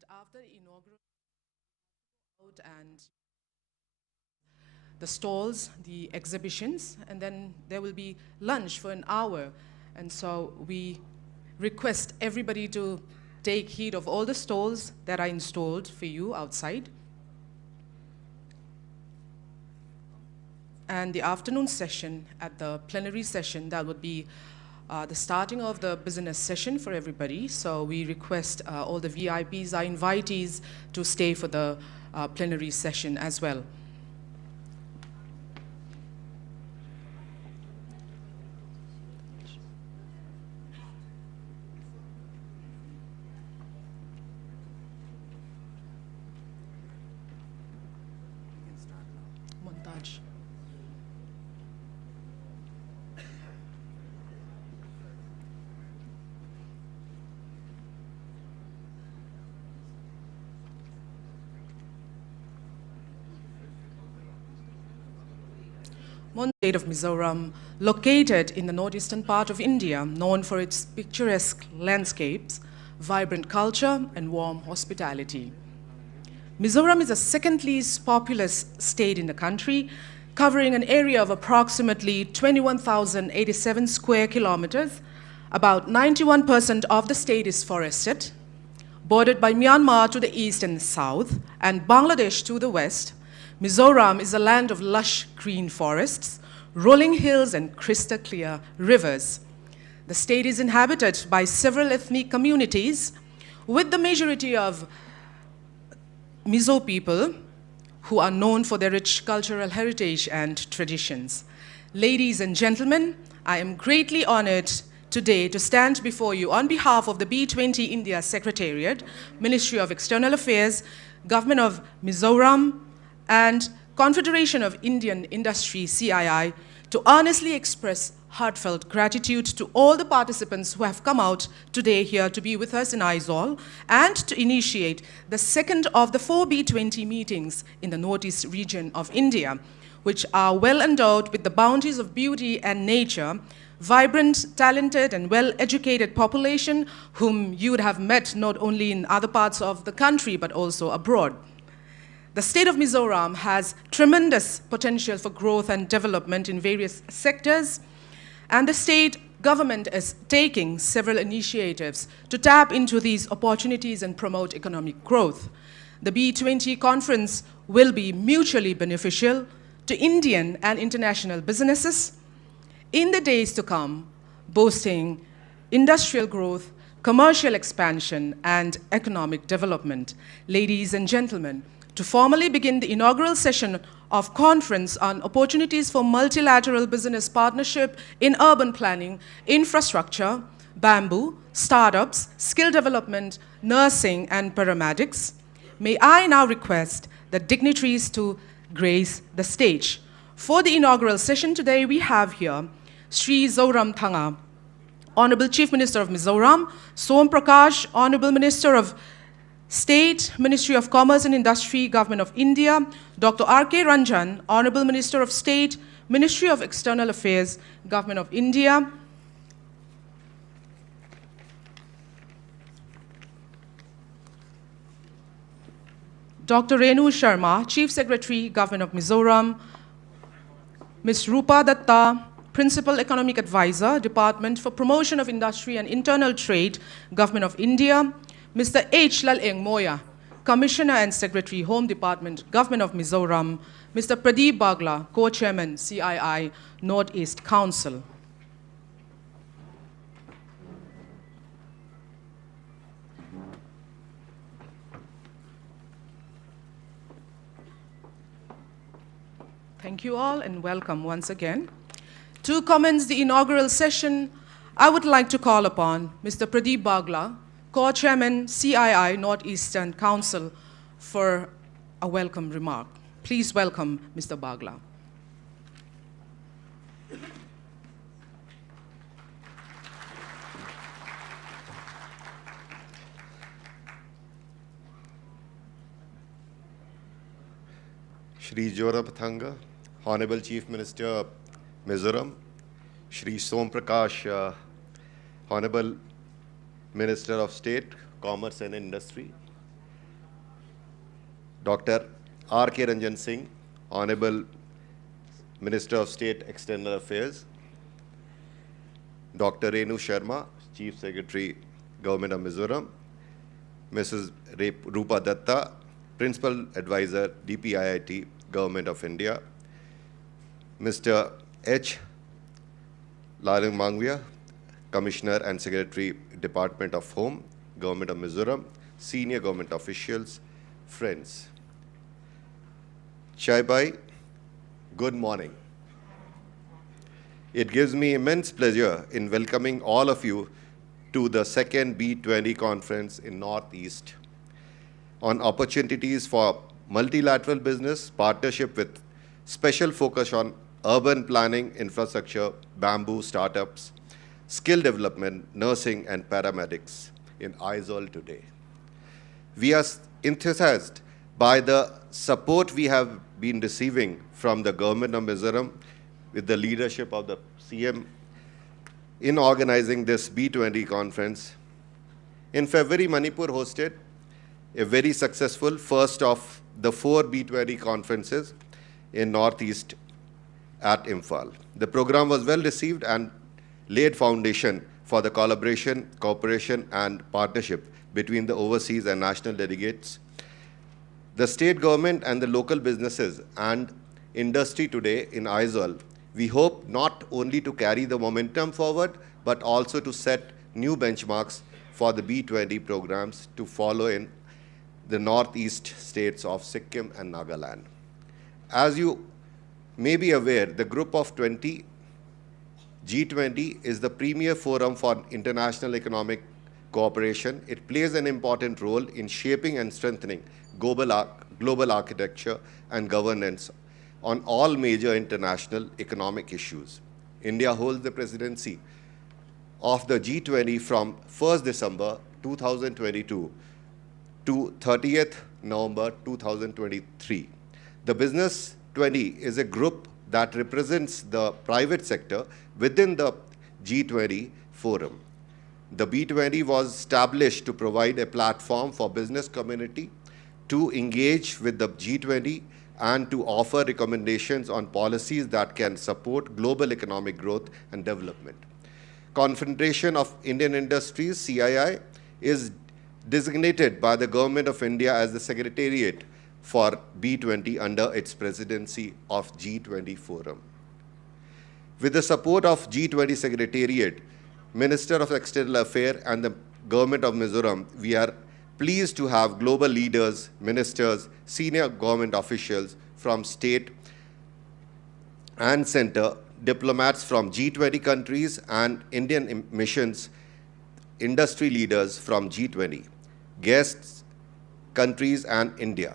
And after the inaugural and the stalls, the exhibitions, and then there will be lunch for an hour. And so we request everybody to take heed of all the stalls that are installed for you outside. And the afternoon session at the plenary session, that would be the starting of the business session for everybody. So we request all the VIPs, our invitees, to stay for the plenary session as well. Montage. State of Mizoram, located in the northeastern part of India, known for its picturesque landscapes, vibrant culture, and warm hospitality. Mizoram is the second least populous state in the country, covering an area of approximately 21,087 square kilometers. About 91% of the state is forested, bordered by Myanmar to the east and south, and Bangladesh to the west. Mizoram is a land of lush green forests, rolling hills, and crystal clear rivers. The state is inhabited by several ethnic communities, with the majority of Mizo people who are known for their rich cultural heritage and traditions. Ladies and gentlemen, I am greatly honored today to stand before you on behalf of the B20 India Secretariat, Ministry of External Affairs, Government of Mizoram, and Confederation of Indian Industry, CII, to earnestly express heartfelt gratitude to all the participants who have come out today here to be with us in Aizawl and to initiate the second of the 4 B20 meetings in the northeast region of India, which are well endowed with the bounties of beauty and nature, vibrant, talented, and well-educated population whom you would have met not only in other parts of the country but also abroad. The state of Mizoram has tremendous potential for growth and development in various sectors, and the state government is taking several initiatives to tap into these opportunities and promote economic growth. The B20 conference will be mutually beneficial to Indian and international businesses in the days to come, boosting industrial growth, commercial expansion, and economic development. Ladies and gentlemen, to formally begin the inaugural session of Conference on Opportunities for Multilateral Business Partnership in Urban Planning, Infrastructure, Bamboo, Startups, Skill Development, Nursing, and Paramedics, may I now request the dignitaries to grace the stage. For the inaugural session today, we have here Sri Zoram Thanga, Honorable Chief Minister of Mizoram, Parkash, Honorable Minister of State, Ministry of Commerce and Industry, Government of India, Dr. R.K. Ranjan, Honorable Minister of State, Ministry of External Affairs, Government of India, Dr. Renu Sharma, Chief Secretary, Government of Mizoram, Ms. Rupa Datta, Principal Economic Advisor, Department for Promotion of Industry and Internal Trade, Government of India, Mr. H. Laleng Moya, Commissioner and Secretary, Home Department, Government of Mizoram, Mr. Pradeep Bagla, Co-Chairman, CII, Northeast Council. Thank you all and welcome once again. To commence the inaugural session, I would like to call upon Mr. Pradeep Bagla, Co-Chairman, CII, Northeastern Council, for a welcome remark. Please welcome Mr. Bagla. Shri Zoram Thanga, Honorable Chief Minister, Mizoram, Shri Prakash, Honorable Minister of State, Commerce and Industry, Dr. R.K. Ranjan Singh, Honorable Minister of State External Affairs, Dr. Renu Sharma, Chief Secretary, Government of Mizoram, Mrs. Rupa Datta, Principal Advisor, DPIIT, Government of India, Mr. H. Larung Mangvia, Commissioner and Secretary, Department of Home, Government of Mizoram, senior government officials, friends. Chai Bhai, good morning. It gives me immense pleasure in welcoming all of you to the second B20 conference in Northeast on opportunities for multilateral business partnership with special focus on urban planning, infrastructure, bamboo startups, skill development, nursing, and paramedics in Aizawl today. We are enthusiased by the support we have been receiving from the government of Mizoram with the leadership of the CM in organizing this B20 conference. In February, Manipur hosted a very successful first of the 4 B20 conferences in Northeast at Imphal. The program was well received and laid foundation for the collaboration, cooperation, and partnership between the overseas and national delegates. The state government and the local businesses and industry today in Aizawl, we hope not only to carry the momentum forward, but also to set new benchmarks for the B20 programs to follow in the northeast states of Sikkim and Nagaland. As you may be aware, the Group of 20, G20, is the premier forum for international economic cooperation. It plays an important role in shaping and strengthening global architecture and governance on all major international economic issues. India holds the presidency of the G20 from 1st December 2022 to 30th November 2023. The Business 20 is a group that represents the private sector within the G20 forum. The B20 was established to provide a platform for business community to engage with the G20 and to offer recommendations on policies that can support global economic growth and development. Confederation of Indian Industries, CII, is designated by the Government of India as the Secretariat for B20 under its presidency of G20 Forum. With the support of G20 Secretariat, Minister of External Affairs and the Government of Mizoram, we are pleased to have global leaders, ministers, senior government officials from state and center, diplomats from G20 countries and Indian missions, industry leaders from G20, guests, countries and India,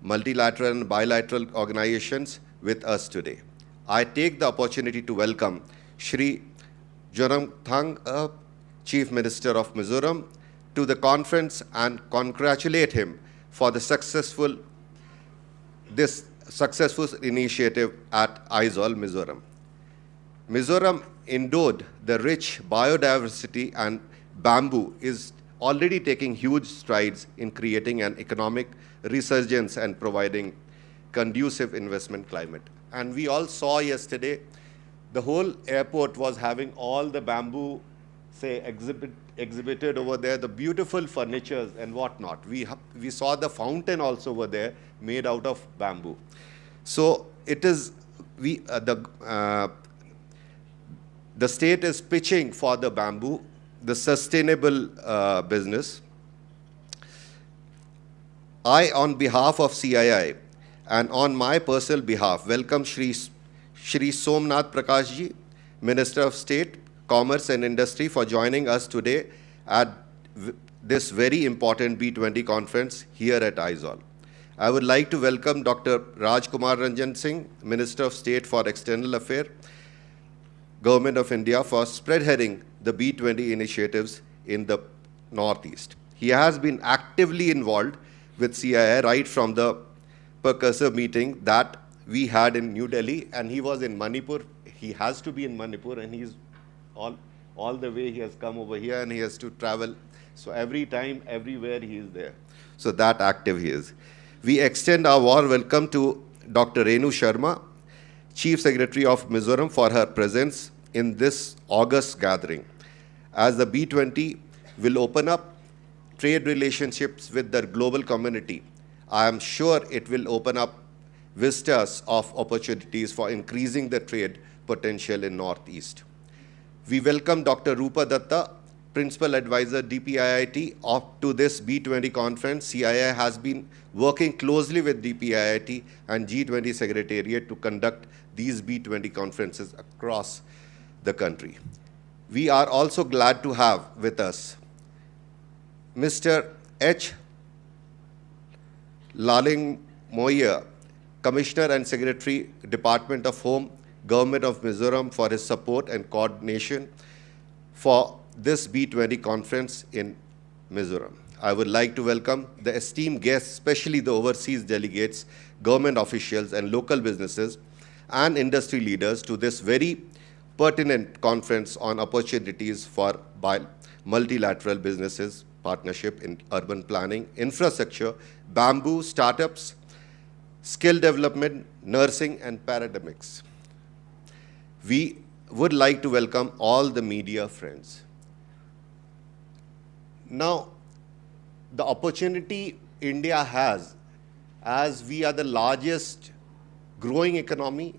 multilateral and bilateral organizations with us today. I take the opportunity to welcome Shri Zoramthang, Chief Minister of Mizoram, to the conference and congratulate him for the successful initiative at Aizawl, Mizoram. Mizoram, endowed the rich biodiversity, and bamboo is already taking huge strides in creating an economic resurgence and providing conducive investment climate. And we all saw yesterday, the whole airport was having all the bamboo, say, exhibited over there, the beautiful furnitures and whatnot. We saw the fountain also over there made out of bamboo. So it is, the state is pitching for the bamboo, the sustainable business. I, on behalf of CII and on my personal behalf, welcome Shri Somnath Parkash ji, Minister of State, Commerce and Industry, for joining us today at this very important B20 conference here at Aizawl. I would like to welcome Dr. Ranjan Singh, Minister of State for External Affairs, Government of India, for spearheading the B20 initiatives in the Northeast. He has been actively involved with CII right from the Parkash meeting that we had in New Delhi, and he was in Manipur. He has to be in Manipur, and he's all the way he has come over here, and he has to travel. So every time, everywhere he is there. So that active he is. We extend our warm welcome to Dr. Renu Sharma, Chief Secretary of Mizoram, for her presence in this August gathering. As the B20 will open up trade relationships with the global community, I am sure it will open up vistas of opportunities for increasing the trade potential in Northeast. We welcome Dr. Rupa Datta, Principal Advisor, DPIIT, up to this B20 conference. CII has been working closely with DPIIT and G20 Secretariat to conduct these B20 conferences across the country. We are also glad to have with us Mr. H. Laling Moya, Commissioner and Secretary, Department of Home, Government of Mizoram, for his support and coordination for this B20 conference in Mizoram. I would like to welcome the esteemed guests, especially the overseas delegates, government officials, and local businesses and industry leaders to this very pertinent conference on opportunities for multilateral businesses, partnership in urban planning, infrastructure, bamboo, startups, skill development, nursing, and paradigms. We would like to welcome all the media friends. Now, the opportunity India has, as we are the largest growing economy.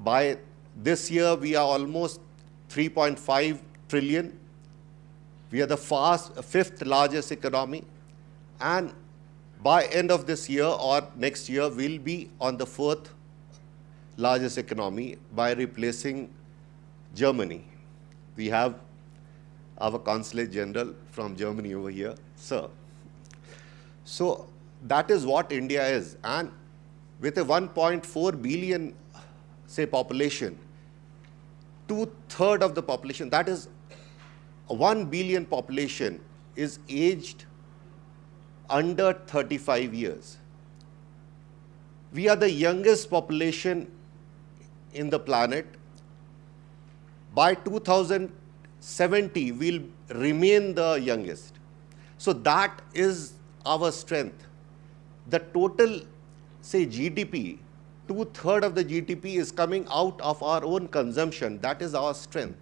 By this year, we are almost 3.5 trillion. We are the fifth largest economy. And by end of this year or next year, we'll be on the fourth largest economy by replacing Germany. We have our Consulate General from Germany over here, sir. So that is what India is. And with a 1.4 billion, say, population, 2/3 of the population, that is 1 billion population, is aged under 35 years. We are the youngest population in the planet. By 2070, we'll remain the youngest. So that is our strength. The total, say, GDP, 2/3 of the GDP is coming out of our own consumption. That is our strength.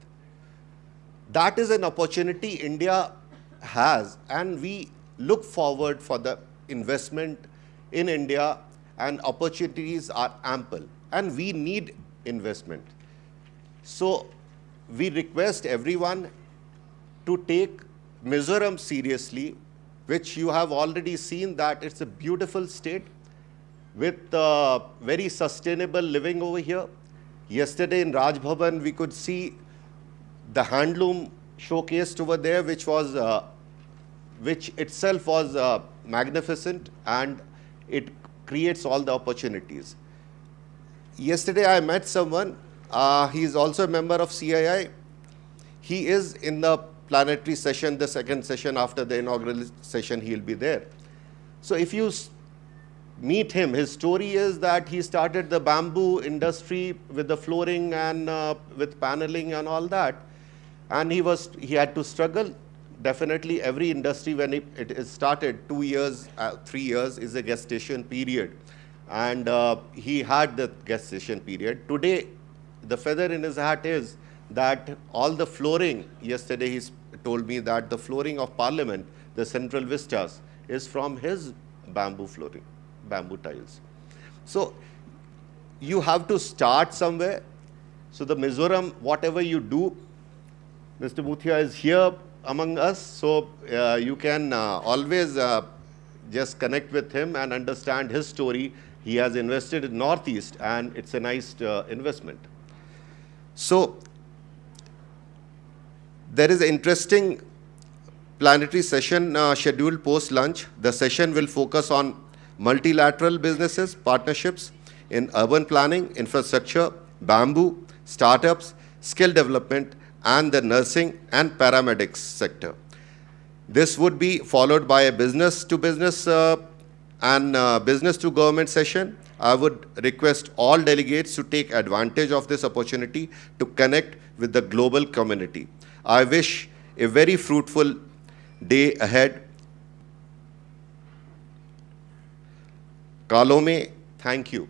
That is an opportunity India has, and we look forward for the investment in India, and opportunities are ample, and we need investment. So we request everyone to take Mizoram seriously, which you have already seen that it's a beautiful state with very sustainable living over here. Yesterday in Raj Bhavan, we could see the handloom showcased over there, which itself was magnificent, and it creates all the opportunities. Yesterday I met someone, he is also a member of CII. He is in the planetary session, the second session after the inaugural session, he'll be there. So if you meet him, his story is that he started the bamboo industry with the flooring and with paneling and all that. And he had to struggle. Definitely every industry, when it is started, 2 years, 3 years is a gestation period. And he had the gestation period. Today, the feather in his hat is that all the flooring, yesterday he told me that the flooring of Parliament, the central vistas, is from his bamboo flooring, bamboo tiles. So you have to start somewhere. So the Mizoram, whatever you do, Mr. Muthia is here among us, so you can always just connect with him and understand his story. He has invested in Northeast, and it's a nice investment. So there is an interesting planetary session scheduled post-lunch. The session will focus on multilateral businesses, partnerships in urban planning, infrastructure, bamboo, startups, skill development, and the nursing and paramedics sector. This would be followed by a business-to-business and business-to-government session. I would request all delegates to take advantage of this opportunity to connect with the global community. I wish a very fruitful day ahead. Kalome, thank you.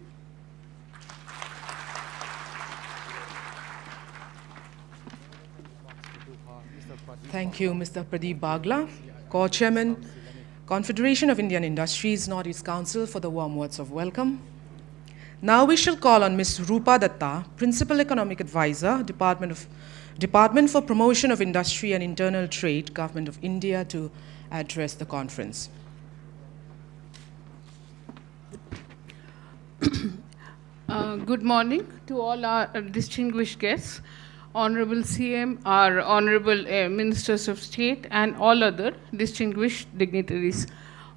Thank you, Mr. Pradeep Bagla, Co-Chairman, Confederation of Indian Industries, Northeast Council, for the warm words of welcome. Now we shall call on Ms. Rupa Datta, Principal Economic Advisor, Department for Promotion of Industry and Internal Trade, Government of India, to address the conference. Good morning to all our distinguished guests, Honorable CM, our Honorable Ministers of State, and all other distinguished dignitaries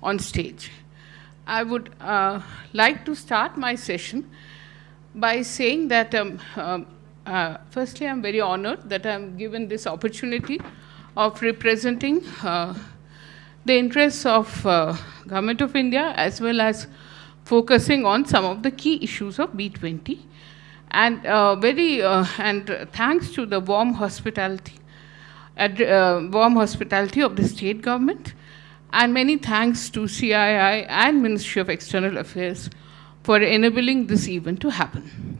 on stage. I would like to start my session by saying that, firstly, I'm very honored that I'm given this opportunity of representing the interests of Government of India, as well as focusing on some of the key issues of B20. And thanks to the warm hospitality of the state government, and many thanks to CII and Ministry of External Affairs for enabling this event to happen.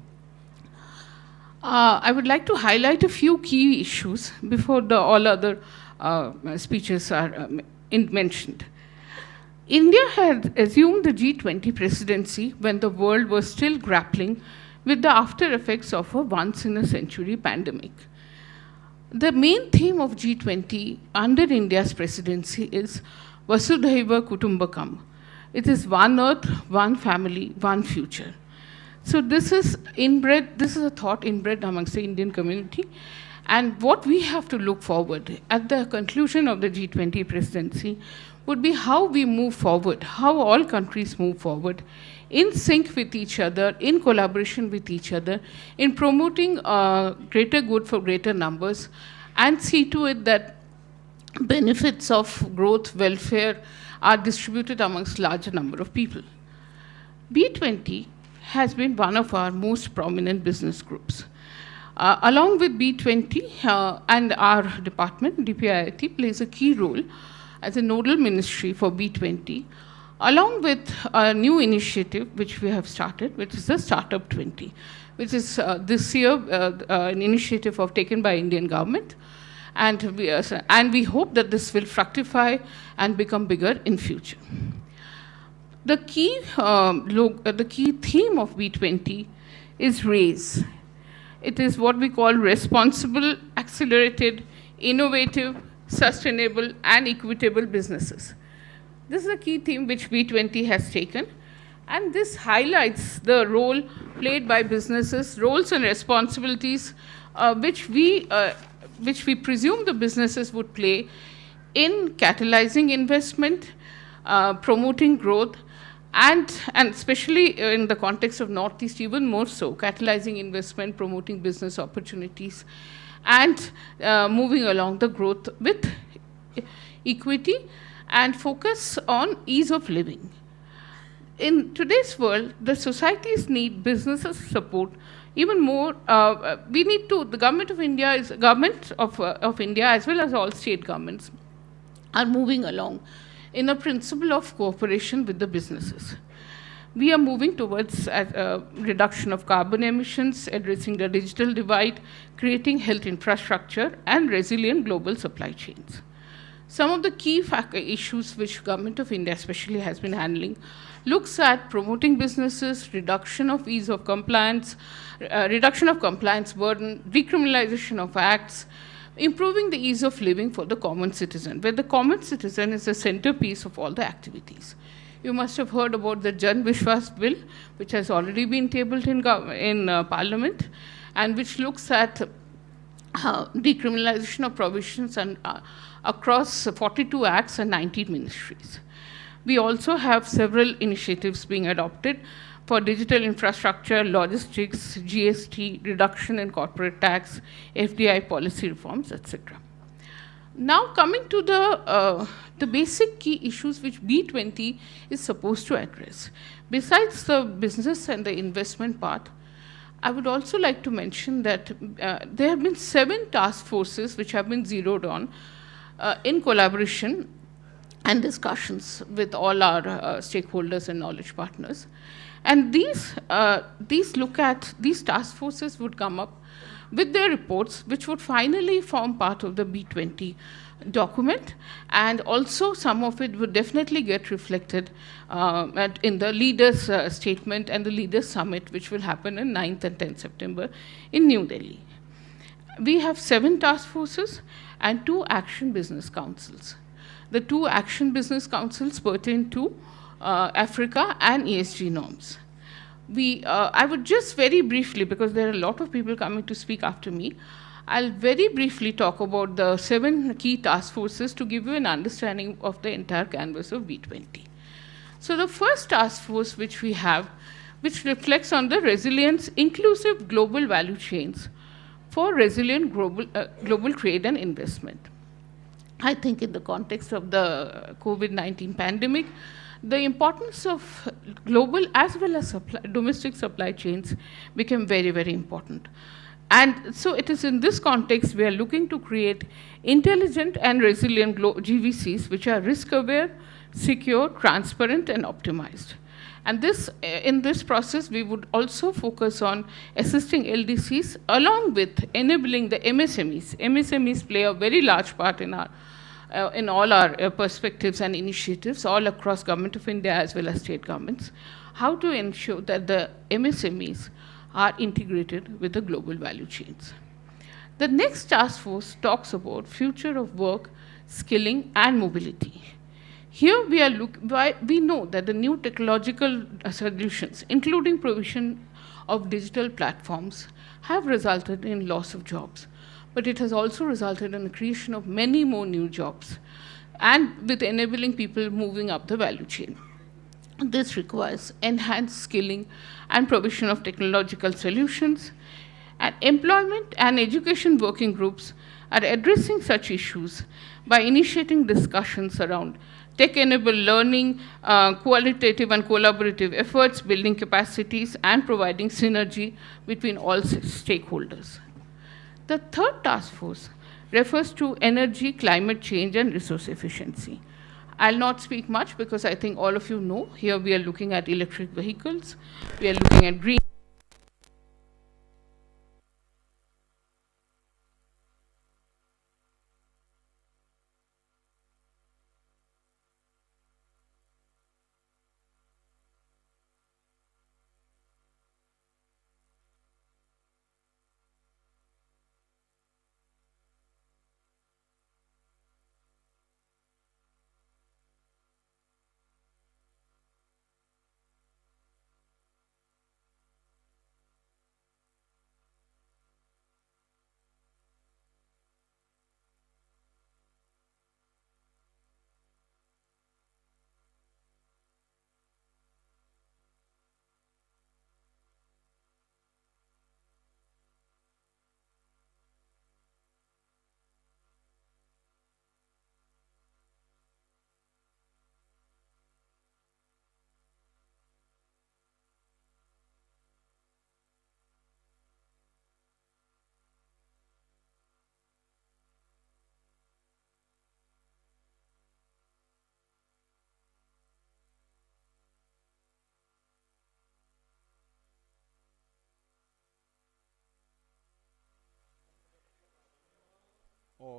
I would like to highlight a few key issues before all other speeches are mentioned. India had assumed the G20 presidency when the world was still grappling with the after effects of a once-in-a-century pandemic. The main theme of G20 under India's presidency is Vasudhaiva Kutumbakam. It is one earth, one family, one future. So this is a thought inbred amongst the Indian community. And what we have to look forward at the conclusion of the G20 presidency would be how we move forward, how all countries move forward, in sync with each other, in collaboration with each other, in promoting greater good for greater numbers, and see to it that benefits of growth, welfare are distributed amongst larger number of people. B20 has been one of our most prominent business groups. Along with B20 and our department, DPIIT, plays a key role as a nodal ministry for B20, along with a new initiative which we have started, which is the Startup 20, which is this year an initiative taken by Indian government. And we hope that this will fructify and become bigger in future. The key theme of B20 is RAISE. It is what we call responsible, accelerated, innovative, sustainable, and equitable businesses. This is a key theme which B20 has taken, and this highlights the role played by businesses, roles and responsibilities which we presume the businesses would play in catalyzing investment, promoting growth, and especially in the context of Northeast, even more so, catalyzing investment, promoting business opportunities, and moving along the growth with equity and focus on ease of living. In today's world, the societies need businesses support even more. The Government of India is Government of India, as well as all state governments, are moving along in a principle of cooperation with the businesses. We are moving towards reduction of carbon emissions, addressing the digital divide, creating health infrastructure, and resilient global supply chains. Some of the key issues which Government of India especially has been handling looks at promoting businesses, reduction of ease of compliance, reduction of compliance burden, decriminalization of acts, improving the ease of living for the common citizen, where the common citizen is the centerpiece of all the activities. You must have heard about the Jan Vishwas bill, which has already been tabled in Parliament, and which looks at decriminalization of provisions and across 42 acts and 19 ministries. We also have several initiatives being adopted for digital infrastructure, logistics, GST, reduction in corporate tax, FDI policy reforms, etc. Now coming to the basic key issues which B20 is supposed to address. Besides the business and the investment part, I would also like to mention that there have been 7 task forces which have been zeroed on in collaboration and discussions with all our stakeholders and knowledge partners. And these task forces would come up with their reports, which would finally form part of the B20 document, and also some of it would definitely get reflected in the leaders' statement and the leaders' summit, which will happen on 9th and 10th September in New Delhi. We have 7 task forces and 2 action business councils. The 2 action business councils pertain to Africa and ESG norms. I would just very briefly, because there are a lot of people coming to speak after me, I'll very briefly talk about the 7 key task forces to give you an understanding of the entire canvas of B20. So the first task force which we have, which reflects on the resilience, inclusive global value chains for resilient global trade and investment. I think in the context of the COVID-19 pandemic, the importance of global as well as domestic supply chains became very, very important. And so it is in this context we are looking to create intelligent and resilient GVCs which are risk-aware, secure, transparent, and optimized. And in this process, we would also focus on assisting LDCs along with enabling the MSMEs. MSMEs play a very large part in all our perspectives and initiatives all across Government of India as well as state governments, how to ensure that the MSMEs are integrated with the global value chains. The next task force talks about future of work, skilling, and mobility. Here we know that the new technological solutions, including provision of digital platforms, have resulted in loss of jobs. But it has also resulted in the creation of many more new jobs, and with enabling people moving up the value chain. This requires enhanced skilling and provision of technological solutions. And employment and education working groups are addressing such issues by initiating discussions around tech-enabled learning, qualitative and collaborative efforts, building capacities, and providing synergy between all stakeholders. The third task force refers to energy, climate change, and resource efficiency. I'll not speak much because I think all of you know. Here we are looking at electric vehicles, we are looking at green.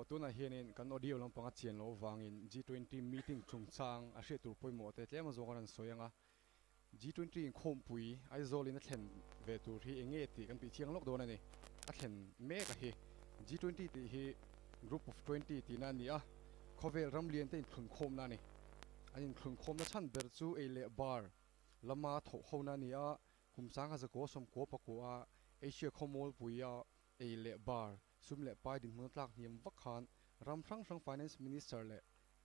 Tuna hianin kan audio lang panga chian lo wangin G20 meeting chungchang a hre tur poimo te tlema zongan an soyanga G20 in khom pui Aizawl in a thlen ve tur hi enge ti kan pi chiang lok don ani a thlen me ka hi G20 ti hi group of 20 ti na ni a khovel ramlian te thun khom na ni anin thun khom na chan ber chu e le bar lama tho ho na ni a kumchang ha ko som ko pa ko a Asia khomol pui a e le bar sumle pai din mun tlak niam vakhan ram thrang finance minister le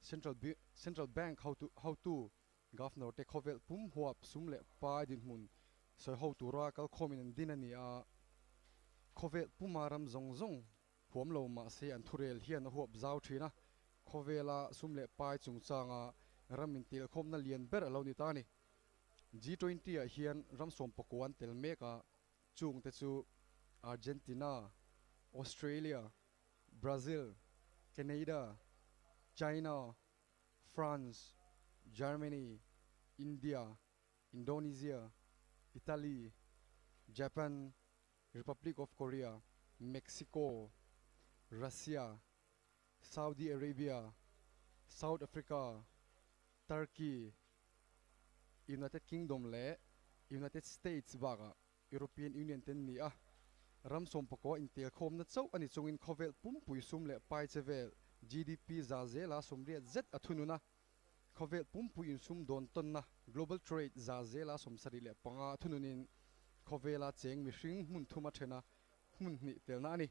central bank how to governor te khovel pum huap sumle pai din mun so how to ra kal khomin dinani a khovel pumaram zong huam lo ma se an thurel hian huap zau thina khovela sumle pai chungchanga ramin til khomna lian ber lo ni tani G20 a hian ram som pakwan tel meka chung te chu Argentina, Australia, Brazil, Canada, China, France, Germany, India, Indonesia, Italy, Japan, Republic of Korea, Mexico, Russia, Saudi Arabia, South Africa, Turkey, United Kingdom le United States baga European Union ten ni a ram som pako in tel khom na chau ani chungin khovel pum pui sum le pai chevel GDP za zela somria z athununa khovel pum pui in sum don ton na global trade za zela som sari le panga thununin khovela cheng mi hring mun thuma thena mun ni tel na ani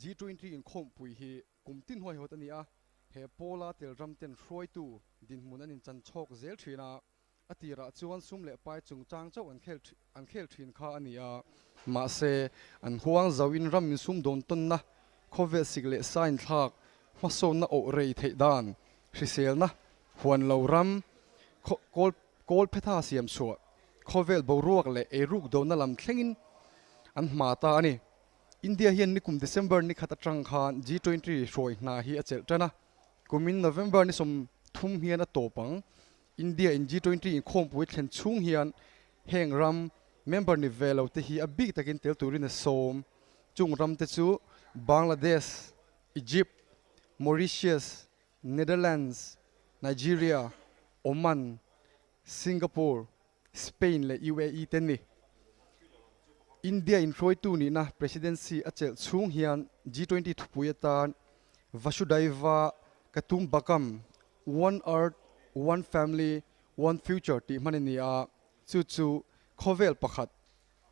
G20 in khom pui hi kumtin hoi hot ani a he pola tel ram ten hroi tu din mun an in chan chok zel thina atira chuan sum le pai chung chang chau an khel thin kha ani a ma se an huang zawin ram min sum don ton na khove sigle sign thak maso na o rei thei dan hrisel na huan lo ram kol phetha siam chu khovel boruak le e ruk do na lam thlengin an ma ta ani India hian ni kum December ni khata tang khan G20 roi na hi achel tana kumin November ni som thum hian a topang India in G20 in khom pui thlen chung hian heng ram member ni velo te hi a big takin tel turin a som chung ram te chu Bangladesh, Egypt, Mauritius, Netherlands, Nigeria, Oman, Singapore, Spain le UAE ten ni India in roi tu ni na presidency achel chung hian G20 thupuyatan Vasudhaiva Kutumbakam one earth one family one future ti manini a chu khovel pakhat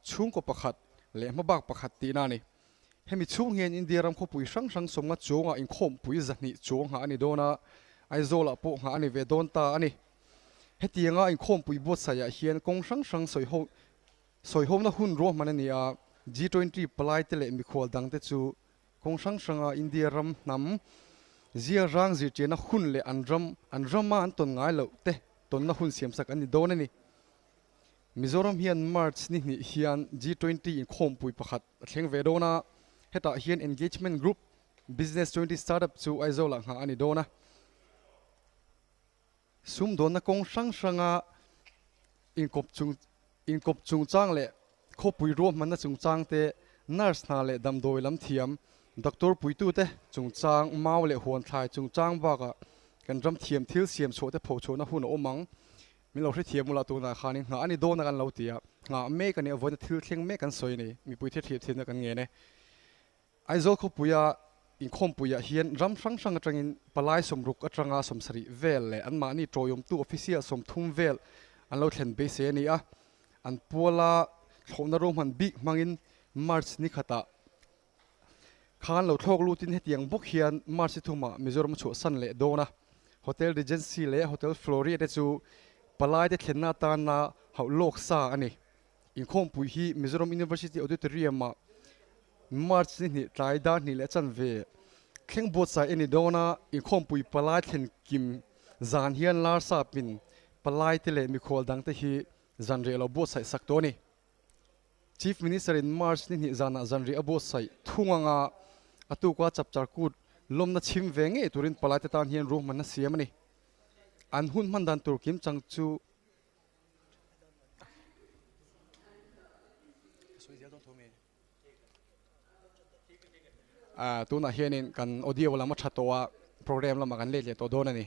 chung ko pakhat le mabak pakhat ti na ni hemi chung hian India ram kho pui sang somnga chunga in khom pui zani chung ha ani dona Aizawl po ha ani ve don ta ani hetianga in khom pui bot saya hian kong sang soi hom na hun ro manani a G20 palai te le mi khol dang te chu kong sanga India ram nam zia rang zir che na hun le an ram ma an ton ngai lo te ton na hun siam sak ani don ani Mizoram hian March ni hian G20 in khom pui pakhat thleng ve dona heta hian engagement group business 20 startup chu Aizawl ha ani dona sum don na kong sanga in kop chung chang le kho pui ro man na chung chang te nurse na le dam doi lam thiam doctor pui tu te chung chang mau le huan thai chung chang ba ga kan ram thiam thil siam cho te pho cho na hun omang mi lo hre thiam mula tu na khanin nga ani do na kan lo tia nga me kan e avoid thil thleng me kan soi ni mi pui the thi na kan nge ne Aizawl kho puya in khom puya hian ram sang atangin palai som ruk atanga som sari vel le an ma ni troyom tu official som thum vel an lo thlen be se ni a an pola thona rom han big mangin March ni khata khan lo thlok lutin hetiang bok hian March thuma Mizoram chu san le dona hotel regency le hotel Florida chu palai de thlenna ta na hau lok sa ani in khom pui hi Mizoram University auditorium ma March ni tlai da ni le chan ve thleng bot sa ani dona in khom pui palai thlen kim zan hian lar sa pin palai te le mi khol dang te hi zanre lo bot sai sak to ni Chief Minister in March ni zana zanri abo sai thunganga atu kwa chapchar kut lomna chim venge turin palai te tan hian ro man na siam ani an hun man dan tur kim chang chu tu na hianin kan audio lama thatowa program lama kan le to don ani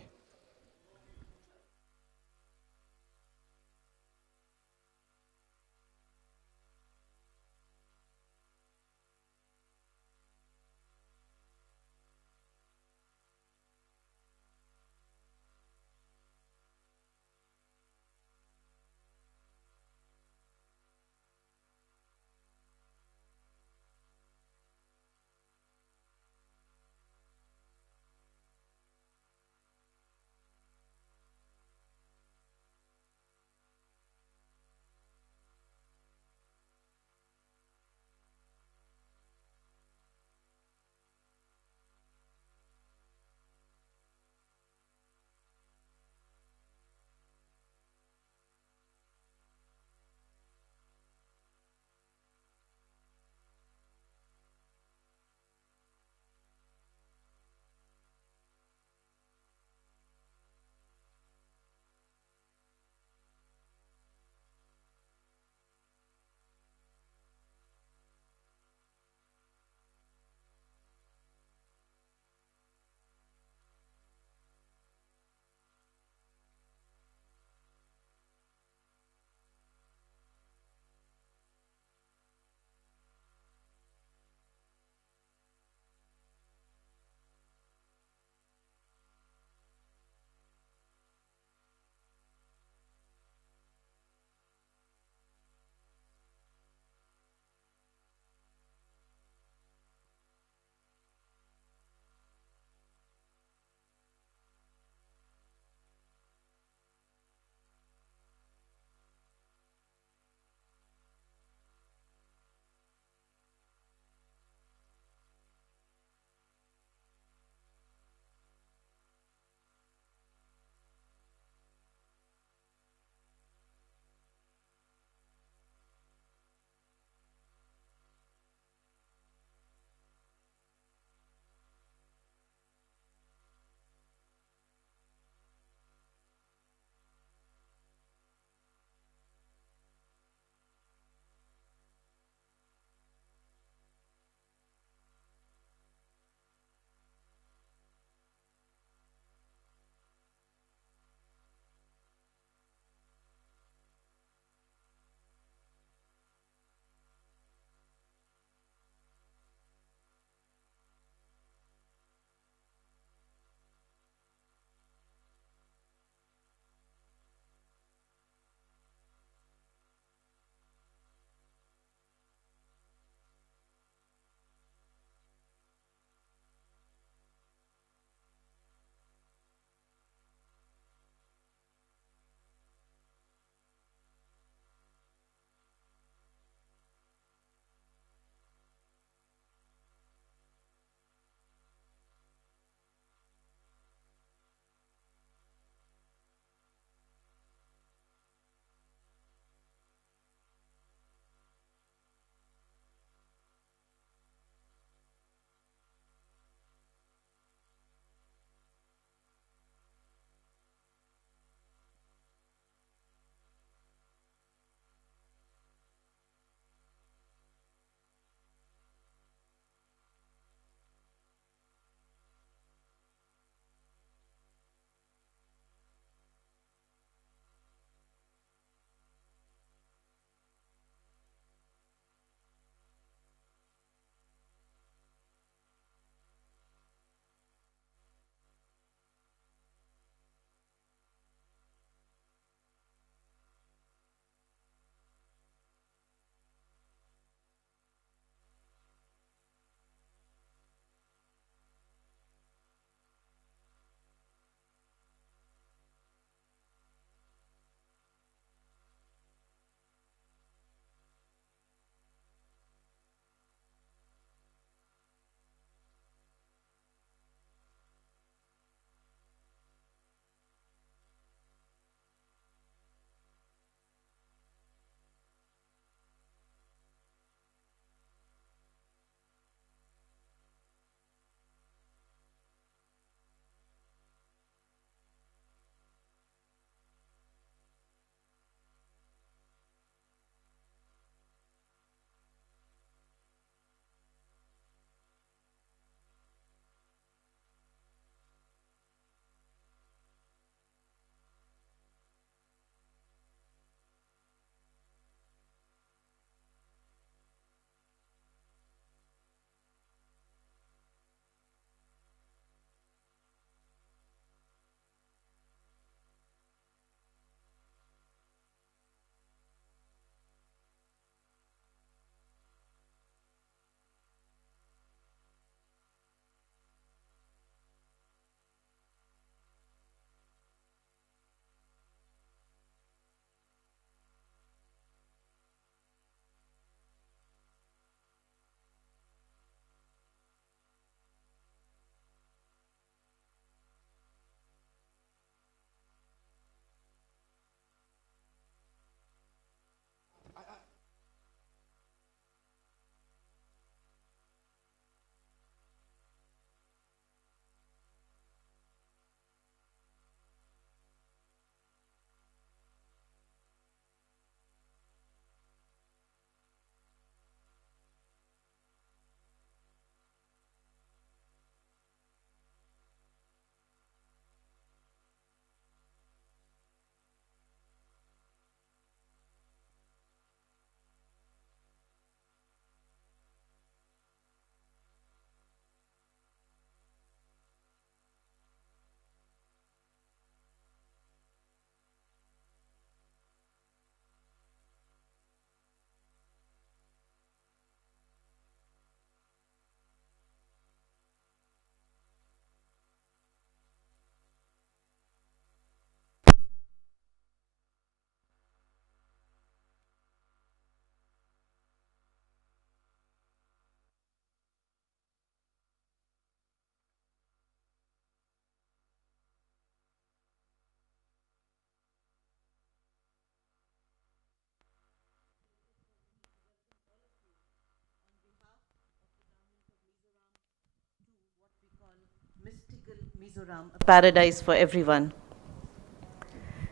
Mizoram, a paradise for everyone.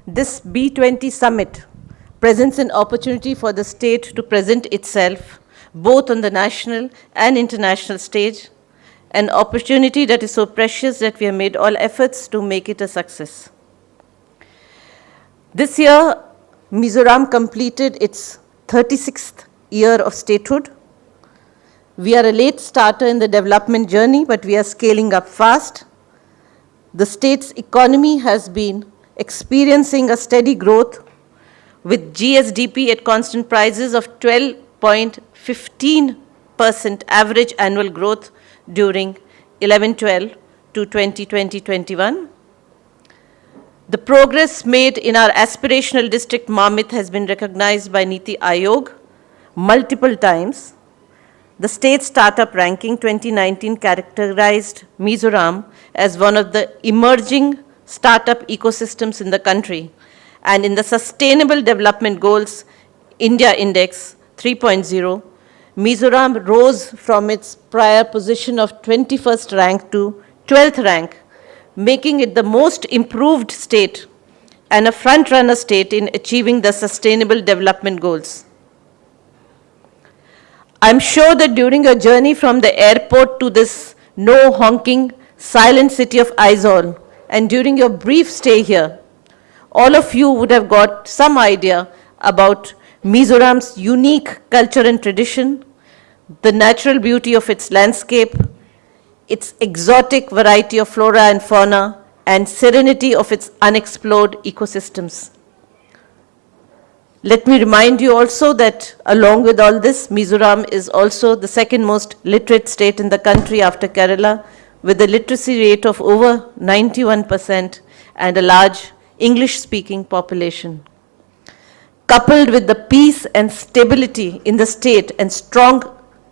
This B20 summit presents an opportunity for the state to present itself both on the national and international stage, an opportunity that is so precious that we have made all efforts to make it a success. This year, Mizoram completed its 36th year of statehood. We are a late starter in the development journey, but we are scaling up fast. The state's economy has been experiencing a steady growth with GSDP at constant prices of 12.15% average annual growth during 11-12 to 2020-21. The progress made in our aspirational district Mamit has been recognized by Niti Aayog multiple times. The State Startup Ranking 2019 characterized Mizoram as one of the emerging startup ecosystems in the country. And in the Sustainable Development Goals India Index 3.0, Mizoram rose from its prior position of 21st rank to 12th rank, making it the most improved state and a front-runner state in achieving the Sustainable Development Goals. I'm sure that during your journey from the airport to this no-honking, silent city of Aizawl, and during your brief stay here, all of you would have got some idea about Mizoram's unique culture and tradition, the natural beauty of its landscape, its exotic variety of flora and fauna, and serenity of its unexplored ecosystems. Let me remind you also that along with all this, Mizoram is also the second most literate state in the country after Kerala, with a literacy rate of over 91% and a large English-speaking population. Coupled with the peace and stability in the state and strong,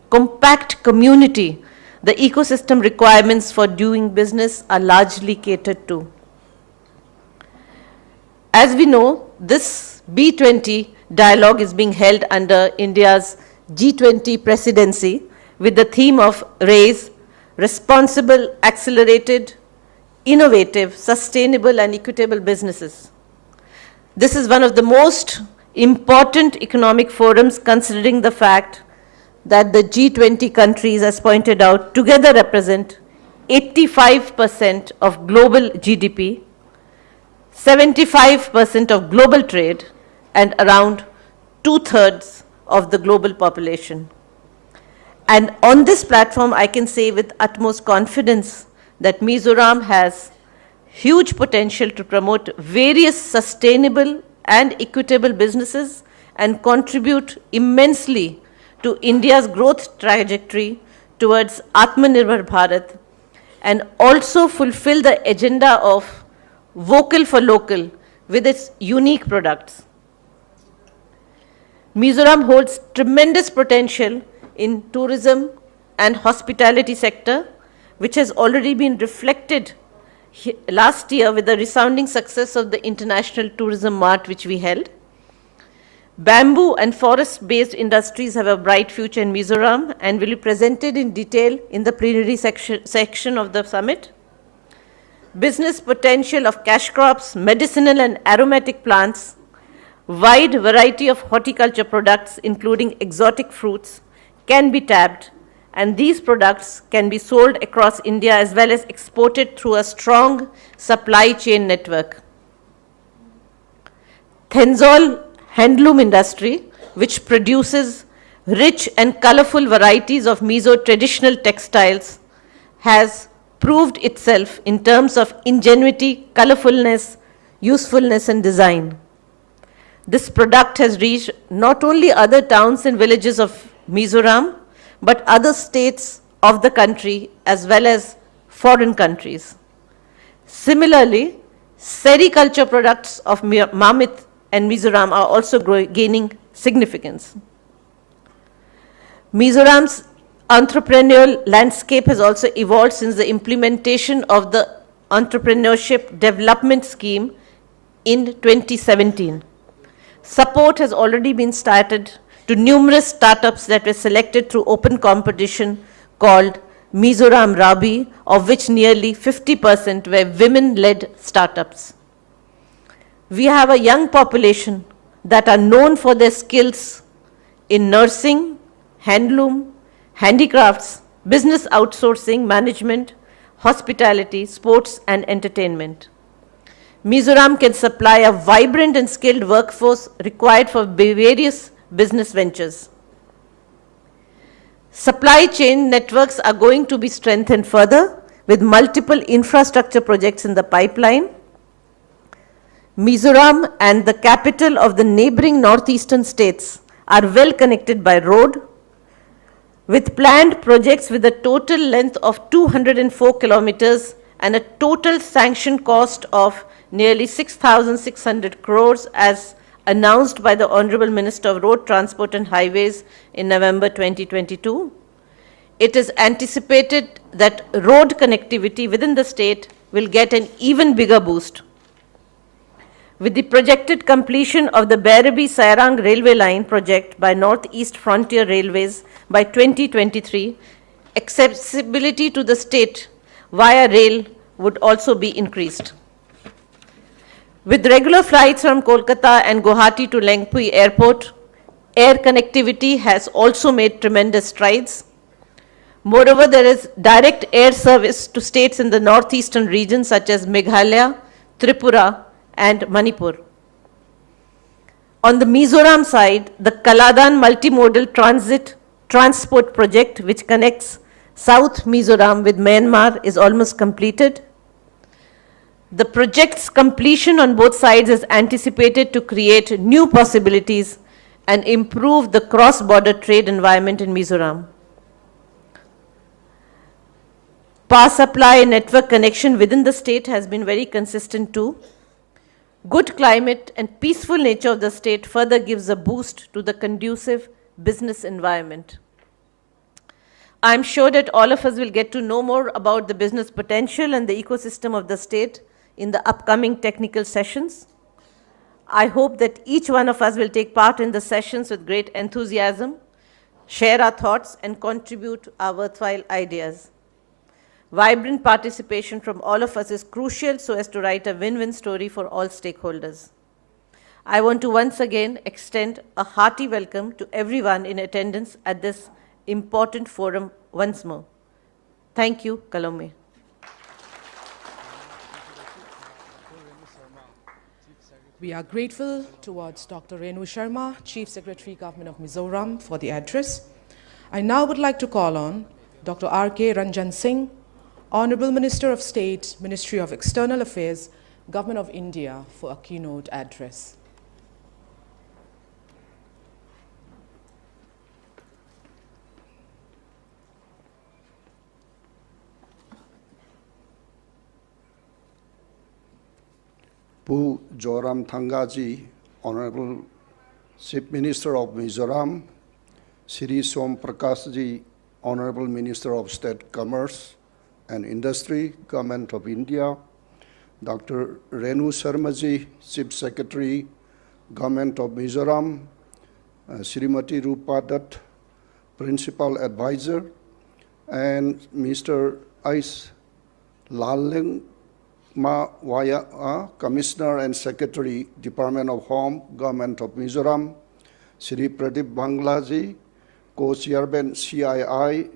compact community, the ecosystem requirements for doing business are largely catered to. As we know, this B20 dialogue is being held under India's G20 presidency with the theme of RAISE, Responsible, Accelerated, Innovative, Sustainable and Equitable Businesses. This is one of the most important economic forums considering the fact that the G20 countries, as pointed out, together represent 85% of global GDP, 75% of global trade, and around 2/3 of the global population. And on this platform, I can say with utmost confidence that Mizoram has huge potential to promote various sustainable and equitable businesses and contribute immensely to India's growth trajectory towards Atmanirbhar Bharat, and also fulfill the agenda of vocal for local with its unique products. Mizoram holds tremendous potential in tourism and hospitality sector, which has already been reflected last year with the resounding success of the International Tourism Mart, which we held. Bamboo and forest-based industries have a bright future in Mizoram and will be presented in detail in the plenary section of the summit. Business potential of cash crops, medicinal and aromatic plants, wide variety of horticulture products, including exotic fruits, can be tapped, and these products can be sold across India as well as exported through a strong supply chain network. Aizawl handloom industry, which produces rich and colorful varieties of Mizo traditional textiles, has proved itself in terms of ingenuity, colorfulness, usefulness, and design. This product has reached not only other towns and villages of Mizoram, but other states of the country as well as foreign countries. Similarly, sericulture products of Mamit and Mizoram are also gaining significance. Mizoram's entrepreneurial landscape has also evolved since the implementation of the Entrepreneurship Development Scheme in 2017. Support has already been started to numerous startups that were selected through open competition called Mizoram Rabi, of which nearly 50% were women-led startups. We have a young population that are known for their skills in nursing, handloom, handicrafts, business outsourcing, management, hospitality, sports, and entertainment. Mizoram can supply a vibrant and skilled workforce required for various business ventures. Supply chain networks are going to be strengthened further with multiple infrastructure projects in the pipeline. Mizoram and the capital of the neighboring northeastern states are well connected by road, with planned projects with a total length of 204 kilometers and a total sanction cost of nearly 6,600 crores as announced by the Honorable Minister of Road Transport and Highways in November 2022. It is anticipated that road connectivity within the state will get an even bigger boost. With the projected completion of the Bareilly-Sairang railway line project by Northeast Frontier Railways by 2023, accessibility to the state via rail would also be increased. With regular flights from Kolkata and Guwahati to Lengpui Airport, air connectivity has also made tremendous strides. Moreover, there is direct air service to states in the northeastern region such as Meghalaya, Tripura, and Manipur. On the Mizoram side, the Kaladan multimodal transport project, which connects South Mizoram with Myanmar, is almost completed. The project's completion on both sides is anticipated to create new possibilities and improve the cross-border trade environment in Mizoram. Power supply and network connection within the state has been very consistent too. Good climate and peaceful nature of the state further gives a boost to the conducive business environment. I'm sure that all of us will get to know more about the business potential and the ecosystem of the state in the upcoming technical sessions. I hope that each one of us will take part in the sessions with great enthusiasm, share our thoughts, and contribute our worthwhile ideas. Vibrant participation from all of us is crucial so as to write a win-win story for all stakeholders. I want to once again extend a hearty welcome to everyone in attendance at this important forum once more. Thank you, Kalome. We are grateful towards Dr. Renu Sharma, Chief Secretary, Government of Mizoram, for the address. I now would like to call on Dr. R.K. Ranjan Singh, Honorable Minister of State, Ministry of External Affairs, Government of India, for a keynote address. Bu Joram Thangaji, Honorable Chief Minister of Mizoram, Shri Som Parkash ji, Honorable Minister of State Commerce and Industry, Government of India, Dr. Renu Sharma ji, Chief Secretary, Government of Mizoram, Srimati Rupa Dutt, Principal Advisor, and Mr. Aizawl Commissioner and Secretary, Department of Home, Government of Mizoram, Shri Pradeep Banglaji, Co-Chairman CII,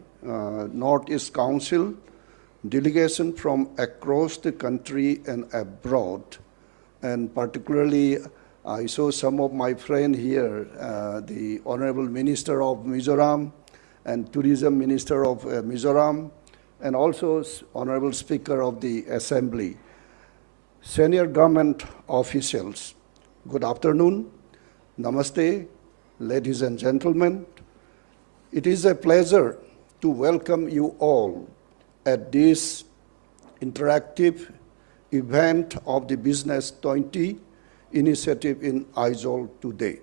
Northeast Council, delegation from across the country and abroad, and particularly I saw some of my friends here, the Honorable Minister of Mizoram and Tourism Minister of Mizoram, and also Honorable Speaker of the Assembly. Senior government officials, good afternoon, namaste, ladies and gentlemen. It is a pleasure to welcome you all at this interactive event of the Business 20 initiative in Aizawl today.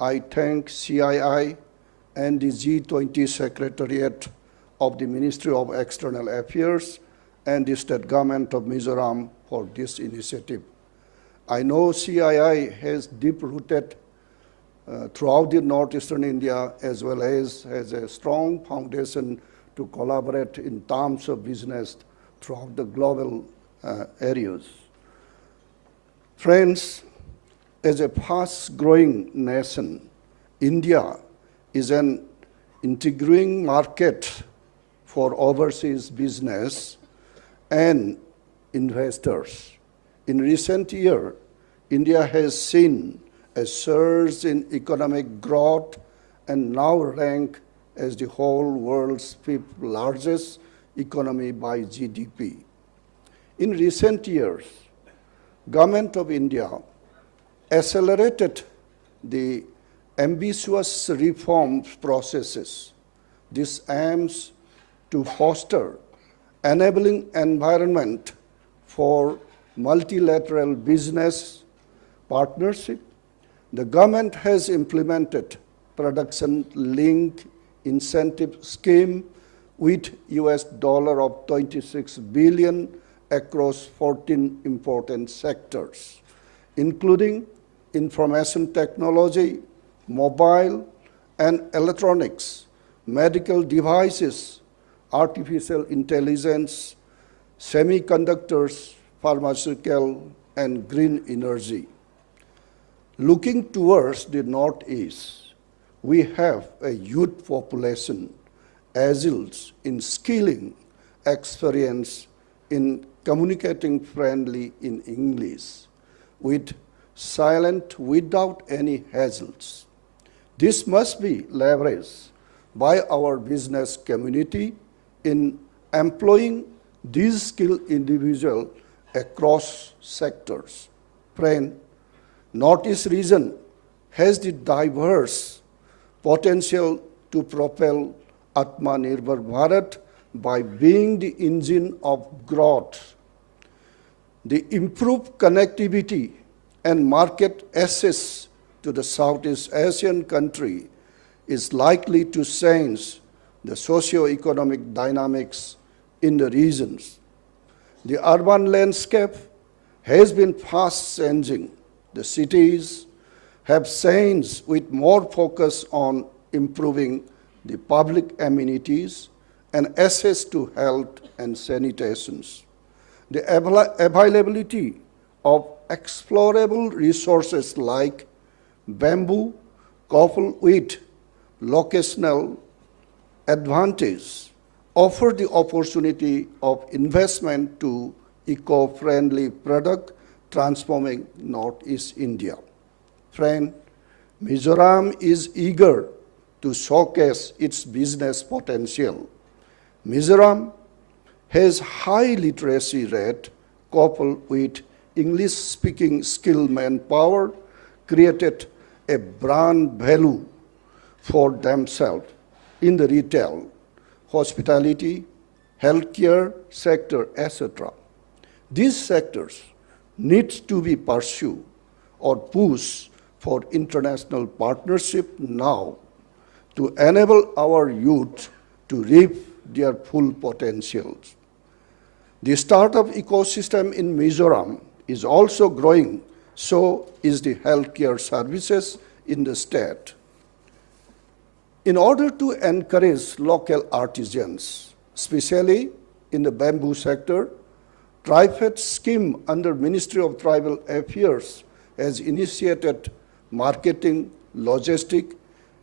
I thank CII and the G20 Secretariat of the Ministry of External Affairs and the State Government of Mizoram for this initiative. I know CII has deep-rooted throughout the northeastern India, as well as has a strong foundation to collaborate in terms of business throughout the global areas. Friends, as a fast-growing nation, India is an integrating market for overseas business and investors. In recent years, India has seen a surge in economic growth and now ranks as the whole world's fifth largest economy by GDP. In recent years, Government of India accelerated the ambitious reform processes. This aims to foster enabling environment for multilateral business partnership. The government has implemented production-linked incentive scheme with $26 billion across 14 important sectors, including information technology, mobile and electronics, medical devices, artificial intelligence, semiconductors, pharmaceutical, and green energy. Looking towards the Northeast, we have a youth population, Aizawl in skilling, experience in communicating friendly in English, with silent without any hassles. This must be leveraged by our business community in employing these skilled individuals across sectors. Friend, Northeast region has the diverse potential to propel Atmanirbhar Bharat by being the engine of growth. The improved connectivity and market access to the Southeast Asian country is likely to change the socio-economic dynamics in the regions. The urban landscape has been fast changing. The cities have changed with more focus on improving the public amenities and access to health and sanitation. The availability of explorable resources like bamboo, coupled with locational advantage, offer the opportunity of investment to eco-friendly product transforming Northeast India. Friend, Mizoram is eager to showcase its business potential. Mizoram has high literacy rate coupled with English-speaking skilled manpower, created a brand value for themselves in the retail, hospitality, healthcare sector, etc. These sectors need to be pursued or pushed for international partnership now to enable our youth to reap their full potentials. The startup ecosystem in Mizoram is also growing, so is the healthcare services in the state. In order to encourage local artisans, especially in the bamboo sector, TriFed scheme under Ministry of Tribal Affairs has initiated marketing, logistic,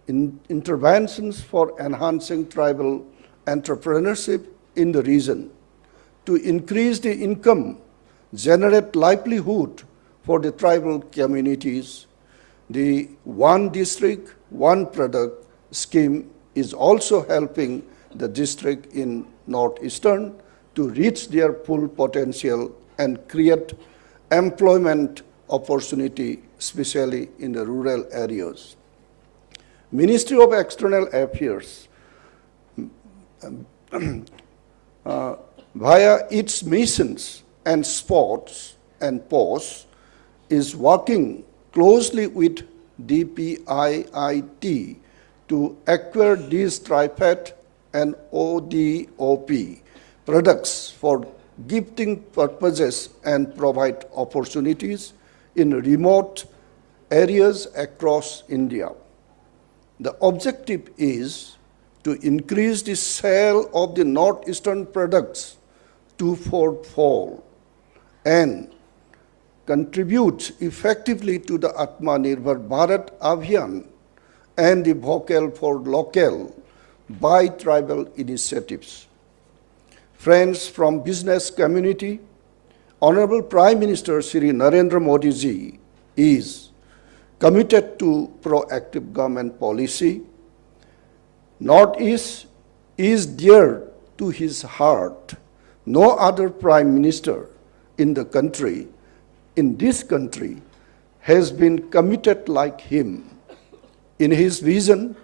interventions for enhancing tribal entrepreneurship in the region to increase the income, generate livelihood for the tribal communities. The One District, One Product scheme is also helping the district in Northeastern to reach their full potential and create employment opportunity, especially in the rural areas. Ministry of External Affairs, via its missions and sports and posts, is working closely with DPIIT to acquire these TriFed and ODOP products for gifting purposes and provide opportunities in remote areas across India. The objective is to increase the sale of the northeastern products twofold and contribute effectively to the Atmanirbhar Bharat Abhiyan and the Vocal for Local by tribal initiatives. Friends from business community, Honorable Prime Minister Shri Narendra Modi ji is committed to proactive government policy. Northeast is dear to his heart. No other Prime Minister in this country, has been committed like him in his vision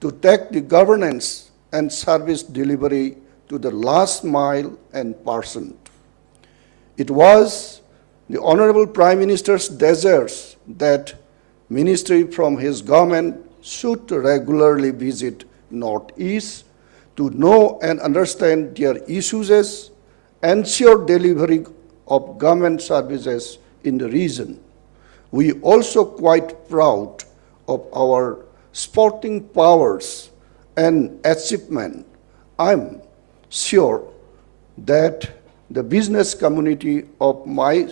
to take the governance and service delivery to the last mile and person. It was the Honorable Prime Minister's desires that ministry from his government should regularly visit Northeast to know and understand their issues, ensure delivery of government services in the region. We also quite proud of our sporting powers and achievement. I'm sure that the business community of my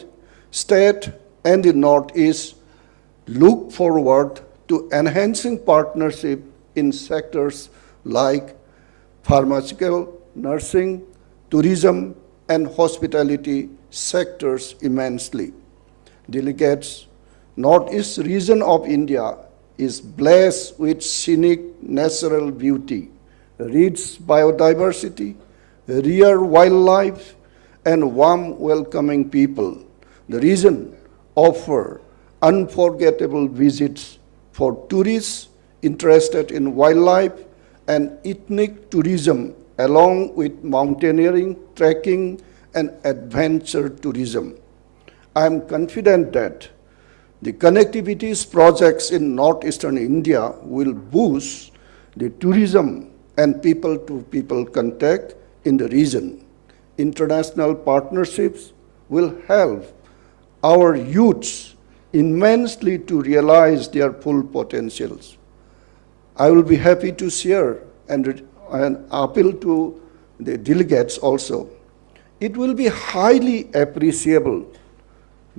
state and the Northeast look forward to enhancing partnership in sectors like pharmaceutical, nursing, tourism, and hospitality sectors immensely. Delegates, Northeast region of India is blessed with scenic natural beauty, rich biodiversity, rare wildlife, and warm, welcoming people. The region offers unforgettable visits for tourists interested in wildlife and ethnic tourism, along with mountaineering, trekking, and adventure tourism. I am confident that the connectivity projects in northeastern India will boost the tourism and people-to-people contact in the region. International partnerships will help our youths immensely to realize their full potentials. I will be happy to share and appeal to the delegates also. It will be highly appreciable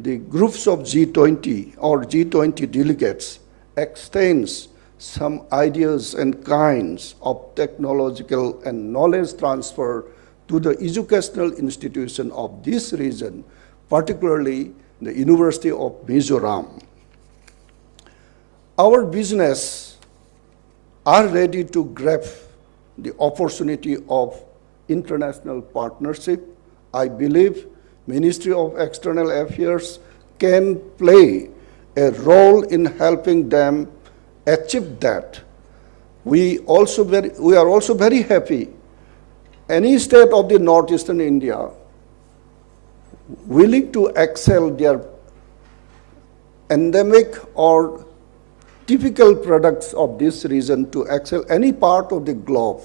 the groups of G20 or G20 delegates extends some ideas and kinds of technological and knowledge transfer to the educational institution of this region, particularly the University of Mizoram. Our business are ready to grab the opportunity of international partnership. I believe Ministry of External Affairs can play a role in helping them achieve that. We are also very happy. Any state of the northeastern India willing to excel their endemic or typical products of this region to excel any part of the globe.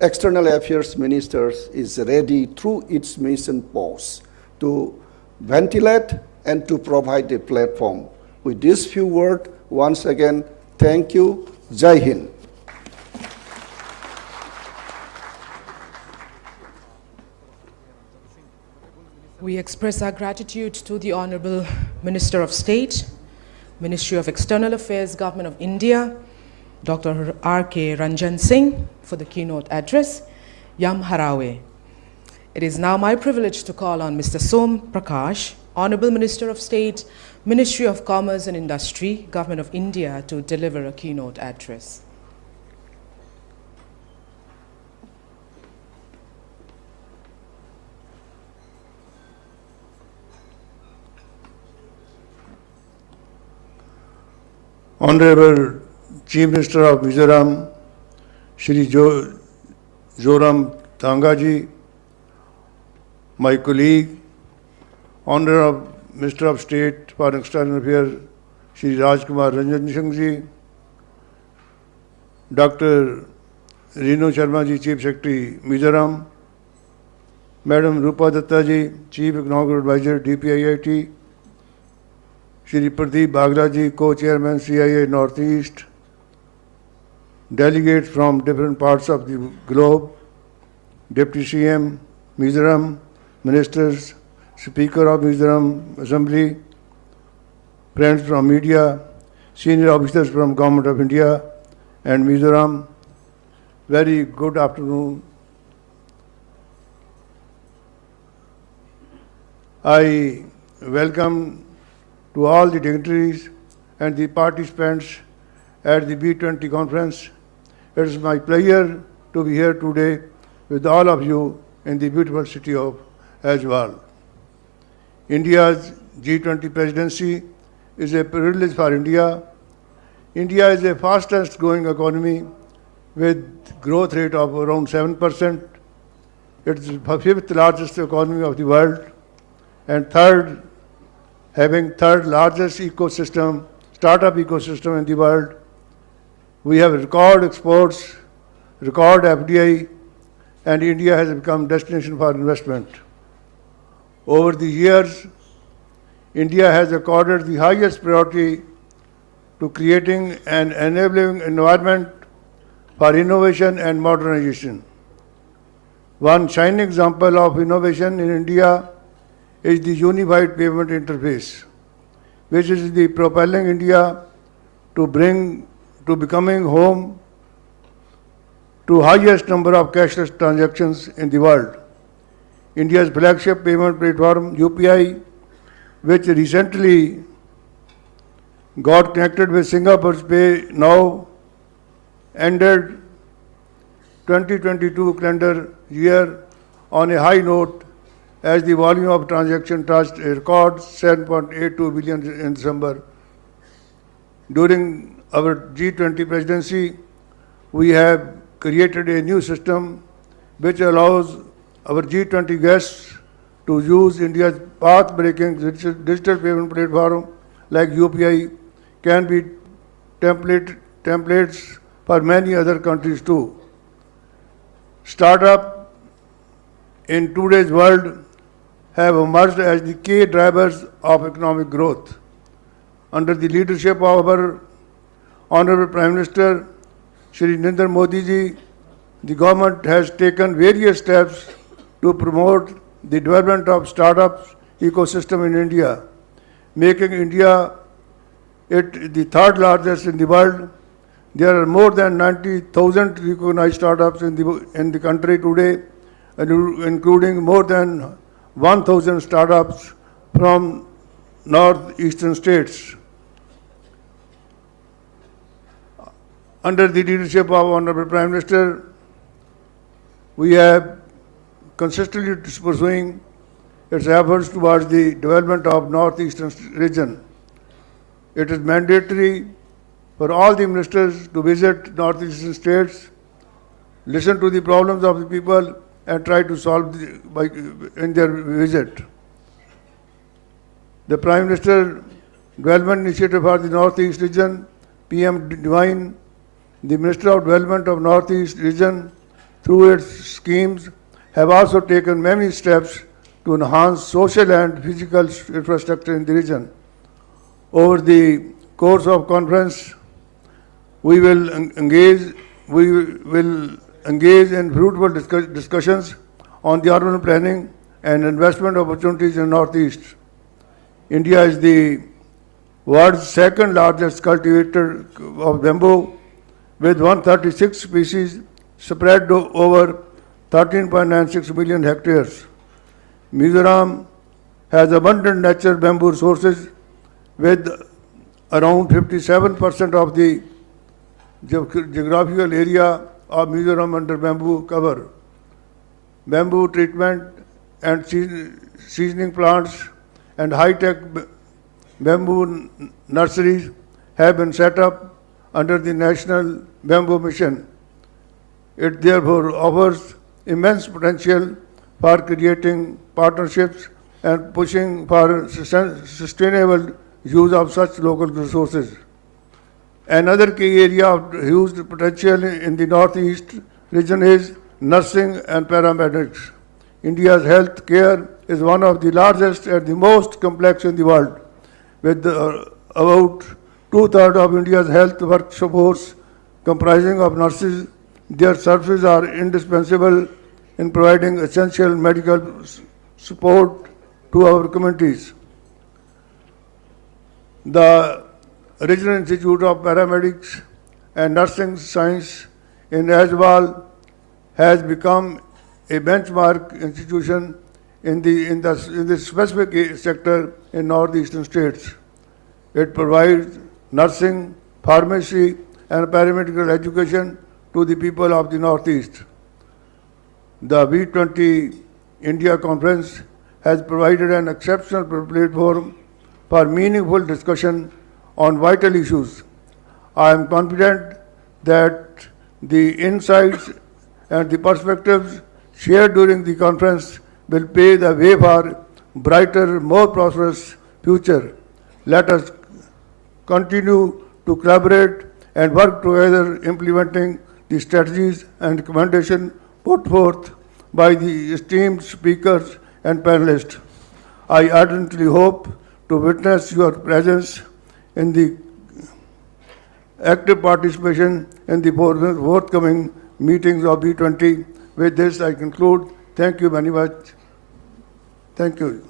External Affairs Ministers is ready through its mission posts to ventilate and to provide a platform. With these few words, once again, thank you. Jai Hind. We express our gratitude to the Honorable Minister of State, Ministry of External Affairs, Government of India, Dr. R.K. Ranjan Singh, for the keynote address. Yam Harawe. It is now my privilege to call on Mr. Parkash, Honorable Minister of State, Ministry of Commerce and Industry, Government of India, to deliver a keynote address. Honorable Chief Minister of Mizoram, Shri Zoram Thangaji, my colleague, Honorable Minister of State for External Affairs, Shri Rajkumar Ranjan Singh ji, Dr. Renu Sharma ji, Chief Secretary, Mizoram, Madam Rupa Datta ji, Chief Inaugural Advisor, DPIIT, Shri Pradeep Bhagra ji, Co-Chairman, CIA Northeast, delegates from different parts of the globe, Deputy CM, Mizoram, ministers, Speaker of Mizoram Assembly, friends from media, senior officers from Government of India and Mizoram. Very good afternoon. I welcome to all the dignitaries and the participants at the B20 conference. It is my pleasure to be here today with all of you in the beautiful city of Aizawl. India's G20 presidency is a privilege for India. India is the fastest growing economy with growth rate of around 7%. It's the fifth largest economy of the world and having third largest ecosystem, startup ecosystem in the world. We have record exports, record FDI, and India has become destination for investment. Over the years, India has accorded the highest priority to creating an enabling environment for innovation and modernization. One shining example of innovation in India is the unified payment interface, which is the propelling India to becoming home to highest number of cashless transactions in the world. India's flagship payment platform, UPI, which recently got connected with Singapore's Pay Now, ended 2022 calendar year on a high note as the volume of transaction touched a record 7.82 billion in December. During our G20 presidency, we have created a new system which allows our G20 guests to use India's path-breaking digital payment platform like UPI can be templates for many other countries too. Startup in today's world have emerged as the key drivers of economic growth. Under the leadership of our Honorable Prime Minister, Shri Narendra Modi ji, the government has taken various steps to promote the development of startups ecosystem in India, making India the third largest in the world. There are more than 90,000 recognized startups in the country today, including more than 1,000 startups from northeastern states. Under the leadership of Honorable Prime Minister, we have consistently pursuing its efforts towards the development of northeastern region. It is mandatory for all the ministers to visit northeastern states, listen to the problems of the people, and try to solve in their visit. The Prime Minister Development Initiative for the Northeast Region, PM Divine, the Minister of Development of Northeast Region, through its schemes, have also taken many steps to enhance social and physical infrastructure in the region. Over the course of conference, we will engage in fruitful discussions on the urban planning and investment opportunities in Northeast. India is the world's second largest cultivator of bamboo, with 136 species spread over 13.96 million hectares. Mizoram has abundant natural bamboo resources with around 57% of the geographical area of Mizoram under bamboo cover. Bamboo treatment and seasoning plants and high-tech bamboo nurseries have been set up under the National Bamboo Mission. It therefore offers immense potential for creating partnerships and pushing for sustainable use of such local resources. Another key area of huge potential in the Northeast region is nursing and paramedics. India's health care is one of the largest and the most complex in the world, with about 2/3 of India's health workforce comprising of nurses. Their services are indispensable in providing essential medical support to our communities. The Regional Institute of Paramedics and Nursing Science in Aizawl has become a benchmark institution in this specific sector in northeastern states. It provides nursing, pharmacy, and paramedical education to the people of the Northeast. The B20 India Conference has provided an exceptional platform for meaningful discussion on vital issues. I am confident that the insights and the perspectives shared during the conference will pave the way for brighter, more prosperous future. Let us continue to collaborate and work together implementing the strategies and recommendations put forth by the esteemed speakers and panelists. I ardently hope to witness your presence in the active participation in the forthcoming meetings of B20. With this, I conclude. Thank you very much. Thank you.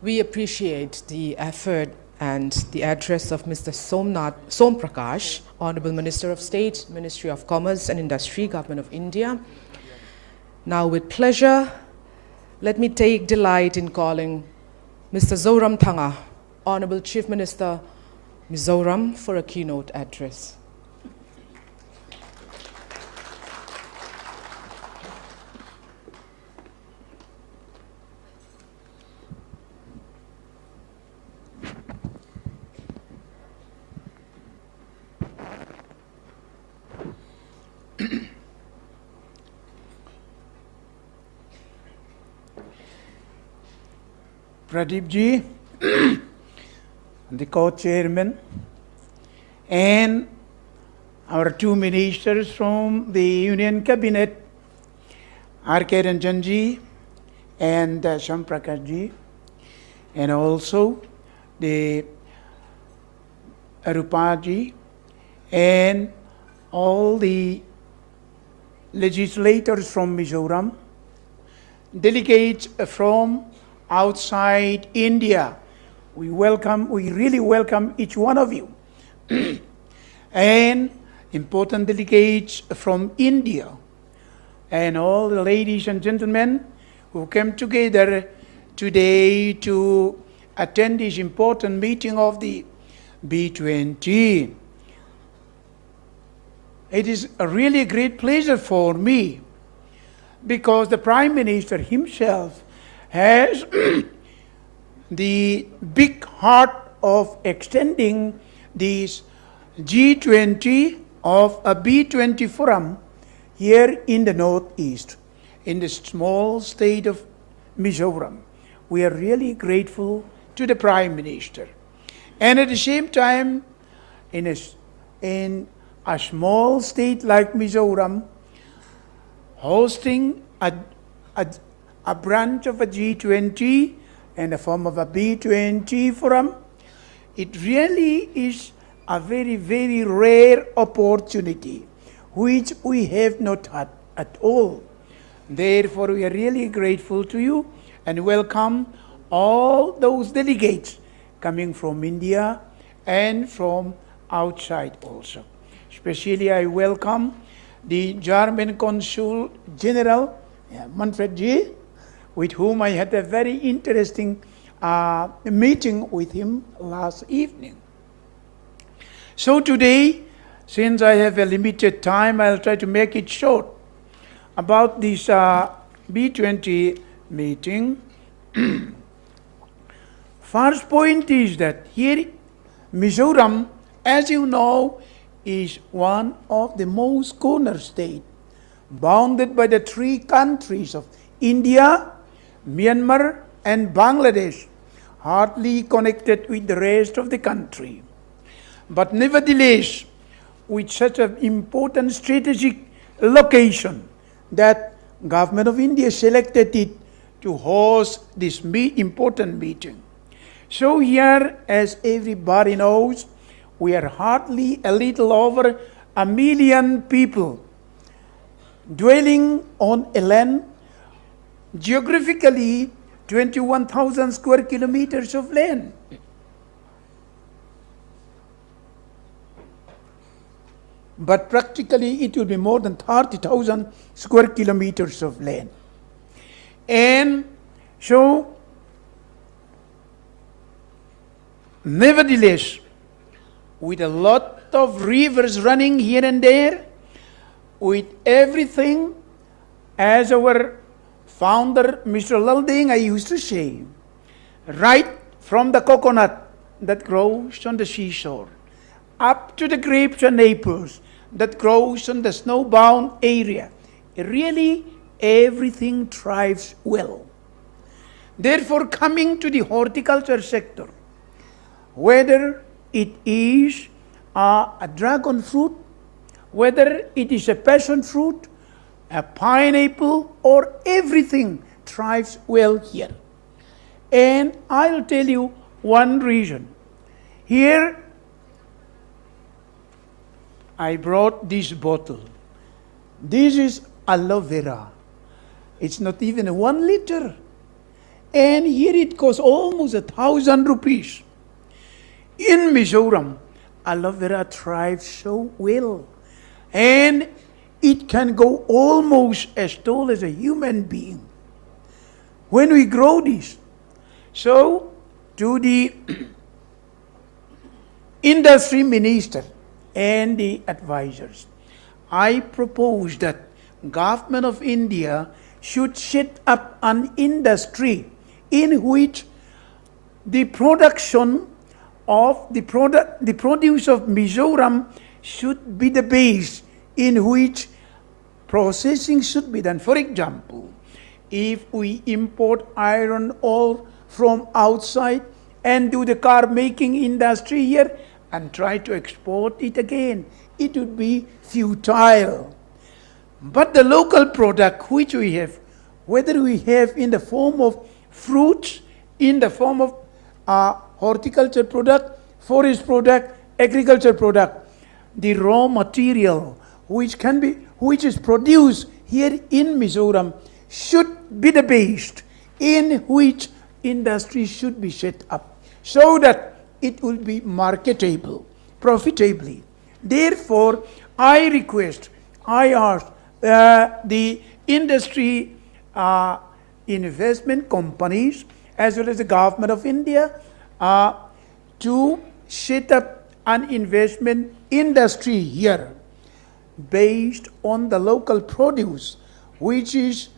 We appreciate the effort and the address of Mr. Somnath Parkash, Honorable Minister of State, Ministry of Commerce and Industry, Government of India. Now, with pleasure, let me take delight in calling Mr. Zoram Thanga, Honorable Chief Minister, Mizoram, for a keynote address. Pradeep ji, the co-chairman, and our two ministers from the Union Cabinet, R.K. Ranjan ji and Parkash ji, and also the Arupa ji, and all the legislators from Mizoram, delegates from outside India. We really welcome each one of you. And important delegates from India, and all the ladies and gentlemen who came together today to attend this important meeting of the B20. It is a really great pleasure for me because the Prime Minister himself has the big heart of extending this G20 of a B20 forum here in the Northeast, in the small state of Mizoram. We are really grateful to the Prime Minister. And at the same time, in a small state like Mizoram, hosting a branch of a G20 and a form of a B20 forum, it really is a very, very rare opportunity which we have not had at all. Therefore, we are really grateful to you and welcome all those delegates coming from India and from outside also. Especially, I welcome the German Consul General, Manfred G., with whom I had a very interesting meeting with him last evening. So today, since I have a limited time, I'll try to make it short about this B20 meeting. First point is that here, Mizoram, as you know, is one of the most corner states, bounded by the three countries of India, Myanmar, and Bangladesh, hardly connected with the rest of the country. But nevertheless, with such an important strategic location that Government of India selected it to host this important meeting. So here, as everybody knows, we are hardly a little over 1 million people dwelling on a land, geographically 21,000 square kilometers of land. But practically it will be more than 30,000 square kilometers of land. And so, nevertheless, with a lot of rivers running here and there, with everything, as our founder, Mr. Lalding, I used to say, right from the coconut that grows on the seashore, up to the grapes and apples that grows on the snowbound area, really everything thrives well. Therefore, coming to the horticulture sector, whether it is a dragon fruit, whether it is a passion fruit, a pineapple, or everything thrives well here. And I'll tell you one reason. Here, I brought this bottle. This is aloe vera. It's not even 1 liter. And here it costs almost 1,000 rupees. In Mizoram, aloe vera thrives so well. And it can go almost as tall as a human being when we grow this. So, to the industry minister and the advisors, I propose that government of India should set up an industry in which the production of the produce of Mizoram should be the base in which processing should be done. For example, if we import iron ore from outside and do the car making industry here and try to export it again, it would be futile. But the local product which we have, whether we have in the form of fruits, in the form of horticulture product, forest product, agriculture product, the raw material which is produced here in Mizoram should be the base in which industry should be set up so that it will be marketable profitably. Therefore, I ask the industry investment companies as well as the government of India to set up an investment industry here based on the local produce, which is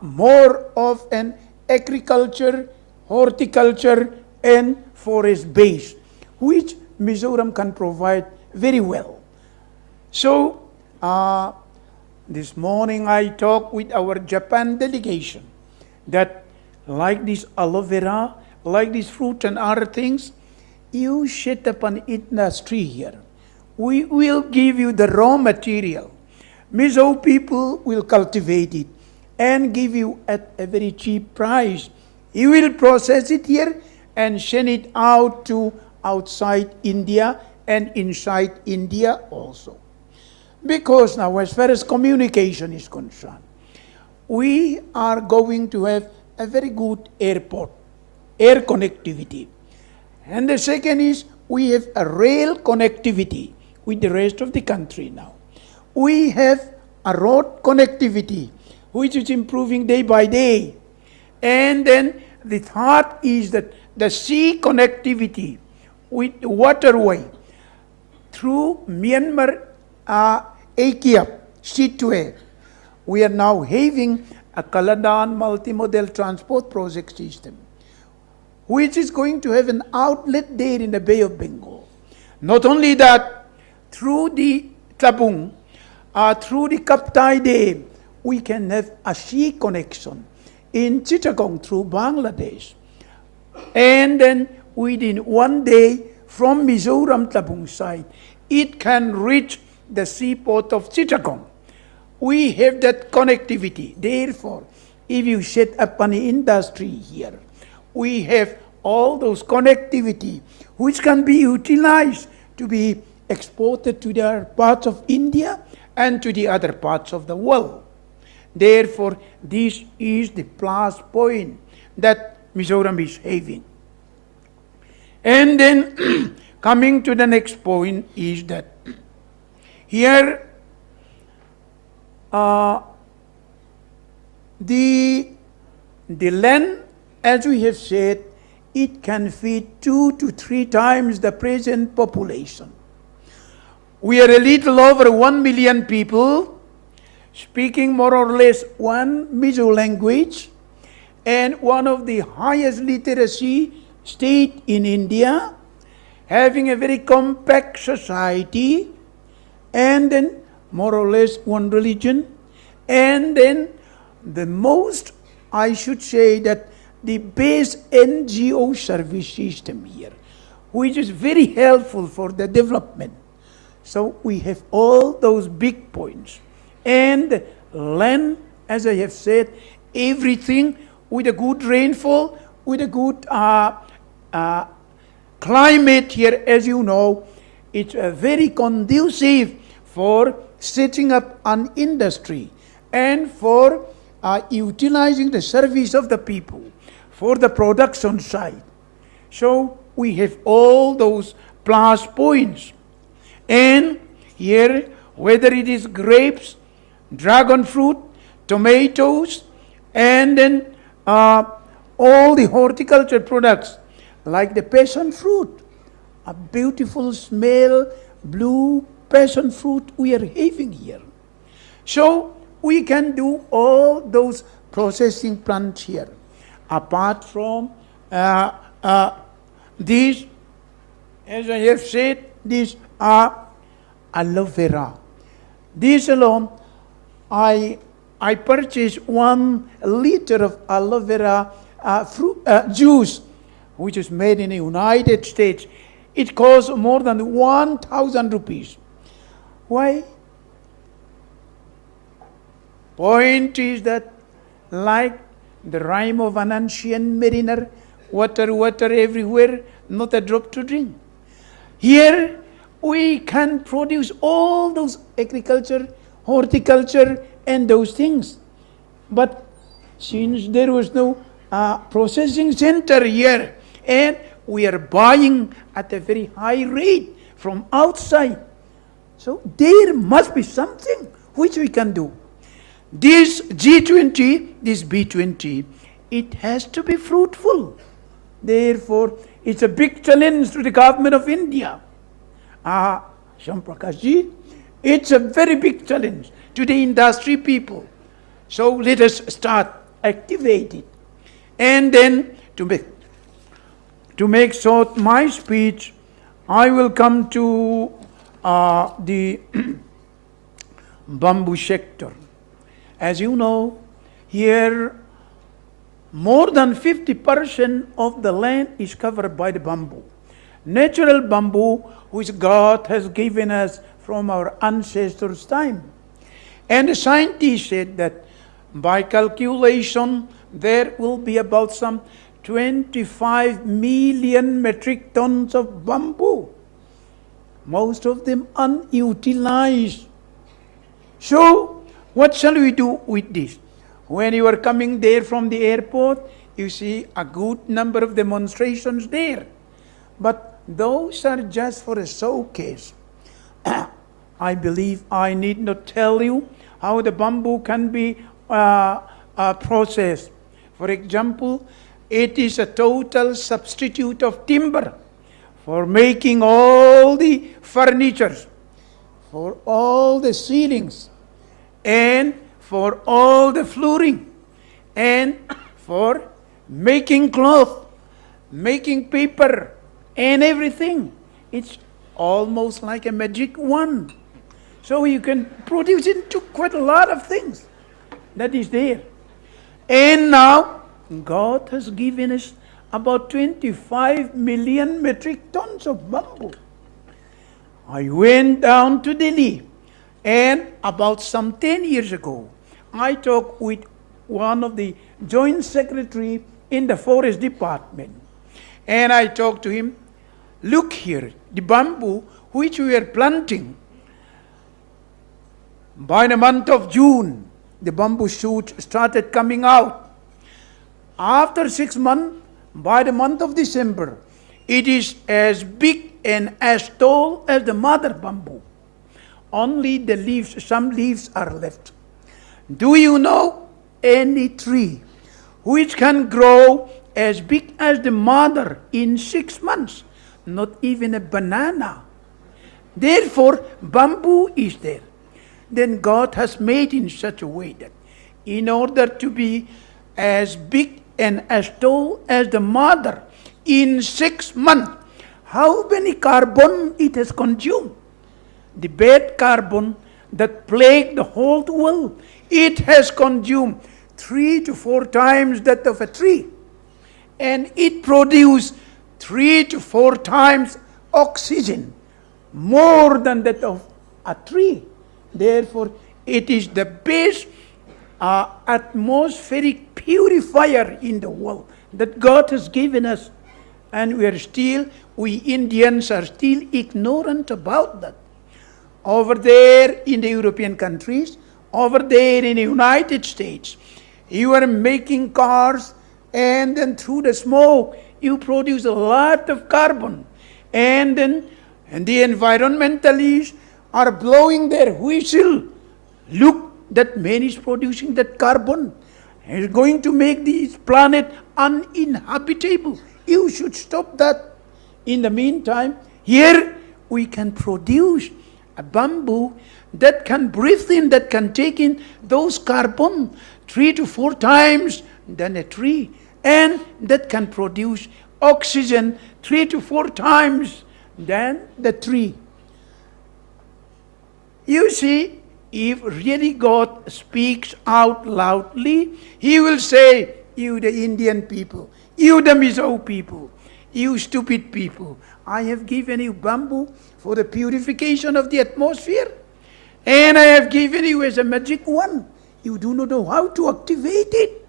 more of an agriculture, horticulture, and forest base, which Mizoram can provide very well. So, this morning I talked with our Japan delegation that like this aloe vera, like this fruit and other things, you set up an industry here. We will give you the raw material. Mizo people will cultivate it and give you at a very cheap price. You will process it here and send it out to outside India and inside India also. Because now, as far as communication is concerned, we are going to have a very good airport, air connectivity. And the second is we have a rail connectivity with the rest of the country now. We have a road connectivity, which is improving day by day. And then the third is that the sea connectivity with waterway through Myanmar, Akia, Sitwe. We are now having a Kaladan multimodal transport project system, which is going to have an outlet there in the Bay of Bengal. Not only that, through the Tabung, through the Kaptai Dam, we can have a sea connection in Chittagong through Bangladesh. And then within 1 day from Mizoram Tabung side, it can reach the seaport of Chittagong. We have that connectivity. Therefore, if you set up an industry here, we have all those connectivity which can be utilized to be exported to the other parts of India and to the other parts of the world. Therefore, this is the plus point that Mizoram is having. And then coming to the next point is that here the land, as we have said, it can feed 2 to 3 times the present population. We are a little over 1 million people, speaking more or less one Mizo language, and one of the highest literacy state in India, having a very compact society, and then more or less one religion, and then the most, I should say, that the best NGO service system here, which is very helpful for the development. So we have all those big points. And land, as I have said, everything with a good rainfall, with a good climate here, as you know, it's very conducive for setting up an industry and for utilizing the service of the people for the production side. So we have all those plus points. And here, whether it is grapes, dragon fruit, tomatoes, and then all the horticulture products, like the passion fruit, a beautiful smell, blue passion fruit we are having here. So we can do all those processing plants here. Apart from these, as I have said, these are aloe vera. This alone, I purchased 1 liter of aloe vera juice, which is made in the United States. It costs more than 1,000 rupees. Why? Point is that, like the rhyme of an ancient mariner, water, water everywhere, not a drop to drink. Here, we can produce all those agriculture, horticulture, and those things. But since there was no processing center here, and we are buying at a very high rate from outside, so there must be something which we can do. This G20, this B20, it has to be fruitful. Therefore, it's a big challenge to the government of India. Parkash ji, it's a very big challenge to the industry people. So let us start activate it. And then to make short my speech, I will come to the bamboo sector. As you know, here more than 50% of the land is covered by the bamboo. Natural bamboo which God has given us from our ancestors' time. And the scientists said that by calculation there will be about some 25 million metric tons of bamboo, most of them unutilized. So what shall we do with this? When you are coming there from the airport, you see a good number of demonstrations there. But those are just for a showcase. I believe I need not tell you how the bamboo can be processed. For example, it is a total substitute of timber for making all the furnitures, for all the ceilings, and for all the flooring, and for making cloth, making paper, and everything. It's almost like a magic wand. So you can produce into quite a lot of things that is there. And now, God has given us about 25 million metric tons of bamboo. I went down to Delhi, and about some 10 years ago, I talked with one of the joint secretary in the forest department. And I talked to him, look here, the bamboo which we are planting, by the month of June, the bamboo shoot started coming out. After 6 months, by the month of December, it is as big and as tall as the mother bamboo. Only the leaves, some leaves are left. Do you know any tree which can grow as big as the mother in 6 months? Not even a banana. Therefore, bamboo is there. Then God has made in such a way that in order to be as big and as tall as the mother in 6 months, how many carbon it has consumed? The bad carbon that plagued the whole world, it has consumed 3 to 4 times that of a tree. And it produced 3 to 4 times oxygen, more than that of a tree. Therefore, it is the best atmospheric purifier in the world that God has given us. And we Indians are still ignorant about that. Over there in the European countries, over there in the United States, you are making cars, and then through the smoke, you produce a lot of carbon. And then the environmentalists are blowing their whistle. Look, that man is producing that carbon. He's going to make this planet uninhabitable. You should stop that. In the meantime, here we can produce a bamboo that can breathe in, that can take in those carbon 3 to 4 times than a tree, and that can produce oxygen 3 to 4 times than the tree. You see, if really God speaks out loudly, He will say, you the Indian people, you the Mizo people, you stupid people, I have given you bamboo for the purification of the atmosphere, and I have given you as a magic wand. You do not know how to activate it.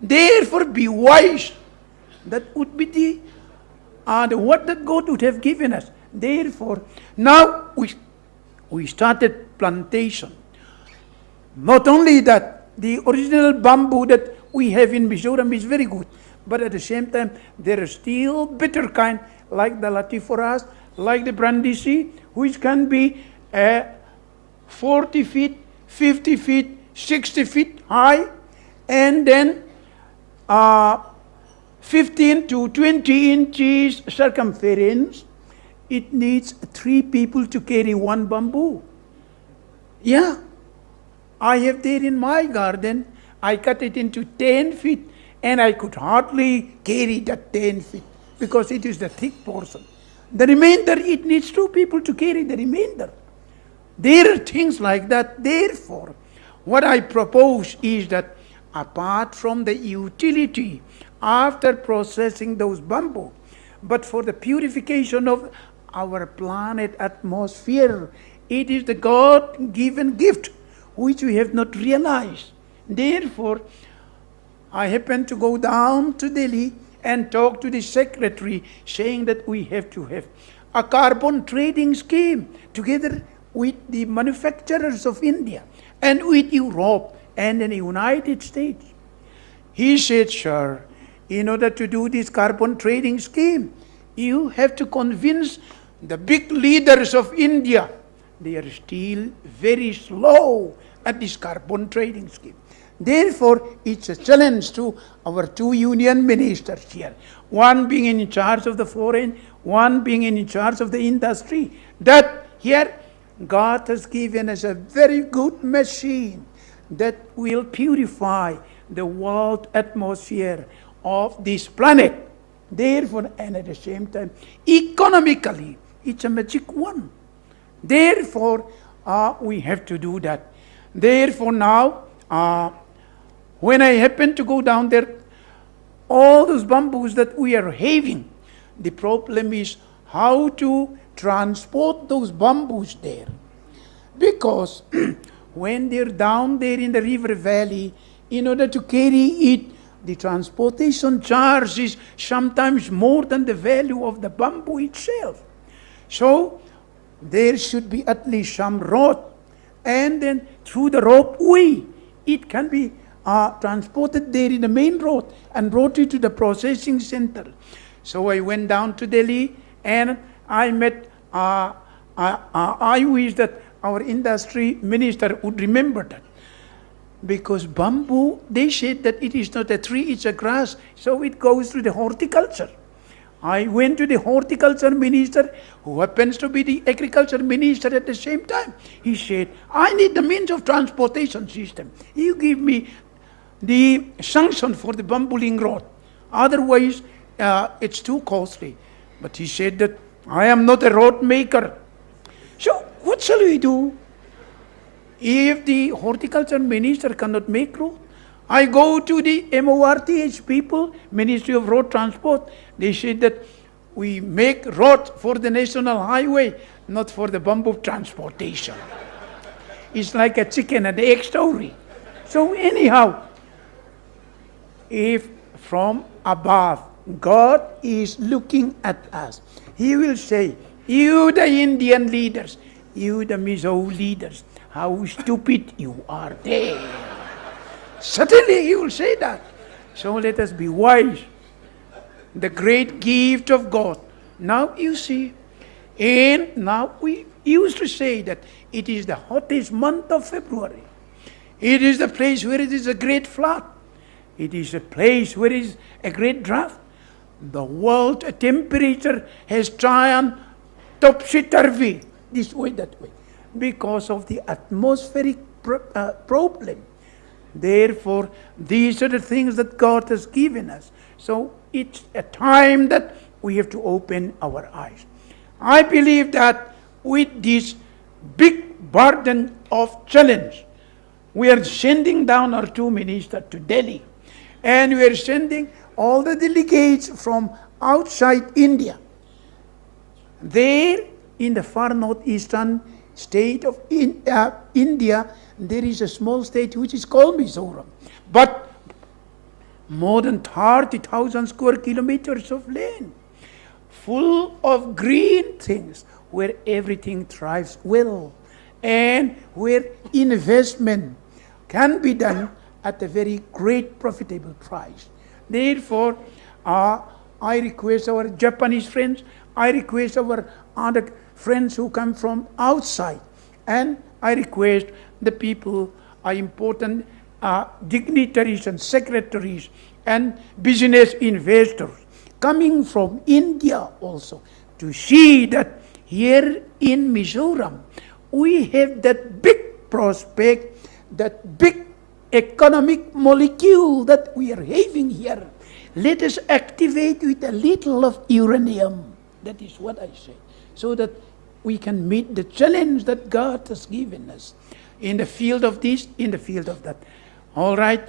Therefore, be wise. That would be the what that God would have given us. Therefore, now we started plantation. Not only that, the original bamboo that we have in Mizoram is very good, but at the same time, there are still better kind, like the latiforas, like the brandisi, which can be 40 feet, 50 feet, 60 feet high, and then 15 to 20 inches circumference. It needs 3 people to carry one bamboo. Yeah, I have there in my garden. I cut it into 10 feet, and I could hardly carry that 10 feet because it is the thick portion. The remainder, it needs 2 people to carry the remainder. There are things like that. Therefore, what I propose is that apart from the utility after processing those bamboo, but for the purification of our planet atmosphere, it is the God-given gift which we have not realized. Therefore, I happened to go down to Delhi and talk to the secretary, saying that we have to have a carbon trading scheme together with the manufacturers of India and with Europe and the United States. He said, sir, in order to do this carbon trading scheme, you have to convince the big leaders of India. They are still very slow at this carbon trading scheme. Therefore, it's a challenge to our 2 union ministers here, one being in charge of the foreign, one being in charge of the industry, that here God has given us a very good machine that will purify the world atmosphere of this planet. Therefore, and at the same time, economically, it's a magic one. Therefore, we have to do that. Therefore, now, when I happen to go down there, all those bamboos that we are having, the problem is how to transport those bamboos there. Because when they're down there in the river valley, in order to carry it the transportation charge is sometimes more than the value of the bamboo itself. So there should be at least some road, and then through the ropeway, it can be transported there in the main road and brought it to the processing center. So I went down to Delhi, and I met, I wish that our industry minister would remember that. Because bamboo, they said that it is not a tree, it's a grass, so it goes to the horticulture. I went to the horticulture minister, who happens to be the agriculture minister at the same time. He said, I need the means of transportation system. You give me the sanction for the bamboo link road. Otherwise, it's too costly. But he said that I am not a road maker. So what shall we do? If the horticulture minister cannot make road, I go to the MORTH people, Ministry of Road Transport. They said that we make road for the national highway, not for the bamboo transportation. It's like a chicken and egg story. So anyhow, if from above God is looking at us, He will say, you the Indian leaders, you the Mizo leaders, how stupid you are there. Certainly He will say that. So let us be wise. The great gift of God. Now you see, and now we used to say that it is the hottest month of February. It is the place where it is a great flood. It is a place where it is a great drought. The world temperature has turned topsy-turvy, this way, that way, because of the atmospheric problem. Therefore, these are the things that God has given us. So it's a time that we have to open our eyes. I believe that with this big burden of challenge, we are sending down our two ministers to Delhi, and we are sending all the delegates from outside India. There in the far northeastern state of India, there is a small state which is called Mizoram. But more than 30,000 square kilometers of land, full of green things, where everything thrives well, and where investment can be done at a very great profitable price. Therefore, I request our Japanese friends, I request our other friends who come from outside, and I request the people, important dignitaries and secretaries and business investors coming from India also, to see that here in Mizoram, we have that big prospect, that big economic molecule that we are having here. Let us activate with a little of uranium. That is what I say. So that we can meet the challenge that God has given us in the field of this, in the field of that. All right.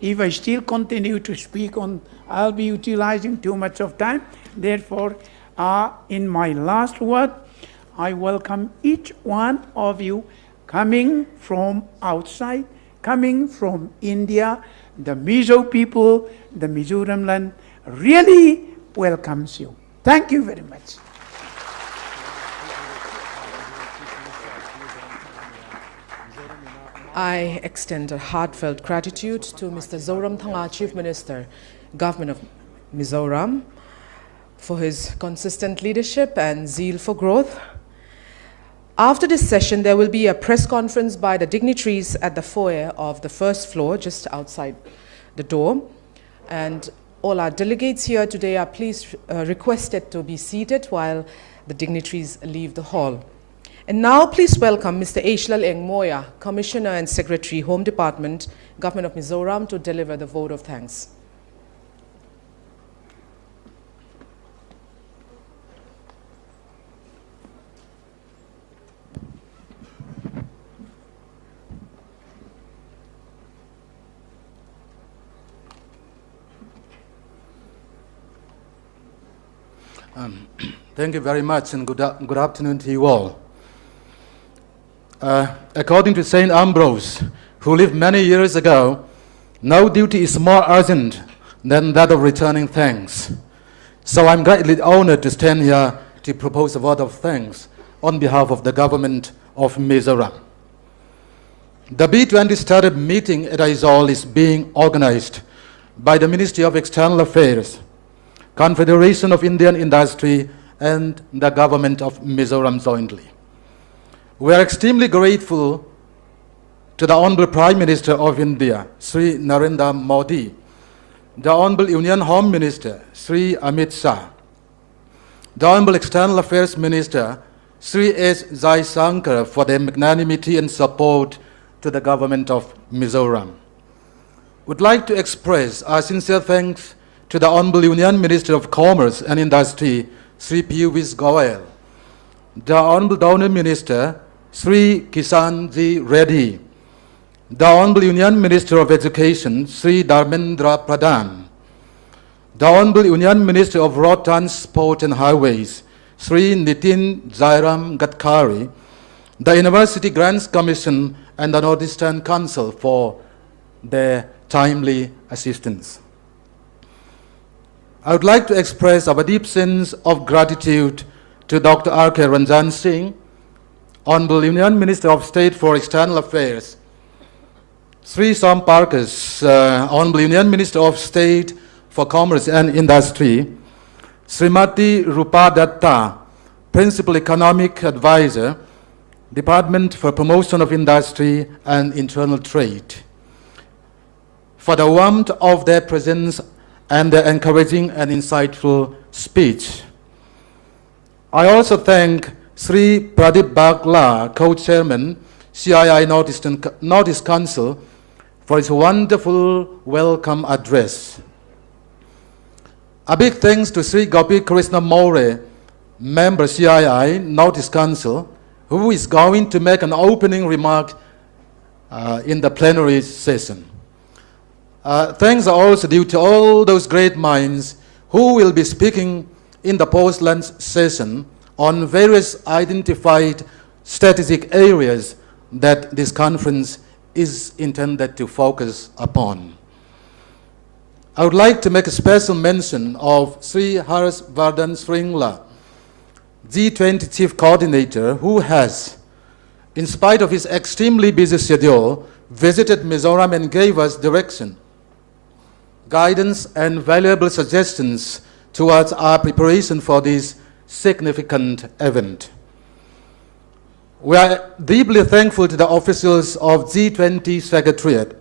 If I still continue to speak on, I'll be utilizing too much of time. Therefore, in my last word, I welcome each one of you coming from outside, coming from India. The Mizo people, the Mizoram land really welcomes you. Thank you very much. I extend a heartfelt gratitude to Mr. Zoramthanga, Chief Minister, Government of Mizoram, for his consistent leadership and zeal for growth. After this session, there will be a press conference by the dignitaries at the foyer of the first floor, just outside the door. And all our delegates here today are please requested to be seated while the dignitaries leave the hall. And now please welcome Mr. Aizawl Moya, Commissioner and Secretary, Home Department, Government of Mizoram, to deliver the vote of thanks. Thank you very much, and good afternoon to you all. According to St. Ambrose, who lived many years ago, No duty is more urgent than that of returning thanks. So I'm greatly honored to stand here to propose a word of thanks on behalf of the government of Mizoram. The B20 startup meeting at Aizawl is being organized by the Ministry of External Affairs, Confederation of Indian Industry, and the government of Mizoram jointly. We are extremely grateful to the Honorable Prime Minister of India, Sri Narendra Modi, the Honorable Union Home Minister, Sri Amit Shah, the Honorable External Affairs Minister, Sri S. Jaisankar, for their magnanimity and support to the government of Mizoram. Would like to express our sincere thanks to the Honorable Union Minister of Commerce and Industry, Sri Piyush Goyal, the Honorable Donor Minister, Sri Kishanji Reddy, the Honorable Union Minister of Education, Sri Dharmendra Pradhan, the Honorable Union Minister of Road Transport and Highways, Sri Nitin Jairam Gadkari, the University Grants Commission, and the Northeastern Council for their timely assistance. I would like to express our deep sense of gratitude to Dr. R.K. Ranjan Singh, Honorable Union Minister of State for External Affairs, Sri Som Parkash, Honorable Union Minister of State for Commerce and Industry, Srimati Rupa Datta, Principal Economic Advisor, Department for Promotion of Industry and Internal Trade, for the warmth of their presence and their encouraging and insightful speech. I also thank Sri Pradip Bagla, Co-Chairman, CII Northeast Council, for his wonderful welcome address. A big thanks to Sri Gopi Krishna More, Member CII Northeast Council, who is going to make an opening remark in the plenary session. Thanks are also due to all those great minds who will be speaking in the post-lunch session on various identified strategic areas that this conference is intended to focus upon. I would like to make a special mention of Sri Hars Vardhan Sringla, G20 Chief Coordinator, who has, in spite of his extremely busy schedule, visited Mizoram and gave us direction, guidance, and valuable suggestions towards our preparation for this significant event. We are deeply thankful to the officials of G20 Secretariat,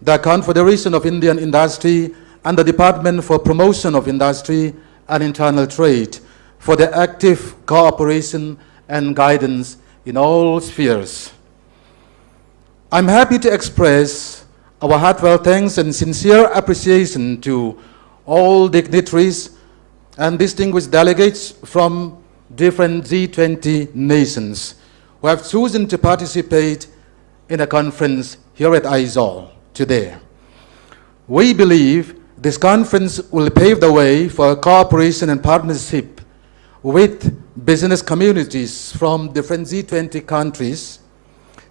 the Confederation of Indian Industry, and the Department for Promotion of Industry and Internal Trade for their active cooperation and guidance in all spheres. I'm happy to express our heartfelt thanks and sincere appreciation to all dignitaries and distinguished delegates from different G20 nations who have chosen to participate in a conference here at Aizawl today. We believe this conference will pave the way for cooperation and partnership with business communities from different G20 countries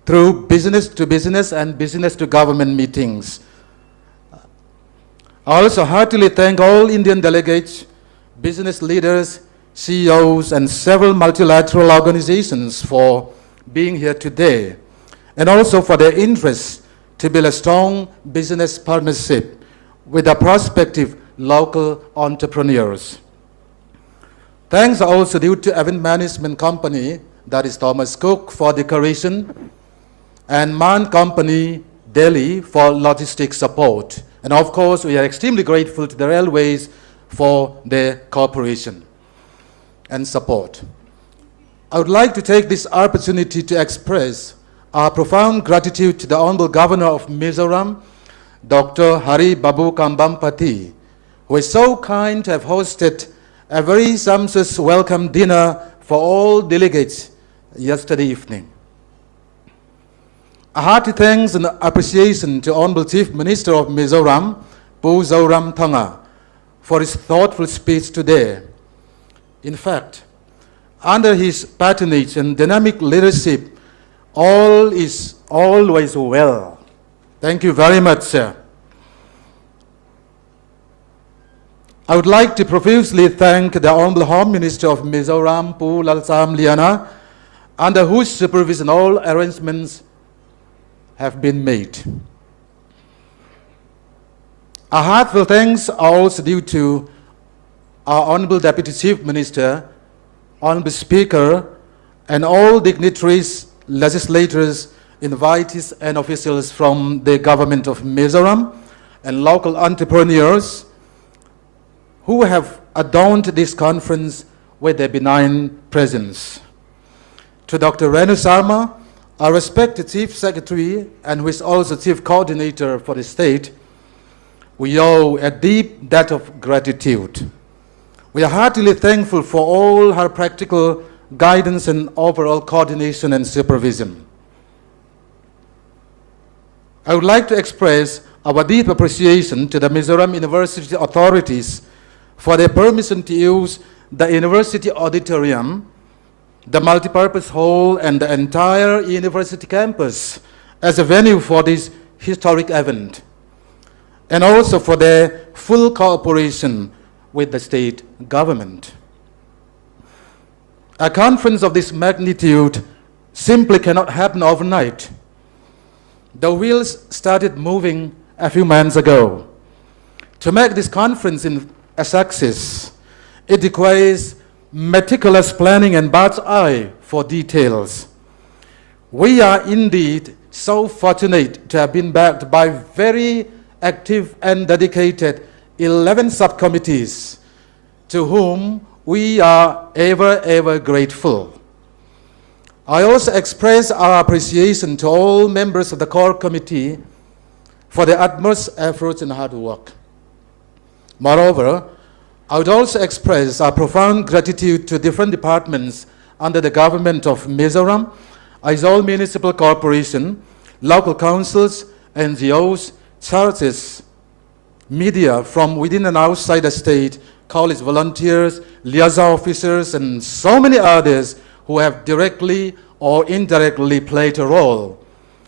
through business to business and business to government meetings. I also heartily thank all Indian delegates, business leaders, CEOs, and several multilateral organizations for being here today, and also for their interest to build a strong business partnership with the prospective local entrepreneurs. Thanks are also due to event management company, that is Thomas Cook, for decoration, and Man Company Delhi for logistic support. And of course, we are extremely grateful to the railways for their cooperation and support. I would like to take this opportunity to express our profound gratitude to the Honorable Governor of Mizoram, Dr. Hari Babu Kambampati, who is so kind to have hosted a very sumptuous welcome dinner for all delegates yesterday evening. A hearty thanks and appreciation to Honorable Chief Minister of Mizoram, Bu Zoram Thanga, for his thoughtful speech today. In fact, under his patronage and dynamic leadership, all is always well. Thank you very much, sir. I would like to profusely thank the Honorable Home Minister of Mizoram, Pu Lalsam Liana, under whose supervision all arrangements have been made. Our heartfelt thanks are also due to our Honorable Deputy Chief Minister, Honorable Speaker, and all dignitaries, legislators, invitees, and officials from the government of Mizoram and local entrepreneurs who have adorned this conference with their benign presence. To Dr. Renu Sharma, our respected Chief Secretary and who is also Chief Coordinator for the state, we owe a deep debt of gratitude. We are heartily thankful for all her practical guidance and overall coordination and supervision. I would like to express our deep appreciation to the Mizoram University authorities for their permission to use the university auditorium, the multipurpose hall, and the entire university campus as a venue for this historic event, and also for their full cooperation with the state government. A conference of this magnitude simply cannot happen overnight. The wheels started moving a few months ago. To make this conference a success, it requires meticulous planning and bird's eye for details. We are indeed so fortunate to have been backed by very active and dedicated 11 subcommittees to whom we are ever grateful. I also express our appreciation to all members of the core committee for their utmost efforts and hard work. Moreover, I would also express our profound gratitude to different departments under the government of Mizoram, Aizawl Municipal Corporation, local councils, NGOs, churches, media from within and outside the state, college volunteers, liaison officers, and so many others who have directly or indirectly played a role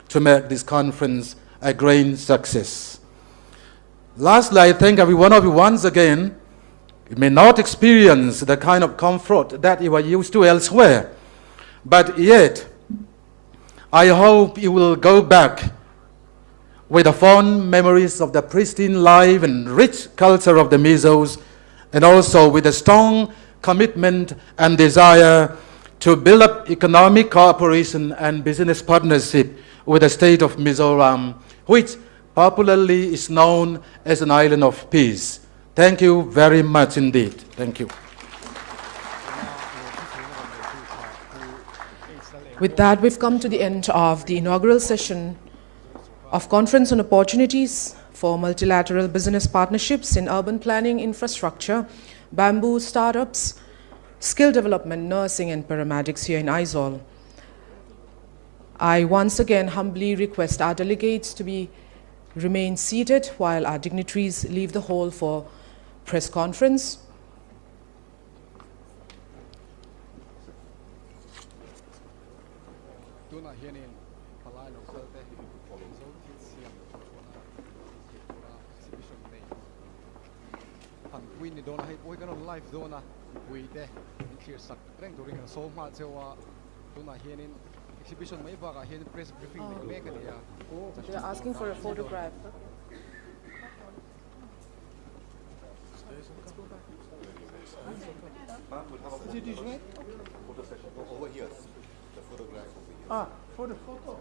to make this conference a great success. Lastly, I thank every one of you once again. You may not experience the kind of comfort that you are used to elsewhere, but yet, I hope you will go back with the fond memories of the pristine life and rich culture of the Mizos, and also with a strong commitment and desire to build up economic cooperation and business partnership with the state of Mizoram, which popularly is known as an island of peace. Thank you very much indeed. Thank you. With that, we've come to the end of the inaugural session of Conference on Opportunities for Multilateral Business Partnerships in Urban Planning Infrastructure, Bamboo Startups, Skill Development, Nursing, and Paramedics here in Aizawl. I once again humbly request our delegates to remain seated while our dignitaries leave the hall for press conference. They're asking for a photograph. Over here, the photograph over here. Ah, for the photo.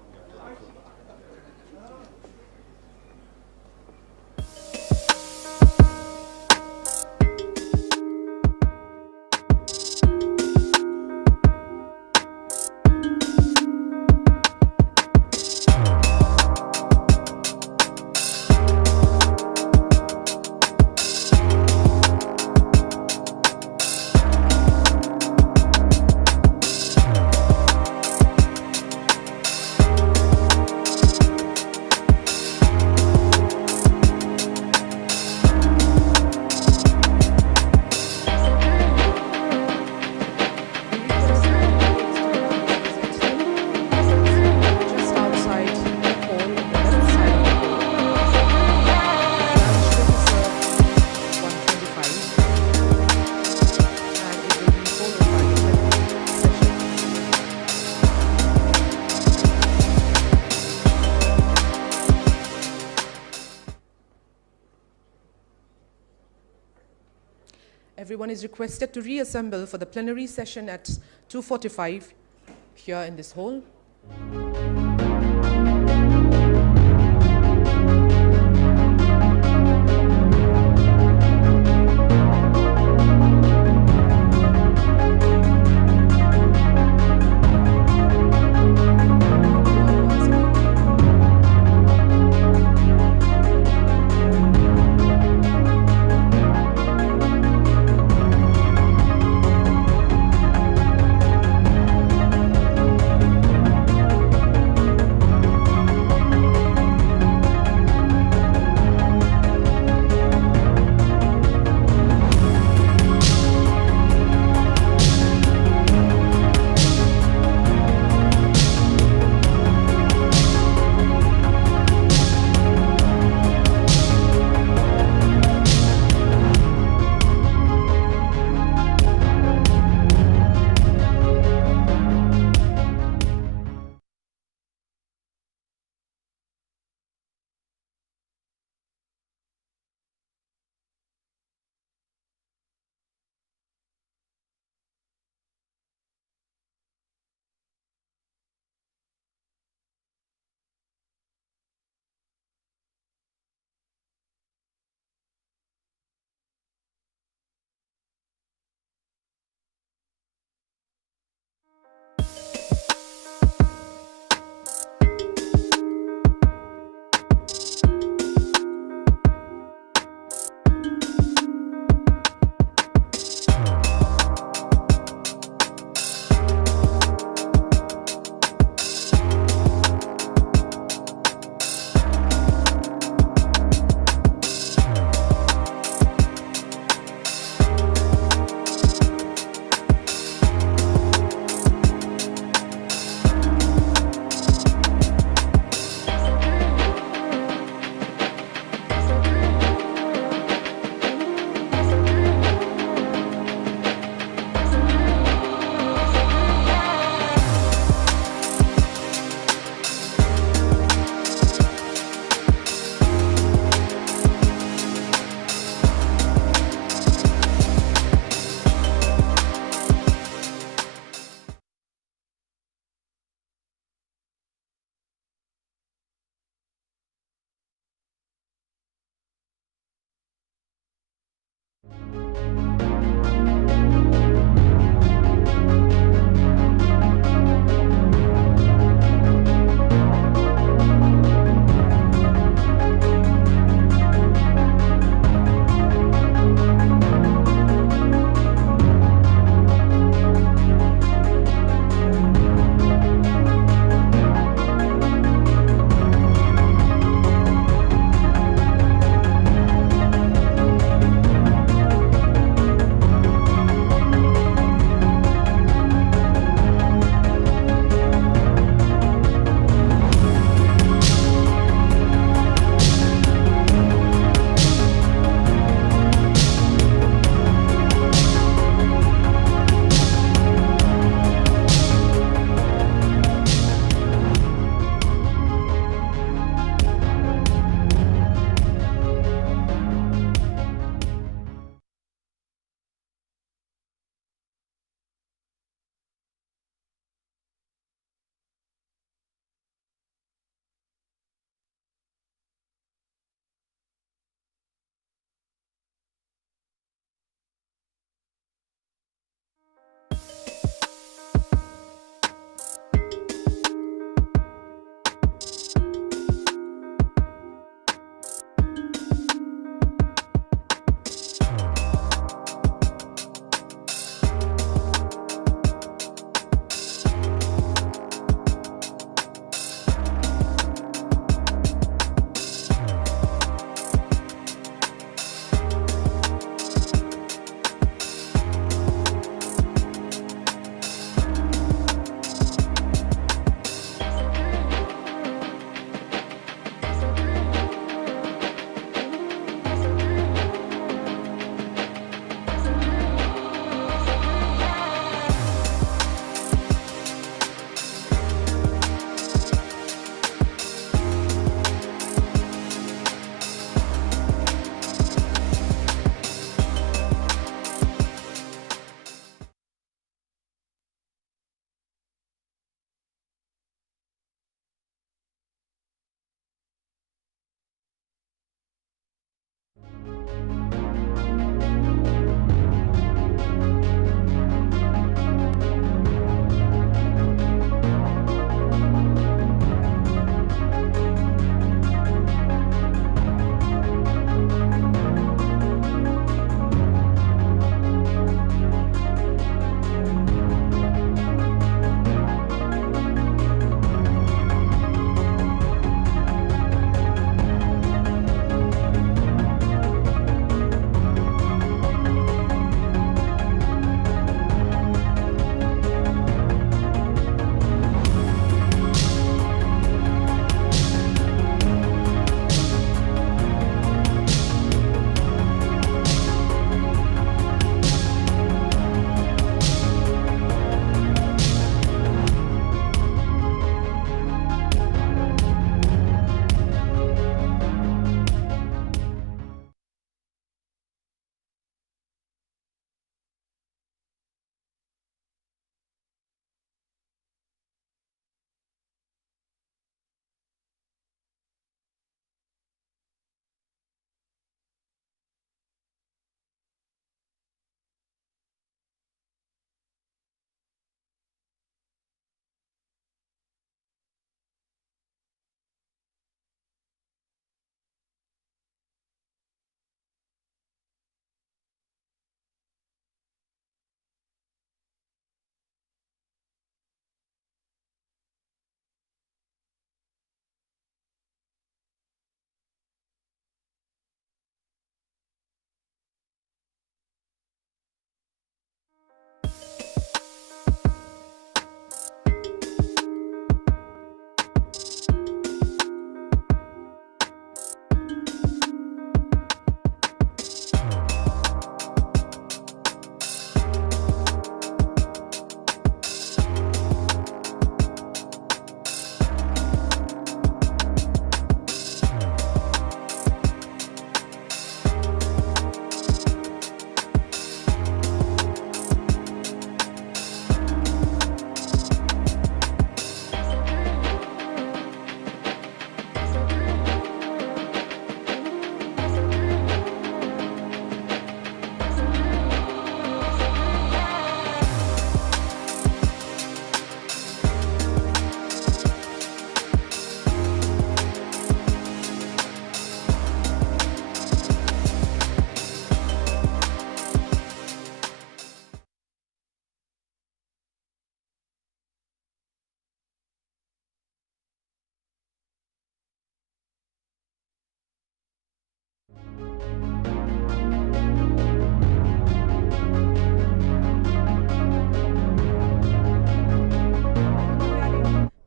everyone is requested to reassemble for the plenary session at 2:45 here in this hall.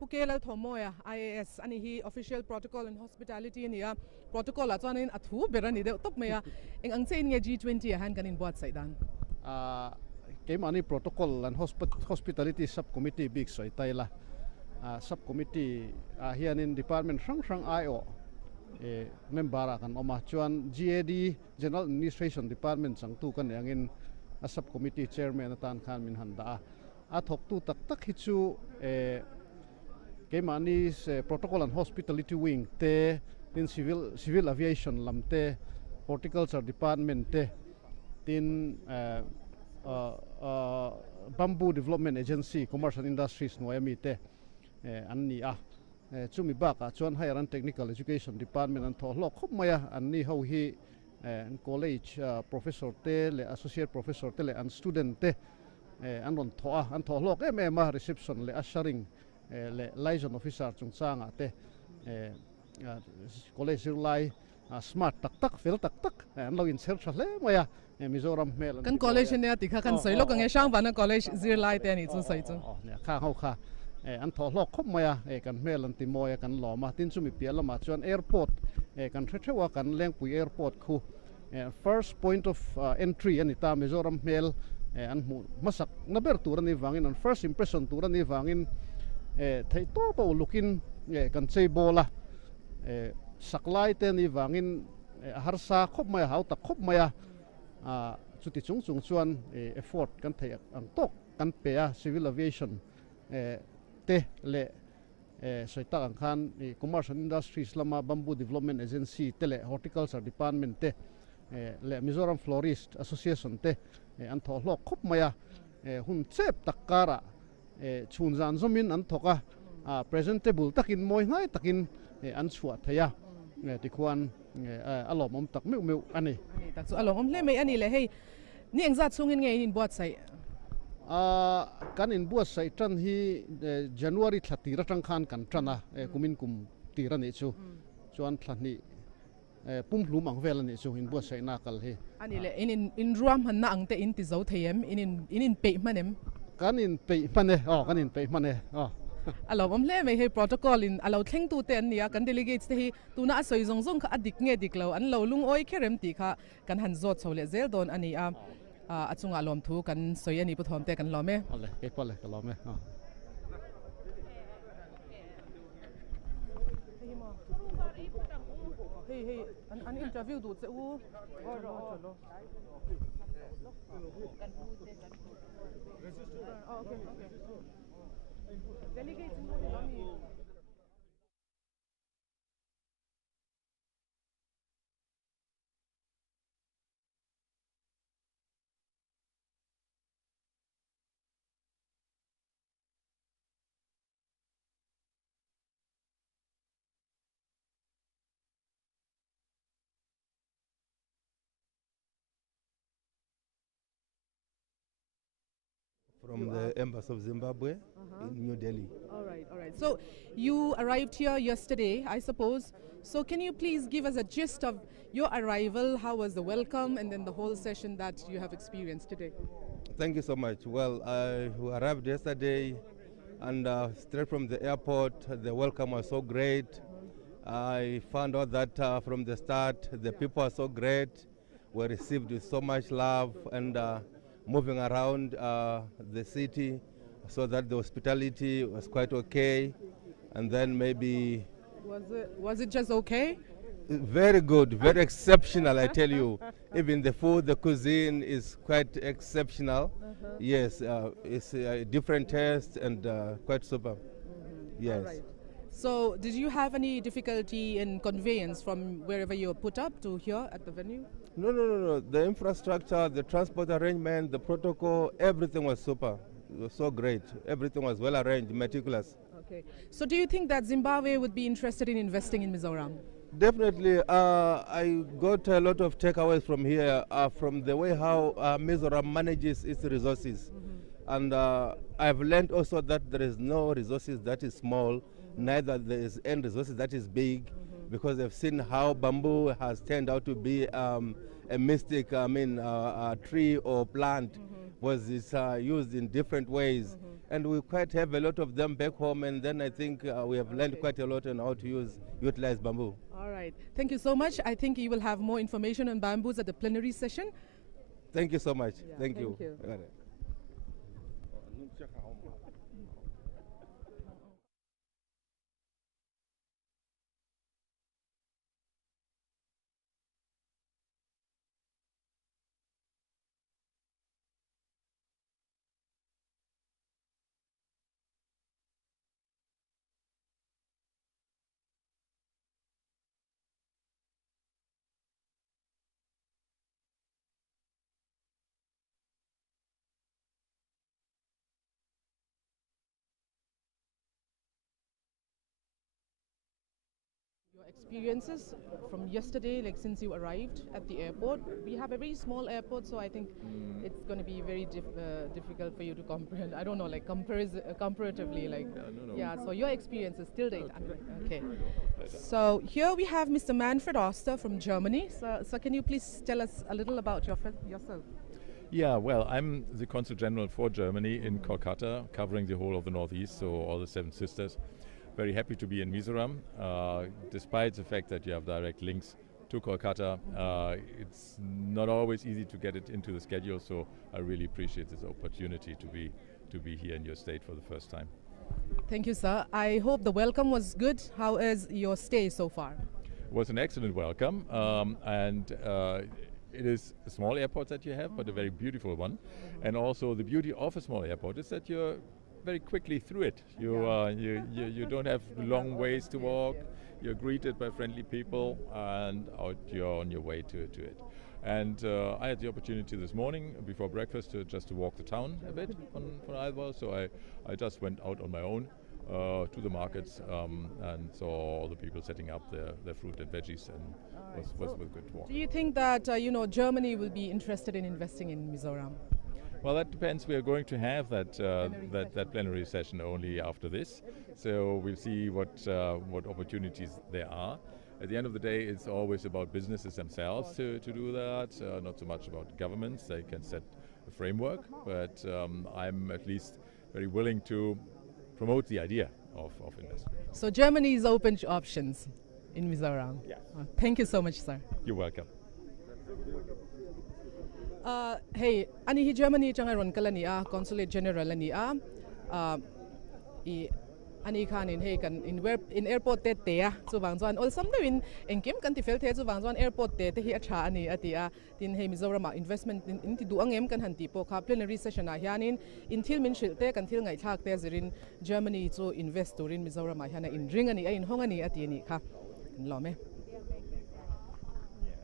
Pukela Thomoya IAS ani hi official protocol and hospitality ni protocol at one in athu berani de top maya ing ang chain nge G20 han kanin buat saidan came ani protocol and hospitality subcommittee big soi taila subcommittee hian in department rang IO member kan oma chuan GAD general administration department sang tu kan angin a subcommittee chairman atan khan min handa a thok tu tak hi chu Kemani protocol and hospitality wing te tin civil aviation lamte horticulture department te tin bamboo development agency commercial industries noyami te anni chumi baka chuan higher and technical education department an tholok khop maya anni ho hi college professor te le associate professor te le an student te an tholok em reception le ushering le liaison officer chung changa te college lai smart tak fel tak an lo in ser thle maya Mizoram mel kan college ne atikha kan soilo kan sang ban college zir lai te ni chu sai chu ne kha ho kha an tholok khop maya kan mel an ti moya kan lo ma tin chumi piala ma chuan airport kan threwa kan lengpui airport khu first point of entry ani ta Mizoram mel an masak na ber turani wangin an first impression turani wangin thei to po lukin kan chei bola saklai te ni wangin harsa khop maya hau tak khop maya chuti chung chuan effort kan thei ang tok kan pe civil aviation te le soita ang khan commercial industries lama bamboo development agency te le horticulture department te le Mizoram Florist Association te an tho hlok khup maya hun chep takkara chunzan zomin an thoka presentable takin moi ngai takin an chhuat thaya tikhuan alom om tak meu meu ani tak so alom om hle mai ani le hei ni engzat sungin nge in buat sai kan in buat sai tran hi January thati ratang khan kan trana kumin kum tira ni chu chuan thlani pum hlum ang vel ani chu in buat sai na kal hi ani le in ruam han na angte in ti zo thayem in pe manem kan in pe mane kan in pe mane alom om hle mai hei protocol in alo thleng tu te an nia kan delegates te hi tu na soi zong zong kha adik nge diklo an lo lung oi kherem ti kha kan han zot chole zel don ani achunga lom thu kan soi ani puthom te kan lome ale ke pale ka lome hey an interview du che u chalo okay delegates from the Embassy of Zimbabwe in New Delhi. All right. So you arrived here yesterday, I suppose. So can you please give us a gist of your arrival? How was the welcome and then the whole session that you have experienced today? Thank you so much. Well, I arrived yesterday and straight from the airport, the welcome was so great. I found out that from the start, the people are so great. We received with so much love and moving around the city so that the hospitality was quite okay. And then maybe... Was it just okay? Very good, very exceptional, I tell you. Even the food, the cuisine is quite exceptional. Yes, it's a different taste and quite super. Yes. Right. So did you have any difficulty in conveyance from wherever you were put up to here at the venue? No. The infrastructure, the transport arrangement, the protocol, everything was super. It was so great. Everything was well arranged, meticulous. Okay. So do you think that Zimbabwe would be interested in investing in Mizoram? Definitely. I got a lot of takeaways from here, from the way how Mizoram manages its resources. And I've learned also that there is no resources that is small, neither there is any resources that is big, because they've seen how bamboo has turned out to be a mystic, tree or plant, was used in different ways. And we quite have a lot of them back home, and then I think we have learned quite a lot on how to utilize bamboo. All right. Thank you so much. I think you will have more information on bamboos at the plenary session. Thank you so much. Yeah, thank you. Your experiences from yesterday, like since you arrived at the airport. We have a very small airport, so I think it's going to be very difficult for you to comprehend. I don't know, like comparatively, like So your experiences till date. Okay. So here we have Mr. Manfred Oster from Germany. So can you please tell us a little about yourself? Yeah, well, I'm the Consul General for Germany in Kolkata, covering the whole of the Northeast, so all the 7 sisters. Very happy to be in Mizoram, despite the fact that you have direct links to Kolkata. It's not always easy to get it into the schedule, so I really appreciate this opportunity to be here in your state for the first time. Thank you, sir. I hope the welcome was good. How is your stay so far? It was an excellent welcome, and it is a small airport that you have, but a very beautiful one. And also the beauty of a small airport is that you're very quickly through it. You don't have long ways to walk. You're greeted by friendly people, and you're on your way to it. And I had the opportunity this morning before breakfast just to walk the town a bit on Aizawl. So I just went out on my own to the markets and saw all the people setting up their fruit and veggies, and was a good walk. Do you think that Germany will be interested in investing in Mizoram? Well, that depends. We are going to have that plenary session only after this, so we'll see what opportunities there are. At the end of the day, it's always about businesses themselves to do that, not so much about governments. They can set a framework, but I'm at least very willing to promote the idea of investment. So Germany is open to options in Mizoram? Yes. Thank you so much, sir. You're welcome. Hey, ani hi Germany changa ron kalania Consulate General ania ani khan in hey kan in airport te chu wang chuan ol sam in engkim kan ti fel the chu wang chuan airport te hi atha ani atia tin hey Mizoram investment in ti du angem kan han ti po kha plenary session a hianin in thil min shil te kan thil ngai thak te zirin Germany chu investor in Mizoram a hiana in ring ani a in hong ani ati ni kha lo me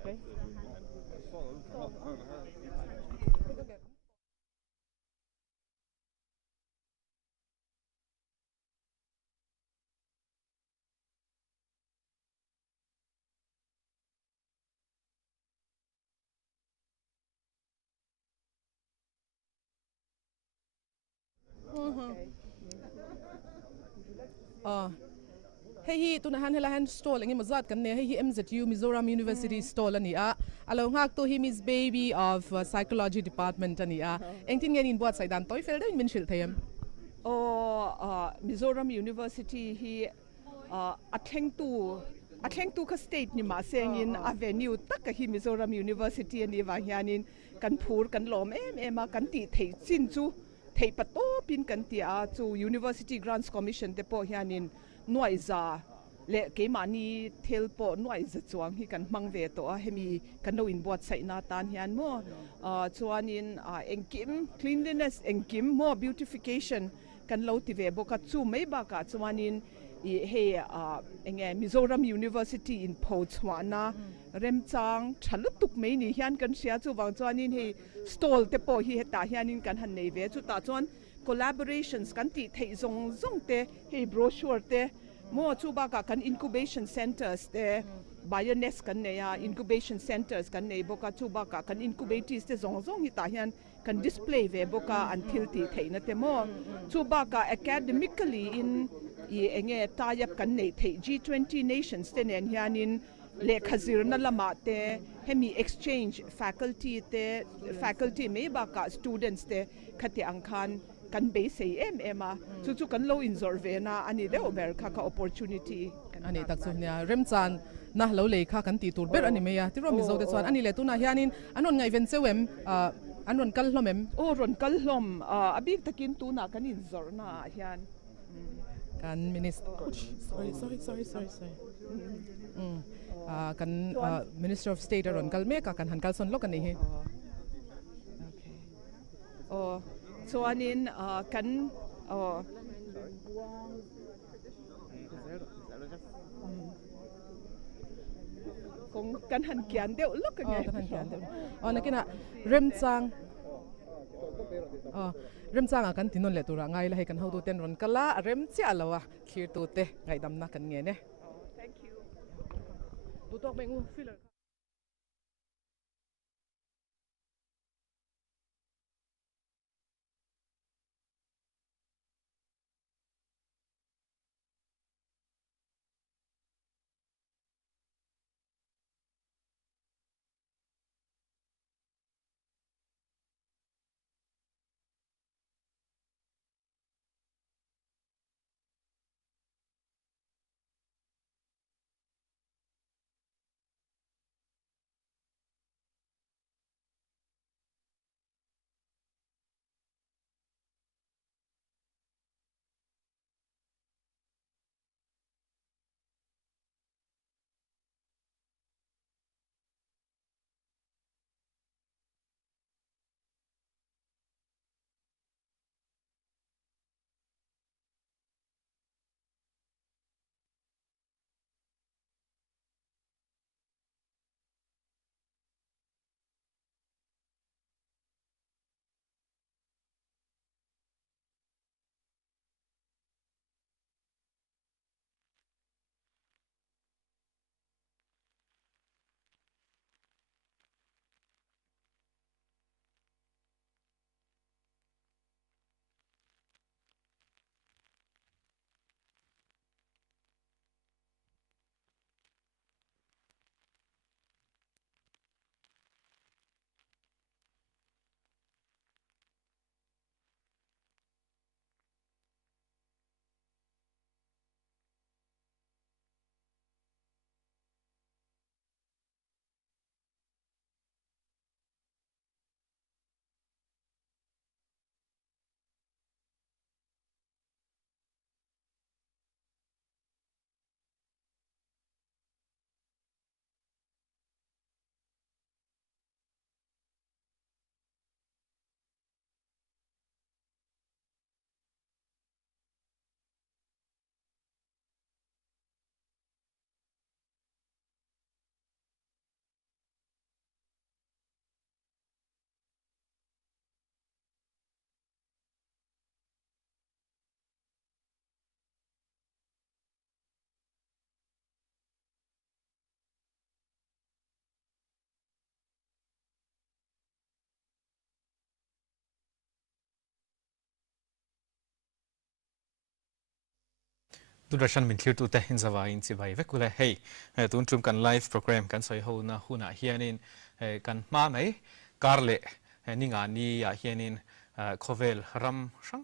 okay. Hey tunahan helahan stall ngi mazat kan ne hey MZU Mizoram University stall ani a along hak to him is baby of psychology department ani a engtin ngin buat saidan toy fel den min shil them Mizoram University hi atheng tu ka state ni ma seng in avenue tak hi Mizoram University ani wa hianin kan phur kan lom em kan ti thei chin chu thei pato pin kan ti a chu University Grants Commission te po hianin nuaiza le ke mani thel po nuaiza chuang hi kan mangve to a hemi kan no in buat sai na tan hian mo chuanin engkim cleanliness engkim more beautification kan lo ti ve boka chu mai ba ka chuanin he enge Mizoram University in Botswana remchang thalutuk mai ni hian kan sia chu wang chuanin he stall te po hi heta hianin kan han nei ve chu ta chuan collaborations kan ti thei zong te he brochure te mo chu ba ka kan incubation centers te bioness kan ne ya incubation centers kan nei boka chu ba ka kan incubatees te zong hi ta hian kan display ve boka until ti thei na te mo chu ba ka academically in enge tayap kan nei thei G20 nations te nen hianin le khazir na lama te hemi exchange faculty me ba ka students te khati angkhan kan be sei ema chu kan lo in zorve na ani de ober kha ka opportunity ani tak chu nia remchan na lo le kha kan ti tur ber ani me ya ti rom zo de chuan ani le tu na hianin anon ngai ven chewem anon kal hlomem ron kal hlom abik takin tu na kan in zor na hian kan minister sorry kan Minister of State ron kal me ka kan han kal son lo kan ni he chuanin kan kung kan han kian deuh lo kan han kian deuh nakina remchang remchang kan tinon le tura ngai la he kan hodu ten ron kala rem chia lawa khir tu te ngai dam na kan nge ne thank you tu tok mengu filler tu darshan min thlir tu te hin zawa in chi vai vekule hei tun trum kan live program kan soi ho na huna hianin kan ma mai karle ninga ni ya hianin khovel ram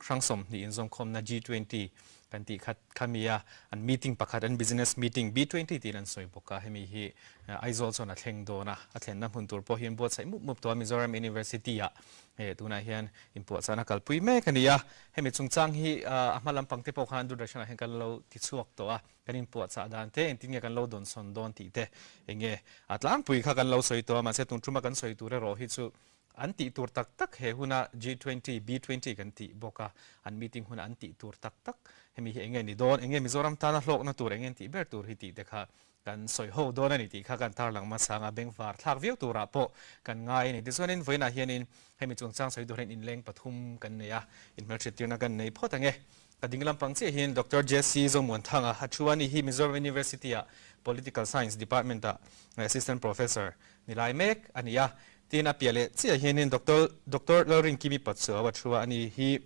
sang som ni in zong khom na G20 kan ti khat khamia an meeting pakhat an business meeting B20 tin an soi boka hemi hi Aizawl chona thleng do na a thlen na mun tur po hian bot sai mup to Mizoram University ya tuna hian import sana kalpui me kania hemi chungchang hi ahmalam pangte po khan du dashana hen kan lo ti chuak to a kan import sa dan te entin kan lo don son don ti te enge atlang pui kha kan lo soi to ma se tung truma kan soi tu re ro hi chu an ti tur tak tak he huna G20 B20 kan ti boka an meeting huna an ti tur tak tak hemi hi enge ni don enge Mizoram ta na hlok na tur enge ti ber tur hi ti te kha kan soi ho don ani ti kha kan tar lang ma sanga beng var thak view tura po kan ngai ni tisonin voina hianin hemi chungchang soi doren in leng pathum kan neya in melchit tirna kan nei photange kadinglam pangche hin Dr. Jesse Zomon thanga hachuani hi Mizoram University a Political Science Department a assistant professor nilai mek ania tina piale chia hianin Dr. Lorin Kimi patsu awachua ani hi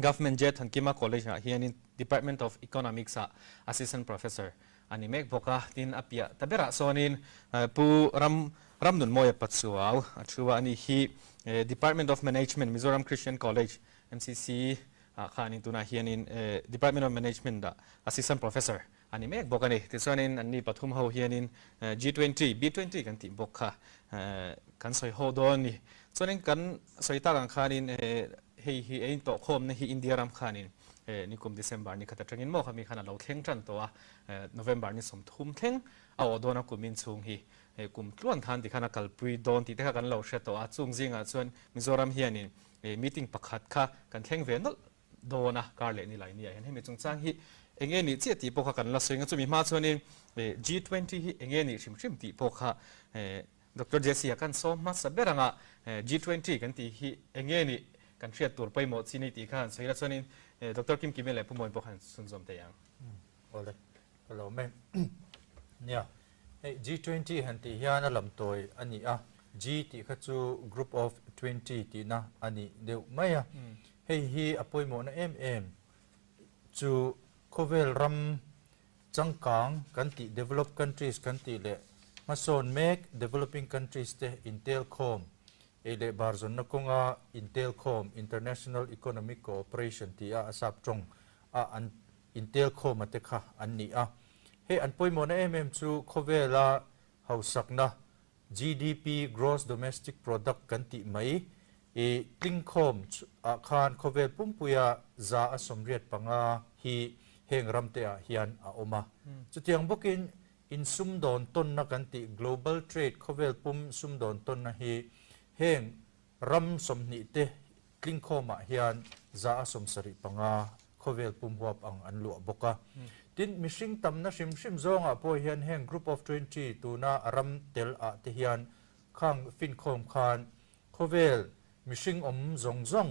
government jet hankima college a hianin Department of Economics a assistant professor ani mek boka tin apia tabera sonin pu ramnun moya patsuaw achua ani hi Department of Management Mizoram Christian College MCC khanin tuna hianin Department of Management da assistant professor ani mek bokani tisonin ani pathum ho hianin G20 B20 kan ti bokha kan soi ho don ni sonin kan soi ta kan khanin hei hi ein to khom na hi India ram khanin nikum December ni khata tangin mo khami khana lo thleng tran to a November ni som thum thleng aw dona kumin chung hi kum tluan khan ti khana kalpui don ti te kha kan lo hre to a chung jinga chuan Mizoram hianin meeting pakhat kha kan thleng ve nol dona karle ni lai ni a hen hemi chungchang hi enge ni che ti pokha kan la soinga chumi ma chuanin G20 hi enge ni hrim ti pokha Dr. Jesse kan so ma saberanga G20 kan ti hi enge ni kan thriat tur paimo chini ti khan soira chuanin Dr. Kim Kimele pumoi pokhan sunzom te yang ole hello me nya G20 hanti hiana lamtoi ani a G ti khachu group of 20 ti na ani deu maya hei hi apoimo na chu khovel ram changkang kanti developed countries kanti le mason mek developing countries te intelcom ele barzon na konga intelcom international economic cooperation ti a asap trong a an intelcom atekha anni a he an poimo na chu khovela hausakna GDP gross domestic product kanti mai tlingkhom a khan khovel pumpuya za asomriat panga hi heng ramte a hian a oma chutiang bokin in sumdon ton na kanti global trade khovel pum sumdon ton na hi heng ram somni te tlingkhoma hian za asomsari panga khovel pum huap ang anlu boka tin mishing tamna shim zonga po hian heng group of 20 tuna ram tel a te hian khang finkhom khan khovel mishing zong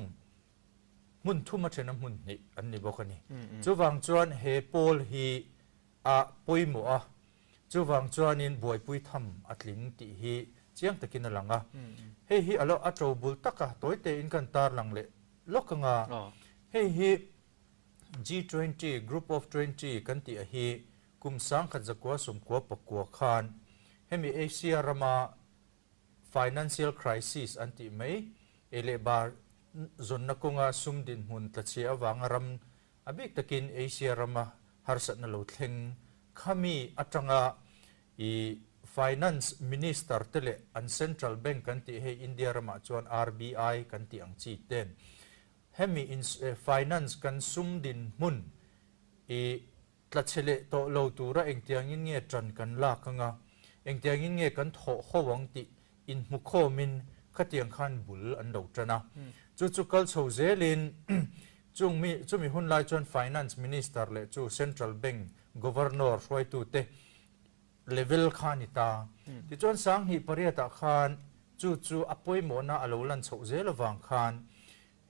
mun thuma thena mun ni anni bokani chuwang chuan he pol hi a poimo a chuwang chuan in boipui tham atling ti hi chiang takin alanga hei hi alo atro bul taka toite in kan tar langle lokanga hei hi G20 group of 20 kan ti a hi kum sang khat zakwa sumkwa pakwa khan hemi Asia rama financial crisis anti mai ele bar zonna konga sumdin hun tlachi awanga ram abik takin Asia rama harsat na lo thleng khami atanga I finance minister tele an central bank kanti he India rama chuan RBI kanti ang chi ten hemi in finance kan sumdin mun tlachele to lo tura engtiangin nge tran kan la kanga engtiangin nge kan howang ti in mukhomin khatiang khan bul an do trana chu kal chozelin chumi hun lai chuan finance minister le chu central bank governor roi tu te level khanita ti chuan sang hi pariata khan chu apoi mo na alolan chozela wang khan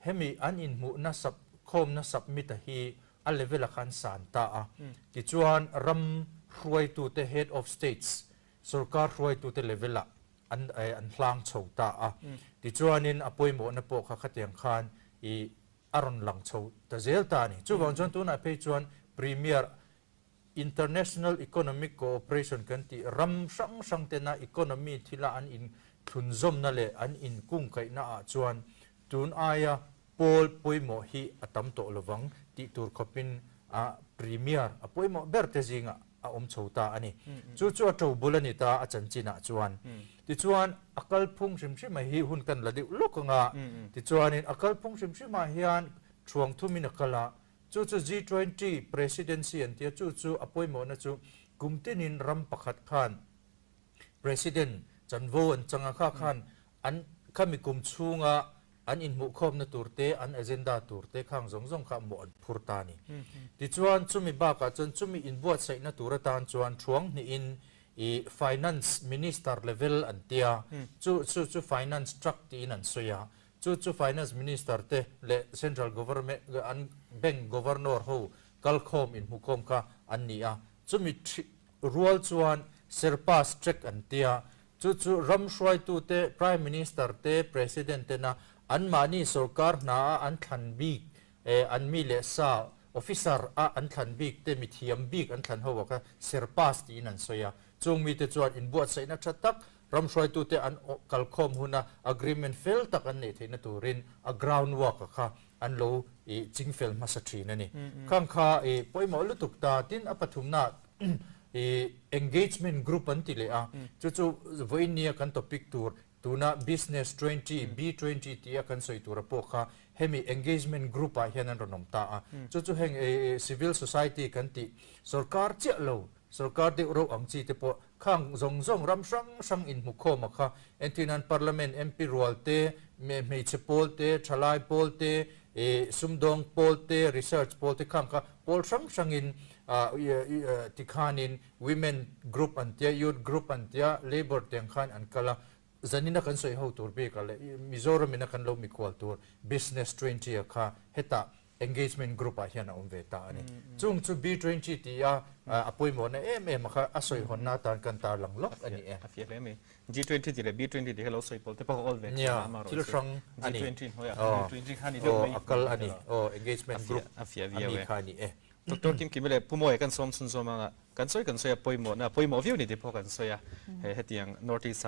hemi an in mu na sab khom na submit hi a level khan san ta a ti chuan ram roi tu te head of states sarkar roi tu te level an hlang chota a ti chuanin apoi mo na po kha khatiang khan I aron lang chho ta zel ta ni chu wang chuan tu na pe chuan premier international economic cooperation kan ti ram sang te na economy thila an in thunzom na le an in kung kai na a chuan tun aya pol poimo hi atam to lovang ti tur khopin a premier a poimo berte zinga a chota ani chu chu to bulani ta a chanchina chuan ti chuan akal phung sim hi hun kan ladi lokanga ti chuan in akal phung sim ma hian chuang thumin akala chu G20 presidency and tia chu apoimo na chu kumtinin ram pakhat khan president chanvo an changa khan an khami kum chunga an in mu khom na turte an agenda turte khang zong kha mo an phurtani ti chuan chumi ba ka chumi in buat sai na turatan chuan thuang ni in finance minister level an tia chu finance struct in an soya chu finance minister te le central government an bank governor ho kalkhom in hukom ka annia chumi rual chuan serpa strict an tia chu ramshwai tu te prime minister te president te na an mani sarkar na an than big an mi le sa officer a an than big te mithiam big an than ho ka serpa ti nan soya chung mi te chuan in buat sai na thatak ramshwai tu te an kalkhom huna agreement fail tak an ne theina turin a groundwork kha an lo chingfel masatri na ni khang kha poimo lutuk ta tin apathumna engagement group an tile a chu voinia kan topic tur tuna business 20 B20 tia kan soi tur po kha hemi engagement group a hian an ronom ta a chu heng civil society kan ti sarkar che lo sarkar de ro ang chi te po khang zong ram sang in mukho makha entinan parliament MP rolte me chepol te thalai pol te sumdong pol te research pol te khang ka pol sang in tikhanin women group antia youth group antia labor teng khan an kala zanina kan soi ho tur be kale Mizoram ina kan lo mi kwal tur business 20 kha heta engagement group a hian om ve ta ani chung chu B20 ti a apoimo na kha asoi honna tan kan tar lang lok ani afia me G20 ti le B20 ti hello soi polte pa all ve amaro til sang ani G20 hoya G20 khani do akal ani engagement group afia via we khani Dr. Kim Kimele pumoy kan som sun somanga kan soi apoimo na apoimo view ni ti po kan soya hetiang northeast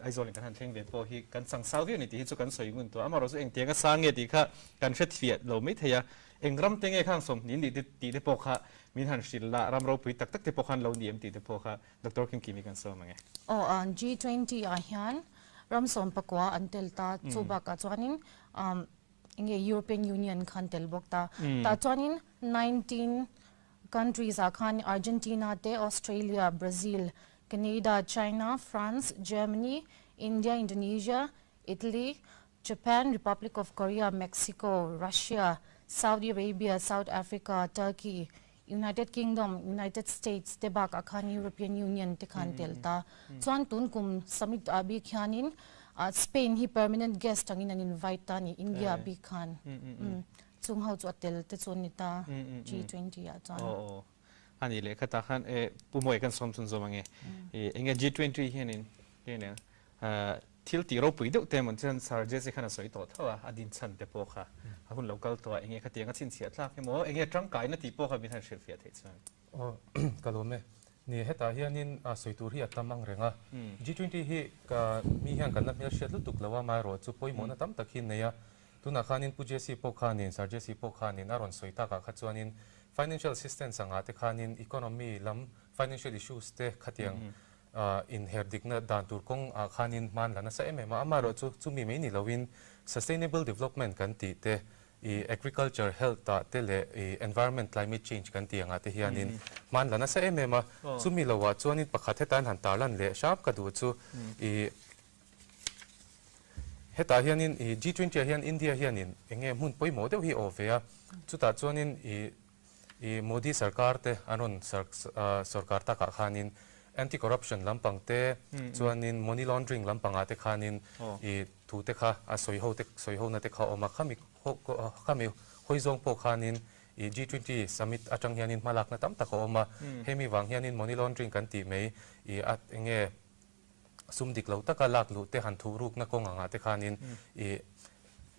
Aizawl kan han theng ve po hi kan sang sau view ni ti chu kan soi ngun to amaro so eng tianga sange ti kha kan shet fiat lo mi theya engram tenge khang som nin di ti te po kha min han shil la ram ro pui tak te po khan lo ni ti te po kha Dr. Kim Kimi kan so mange G20 a hian ram som pakwa antel ta chuba ka chuanin inge European Union khan tel bok ta chuanin 19 countries a khan Argentina te Australia Brazil Canada, China, France, Germany, India, Indonesia, Italy, Japan, Republic of Korea, Mexico, Russia, Saudi Arabia, South Africa, Turkey, United Kingdom, United States, Tebak akhan European Union tekhan telta. Chuan tun kum summit abi khanin Spain hi permanent guest angin an invite ta ni India bi khan. Chung hau chu atel te chon ni ta G20 ya chuan. Ani le khata khan pumoy kan som sun zomange enga G20 hianin hianin thil ti ro pui deuh te mon chan sarje se khana soi to thawa adin chan te po kha hun local to enge khati anga chin sia thlak mo enge tang kai na ti po kha bin han shil fia the chan kalome ni heta hianin soi tur hi atamang renga G20 hi ka mi hian kan na mel shet lu tuk lawa mai ro chu poi mo na tam takhin neya tuna khanin pujesi po khanin sarje si po khanin aron soi ta ka khachuanin financial assistance anga te khanin economy lam financial issues te khatiang in herdikna dan tur kong khanin man lana sa emema amaro chu mi me ni lowin sustainable development kan ti te agriculture health ta te le environment climate change kan ti anga te hianin man lana sa emema chu mi lowa chuanin pakhat hetan han tarlan le shap ka du chu heta hianin G20 hian India hianin enge mun poi mo deuh hi ovea chuta chuanin Modi sarkar te anon sarkar ta ka khanin anti corruption lampang te chuanin money laundering lampang ate khanin thu te kha soi ho na te kha oma khami hoizong po khanin G20 summit atang hianin malak na tam ta ko oma hemi wang hianin money laundering kan ti mei at enge sumdik lo ta ka lak lu te han thu ruk na ko nga te khanin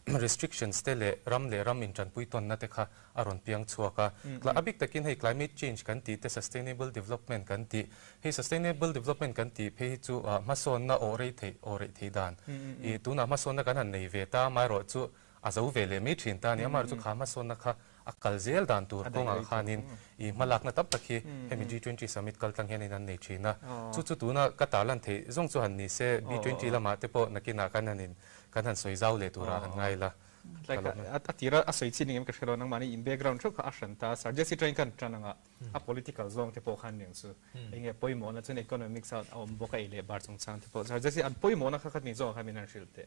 restrictions te le ram in chan pui ton na te kha aron piang chuaka abik takin hei climate change kan ti te sustainable development kan ti hei sustainable development kan ti phe chu mason na ore the dan I tu na mason na kan han nei ve ta mai ro chu azau ve le mi thin ta ni amar chu kha mason na kha akal zel dan tur ko nga khanin I malak na tap takhi hemi G20 summit kal tang hen in nei china chu tu na ka talan the zong chu han ni se B20 lama te po nakina kananin kan han Aizawl le tura ngai la atira asoi chi ningem ka khelo nang mani in background thuk a shan ta sarjesi train kan trananga a political zone te po khan ning su enge poimo na chen economics out om boka ile bar chung chang te po sarjesi an poimo na kha khat ni zo khamin an shilte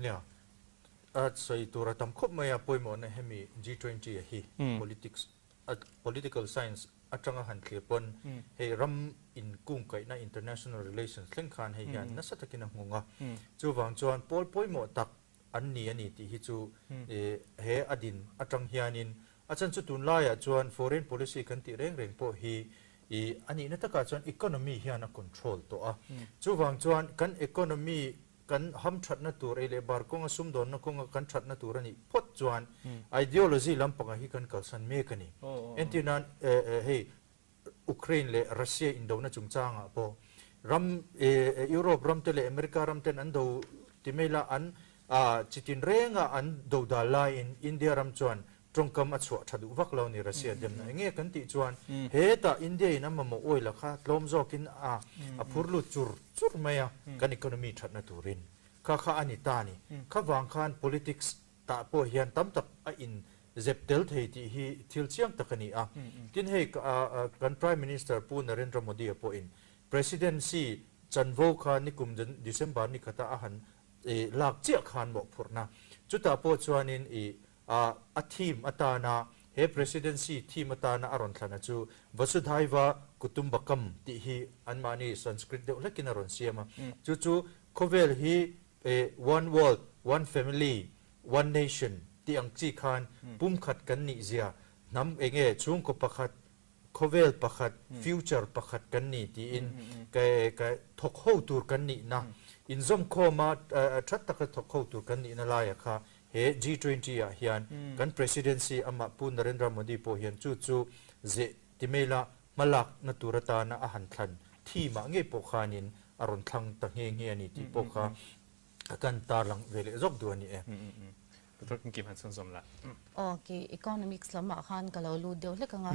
ya soi tura tam khop maya poimo na hemi G20 hi politics political science atanga han klepon he ram in kung kai na international relations leng khan he yan na satakina ngunga chuwang chuan poimo tak ani ti hi chu he adin atang hianin achan chu tun laia chuan foreign policy kan ti reng po hi ani na taka chuan economy hiana control to a chuwang chuan kan economy kan ham that na tur ele bar konga sum don na konga kan that na tur ani phot chuan ideology lampanga hi kan kalsan me kani entinan hey Ukraine le Russia indo na chungchanga po ram Europe ram tele America ram ten ando timela an chitin renga an do da la in India ram chuan trongkam a chwa thadu vaklo ni Russia dem na nge kan ti chuan he ta India in amamo oil kha tlom zokin a phurlu chur maya kan economy thatna turin kha ani tani kha wang khan politics ta po hian tam tak a in zeptel thei ti hi thil chiang takani a tin he kan prime minister pu Narendra Modi po in presidency chanvo kha nikum December ni khata a han lak chia khan mo phurna chuta po chuanin a team atana he presidency team atana aron thana chu vasudhaiva kutumbakam ti hi anmani sanskrit de lekin aron siama chu khovel hi one world one family one nation ti angchi khan pum khat kan ni zia nam enge chung ko pakhat khovel pakhat future pakhat kan ni ti in ka thok ho tur kan ni na in zom khoma that tak thok ho tur kan ni na la ya kha he G20 ya hian kan presidency ama pu Narendra Modi po hian chu ze timela malak na turata na ahan thlan thi ma nge po khanin aron thlang ta nge ani ti po kha kan tarlang vele zok du ani Betul kan kiman sun zomla. Okay, economics lama khan kalau lu deu le kanga.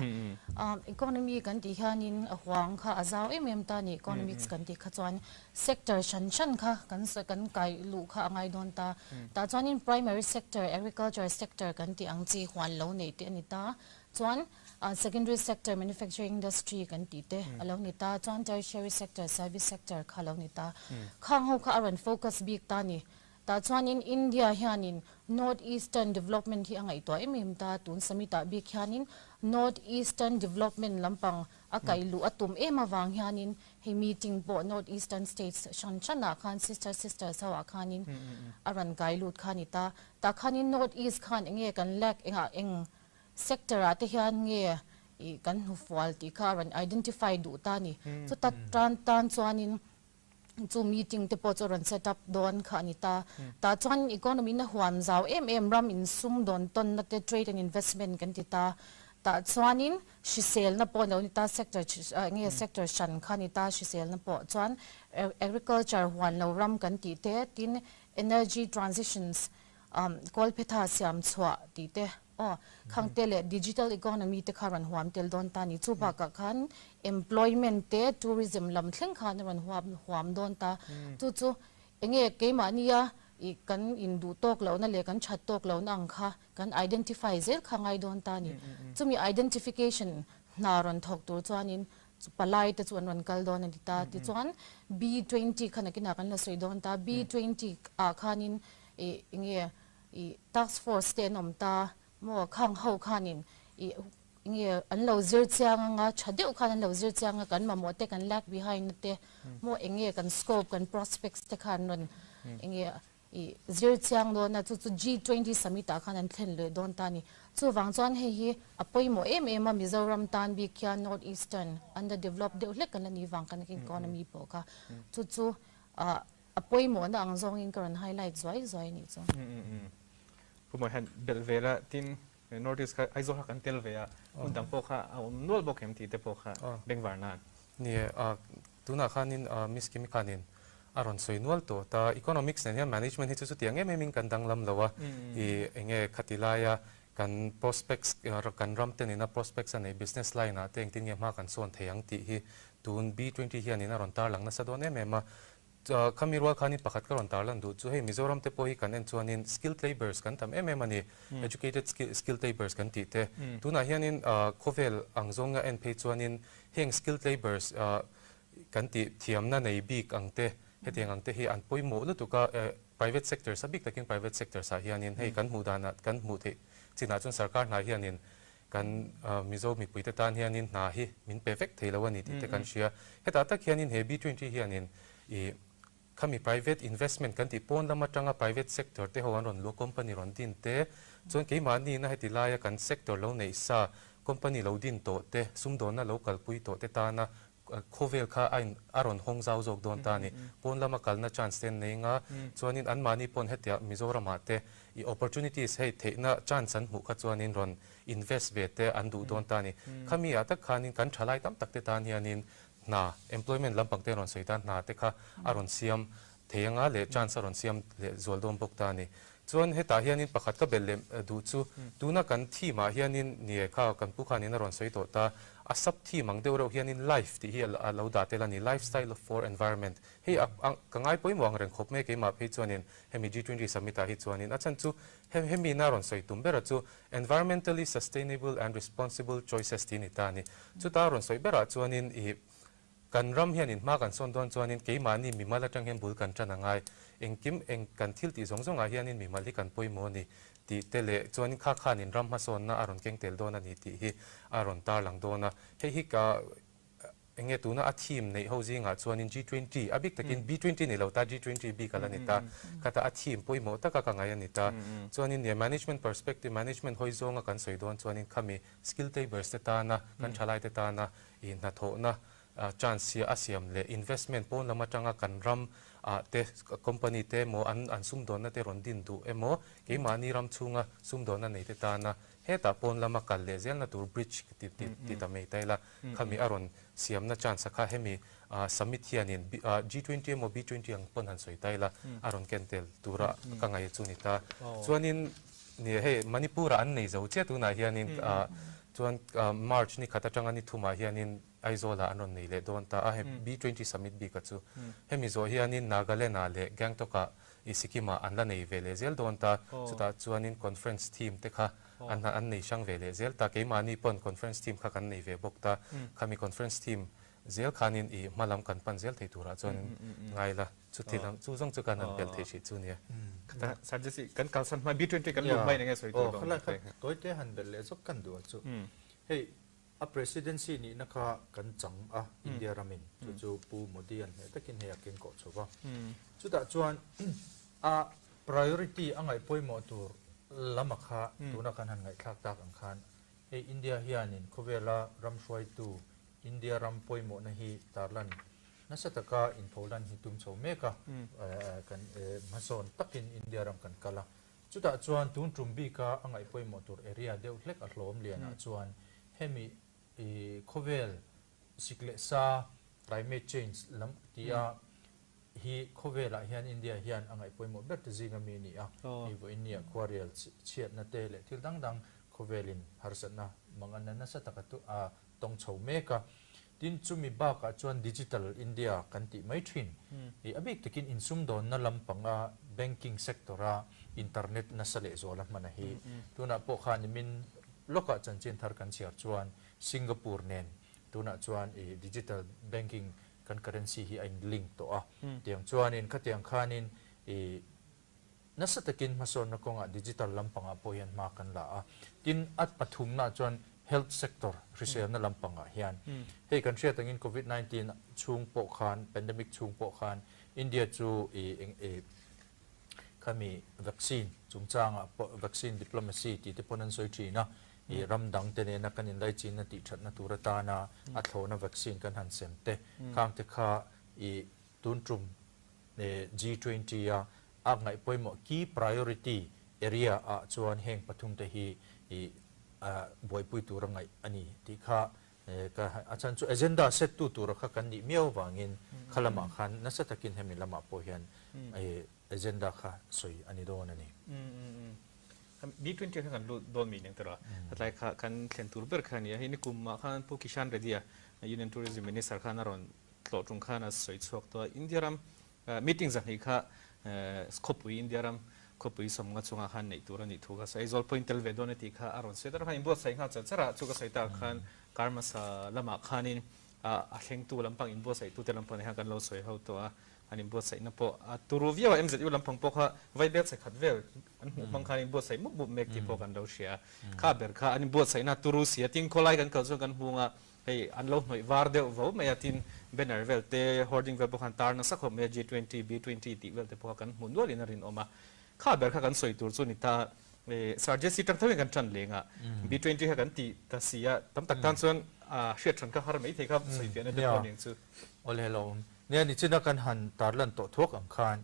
Economy kan ti hanin huang kha Aizawl ta ni economics kan ti khachuan sector shan kha kan kai lu kha angai don ta chuanin primary sector agriculture sector kan ti angchi hwan lo nei te ani ta chuan secondary sector manufacturing industry kan ti te alo ni ta chuan tertiary sector service sector kha lo ni ta khang ho kha aran focus big ta ni ta chuan in India hianin northeastern development hi angai to ta tun samita bi khianin northeastern development lampang akai lu atum awang hianin he meeting po northeastern states shanchana khan sister sawa khanin aran gailut khanita ta khanin northeast khan enge kan lek eng sector ate hian nge kan hufwal ti kharan identify du ta ni so ta tan chuanin chu meeting te po choran set up don khanita ta chuan economy na huam zaw ram in sum don ton na te trade and investment kan ti ta chuanin shisel na po no ni ta sector nge sector shan khanita shisel na po chuan agriculture huan no ram kan ti te tin energy transitions kolpetha siam chwa ti te khangtele digital economy te kharan huam tel don ta ni chuba ka khan employment te tourism lam thleng khan ran huam don ta chu enge keima nia I kan indu tok lo na le kan chat tok lo na angkha kan identify zel khangai don ta ni chumi identification na ron thok tur chuanin palai te chuan ron kal don ani ta ti chuan B20 khanakina kan la soi don ta B20 khanin enge task force te nom ta mo khang ho khanin nge anlo zir chianga chadeu khan anlo zir chianga kan mamote kan lag behind te mo enge kan scope kan prospects te khan non enge zir chiang do na chu G20 summit a khan an thlen le don ta ni chu wang chuan hi apoi mo a Mizoram tan bi kya northeastern underdeveloped de le kan ni wang kan economy po ka chu apoi mo na ang zong in current highlight zoi ni chu ผู้บริหารเบลเวลาที่นอร์ดิสไอโซฮากันเทลเวียคุณดังพวกเขาเอานวลบอกเข็มตีแต่พวกเขาเบ่งวานาเนี่ยตัวนักขานินมิสกิมิขานินอารมณ์สวยนวลตัวแต่อีโคโนมิกส์เนี่ยแมネจเมนต์ที่สุดอย่างเงี้ยไม่มีกันดังลำแล้วว่าเงี้ยขัดที่ลายกัน prospects กันรำเต็นใน prospects ใน business line นะแต่จริงๆมากันส่วนเทียงตีที่ตัว B20 เฮียนี่นะรอนตาหลังนั้นสะดวกเนี่ยแม่มาคำมีว่าขานินประคัดก็รอนตาหลังดูจู่ให้มิโซรัมเตปโอฮีกันเอ็นส่วนนี้ skilled laborers กันทำแม่มันนี่ educated skilled laborers กันตีเตตัวน่ะเฮียนี่โคเวลอังซงเอ็นเพย์ส่วนนี้เฮง skilled laborers กันตีเทียมนั่นในบีกอังเตเฮตียงอังเตเฮอันป่วยหมดแล้วตัวก็private sector สักบิกแต่กิน private sector สาเฮียนี่ให้กันหูดานะกันหูเทสินาจนสารการนาเฮียนี่กันมิโซมีปุยตะตานเฮียนี่นาฮิมิน perfect เทลวันนี้ที่กันเชียเฮตาตะเฮียนี่เฮ B20 เฮียนี่เขามี private investment กันที่ปนแล้วมาจัง private sector เตหัวรอนลูก company รอนดินเตจนกี่มานี่นะเฮติลายกัน sector เราในซา company เราดินโตเตซุ่มโดนนะ local ปุยโตเตตานะโคเวลค่ะอารอนฮงเจ้าจกโดนตานี่ปนแล้วมากันนะ chance เต็นในงาส่วนนี้อันมานี่ปนเฮติมิโซรามาเตopportunities ให้เทนะ chance อันหูขัดส่วนนี้รอน invest เวทอันดูโดนตานี่เขามีอาตะขานินกันฉลายตั้มตักเตตานี่นินนา employment ลำปังเตรอนสวยตานนาเตค่ะอารอนเซียมเทียงอ่ะเลย chance อารอนเซียมเลยจวลโดนปกตานี่ส่วนเฮตาเฮียนินประคัดก็เบลเลดูจูดูนักกันที่มาเฮียนินเนี่ยข้าวกันผู้ขานินอารอนสวยโตตาอาศัพที่มังเดียวเราเฮียนิน life ที่เฮียเราด่าเตลันนี่ lifestyle for environment เฮียกังไงป่วยมองเรื่องครบไม่เกี่ยมาให้จวนนินเฮมี G20 summit ให้จวนนินอาจารย์จูเฮมีน่ารอนสวยตุ้มเบระจู environmentally sustainable and responsible choices ที่นี่ตานี่จูตารอนสวยเบระจวนนินกันรำเฮียนินมากันส่วนโดนจวนนินเกี่ยมานี่มีมาละจังเห็นบุลกันจันยังไงเองกิมเองกันทิลตีสงเฮียนินมีมาลิกันป่วยโมนี่ตีเตเลจวนข้านินรำมาส่วนนะอารอนเก่งเตลโดนนี่ตีอารอนตาหลังโดนเฮียกะเองตัวน่ะทีมในเฮาซิงจวนนิน G20 อบิกตะกิน B20 นี่เราตา G20 บีกันแล้วนี่ตาคาตาทีมป่วยโมตะกังไงนี่ตาจวนนินเนี่ย management perspective management หอยซงกันสวยโดนจวนนินขามี skill labors เตตานะกันชลายเตตานะอินนาโตนะchance อาเซียมเลย investment ปนแล้วมาจังกันรำเต company เตโมอันซุ่มโดนนะเตรอนดินดูโมเกี่ยมานี่รำชุงซุ่มโดนนะในเตตานะเฮตาปนแล้วมากันเลยเซลนะตัว bridge ติตาไม่ได้ละขามีอารอนเสียมนะ chance ค่ะให้มี summit เฮียนิน G20 โม B20 ยังปนหันสวยได้ละอารอนเกนเตลตัวระกังไงจุนิตาส่วนนี้เนี่ยเฮมณิปุระอันนี้จะเจ้าตัวไหนเฮียนินส่วน March นี่ขัดจังอันนี้ทุ่มเฮียนินAizawlอันนั้นนี่เลยโดนตาB20 summit บีกัดจูเฮมิโซเฮียนินนาการเลนาเลยแกงตกอิสิกิมาอันละในเวเลเซลโดนตาสุดท้ายจวนนิน conference team เตค่ะอันในช่างเวเลเซลตาเกี่ยมานี่ปน conference teamค่ะกันในเวบกตาขามี conference team เซลขานินมาลำกันปันเซลที่ตัวละจวนไงล่ะจุดที่ลำจู่จงกันนั่นเบลเทชิจูเนี่ยแต่สัจจะสิกันการสันมา B20 กันลุกไม่ได้ไงสวยตัว เขาเลยตัวเตหันเบลเลสกันดูจูเฮ้ยpresidency นี่นะคะกันจังอินเดียรามินจูปูโมดีอันเนี่ยตะกินเฮียกินก่อนชัวร์จุดแต่จวนpriority อันไหนป่วยหมดตัวละมักค่ะตัวนักการหันไงคลักตากอังคารอินเดียเฮียนินเขาเวลารำช่วยตัวอินเดียรำป่วยหมดนะฮีตาลันนัสตะกาอินโพลันฮิตุมโชเมกะกันมาโซนตักอินเดียรำกันกะละจุดแต่จวนตุนจุมบีกะอันไหนป่วยหมดตัวเอริอาเดียวเล็กอัลโลมเลียนะจวนเฮมีโคเวลสิกเลซ่า climate change ลำที่ฮีโคเวลเฮียนอินเดียเฮียนอังไงป่วยหมดเบ็ดจีงมีนี่นี่ว่าอินเดียควาเรียลเชียดนั่นเตเลที่ดังโคเวลินฮาร์สันนะมังอันนั้นสัตว์กตุตรงโฉมเมกะดินจุมีบ้ากจวนดิจิทัลอินเดียกันติไม่ทินอบิกตะกินอินซุมโดนนั่นลำปังbanking sector อินเทอร์เน็ตนั่นสเลโซลักมันฮีตัวน่ะพวกขานิมินโลกจันเจนทาร์กันเชียร์จวนสิงคโปร์เนนตัวน่ะจวนดิจิทัลแบงกิ้งกันเคอร์เรนซีฮีไอ้ลิงก์ตัวเตียงจวนนินขัดเตียงขานินนัสตะกินมาโซนนักงดิจิทัลลำปังพอยันมากันละดินอัดปฐุมน่ะจวน health sector ริเซียนั่นลำปังเฮียนเฮ้กันเชียร์ตั้งอินโควิด-19 ช่วงโปคานแพนเดมิกช่วงโปคานอินเดียจูขามีวัคซีนจุงจางวัคซีนดิปโลมาซีที่ที่พนันสวยจีนะรำดังเตเนนักกันอินไลจีนติดชัดนัตุรตานาอัตโหนวัคซีนกันหันเซมเตข้างเตค่าตุนจุมG20 อ่ะไงป่วยหมอ key priority area chuan heng pathum te hi boy pui tur ngai ani ti kha ka achan chu agenda set tu tur kha kan ni miaw wangin khalama khan na sa takin hemi lama po hian agenda kha soi ani don ani B20 kan don mi nang tara atlai kha kan thlen tur ber khan ya hin kum ma khan pu kishan redia union tourism minister khan aron tlo tung khan as soi chok to indiaram meeting zang hi kha scope indiaram kopui somnga chunga khan nei tur ani thuga sai Aizawl point tel ve don ti kha aron se dar khan imbo sai kha chara chuka sai ta khan karma sa lama khanin a thleng tu lampang imbo sai tu te lampang ha kan lo soi ho to an imbo sai na po turu via mz u lampang po kha vai bel sai khat vel an hu mang khan imbo sai muk mek ti po kan lo shia kha ber kha an imbo sai na turu sia ting kholai kan kal chu kan hunga hei an lo noi war de vo me atin banner vel te hoarding vel po khan tar na sakho me G20 B20 ti vel te po kan mun dol in rin oma kha ber kha kan soi tur chu ni ta sarje si tang thawin kan chan lenga B20 ha kan ti ta sia tam tak tan chuan hriat than ka har mai thei kha soi fian na te morning chu ol hello ne ni china kan han tarlan to thok ang khan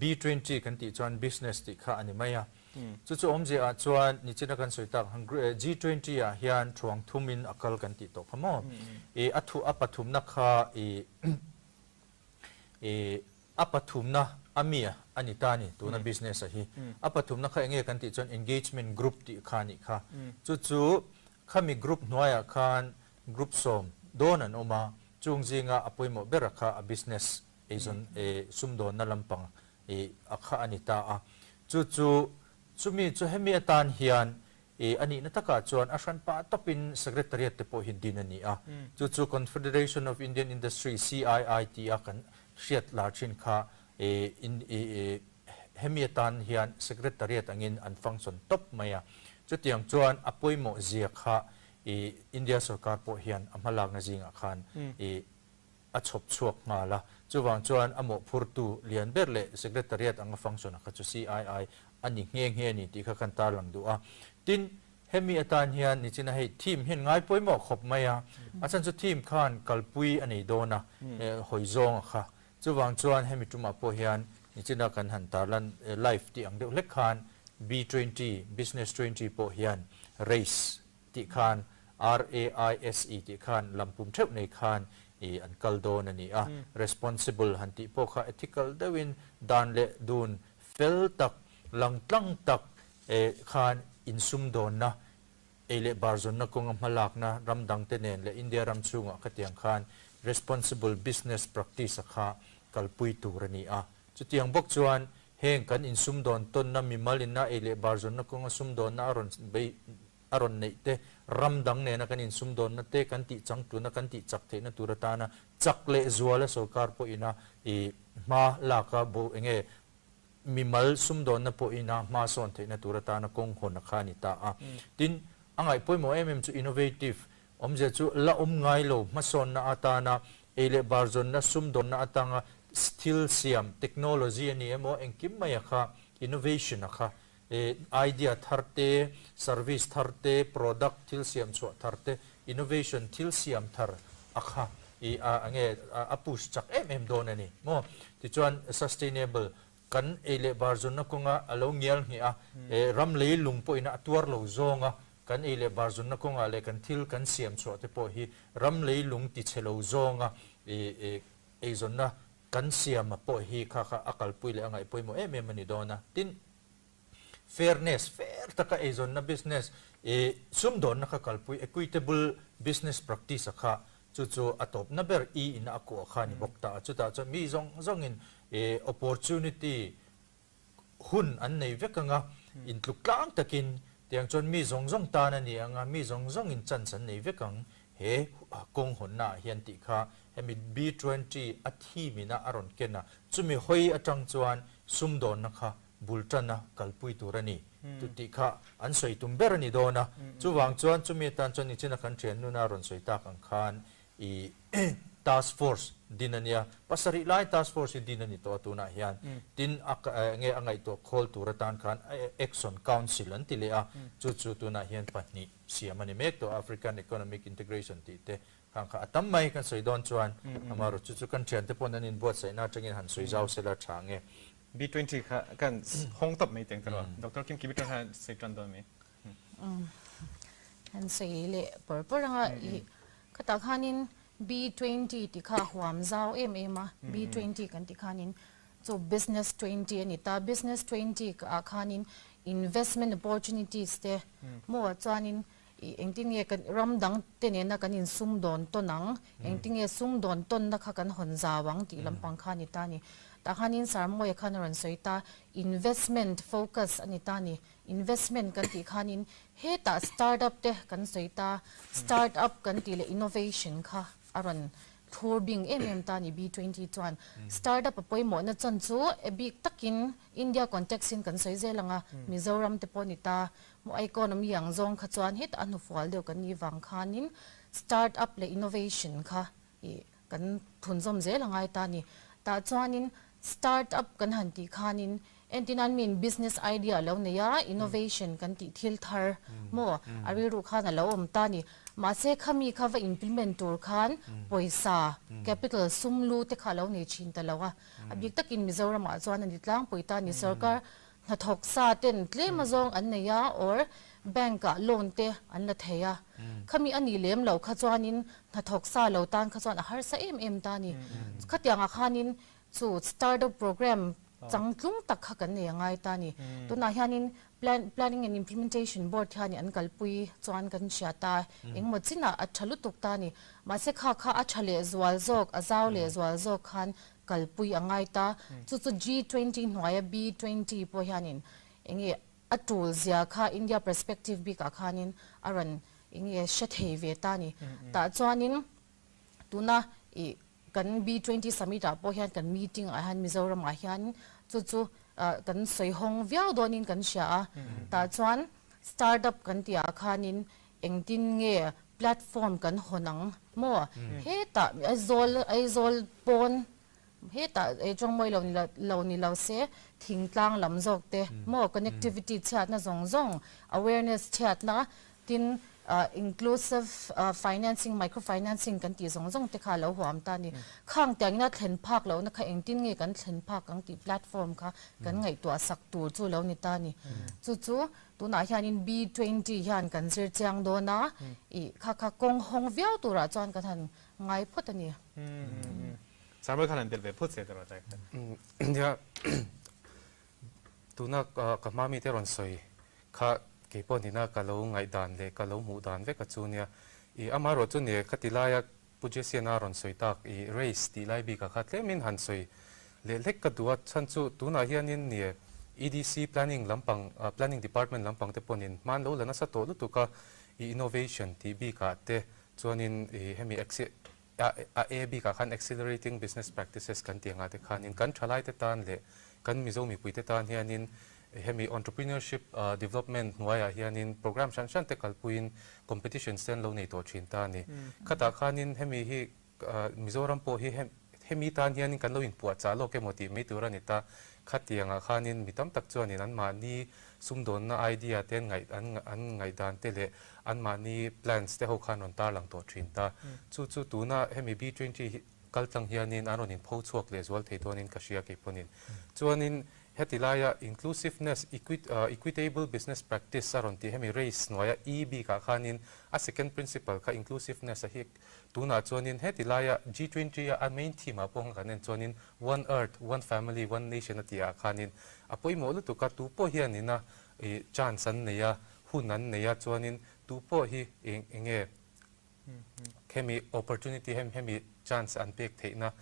B20 kan ti chuan business ti kha ani maya chu chu omje a chuan ni china kan soi tak G20 a hian thuang thumin akal kan ti to phamo athu apathum na kha apathum na amia anitani tuna business a hi apathum na kha enge kan ti chon engagement group ti khani kha chu khami group noya khan group som don an oma chungzinga apoimo berakha a business azon sumdon na lampang akha anita a chu chumi chu hemi atan hian ani na taka chuan ashan pa topin secretariat te po hindin ani a chu Confederation of Indian Industry CIIT a kan hriat larchin kha hemiatan hian secretariat angin an function top maya chutiang chuan apoimo zia kha India sarkar po hian amalak na jinga khan a chop chuak ngala chuwang chuan amo phurtu lian berle secretariat anga function kha chu CII ani nge ni ti kha kan tar lang du a tin hemiatan hian ni china hei team hin ngai poimo khop maya achan chu team khan kalpui ani dona hoizong kha chuwang chuan hemi tuma po hian ni china kan han tarlan live ti ang de lek khan B20 business 20 po hian race ti khan RAISE ti khan lampum thep nei khan an kaldon ani a responsible han ti po kha ethical dewin dan le dun fel tak langtlang tak khan insum don na ele barzon na kong malak na ramdang tenen le India ram chunga khatiang khan responsible business practice kha kalpui turani a chutiang bok chuan heng kan insum don ton na mimalin na ele barzon na kong sum don na aron nei te ramdang ne na kan insum don na te kan ti chang tu na kan ti chak the na turata na chakle zuala sokar po ina ma laka bo enge mimal sum don na po ina ma son the na turata na kong hon na khani ta a tin angai poimo chu innovative omje chu la ngai lo ma son na ata na ele barzon na sum don na atanga still siam technology ani emo engkim maya kha innovation kha idea tharte service tharte product til siam chu tharte innovation til siam thar akha ange apus chak em don ani mo ti chuan sustainable kan ele barzon na konga alo ngial ngi a ram le lung po ina atuar lo zonga kan ele barzon na konga le kan til kan siam chu te po hi ram le lung ti chelo zonga zon na kan siam po hi kha akal pui le angai poimo em ani dona tin fairness fair taka zon na business sum don na kalpui equitable business practice kha chu atop na ber in ako khani bokta chuta cha mi zong in opportunity hun an nei vekanga in tluklang takin tiang chon mi zong ta na ni anga mi zong in chan chan nei vekang he kong hon na hian ti kha hemi B20 athi mina aron kena chumi hoi atang chuan sum don na kha bultana kalpui turani tuti kha an soi tumberani dona chuwang chuan chumi tan chon ni china kan thian nu na ron soi ta kan khan task force dinania pasari lai task force dinani to tuna hian tin nge angai to khol turatan khan action council an tilea chu tuna hian pani siamani mek to African economic integration ti te khan kha atam mai kan soi don chuan amaro chu kan thian te pon an in bot sai na changin han soi jaw sela thange B20 kan hong top mai teng tro Dr. Kim Kibiton ha second don me and say le purpose nga katakhanin B20 ti kha huam zau ma B20 kan ti khanin so business 20 anita business 20 ka khanin investment opportunities te mo chanin engting ye kan ramdang tene na kanin sumdon tonang engting ye sumdon ton na kha kan honjawang ti lampang khani tani ta khanin sarmo ye khanan soita investment focus anita ni investment kan ti khanin he ta startup te kan soita startup kan ti le innovation kha aron thorbing tani B20 chuan startup apoi mo na chan chu e big takin India context in kan soi zelanga Mizoram te ponita mo economy yang zong kha chuan het anu fual deu kan ni wang khanin startup le innovation kha kan thunjom zelanga tani ta chuanin startup kan hanti khanin entinan mean business idea lo ne ya innovation kan ti thil thar mo ari ru khana lo om tani ma se khami khawa implement tur khan poisa capital sumlu te khalo ne chin talawa abik takin Mizoram a chuan ani tlang poita ni sarkar na thok sa ten tle mazong an ne ya or bank a loan te an na theya khami ani lem lo kha chuanin na thok sa lo tan kha chuan a har sa tani khatyanga khanin chu startup program changtlung tak kha kan ne ngai tani to na hianin planning and implementation board thani an kalpui chuan kan shata engmo china a thalu tuk tani ma se kha a thale zwal zok Aizawl le zwal zok khan kalpui angai ta chu G20 hnuaia B20 po hianin enge atul zia kha India perspective bi ka khanin aran enge shathei ve tani ta chuanin tuna kan B20 summit a po hian kan meeting a han Mizoram a hian chu kan soi hong viau donin kan sha ta chuan startup kan tia khanin engtin nge platform kan honang mo he ta Aizawl pon he ta ejong moi lo ni lo se thingtlang lamjok te mo connectivity chat na zong awareness chat na tin inclusive financing microfinancing kan ti zong te kha lo huam ta ni khang tang na thlen phak lo na kha engtin nge kan thlen phak ang ti platform kha kan ngai to sak tur chu lo ni ta ni chu tu na hianin B20 hian kan zir chang do na I kha kong hong viau tura chuan kan han ngai phot ani sarmo khanan del ve phot se tara ta ya tu na ka ma mi te ron soi kha ke pon hina ka lo ngai dan le ka lo mu dan ve ka chunia I amaro chu ne khatilaya pujesi na ron soi tak I race ti lai bi ka khatle min han soi le lek ka duat chan chu tu na hianin ne EDC planning lampang planning department lampang te ponin man lo lana sa to lu tu ka innovation ti bi ka te chuanin hemi a bi ka khan accelerating business practices kan ti nga te khanin kan thalai te tan le kan mizomi pui te tan hianin hemi entrepreneurship development nuaya hianin program shan te kalpuin competition sen lo nei to thin ta ni khata khanin hemi hi Mizoram po hi hemi tan hianin kan lo in puat cha lo ke moti mi turani ta khatianga khanin mitam tak chuanin an ma ni sumdon na idea ten ngai an ngai dan te le an ma ni plans te ho khan on tar lang to thin ta chu tu na hemi B20 kaltang hianin anon in pho chuak le zwal thei tonin kashia ke ponin chuanin hetilaya inclusiveness equitable business practice saron ti hemi race noya EB ka khanin a second principle ka inclusiveness a hi tuna chuanin hetilaya G20 a main theme a pong kanen chuanin one earth one family one nation atia khanin apoi mo lu tu ka tu po hianina chance an neya hunan neya chuanin tu po hi enge hemi opportunity hemi chance an pek theina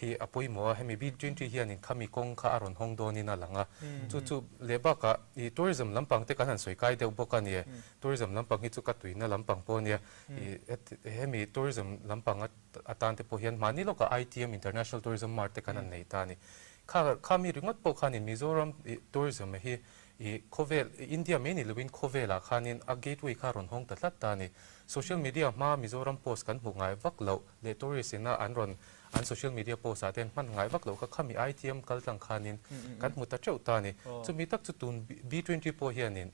hi apoi mo hemi B20 hianin khami kong kha aron hong donina langa chu leba ka I tourism lampang te kan han soi kai deu bokani tourism lampang hi chu ka tuina lampang po nia hemi tourism lampang atan te po hian mani lo ka ITM international tourism mart te kan an nei ta ni kha mi ringot po khanin Mizoram tourism hi khovel India meni luin khovela khanin a gateway kha ron hong tatlat ta ni social media ma Mizoram post kan hu ngai vak lo le tourist ina anron an social media post aten man ngai vak lo ka khami ITM kaltang khanin kan muta cheu ta ni chumi tak chu tun B20 po hianin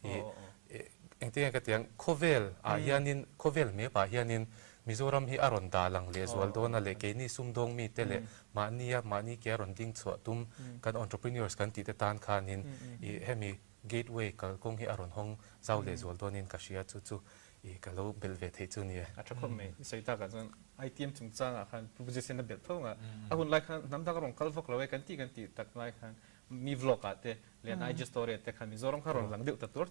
engte ka tiang khovel a hianin khovel me pa hianin Mizoram hi aron dalang le zwal dona le ke ni sumdong mi tele mani ke aron ding chwa tum kan entrepreneurs kan ti te tan khanin I hemi gateway kal kong hi aron hong zau le zwal donin ka shia chu chu I kalo belve the chu ni a thakho me soita ka zon ITM chung changa khan proposition na bel thonga a hun lai khan namda ka rong kalvok lawe kan ti tak lai khan mi vlog ate len I just story te khan Mizoram kharon lang de tor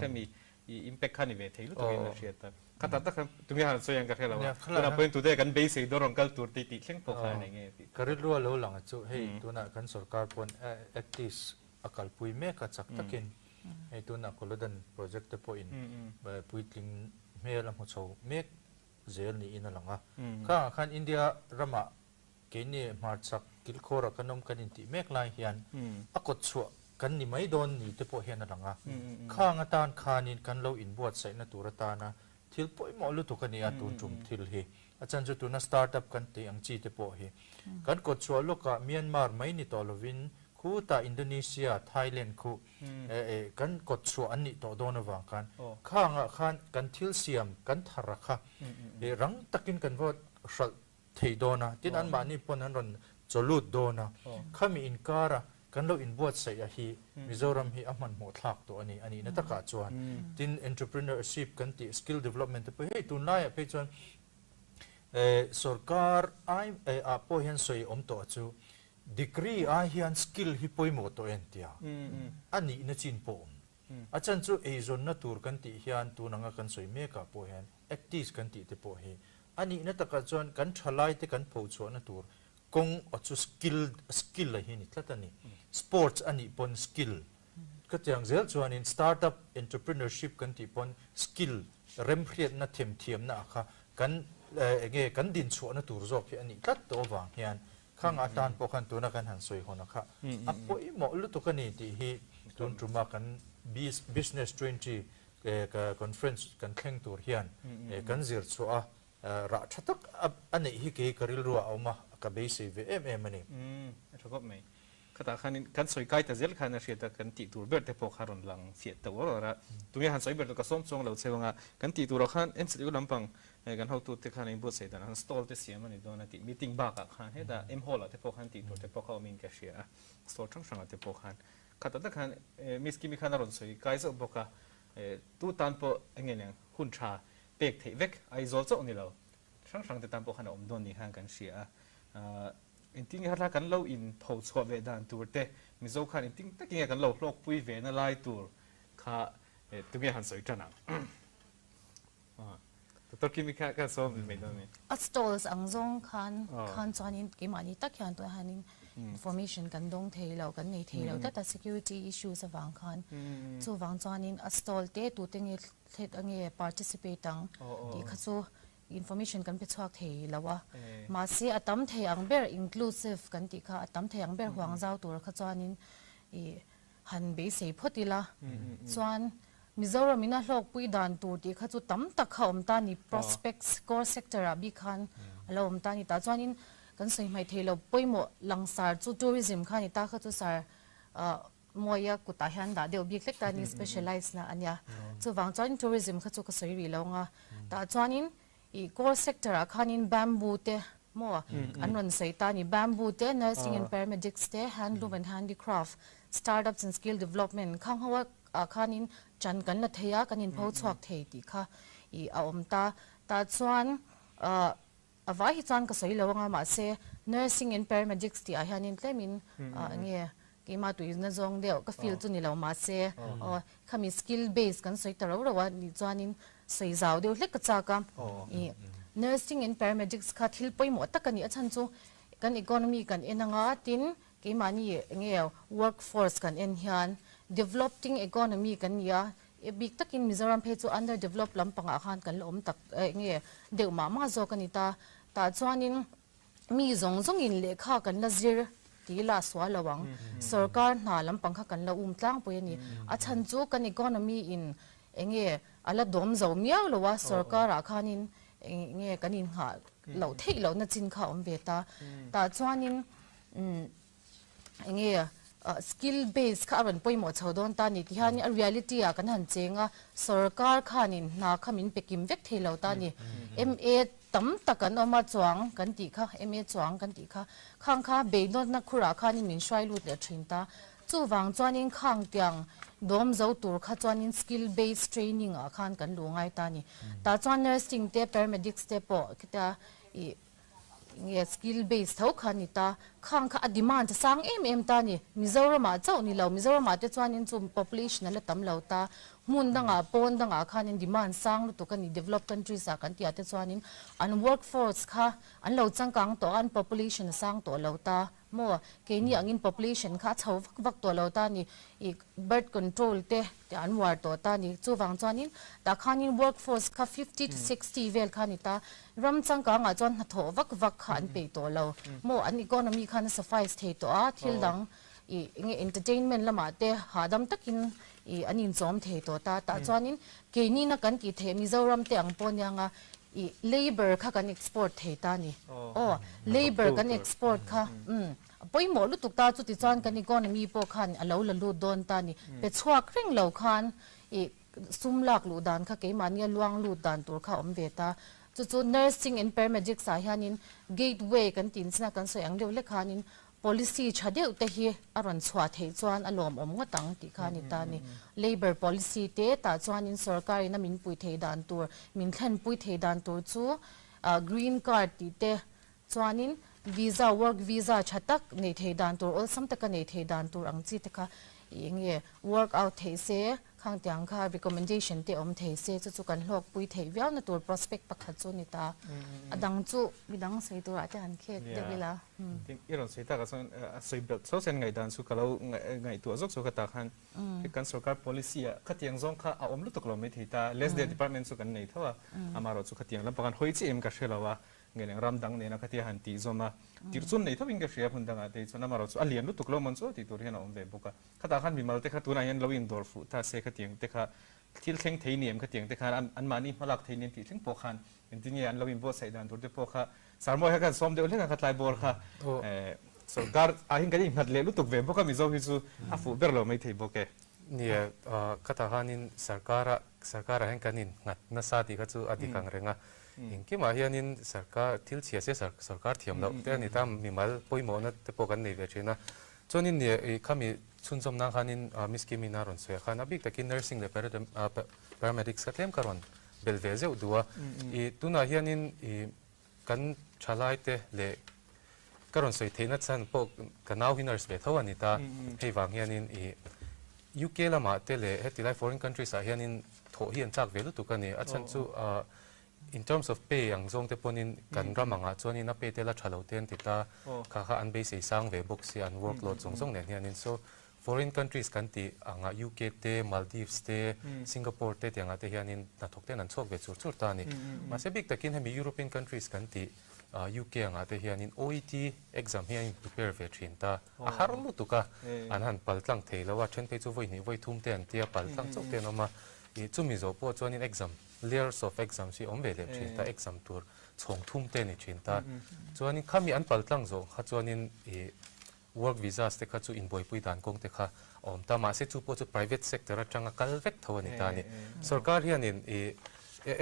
khan mi impact khan ve theilu to gen shiata kata ta khan tumi han soyang ka khela wa na point today kan base dorong kal tur ti thleng po khan nge karilwa lo lang chu hei tuna kan sarkar pon actis akal pui me ka chak takin hei tuna kolodan project te po in puitling mel am ho mek zel ni ina langa ka khan India rama keni marchak kilkhora kanom kanin ti mek lai hian akot chu kan ni mai don ni te po hian langa kha nga tan khanin kan lo in buat sai na turata na thil poi mo lu to kania tun tum thil hi achan chu tuna startup kan te ang chi te po hi kan ko chu loka Myanmar mai ni to lovin khu ta Indonesia Thailand khu kan ko chu an ni to don wa kan kha nga khan kan thil siam kan thara kha rang takin kan vot shal thei dona tin an ma ni pon an ron cholut dona khami in kara kan lo in buat sai a hi Mizoram hi aman mo thak to ani na taka chuan tin entrepreneurship kan ti skill development pe hei tun lai pe chuan sarkar ai a po hian soi om to chu degree a hian skill hi poimo to entia ani na chin po achan chu Aizawl na tur kan ti hian tu nanga kan soi me ka po hian actis kan ti te po hi ani na taka chuan kan thalai te kan pho chu na tur kong achu skill la hi ni tlatani sports ani pon skill katyang zel chuan in startup entrepreneurship kan ti pon skill rem khriat na thiam na kha kan nge kan din chu na tur zo phi ani tlat to wang hian khang atan po khan tu na kan han soi hona kha apoi mo lu to kan ni ti hi tun truma kan business 20 ka conference kan thleng tur hian kan zir chu a ra thatak ani hi ke karil ruwa awma ka base ve ani thakop mai kata khan kan soi kai ta zel khan a kan ti tur ber te po kharon lang fiat to ra tumi han soi ber to ka som chong lo chewanga kan ti tur khan MCU lampang kan how to te khan in bo sei dan han stall te siam ani don ati meeting ba ka khan he da em hall te po khan ti tur te po ka min ka shia store chang chang te po khan kata ta khan miski mi khan ron soi kai zo boka tu tan po engene hun cha pek thei vek Aizawl cho ni lo chang chang te tan po khan om don ni han kan shia inting har kan lo in pho chho ve dan tur te mizo khan inting taking kan lo hlok pui ve na lai tur kha tumi han soi tana to kimi ka so me don ni stalls ang zong khan chanin ke mani tak hian to hanin information kan dong thei lo kan nei thei lo ta security issues awang khan chu wang chanin stall te tu te nge thet ange participate ang ti kha chu information kan pe chhuak thei lawa ma se atam thei ang ber inclusive kan ti kha atam thei ang ber huang zau tur kha chanin han be sei photila chuan Mizoram ina hlok pui dan tur ti kha chu tam tak kha om ta ni prospects core sector a bi khan alo om ta ni ta chuanin kan sei mai thelo poimo langsar chu tourism kha ni ta kha chu sar moya kuta hian da de object lek ta ni specialize na anya chu wang chuan tourism kha chu ka sei ri longa ta chuanin I core sector a khanin bamboo te mo anron sei ta ni bamboo te nursing and paramedics te handloom and handicraft startups and skill development khang hawa khanin chan kan la theya kanin pho chhuak thei ti kha I aom ta chuan avai hi chan ka sei lawanga ma se nursing and paramedics ti a hianin tlemin nge ke ma tu na zong deu ka feel chu ni lo ma se khami skill base kan sei ta ro wa ni chuanin sei zau deu hlek ka cha ka nursing and paramedics kha thil poi mo takani achan chu kan economy kan enanga tin ke mani nge workforce kan en hian developing economy kan ya big takin Mizoram phe chu under developed lampanga khan kan lom tak nge deu ma zo kan ta chuanin mi zong in le kha kan la zir ti la swa lawang sarkar na lampang kha kan la tlang po ni achan chu kan economy in enge ala dom zo miaw lowa sarkar a khanin nge kanin ha lo thei lo na chin kha om ve ta chuanin nge skill base kha ran poimo chodon ta ni ti hani a reality a kan han chenga sarkar khanin na khamin pekim vek thelo ta ni MA tam takan oma chuang kan ti kha eme chuang kan ti kha khang kha be not na khura kha ni min shwai lut le thinta chu wang chuanin khang tiang dom zo tur kha chuanin skill based training a khan kan lu ngai ta ni ta chuan nursing te paramedics te po kita I skill based thau khani ta khang kha demand sang em ta ni Mizoram a chau ni lo Mizoram a te chuanin chum population la tam lo ta mun danga pon danga khanin demand sang lu to kan developed countries a kan ti ate chuanin an workforce kha an lo changkang to an population sang to lo ta mo ke ni angin population kha chho vak to lo ta ni birth control te an war to ta ni chu wang chuanin ta khanin workforce kha 50 to 60 vel khani ta ram changkang a chuan tho vak khan pe to lo mo an economy khan suffice the to a thil dang entertainment lama te hadam takin anin zom the to ta chuanin ke ni na kan ti the Mizoram te ang pon yanga labor kha kan export the ta ni labor kan export kha poi mo lu tuk ta chu ti chuan kan economy po khan alo la lu don ta ni pe chhuak reng lo khan sumlak lu dan kha ke mania luang lu dan tur kha om ve ta chu nursing and paramedics a hianin gateway kan tin sna kan so ang le khanin policy chadeu te hi aron chwa thei chuan alom om nga tang ti khani ta ni labor policy te ta chuan in sarkar na min pui thei dan tur min thlen pui thei dan tur chu green card ti te chuanin visa work visa chatak nei thei dan tur all sam taka nei thei dan tur ang chi te kha inge work out thei se khang tiang kha recommendation te om thei se chu kan hlok pui thei viau na tur prospect pakhat chu ni ta adang chu midang sei tur ate an khet de bila think iron sei ta ka son sei belt so sen ngai dan su kalau ngai tu azok so ka ta khan kan sarkar policy a khatiang zong kha a om lu tok lo me thei ta less the department su kan nei thawa amaro chu khatiang lam pakan hoi chi em ka shelawa ngeleng ram dang ne na khatia han ti zoma tirchun nei thawin ka shia phun danga te chona maro chu alian lu tuklo man chu ti tur hena om ve boka khata khan bimal te kha tuna yan lowin dor fu ta se khatiang te kha thil thleng thei niam khatiang te kha an mani malak thei niam ti thleng po khan engineer an lowin bo sai dan tur te po kha sarmo ha kan som de le ka tlai bor kha so gar a hin gari ngat le lu tuk ve boka mi zo hi chu a fu ber lo mai thei boke nia khata khanin sarkara hen kanin ngat na sa ti kha chu adikang renga inki ma hianin sarkar thil chia se sarkar thiam lo te ni tam mimal poimo na te pokan nei ve china chonin ni khami chunjom na khanin miskimi na ron se khan abik takin nursing le paramedics ka tlem karon belveze udua tuna hianin kan chalai te le karon soi theina chan po kanau hiners ve thawani ta heiwang hianin UK lama te le hetilai foreign countries a hianin tho hian chak velu tukani achan chu in terms of pay ang zong te ponin kan ramanga chuanin a pay te la thalo ten tita kha kha an base sang ve box si an workload zong nen hianin so foreign countries kan ti anga UK te Maldives te Singapore te anga te hianin na thokten an chok ve chur ta ni ma se big takin hemi European countries kan ti UK anga te hianin OET exam hian prepare ve thin ta a harlu tuka an han paltlang theilawa then pe chu voi ni voi thum te an tia paltlang chok te no ma chumi zo po chuanin exam layers of exam si ombe le thin ta exam tur chhong thum te ni thin ta chuanin khami an paltlang zo kha chuanin work visas te kha chu inboi pui dan kong te kha om ta ma se chu po chu private sector atanga kalvek thawani ta ni sarkar hianin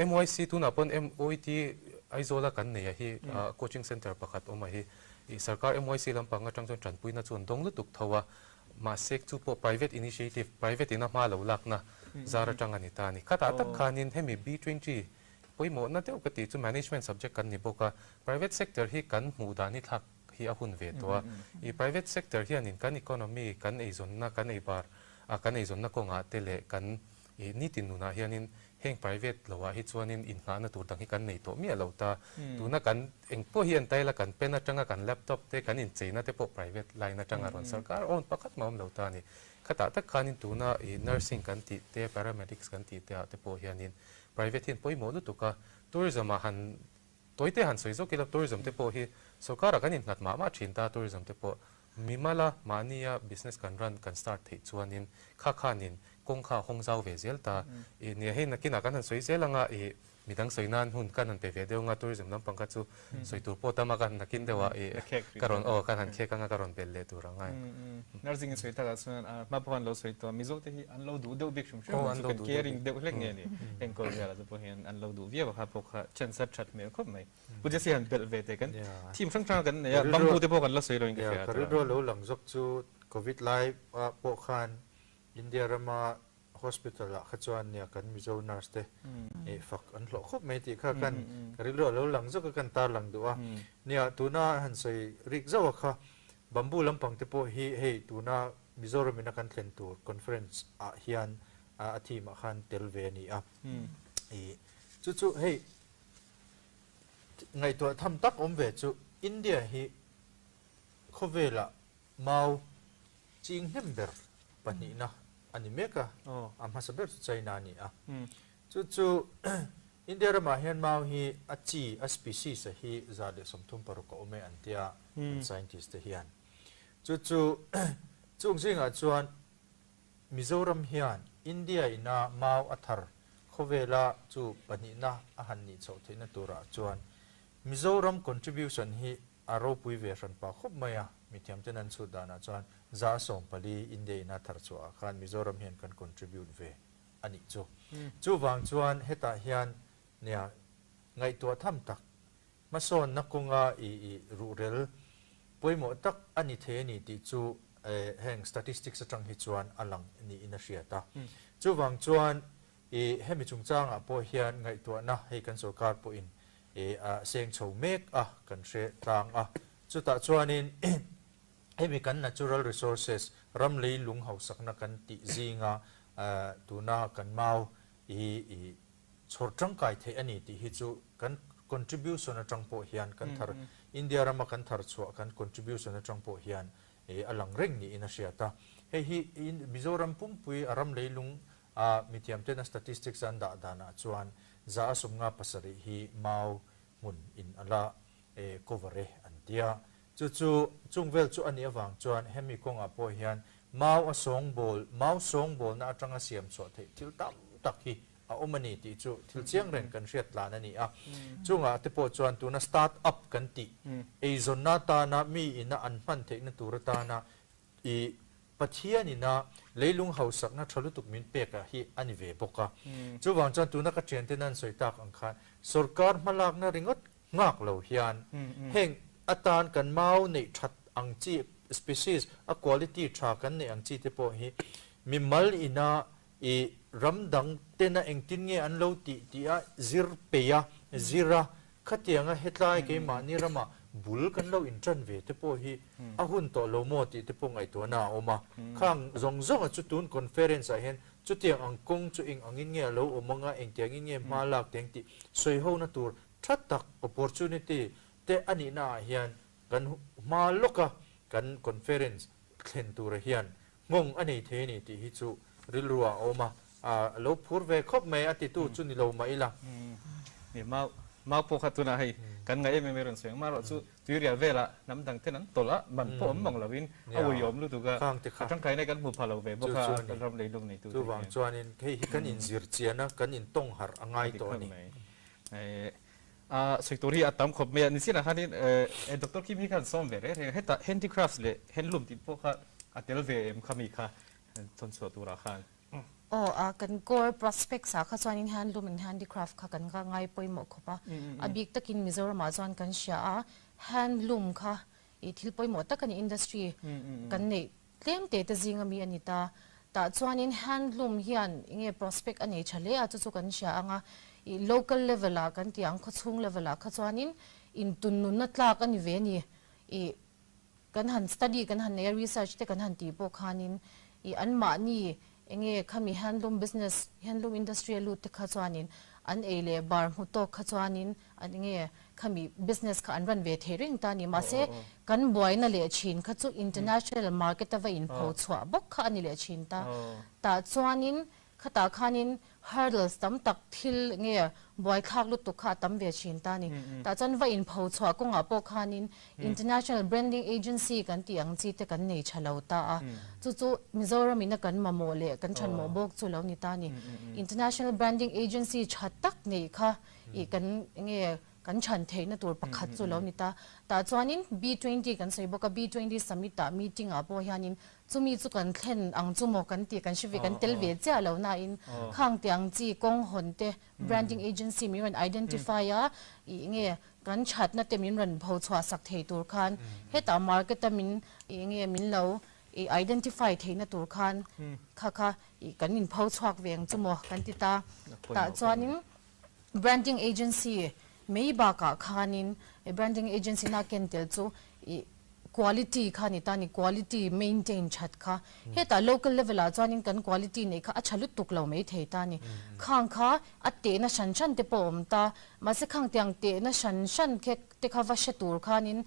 MYC tu na pon MOET Aizawl kan nei hi coaching center pakhat oma hi sarkar MYC lampang atang chon tranpui na chon dong lu tuk thawa ma sek chu po private initiative private ina ma lo lak na zara tangani ta ni khata tak khanin hemi B20 poimo na te ukati chu management subject kan ni boka private sector hi kan mu da ni thak hi a hun ve to I private sector hi anin kan economy kan ei zon na kan ei bar kan ei zon na ko nga tele kan ni tin nu na hianin heng private lawa hi chuanin in nga na tur dang hi kan nei to mi alo ta tu na kan eng po hi an taila kan pen atanga kan laptop te kan in cheina te po private line atanga ron sarkar on pakhat mam lo ta ni khata tak khanin tu na nursing kan ti te paramedics kan ti te po hianin private hin poimo lu tuka tourism han toite han soizo kila tourism te po hi sarkar kan in ngat ma thin ta tourism te po mimala mania business kan run kan start thei chuanin kha khanin kong kha hongzau ve zel ta ni he na kina kan soi zelanga mi dang soi nan hun kan an pe ve deu nga tourism lam pang ka chu soi tur po tama kan nakin dewa karon kan han khe kanga karon pel le tur angai narzing soi ta chuan ma phan lo soi to mizo te hi an lo du deu bik shum shum an lo du caring deu hlek nge ni engkol vela zu po hian an lo du via ba pok kha chen sat chat me khop mai pu je si han bel ve te kan team sang sang kan ya bang bu te po kan la soi lo inge ya karidro lo lang zok chu covid live po khan India rama hospital la khachuan nia kan mizo nurse te fak an lo khop mai ti kha kan karidro lo lang zok kan tar lang duwa nia tuna han sei rik zawa kha bambu lampang te po hi hei tuna Mizoram ina kan thlen tur conference hian a team a khan tel ve ni a chu hei ngai to tham tak om ve chu India hi khovela mau ching hember pani na ani meka am hasaber China ni a chu India ra ma hian mau hi a chi a species hi zade somthum paru ko me antia scientist hian chu chung singa chuan Mizoram hian India ina mau athar khovela chu pani na a han ni chho theina tura chuan Mizoram contribution hi aro pui ve ran pa khop maya mithiam tenan chu dana chuan za som pali India ina thar chu a khan Mizoram hian kan contribute ve ani chu wang chuan heta hian nia ngai to tham tak mason nakunga i rural poimo tak ani the ni ti chu heng statistics atang hi chuan alang ni ina hriata chu wang chuan hemi chungchang a po hian ngai to na hei kan sarkar po in seng chho mek kan hre tang chu ta chuanin hemi kan natural resources ram lei lung hau sakna kan ti zinga tuna kan mau chhor tangkai the ani ti hi chu kan contribution atang po hian kan thar India rama kan thar chu kan contribution atang po hian alang reng ni ina hriata hei hi Mizoram pumpui aram leilung mithiam ten statistics an da dana chuan za sumnga pasari hi mau mun in ala cover antia chu chungvel chu ani awang chuan hemi konga po hian mau a song bol na atanga siam cho the thil tam tak hi a omani ti chu thil chiang ren kan hriat lan ani chunga te po chuan tuna start up kan ti Aizawl na ta na mi ina an man the na turata na pathian ina leilung hausak na thalutuk min peka hi ani ve boka chu wang chuan tuna ka chen tenan soitak ang khan sarkar malak na ringot ngak lo hian heng atan kan mau nei that ang chi species a quality tha kan nei ang chi te po hi mi mal ina ramdang tena engtin nge an lo ti a zir peya zira khatianga hetlai ke ma ni rama bul kan lo in tran ve te po hi a hun to lo mo ti te po ngai to na oma khang zong chu tun conference a hen chu tiang ang kong chu ing angin nge lo omanga eng tiang nge ma lak teng ti soi ho na tur thatak opportunity te ani na hian kan ma loka kan conference thlen tur hian ngong ani the ni ti hi chu rilruwa oma lo phur ve khop mai ati tu chu ni lo mai la ni mau po khatuna hei kan ngai me meron seng maro chu turia vela namdang tenan tola man po mong lawin awiyom lu tuga atang kai ne kan mu phalo ve boka ram leilung nei tu chu wang chuanin hei kan in zir chiana kan in tong har angai to ni sectory atam khop me ni sina hanin Dr. Kim hi kan som ve re heta handicrafts le handloom ti po kha atel ve em khami kha ton so tura khan kan core prospects kha chuanin handloom and handicraft kha kan ka ngai poimo khopa abik takin Mizoram chuan kan sha handloom kha thil poimo takan industry kan nei tlem te ta zinga mi anita ta chuanin handloom hian inge prospect ani chale chu kan sha anga local level a kan tiang khochung level a kha chuanin in tunnun na tlak ani ve ni kan han study kan han research te kan han ti po khanin anma ni enge khami handloom business handloom industry lu te kha chuanin an ele bar mu to kha chuanin an nge khami business kha an ran ve thering ta ni ma se kan boina le chin kha chu international market ava in pho chwa bok kha ani le chin ta chuanin khata khanin hurdles tam tak thil nge boy khak lu tu kha tam ve chin ta ni ta chan va in pho chwa ko nga po khanin international branding agency kan ti ang chi te kan nei chalo ta chu Mizoram ina kan ma mo le kan chan mo bok chu lo ni ta ni international branding agency thatak nei kha i kan nge kan chan thei na tur pakhat chu lo ni ta chuanin B20 kan sei boka B20 summit ta meeting a po hianin chumi chu kan thlen ang chumo kan ti kan shivi kan tel ve cha lo na in khang tiang chi kong hon te branding agency mi ran identify a i nge kan chat na te min ran pho chwa sak thei tur khan heta market min i nge min lo i identify thei na tur khan kha i kan in pho chwak veng chumo kan ti ta chuanin branding agency mei ba ka khanin branding agency na ken tel chu quality khani tani quality maintain chat kha heta local level a chuanin kan quality nei kha achalu tuklo mei thei tani khang kha ate na shan shan te pom ta ma se khang tiang te na shan shan ke te kha va shetur khanin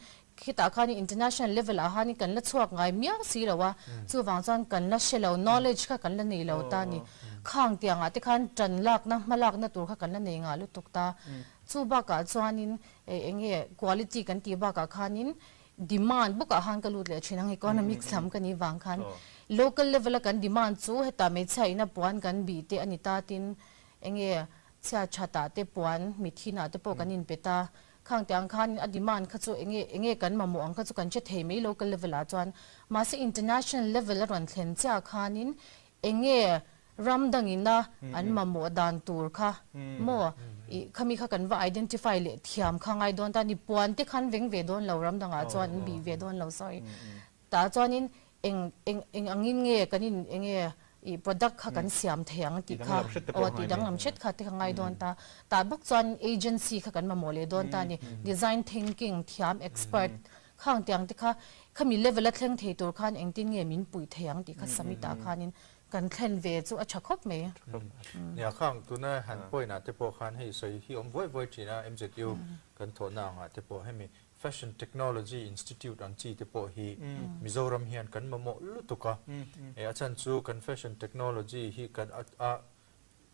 khita khani international level a hani kan la chuak ngai miang si lawa chu wang chan kan la shelo knowledge kha kan la nei lo tani khang tiang ate khan tan lak na malak na tur kha kan la nei nga lu tukta chu ba ka chuanin enge quality kan ti ba ka khanin demand buka han ka lut le chinang economic sam kan ni wang khan local level kan demand chu heta me chaina puan kan bi te anita tin enge cha chata te puan mithina te po kan in peta khang tyang khan a demand kha chu enge kan mamu ang kha chu kan che thei me local level a chuan ma se international level ran thlen cha khanin enge ramdangina an mamu dan tur kha mo khami kha kan va identify le thiam khangai don ta ni puan te khan veng ve don lo ramdanga chuan bi ve don lo sorry ta chuanin eng angin nge kanin enge i product kha kan siam theyang ti kha o ti dang lam chet kha te ngai don ta bok chuan agency kha kan ma mole don ta ni design thinking thiam expert khang tyang te kha khami level a thleng thei tur khan eng tin nge min pui theyang ti kha samita khanin kan thlen ve chu a thakop me nia khang tuna han poina te po khan hei soi hi om voi china MZU kan thona nga te po hemi Fashion Technology Institute an chi te po hi Mizoram hian kan mamo lutuka e achan chu kan fashion technology hi kan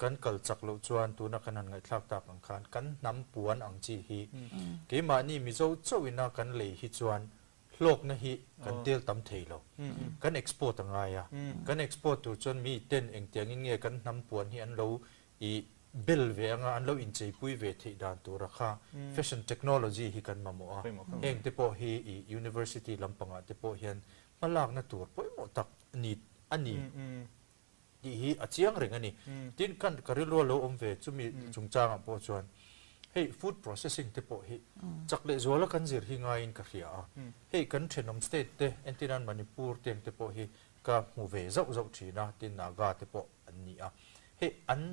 kan kalchak lo chuan tuna kan han ngai thlak tak ang khan kan nam puan ang chi hi ke ma ni mizo chowina kan le hi chuan lok na hi kan tel tam thei lo kan export anga ya kan export tu chon mi ten eng tiang in nge kan nam puan hi an lo I bill ve anga an lo in chei pui ve thei dan tu rakha fashion technology hi kan mamo a eng te po hi I university lampanga te po hian malak na tur poi mo tak ni ani di hi achiang reng ani tin kan karilo lo om ve chumi chungchang a po chuan hey food processing te po hi chakle zola kan zir hi nga in ka khia hey kan thenom state te entiran manipur tem te po hi ka mu ve zau zau thina tin naga te po ani a hey an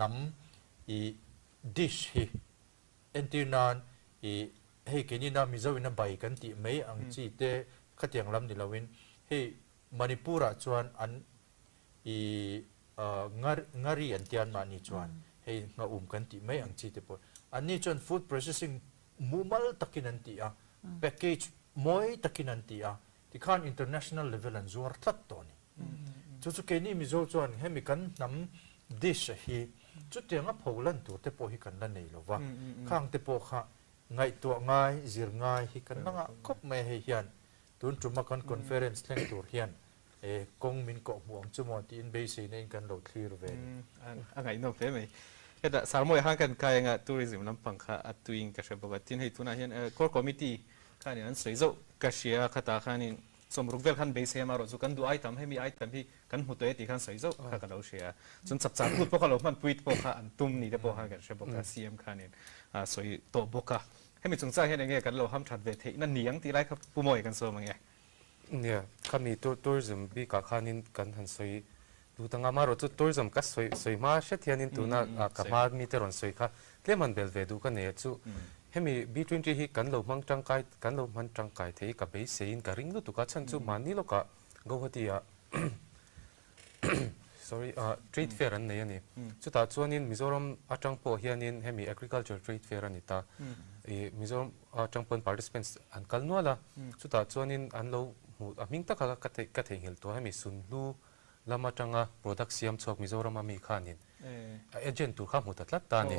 nam I dish hi entiran I hey kenina mizo ina bai kan ti mai ang chi te khatiang lam ni lawin hey manipura chuan an I ngari antian ma ni chuan hey nga kan ti mai ang chi te po ani chuan food processing mumal takinanti a package moi takinanti a tikhan international level an zuar tlat to ni chu keni mizo chuan hemi kan nam dish hi chu tenga pholan tu te po hi kan la nei lova khang te po kha ngai to ngai zir ngai hi kan nga khop me he hian tun tuma kan conference thleng tur hian e kong min ko muang chumo ti in be se nei kan lo clear ve angai no fe mai heta sarmoi hang kan kai nga tourism lampang kha atuing ka sheboga tin hei tuna hian core committee khani an soizo ka shia khata khanin somruk vel khan base hema ro chu kan du item hemi item hi kan hutoi ti khan soizo kha ka lo shia chun chap chap put po kha lo man puit po kha an tum ni de po ha ka sheboga CM khanin soi to boka hemi chung cha hian nge kan lo ham that ve thei na niang ti lai kha pumoi kan so mangi nia kami tourism bi ka khanin kan han soi du tanga ma ro chu tourism ka soi ma she thianin tuna ka ma mi te ron soi kha tleman bel ve du ka ne chu hemi B20 hi kan lo mang tang kai thei ka be sein ka ring lu tu ka chan chu mani lo ka gohatia sorry trade fair an nei ani chu ta chuanin Mizoram atang po hianin hemi agriculture trade fair ani ta e Mizoram atang pon participants an kalnuala chu ta chuanin an lo aming ta ka thei hel to hemi sunlu lama tanga product siam chok Mizoram ami khanin agent tu kha mu tatlat ta ni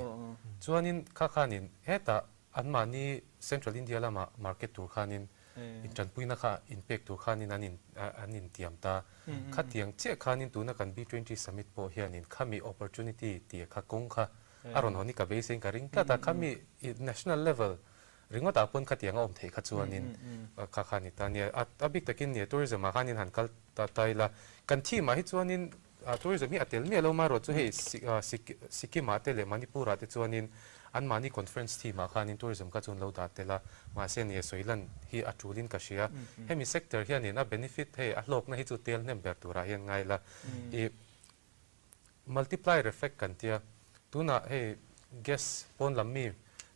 chuanin kha khanin heta anmani Central India lama market tur khanin intran puina kha impact tur khanin anin tiamta khatiang che khanin tuna kan B20 summit po hianin khami opportunity ti kha kong kha aron honi ka basing ka ring ta kami national level ringo ta pon khatianga om thei khachuanin kha khani ta ne abik takin ne tourism ma khanin hankal ta taila kan thi ma hi chuanin tourism hi atel mi alo ma ro chu he sikkim ate le manipur ate chuanin an mani conference thi ma khanin tourism ka chun lo da tela ma se ne soilan hi atulin ka shia hemi sector hian a benefit he a lok na hi chu tel nem ber tura hian ngai la e multiplier effect kan tia tuna he guess pon lammi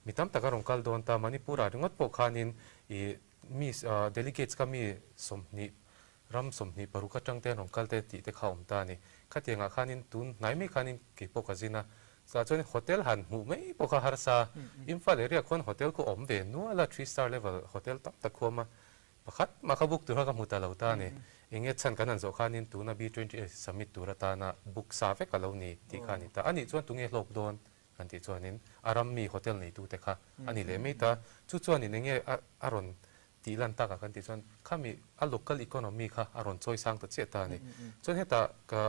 mitam takarong kal don ta manipura ringot po khanin e mi delegates kami somni ram somni paruka tangte rong kalte ti te khaum ta ni khatianga khanin tun naimi khanin ke po kazina sa chon hotel han mu mei po kha harsa imphal area khon hotel ko om ve nu ala 3-star level hotel tam ta khoma pakhat ma khabuk tu ka muta lauta ni inge chan kanan zo khanin tuna B20 summit turata na book sa ve kaloni ti khani ta ani chon tunge lockdown kan ti chuanin aram mi hotel nei tu te kha ani le meita chu chuanin nge aron ti lan ta ka kan ti chuan khami a local economy kha aron choi sang ta che ta ni chuan heta ka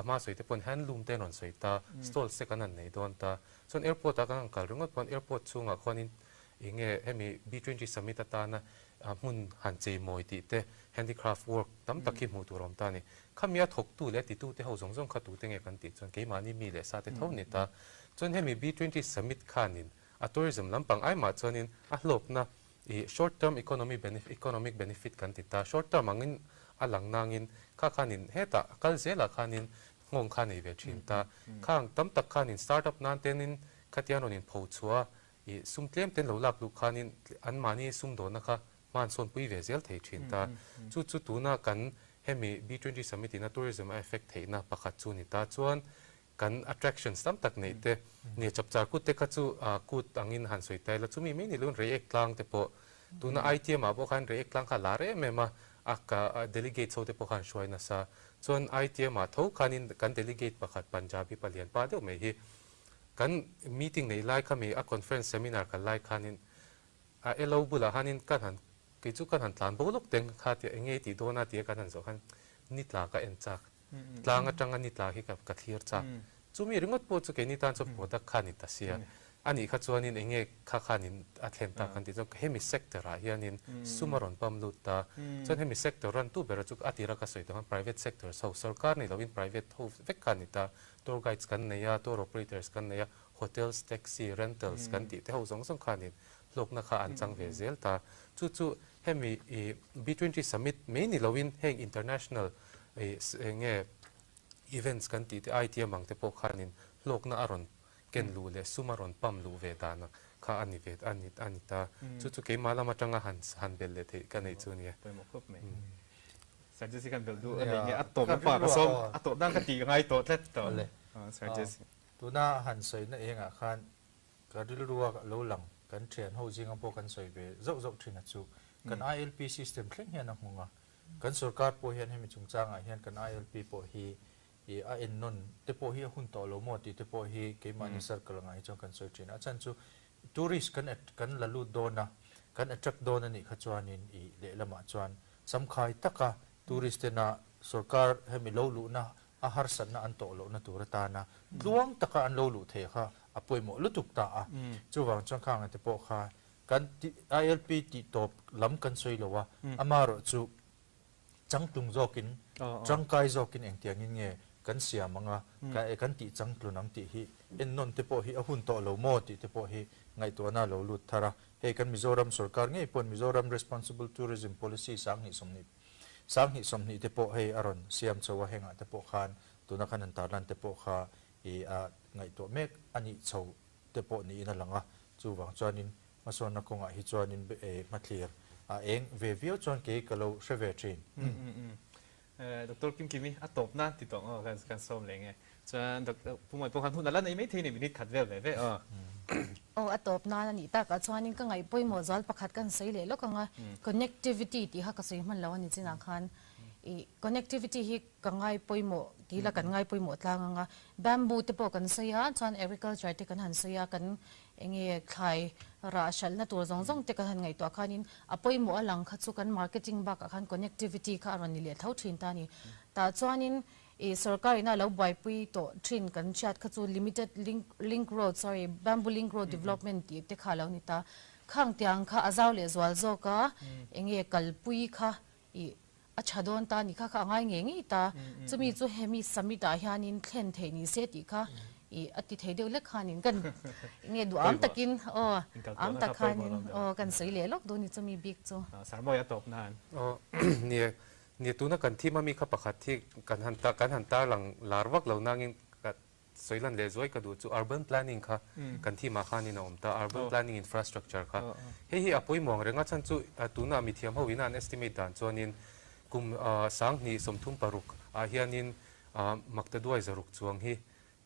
ama soite pon handloom te non soita stall se kanan nei don ta chuan airport a kan kal ringot pon airport chunga khonin inge hemi B20 summit ta na mun han chei moi ti te handicraft work tam takhi mu turom ta ni khamia thok tu le ti tu te ho zong zong kha tu te nge kan ti chuan ke mani mi le sa te thoni ta chuan hemi B20 summit khanin a tourism lampang ai ma chuanin a hlop na short term economic benefit kan ti ta short term angin alang nangin kha khanin heta kal zela khanin ngong khani ve thin ta khang tam tak khanin startup nan tenin khatianonin pho chua sum tlem ten lo lak lu khanin an mani sum do na kha man son pui ve zel thei thin ta chu tu na kan hemi B20 summit in tourism effect thei na pakhat chu ni ta chuan kan attractions tam tak nei te ne chapchar ku te kha chu kut angin han soi tai la chumi me ni lun re ek tlang te po tuna ITM a bo khan re ek tlang kha la re me ma aka delegate so te po khan shoi na sa chuan ITM a tho khanin kan delegate pakhat Punjabi palian pa de me hi kan meeting nei lai khami a conference seminar ka lai khanin a elo bula hanin kan han ke chu kan han tlan bo lok teng kha ti nge ti dona ti kan han zo khan nitla ka en chak tlang atang ani tla hi ka clear cha chumi ringot po chu ke ni tan chu product khani ta sia ani kha chuanin enge kha khanin athen ta kan ti chu hemi sector a hianin sumaron pamlu ta chon hemi sector ran tu bera chu atira ka soi ta private sector so sarkar ni lovin private ho vek khani ta tour guides kan neya tour operators kan neya hotels taxi rentals kan ti te ho zong zong khanin lokna kha an chang ve zel ta chu hemi B20 summit me ni lovin heng international nge events kan ti te ITM ang te po khanin lokna aron ken lu le sumaron pam lu ve ta na kha ani ve ani ta chu ke mala ma tanga han bel le the kan nei chu ni pe mo khop me suggest kan bel du ani nge atop pa ka som atop dang ka ti ngai to tlet to le suggest tuna han soi na enga khan ka dil ruwa lo lang kan thian ho jinga po kan soi be zau thina chu kan ILP system thleng hian a hunga kan sarkar po hian hemi chungchang a hian kan ILP po hi a en non te po hi hun to lo mo ti te po hi ke mani circle ngai chong kan soi thina chan chu tourist kan lalu dona kan attract dona ni khachuanin I le lama chuan samkhai taka tourist na sarkar hemi lo lu na a har san na an to lo na turata na tluang taka an lo lu the kha apoi mo lutuk ta a chuwang chang khang te po kha kan ILP ti top lam kan soi lo wa amaro chu changtung zokin changkai zokin engtiangin nge kan sia manga ka kan ti changtlunang ti hi en non te po hi a hun to lo mo ti te po hi ngai to na lo lut thara he kan Mizoram sarkar nge pon Mizoram responsible tourism policy sang hi somni te po he aron siam chawa henga te po khan tuna khanan tarlan te po kha ngai to mek ani chau te po ni na langa chuwang chuanin mason na konga hi chuanin ma clear eng ve view chuan ke kalo sheve train Dr. Kim Kimi atop na ti tong kan som lenge chuan pumai po khan hun ala nei me thei ni minute khat ve ve atop na ni ta ka chuanin ka ngai poimo zal pakhat kan sei le lo ka nga connectivity ti ha ka sei man lawan ni china khan connectivity hi ka ngai poimo ti la kan ngai poimo tlang nga bamboo te po kan sei ha chuan agriculture te kan han sei ha kan enge khai ra shal na tur zong zong te kan han ngai to khanin apoimo alang kha chu kan marketing ba ka khan connectivity kha ron ni le thau thin ta ni ta chuanin sarkar ina lo bai pui to trin kan chat kha chu limited link road bamboo link road development ti te khala ni ta khang tiang kha Aizawl Aizawl zo ka enge kalpui kha I achadon ta ni kha ngai nge ngi ta chumi chu hemi samita hianin thlen thei ni se ti kha I ati thei deu le khanin kan nge du am takin am takhanin kan sei le lok do ni chumi big chu sarmoya top nan ni tu na kan thi ma mi kha pakhat thi kan han ta lang larwak lo nangin ka soilan le zoi ka du chu urban planning kha kan thi ma khani na om ta urban planning infrastructure kha hi apoi mong renga chan chu tu na mi thiam ho in an estimate dan chonin kum sang ni somthum paruk hianin makta duai zaruk chuang hi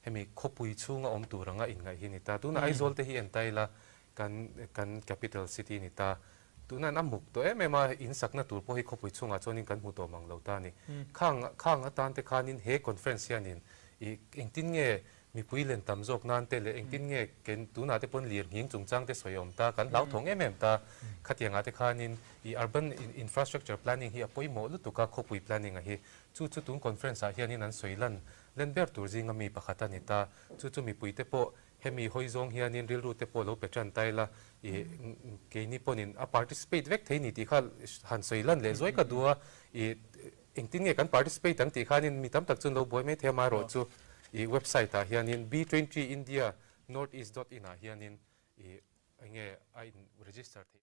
hemi khopui chunga om turanga in ngai hi ni ta tu na Aizawl te hi entaila kan capital city ni ta tu na namuk to ma in sakna tur po hi khopui chunga chonin kan mu to mang lo ta ni khang atan te khanin he conference hianin I engtin nge mi puilen tam jok nan te le engtin nge ken tu na te pon lir hing chungchang te soyom ta kan lau thong ta khatianga te khanin I urban infrastructure planning hi apoi mo lu tu ka khopui planning a hi chu tun conference a hianin an soilan lenber tur jinga mi pakhata ni ta chu mi puite po hemi hoizong hianin ril ru te po lo petran taila ke ni ponin a participate vek theini ti kha han soilan le zoi ka duwa engtin nge kan participate ang ti khanin mi tam tak chun lo boi me thema ro chu website a hianin B20 India northeast.in a hianin nge I register the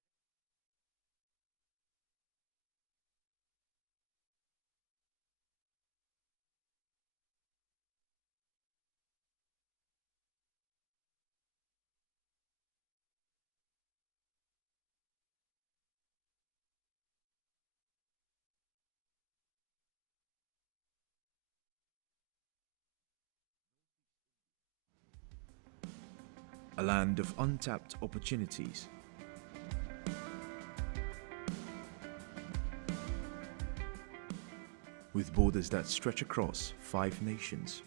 a land of untapped opportunities. With borders that stretch across 5 nations,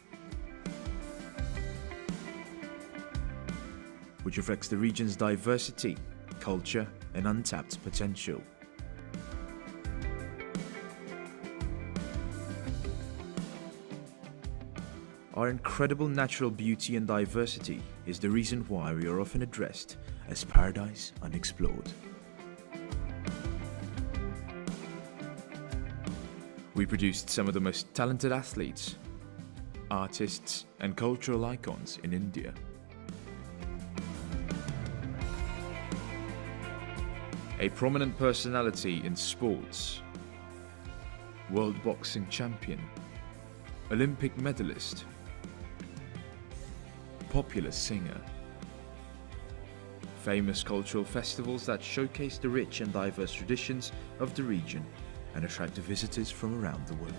which reflects the region's diversity, culture, and untapped potential. Our incredible natural beauty and diversity is the reason why we are often addressed as paradise unexplored. We produced some of the most talented athletes, artists, and cultural icons in India. A prominent personality in sports, world boxing champion, Olympic medalist, popular singer. Famous cultural festivals that showcase the rich and diverse traditions of the region and attract visitors from around the world.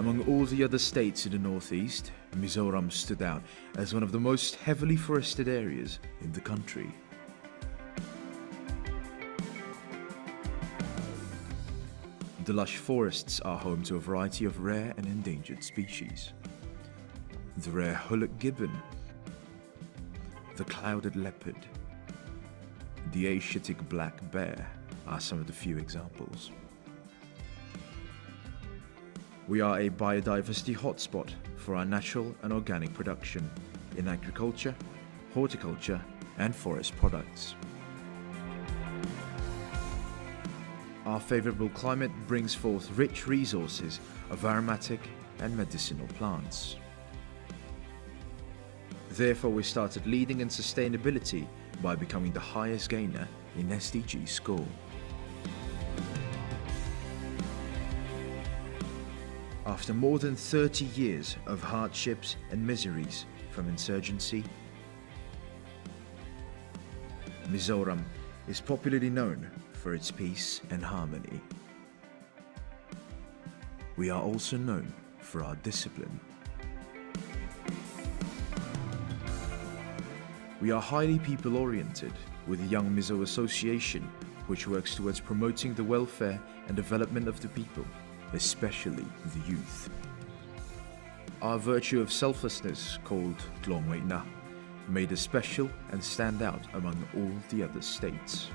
Among all the other states in the northeast, Mizoram stood out as one of the most heavily forested areas in the country. The lush forests are home to a variety of rare and endangered species. The rare hullock gibbon, the clouded leopard, the Asiatic black bear are some of the few examples. We are a biodiversity hotspot for our natural and organic production in agriculture, horticulture, and forest products. Our favorable climate brings forth rich resources of aromatic and medicinal plants. Therefore, we started leading in sustainability by becoming the highest gainer in SDG score. After more than 30 years of hardships and miseries from insurgency, Mizoram is popularly known for its peace and harmony. We are also known for our discipline. We are highly people-oriented with the Young Mizo Association, which works towards promoting the welfare and development of the people, especially the youth. Our virtue of selflessness, called Glongweina, made us special and stand out among all the other states.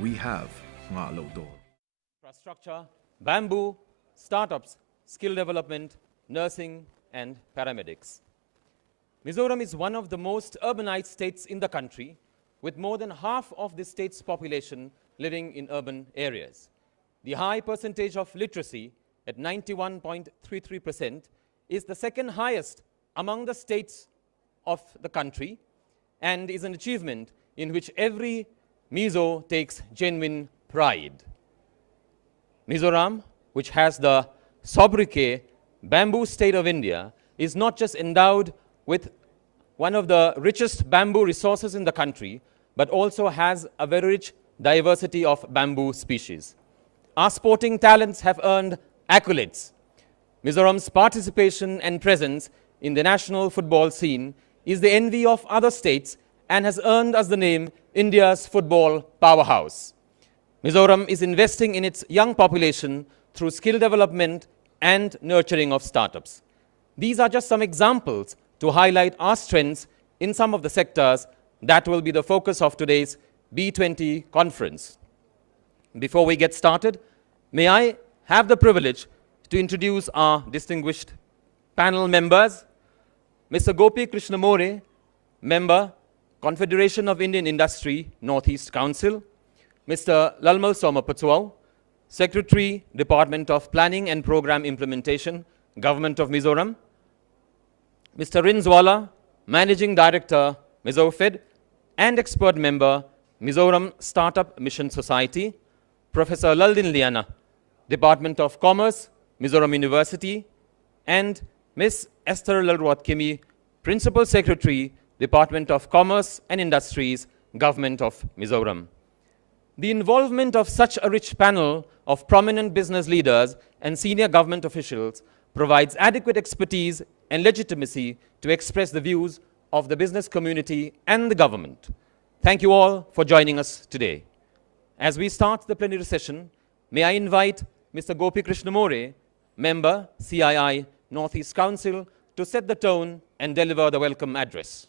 We have Nga Lo Do. Infrastructure, bamboo, startups, skill development, nursing, and paramedics. Mizoram is one of the most urbanized states in the country, with more than half of the state's population living in urban areas. The high percentage of literacy at 91.33% is the second highest among the states of the country and is an achievement in which every Mizo takes genuine pride. Mizoram, which has the sobriquet Bamboo State of India, is not just endowed with one of the richest bamboo resources in the country, but also has a very rich diversity of bamboo species. Our sporting talents have earned accolades. Mizoram's participation and presence in the national football scene is the envy of other states and has earned us the name India's football powerhouse. Mizoram is investing in its young population through skill development and nurturing of startups. These are just some examples to highlight our strengths in some of the sectors that will be the focus of today's B20 conference. Before we get started, may I have the privilege to introduce our distinguished panel members. Mr. Gopi Krishnamore, Member, Confederation of Indian Industry, Northeast Council. Mr. Lalmal Somapatsual, Secretary, Department of Planning and Program Implementation, Government of Mizoram. Mr. Rinzwala, Managing Director, MizoFed, and Expert Member, Mizoram Startup Mission Society. Professor Laldin Liana, Department of Commerce, Mizoram University, and Ms. Esther Lalruat-Kimi, Principal Secretary, Department of Commerce and Industries, Government of Mizoram. The involvement of such a rich panel of prominent business leaders and senior government officials provides adequate expertise and legitimacy to express the views of the business community and the government. Thank you all for joining us today. As we start the plenary session, may I invite Mr. Gopi Krishnamore, Member, CII, Northeast Council, to set the tone and deliver the welcome address.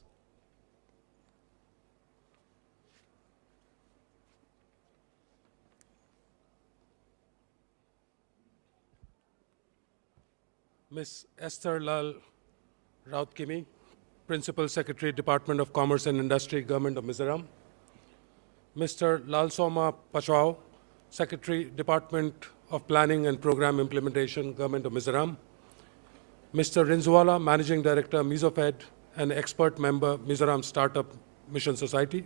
Ms. Esther Lal Raut-Kimi, Principal Secretary, Department of Commerce and Industry, Government of Mizoram. Mr. Lalsoma Pachao, Secretary, Department of Planning and Program Implementation, Government of Mizoram. Mr. Rinzwala, Managing Director, MizoFed, and Expert Member, Mizoram Startup Mission Society.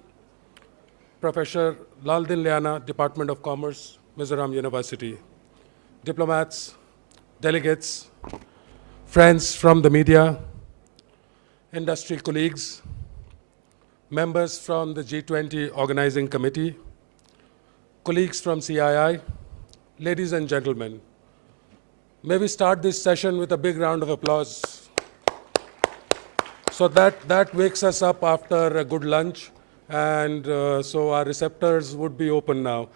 Professor Laldin Liana, Department of Commerce, Mizoram University. Diplomats, delegates, friends from the media, industry colleagues, members from the G20 Organizing Committee, colleagues from CII, ladies and gentlemen, may we start this session with a big round of applause. So that wakes us up after a good lunch, and so our receptors would be open now.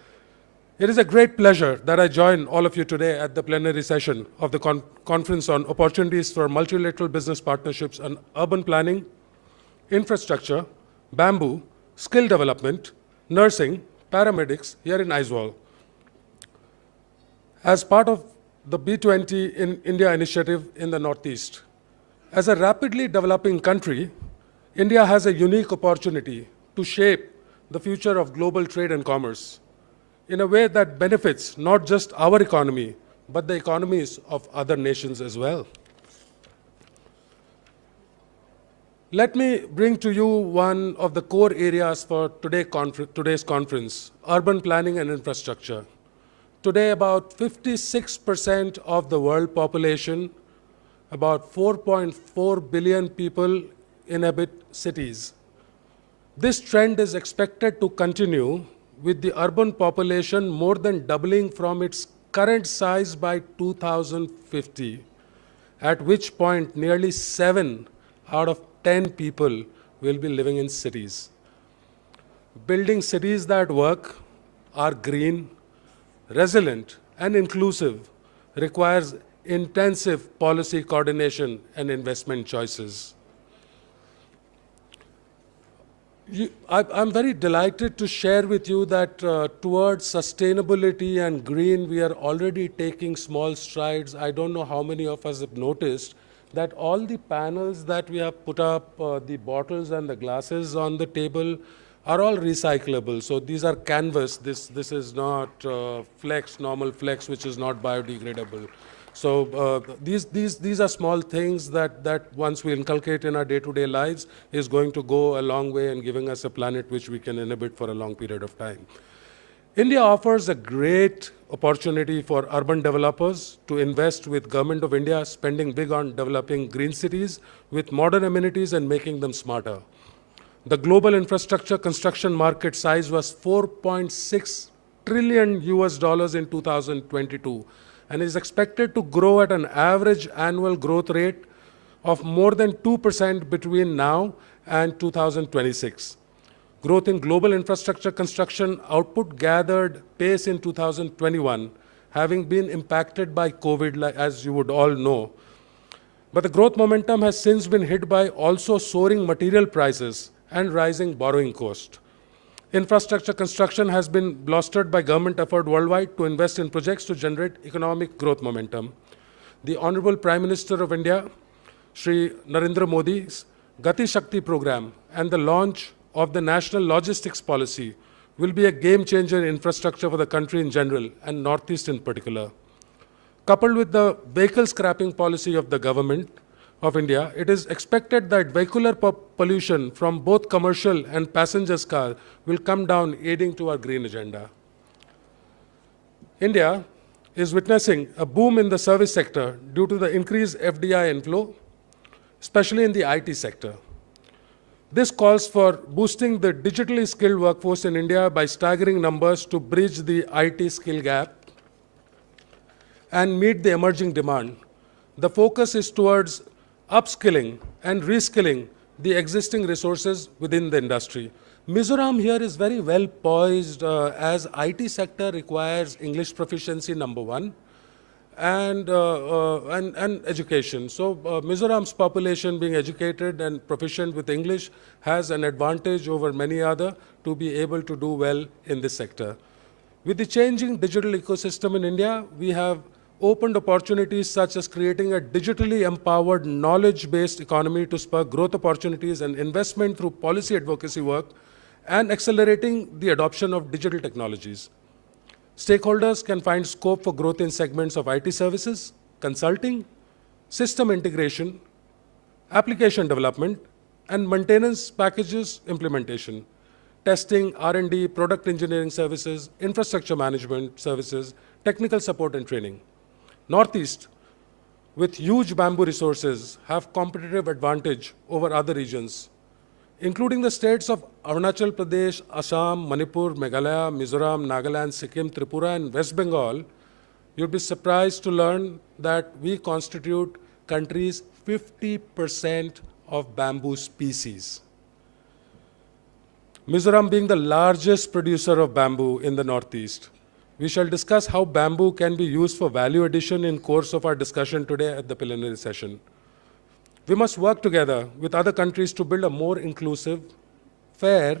It is a great pleasure that I join all of you today at the plenary session of the Conference on Opportunities for Multilateral Business Partnerships on Urban Planning, Infrastructure, Bamboo, Skill Development, Nursing, Paramedics here in Aizawl. As part of the B20 in India initiative in the Northeast. As a rapidly developing country, India has a unique opportunity to shape the future of global trade and commerce in a way that benefits not just our economy, but the economies of other nations as well. Let me bring to you one of the core areas for today's conference, urban planning and infrastructure. Today, about 56% of the world population, about 4.4 billion people inhabit cities. This trend is expected to continue with the urban population more than doubling from its current size by 2050, at which point nearly 7 out of 10 people will be living in cities. Building cities that work, are green, resilient, and inclusive requires intensive policy coordination and investment choices. I'm very delighted to share with you that towards sustainability and green, we are already taking small strides. I don't know how many of us have noticed that all the panels that we have put up, the bottles and the glasses on the table, are all recyclable. So these are canvas. This is not flex, normal flex, which is not biodegradable. So these are small things that once we inculcate in our day-to-day lives is going to go a long way in giving us a planet which we can inhabit for a long period of time. India offers a great opportunity for urban developers to invest with Government of India spending big on developing green cities with modern amenities and making them smarter. The global infrastructure construction market size was $4.6 trillion in 2022. And is expected to grow at an average annual growth rate of more than 2% between now and 2026. Growth in global infrastructure construction output gathered pace in 2021, having been impacted by COVID, as you would all know. But the growth momentum has since been hit by also soaring material prices and rising borrowing cost. Infrastructure construction has been bolstered by government effort worldwide to invest in projects to generate economic growth momentum. The Honorable Prime Minister of India, Shri Narendra Modi's Gati Shakti program and the launch of the National Logistics Policy will be a game changer in infrastructure for the country in general and Northeast in particular. Coupled with the vehicle scrapping policy of the government of India, it is expected that vehicular pollution from both commercial and passengers' cars will come down, aiding to our green agenda. India is witnessing a boom in the service sector due to the increased FDI inflow, especially in the IT sector. This calls for boosting the digitally skilled workforce in India by staggering numbers to bridge the IT skill gap and meet the emerging demand. The focus is towards upskilling and reskilling the existing resources within the industry. Mizoram here is very well poised as IT sector requires English proficiency #1 and education. So Mizoram's population being educated and proficient with English has an advantage over many other to be able to do well in this sector. With the changing digital ecosystem in India, we have opened opportunities such as creating a digitally empowered, knowledge-based economy to spur growth opportunities and investment through policy advocacy work and accelerating the adoption of digital technologies. Stakeholders can find scope for growth in segments of IT services, consulting, system integration, application development, and maintenance packages implementation, testing, R&D, product engineering services, infrastructure management services, technical support and training. Northeast, with huge bamboo resources, have competitive advantage over other regions, including the states of Arunachal Pradesh, Assam, Manipur, Meghalaya, Mizoram, Nagaland, Sikkim, Tripura, and West Bengal. You'd be surprised to learn that we constitute country's 50% of bamboo species. Mizoram being the largest producer of bamboo in the Northeast. We shall discuss how bamboo can be used for value addition in course of our discussion today at the plenary session. We must work together with other countries to build a more inclusive, fair,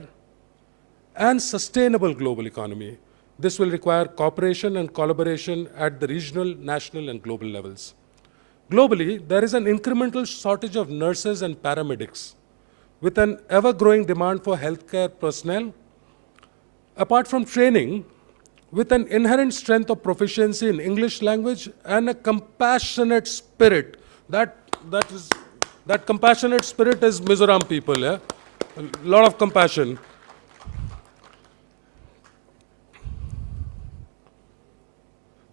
and sustainable global economy. This will require cooperation and collaboration at the regional, national, and global levels. Globally, there is an incremental shortage of nurses and paramedics, with an ever-growing demand for healthcare personnel. Apart from training, with an inherent strength of proficiency in English language and a compassionate spirit, that compassionate spirit is Mizoram people, yeah? A lot of compassion.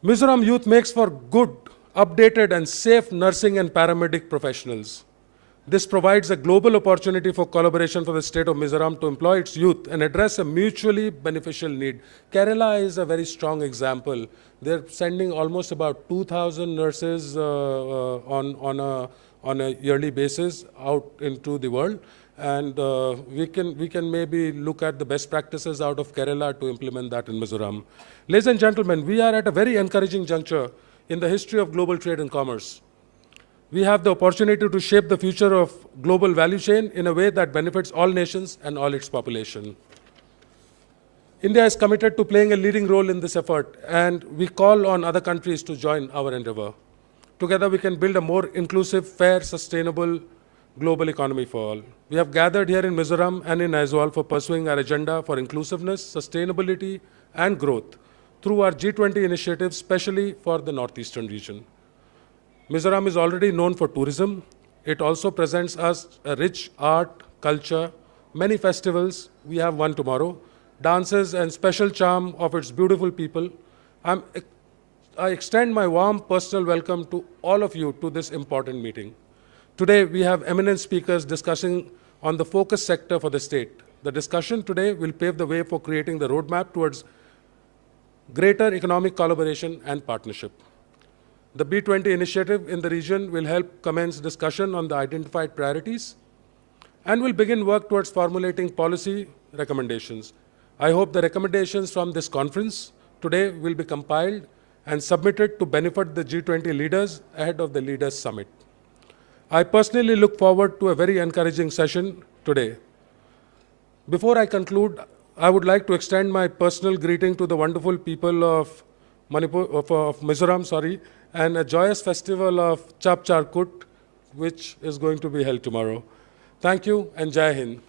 Mizoram youth makes for good, updated, and safe nursing and paramedic professionals. This provides a global opportunity for collaboration for the state of Mizoram to employ its youth and address a mutually beneficial need. Kerala is a very strong example. They're sending almost about 2,000 nurses on a yearly basis out into the world. And we can maybe look at the best practices out of Kerala to implement that in Mizoram. Ladies and gentlemen, we are at a very encouraging juncture in the history of global trade and commerce. We have the opportunity to shape the future of global value chain in a way that benefits all nations and all its population. India is committed to playing a leading role in this effort, and we call on other countries to join our endeavor. Together, we can build a more inclusive, fair, sustainable global economy for all. We have gathered here in Mizoram and in Aizawl for pursuing our agenda for inclusiveness, sustainability, and growth through our G20 initiative, especially for the northeastern region. Mizoram is already known for tourism. It also presents us a rich art, culture, many festivals. We have one tomorrow, dances and special charm of its beautiful people. I extend my warm personal welcome to all of you to this important meeting. Today, we have eminent speakers discussing on the focus sector for the state. The discussion today will pave the way for creating the roadmap towards greater economic collaboration and partnership. The B20 initiative in the region will help commence discussion on the identified priorities and will begin work towards formulating policy recommendations. I hope the recommendations from this conference today will be compiled and submitted to benefit the G20 leaders ahead of the Leaders Summit. I personally look forward to a very encouraging session today. Before I conclude, I would like to extend my personal greeting to the wonderful people of Mizoram, and a joyous festival of Chap Charkut, which is going to be held tomorrow. Thank you, and Jai Hind.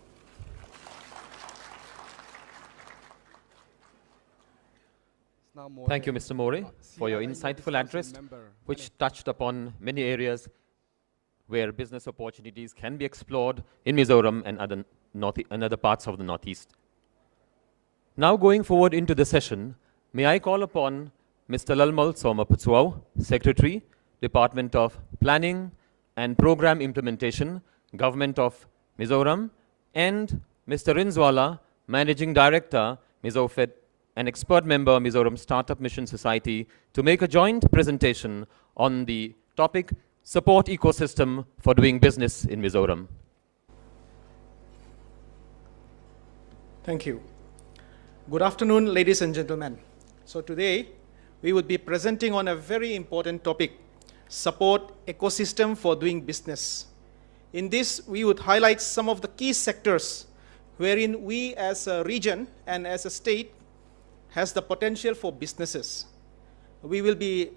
Thank you, Mr. More, for your insightful address, which touched upon many areas where business opportunities can be explored in Mizoram and other parts of the Northeast. Now going forward into the session, may I call upon Mr. Lalmal Soma Putsuau, Secretary, Department of Planning and Program Implementation, Government of Mizoram, and Mr. Rinzwala, Managing Director, MizoFed, an expert member, Mizoram Startup Mission Society, to make a joint presentation on the topic, Support Ecosystem for Doing Business in Mizoram. Thank you. Good afternoon, ladies and gentlemen. So today, we would be presenting on a very important topic, support ecosystem for doing business. In this, we would highlight some of the key sectors wherein we as a region and as a state has the potential for businesses. We will be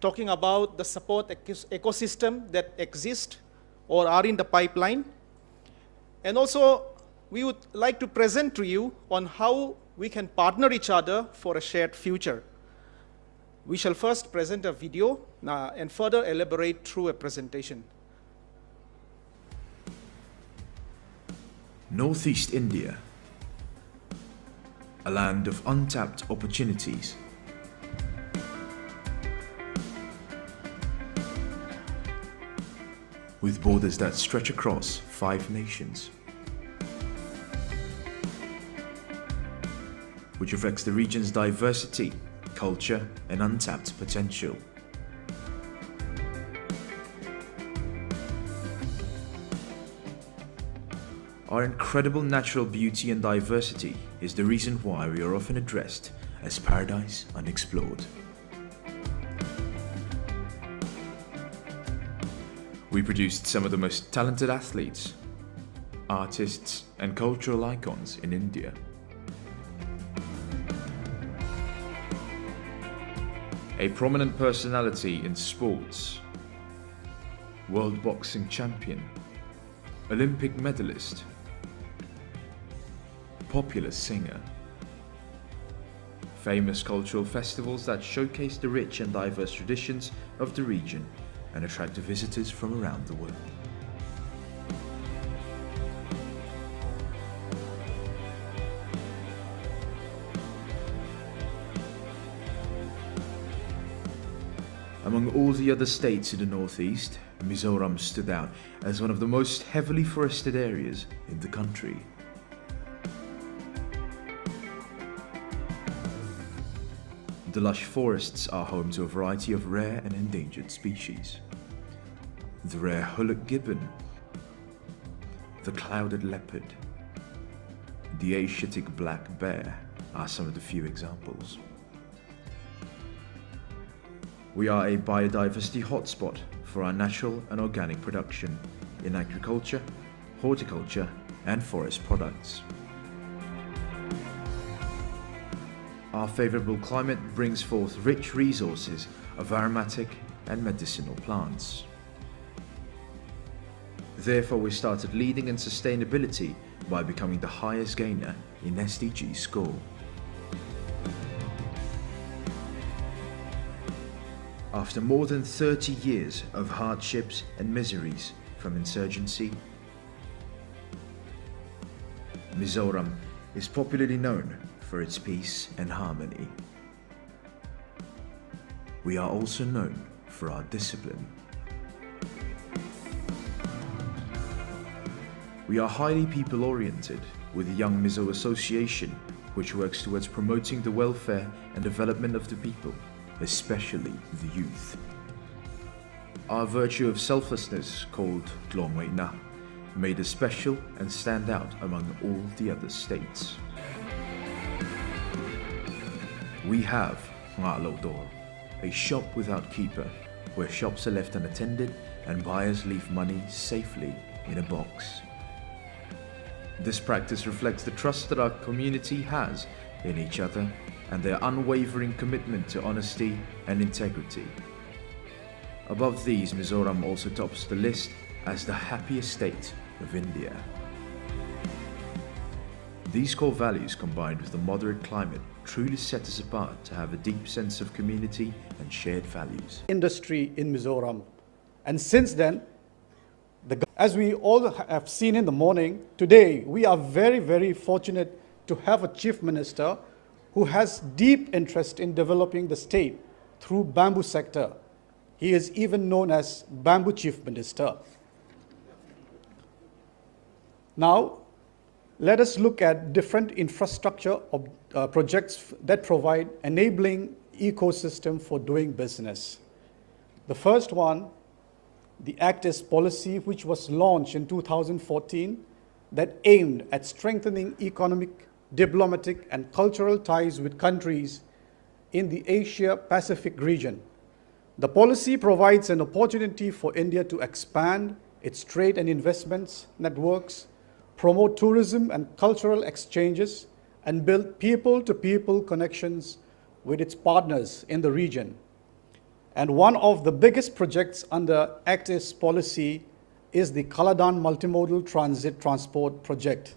talking about the support ecosystem that exist or are in the pipeline. And also, we would like to present to you on how we can partner each other for a shared future. We shall first present a video and further elaborate through a presentation. Northeast India, a land of untapped opportunities. With borders that stretch across 5 nations, which reflects the region's diversity, culture, and untapped potential. Our incredible natural beauty and diversity is the reason why we are often addressed as paradise unexplored. We produced some of the most talented athletes, artists, and cultural icons in India. A prominent personality in sports, world boxing champion, Olympic medalist, popular singer. Famous cultural festivals that showcase the rich and diverse traditions of the region and attract visitors from around the world. Among all the other states in the northeast, Mizoram stood out as one of the most heavily forested areas in the country. The lush forests are home to a variety of rare and endangered species. The rare Huluk gibbon, the clouded leopard, the Asiatic black bear are some of the few examples. We are a biodiversity hotspot for our natural and organic production in agriculture, horticulture, and forest products. Our favorable climate brings forth rich resources of aromatic and medicinal plants. Therefore, we started leading in sustainability by becoming the highest gainer in SDG score. After more than 30 years of hardships and miseries from insurgency, Mizoram is popularly known for its peace and harmony. We are also known for our discipline. We are highly people-oriented with the Young Mizo Association, which works towards promoting the welfare and development of the people, especially the youth. Our virtue of selflessness, called Glongweina, made us special and stand out among all the other states. We have Nga'Lo-Dor, a shop without keeper, where shops are left unattended and buyers leave money safely in a box. This practice reflects the trust that our community has in each other and their unwavering commitment to honesty and integrity. Above these, Mizoram also tops the list as the happiest state of India. These core values, combined with the moderate climate, truly set us apart to have a deep sense of community and shared values. Industry in Mizoram. And since then, as we all have seen in the morning, today we are very, very fortunate to have a Chief Minister who has deep interest in developing the state through bamboo sector. He is even known as Bamboo Chief Minister. Now, let us look at different infrastructure projects that provide enabling ecosystem for doing business. The first one, the Act East policy, which was launched in 2014, that aimed at strengthening economic, diplomatic, and cultural ties with countries in the Asia-Pacific region. The policy provides an opportunity for India to expand its trade and investments networks, promote tourism and cultural exchanges, and build people-to-people connections with its partners in the region. And one of the biggest projects under Act East policy is the Kaladan Multimodal Transit Transport Project.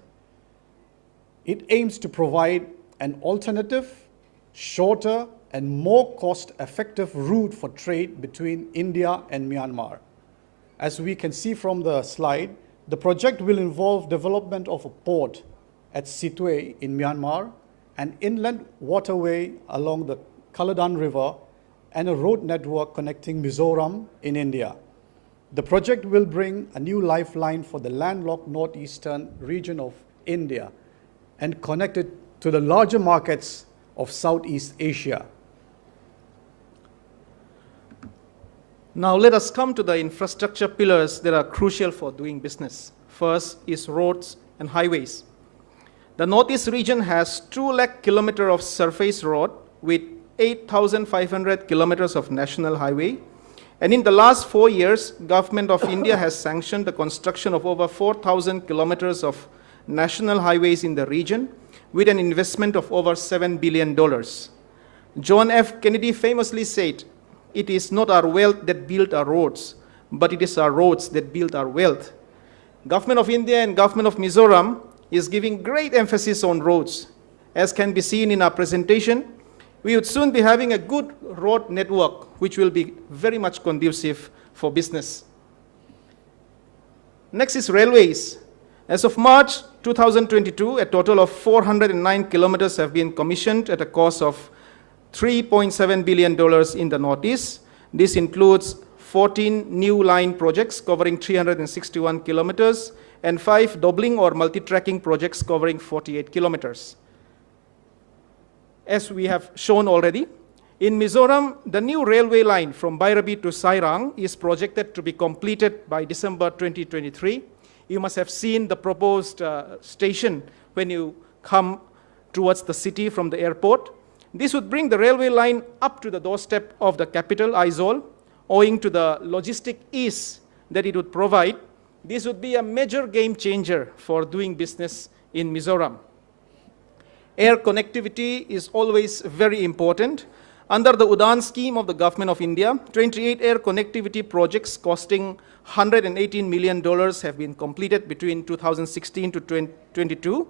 It aims to provide an alternative, shorter, and more cost-effective route for trade between India and Myanmar. As we can see from the slide, the project will involve development of a port at Sitwe in Myanmar, an inland waterway along the Kaladan River, and a road network connecting Mizoram in India. The project will bring a new lifeline for the landlocked northeastern region of India and connect it to the larger markets of Southeast Asia. Now let us come to the infrastructure pillars that are crucial for doing business. First is roads and highways. The Northeast region has 2 lakh kilometers of surface road with 8,500 kilometers of national highway. And in the last 4 years, Government of India has sanctioned the construction of over 4,000 kilometers of national highways in the region with an investment of over $7 billion. John F. Kennedy famously said, "It is not our wealth that build our roads, but it is our roads that build our wealth." Government of India and Government of Mizoram is giving great emphasis on roads. As can be seen in our presentation, we would soon be having a good road network, which will be very much conducive for business. Next is railways. As of March 2022, a total of 409 kilometers have been commissioned at a cost of $3.7 billion in the Northeast. This includes 14 new line projects covering 361 kilometers and 5 doubling or multi-tracking projects covering 48 kilometers. As we have shown already, in Mizoram, the new railway line from Bairabi to Sairang is projected to be completed by December 2023. You must have seen the proposed station when you come towards the city from the airport. This would bring the railway line up to the doorstep of the capital, Aizawl, owing to the logistic ease that it would provide. This would be a major game changer for doing business in Mizoram. Air connectivity is always very important. Under the UDAN scheme of the Government of India, 28 air connectivity projects costing $118 million have been completed between 2016 to 2022,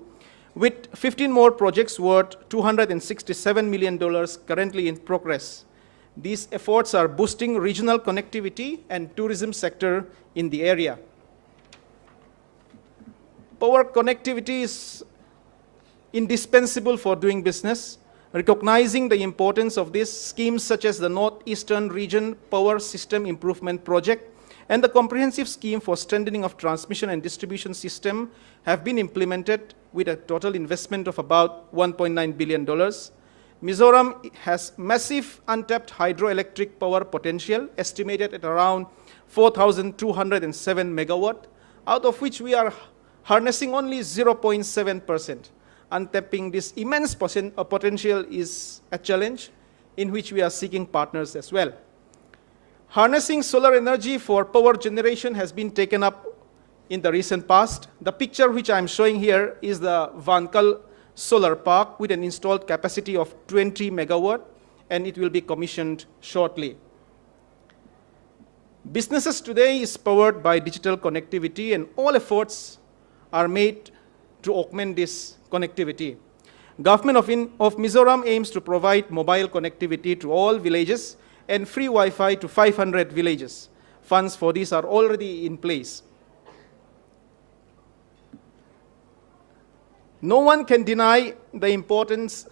with 15 more projects worth $267 million currently in progress. These efforts are boosting regional connectivity and tourism sector in the area. Power connectivity is indispensable for doing business. Recognizing the importance of these schemes such as the Northeastern Region Power System Improvement Project and the comprehensive scheme for strengthening of transmission and distribution system have been implemented with a total investment of about $1.9 billion. Mizoram has massive untapped hydroelectric power potential, estimated at around 4,207 megawatt, out of which we are harnessing only 0.7%. Untapping this immense potential is a challenge in which we are seeking partners as well. Harnessing solar energy for power generation has been taken up in the recent past. The picture which I am showing here is the Vankal Solar Park with an installed capacity of 20 megawatt, and it will be commissioned shortly. Businesses today is powered by digital connectivity, and all efforts are made to augment this connectivity. Government of Mizoram aims to provide mobile connectivity to all villages and free Wi-Fi to 500 villages. Funds for this are already in place. No one can deny the importance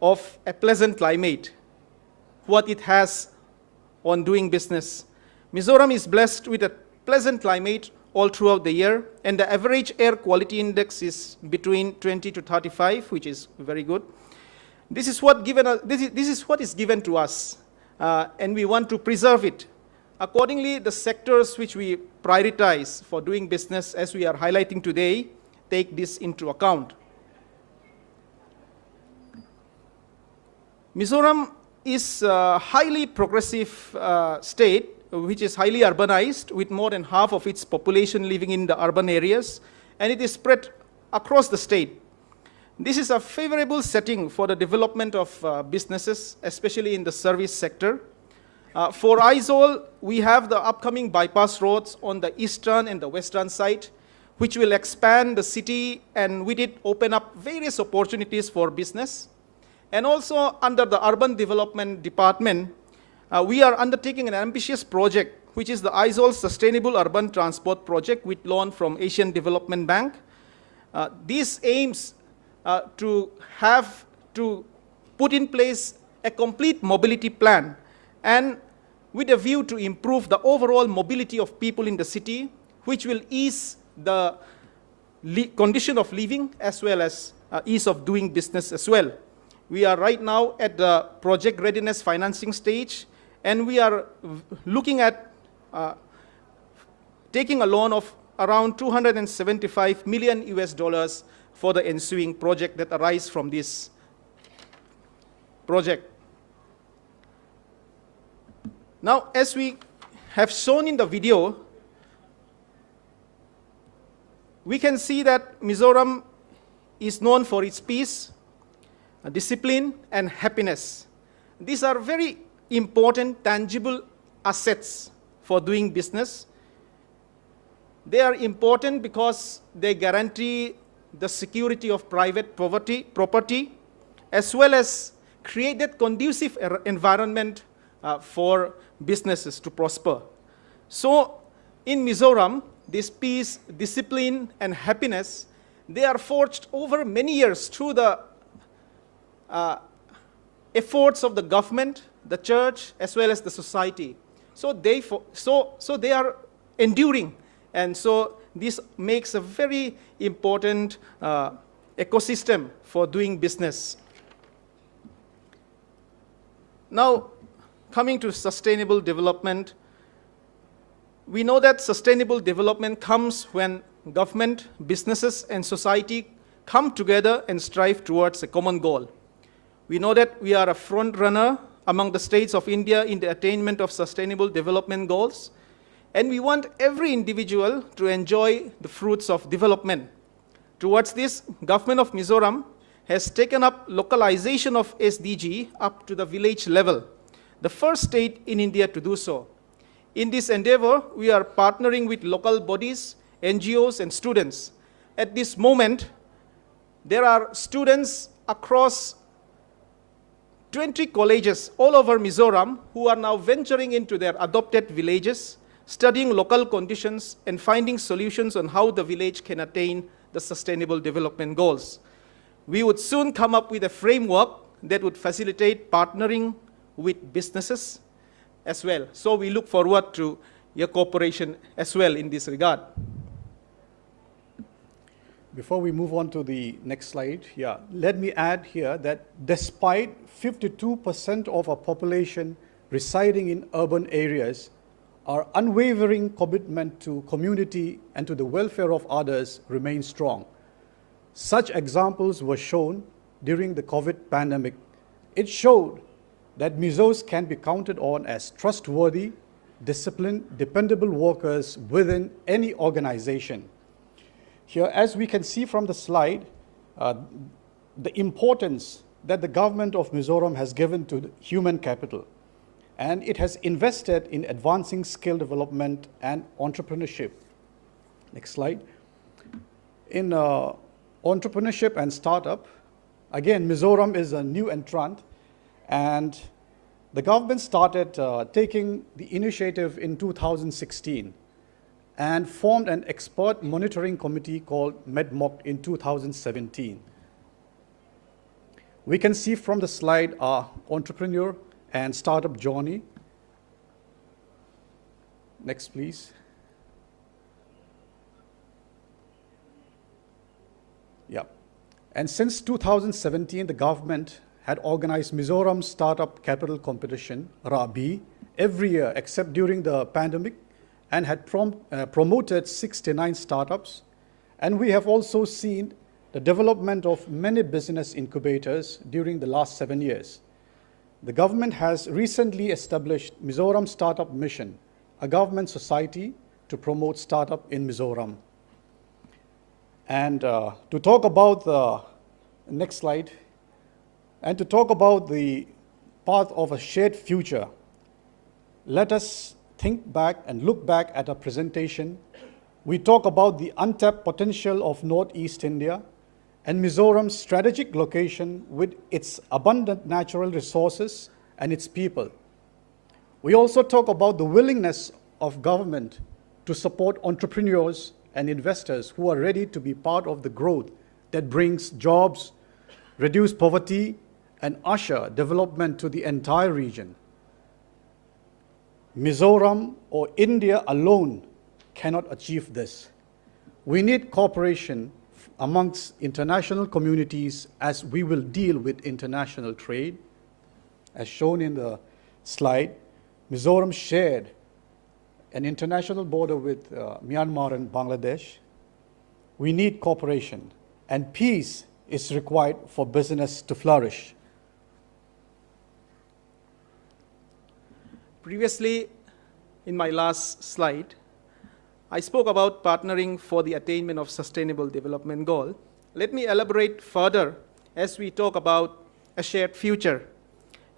of a pleasant climate, what it has on doing business. Mizoram is blessed with a pleasant climate all throughout the year, and the average air quality index is between 20 to 35, which is very good. This is what is given to us, and we want to preserve it. Accordingly, the sectors which we prioritize for doing business, as we are highlighting today, take this into account. Mizoram is a highly progressive state, which is highly urbanized, with more than half of its population living in the urban areas, and it is spread across the state. This is a favorable setting for the development of businesses, especially in the service sector. For Aizawl, we have the upcoming bypass roads on the eastern and the western side, which will expand the city and with it open up various opportunities for business. And also under the Urban Development Department, we are undertaking an ambitious project, which is the Aizawl Sustainable Urban Transport Project with loan from Asian Development Bank. This aims to put in place a complete mobility plan, and with a view to improve the overall mobility of people in the city, which will ease the condition of living as well as ease of doing business as well. We are right now at the project readiness financing stage, and we are looking at taking a loan of around $275 million US for the ensuing project that arise from this project. Now, as we have shown in the video, we can see that Mizoram is known for its peace, discipline, and happiness. These are very important, tangible assets for doing business. They are important because they guarantee the security of private property, as well as create that conducive environment for businesses to prosper. So in Mizoram, this peace, discipline, and happiness, they are forged over many years through the efforts of the government, the church, as well as the society. So they are enduring, and so this makes a very important ecosystem for doing business. Now, coming to sustainable development, we know that sustainable development comes when government, businesses, and society come together and strive towards a common goal. We know that we are a front runner among the states of India in the attainment of sustainable development goals, and we want every individual to enjoy the fruits of development. Towards this, Government of Mizoram has taken up localization of SDG up to the village level, the first state in India to do so. In this endeavor, we are partnering with local bodies, NGOs, and students. At this moment, there are students across 20 colleges all over Mizoram who are now venturing into their adopted villages, studying local conditions and finding solutions on how the village can attain the sustainable development goals. We would soon come up with a framework that would facilitate partnering with businesses as well. So we look forward to your cooperation as well in this regard. Before we move on to the next slide, let me add here that despite 52% of our population residing in urban areas, our unwavering commitment to community and to the welfare of others remains strong. Such examples were shown during the COVID pandemic. It showed that Mizos can be counted on as trustworthy, disciplined, dependable workers within any organization. Here, as we can see from the slide, the importance that the government of Mizoram has given to the human capital, and it has invested in advancing skill development and entrepreneurship. Next slide. In entrepreneurship and startup, again, Mizoram is a new entrant, and the government started taking the initiative in 2016 and formed an expert monitoring committee called MEDMOC in 2017. We can see from the slide our entrepreneur and startup journey. Next, please. Yeah. And since 2017, the government had organized Mizoram Startup Capital Competition, RABI, every year except during the pandemic, and had promoted 69 startups. And we have also seen the development of many business incubators during the last 7 years. The government has recently established Mizoram Startup Mission, a government society to promote startup in Mizoram. And to talk about the next slide, and to talk about the path of a shared future, let us think back and look back at our presentation. We talk about the untapped potential of Northeast India and Mizoram's strategic location with its abundant natural resources and its people. We also talk about the willingness of government to support entrepreneurs and investors who are ready to be part of the growth that brings jobs, reduce poverty, and usher development to the entire region. Mizoram or India alone cannot achieve this. We need cooperation amongst international communities as we will deal with international trade. As shown in the slide, Mizoram shared an international border with Myanmar and Bangladesh. We need cooperation, and peace is required for business to flourish. Previously, in my last slide, I spoke about partnering for the attainment of sustainable development goal. Let me elaborate further as we talk about a shared future,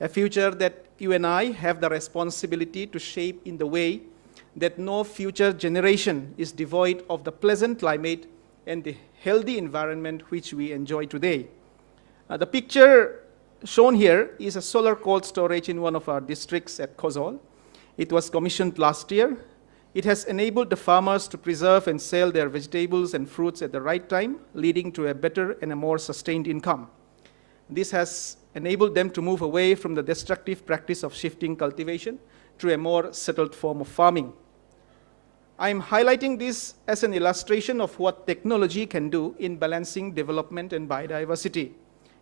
a future that you and I have the responsibility to shape in the way that no future generation is devoid of the pleasant climate and the healthy environment which we enjoy today. The picture shown here is a solar cold storage in one of our districts at Aizawl. It was commissioned last year. It has enabled the farmers to preserve and sell their vegetables and fruits at the right time, leading to a better and a more sustained income. This has enabled them to move away from the destructive practice of shifting cultivation to a more settled form of farming. I'm highlighting this as an illustration of what technology can do in balancing development and biodiversity,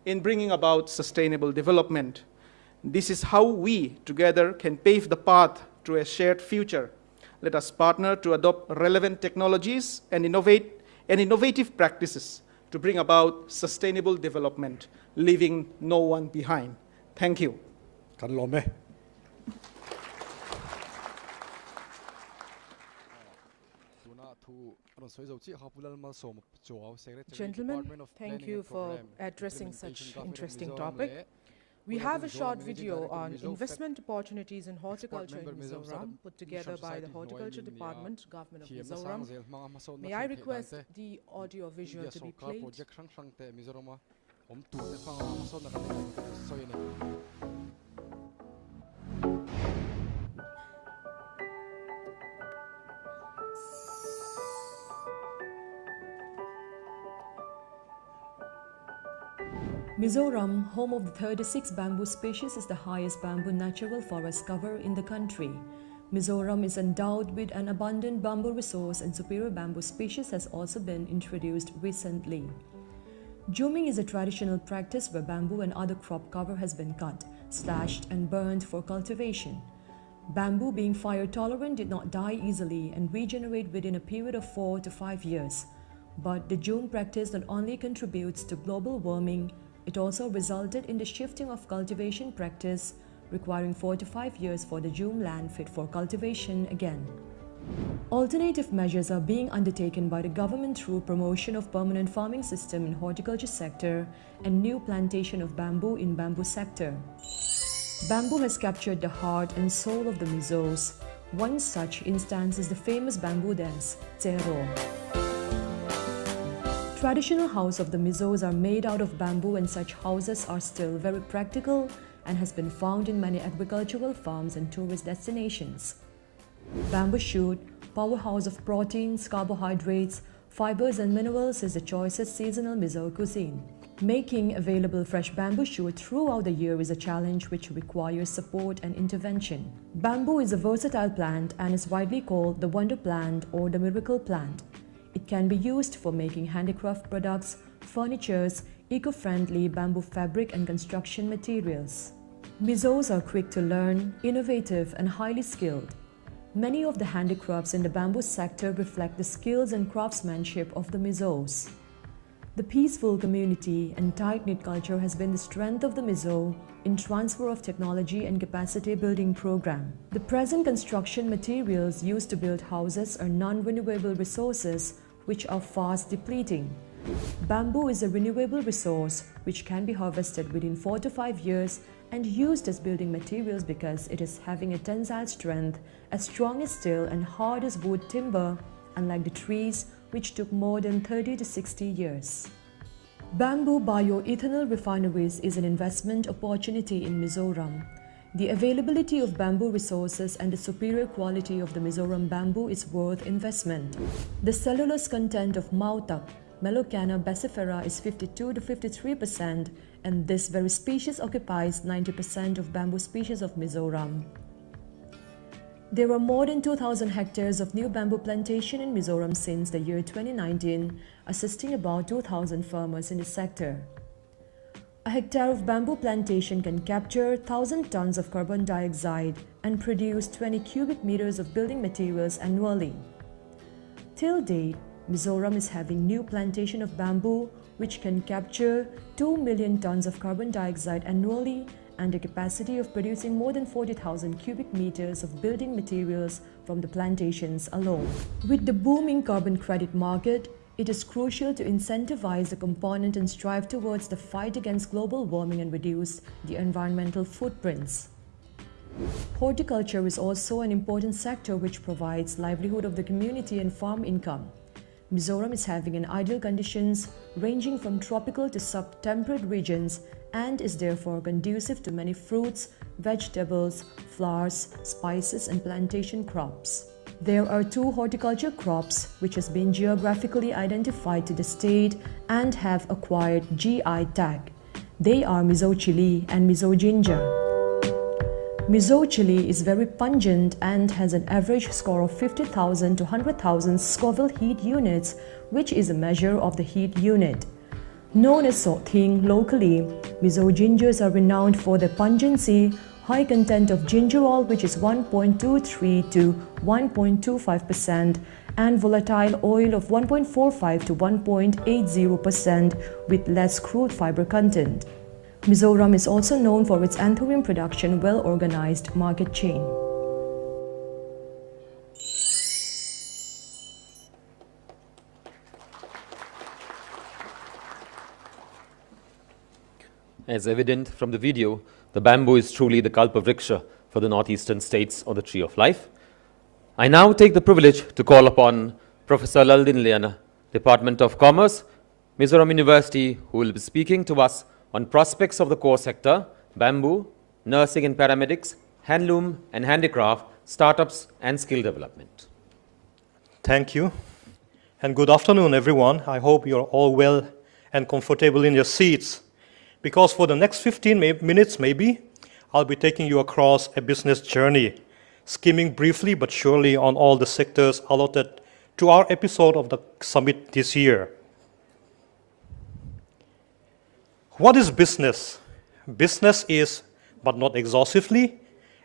in bringing about sustainable development. This is how we together can pave the path to a shared future. Let us partner to adopt relevant technologies and innovative practices to bring about sustainable development, leaving no one behind. Thank you. Gentlemen, thank you for addressing such interesting topic. We have a short video on investment opportunities in horticulture in Mizoram, put together by the Horticulture Department, Government of Mizoram. May I request the audio visual to be played? Mizoram, home of the 36 bamboo species, is the highest bamboo natural forest cover in the country. Mizoram is endowed with an abundant bamboo resource, and superior bamboo species has also been introduced recently. Jooming is a traditional practice where bamboo and other crop cover has been cut, slashed and burned for cultivation. Bamboo, being fire tolerant, did not die easily and regenerate within a period of 4 to 5 years. But the Joom practice not only contributes to global warming, it also resulted in the shifting of cultivation practice, requiring 4 to 5 years for the Joom land fit for cultivation again. Alternative measures are being undertaken by the government through promotion of permanent farming system in horticulture sector and new plantation of bamboo in bamboo sector. Bamboo has captured the heart and soul of the Mizos. One such instance is the famous bamboo dance, Tsero. Traditional houses of the Mizos are made out of bamboo, and such houses are still very practical and has been found in many agricultural farms and tourist destinations. Bamboo shoot, powerhouse of proteins, carbohydrates, fibers and minerals, is the choicest seasonal Mizo cuisine. Making available fresh bamboo shoot throughout the year is a challenge which requires support and intervention. Bamboo is a versatile plant and is widely called the wonder plant or the miracle plant. It can be used for making handicraft products, furnitures, eco-friendly bamboo fabric and construction materials. Mizos are quick to learn, innovative and highly skilled. Many of the handicrafts in the bamboo sector reflect the skills and craftsmanship of the Mizos. The peaceful community and tight-knit culture has been the strength of the Mizo in transfer of technology and capacity building program. The present construction materials used to build houses are non-renewable resources which are fast depleting. Bamboo is a renewable resource which can be harvested within 4 to 5 years and used as building materials because it is having a tensile strength as strong as steel and hard as wood timber, unlike the trees which took more than 30 to 60 years. Bamboo bioethanol refineries is an investment opportunity in Mizoram. The availability of bamboo resources and the superior quality of the Mizoram bamboo is worth investment. The cellulose content of Mautak, Melocanna bassifera, is 52 to 53%, and this very species occupies 90% of bamboo species of Mizoram. There are more than 2,000 hectares of new bamboo plantation in Mizoram since the year 2019, assisting about 2,000 farmers in the sector. A hectare of bamboo plantation can capture 1,000 tons of carbon dioxide and produce 20 cubic meters of building materials annually. Till date, Mizoram is having new plantation of bamboo which can capture 2 million tons of carbon dioxide annually and a capacity of producing more than 40,000 cubic meters of building materials from the plantations alone. With the booming carbon credit market, it is crucial to incentivize the component and strive towards the fight against global warming and reduce the environmental footprints. Horticulture is also an important sector which provides livelihood of the community and farm income. Mizoram is having an ideal conditions ranging from tropical to sub-temperate regions and is therefore conducive to many fruits, vegetables, flowers, spices and plantation crops. There are 2 horticulture crops which has been geographically identified to the state and have acquired GI tag. They are Mizo chili and Mizo ginger. Mizo chili is very pungent and has an average score of 50,000 to 100,000 Scoville heat units, which is a measure of the heat unit. Known as Sothing locally, Mizo gingers are renowned for their pungency, high content of gingerol, which is 1.23 to 1.25%, and volatile oil of 1.45 to 1.80% with less crude fiber content. Mizoram is also known for its anthurium production well-organized market chain. As evident from the video, the bamboo is truly the kalpavriksha for the northeastern states or the tree of life. I now take the privilege to call upon Professor Laldin Liana, Department of Commerce, Mizoram University, who will be speaking to us on prospects of the core sector, bamboo, nursing and paramedics, handloom and handicraft, startups and skill development. Thank you, and good afternoon, everyone. I hope you're all well and comfortable in your seats, because for the next 15 minutes, maybe, I'll be taking you across a business journey, skimming briefly but surely on all the sectors allotted to our episode of the summit this year. What is business? Business is, but not exhaustively,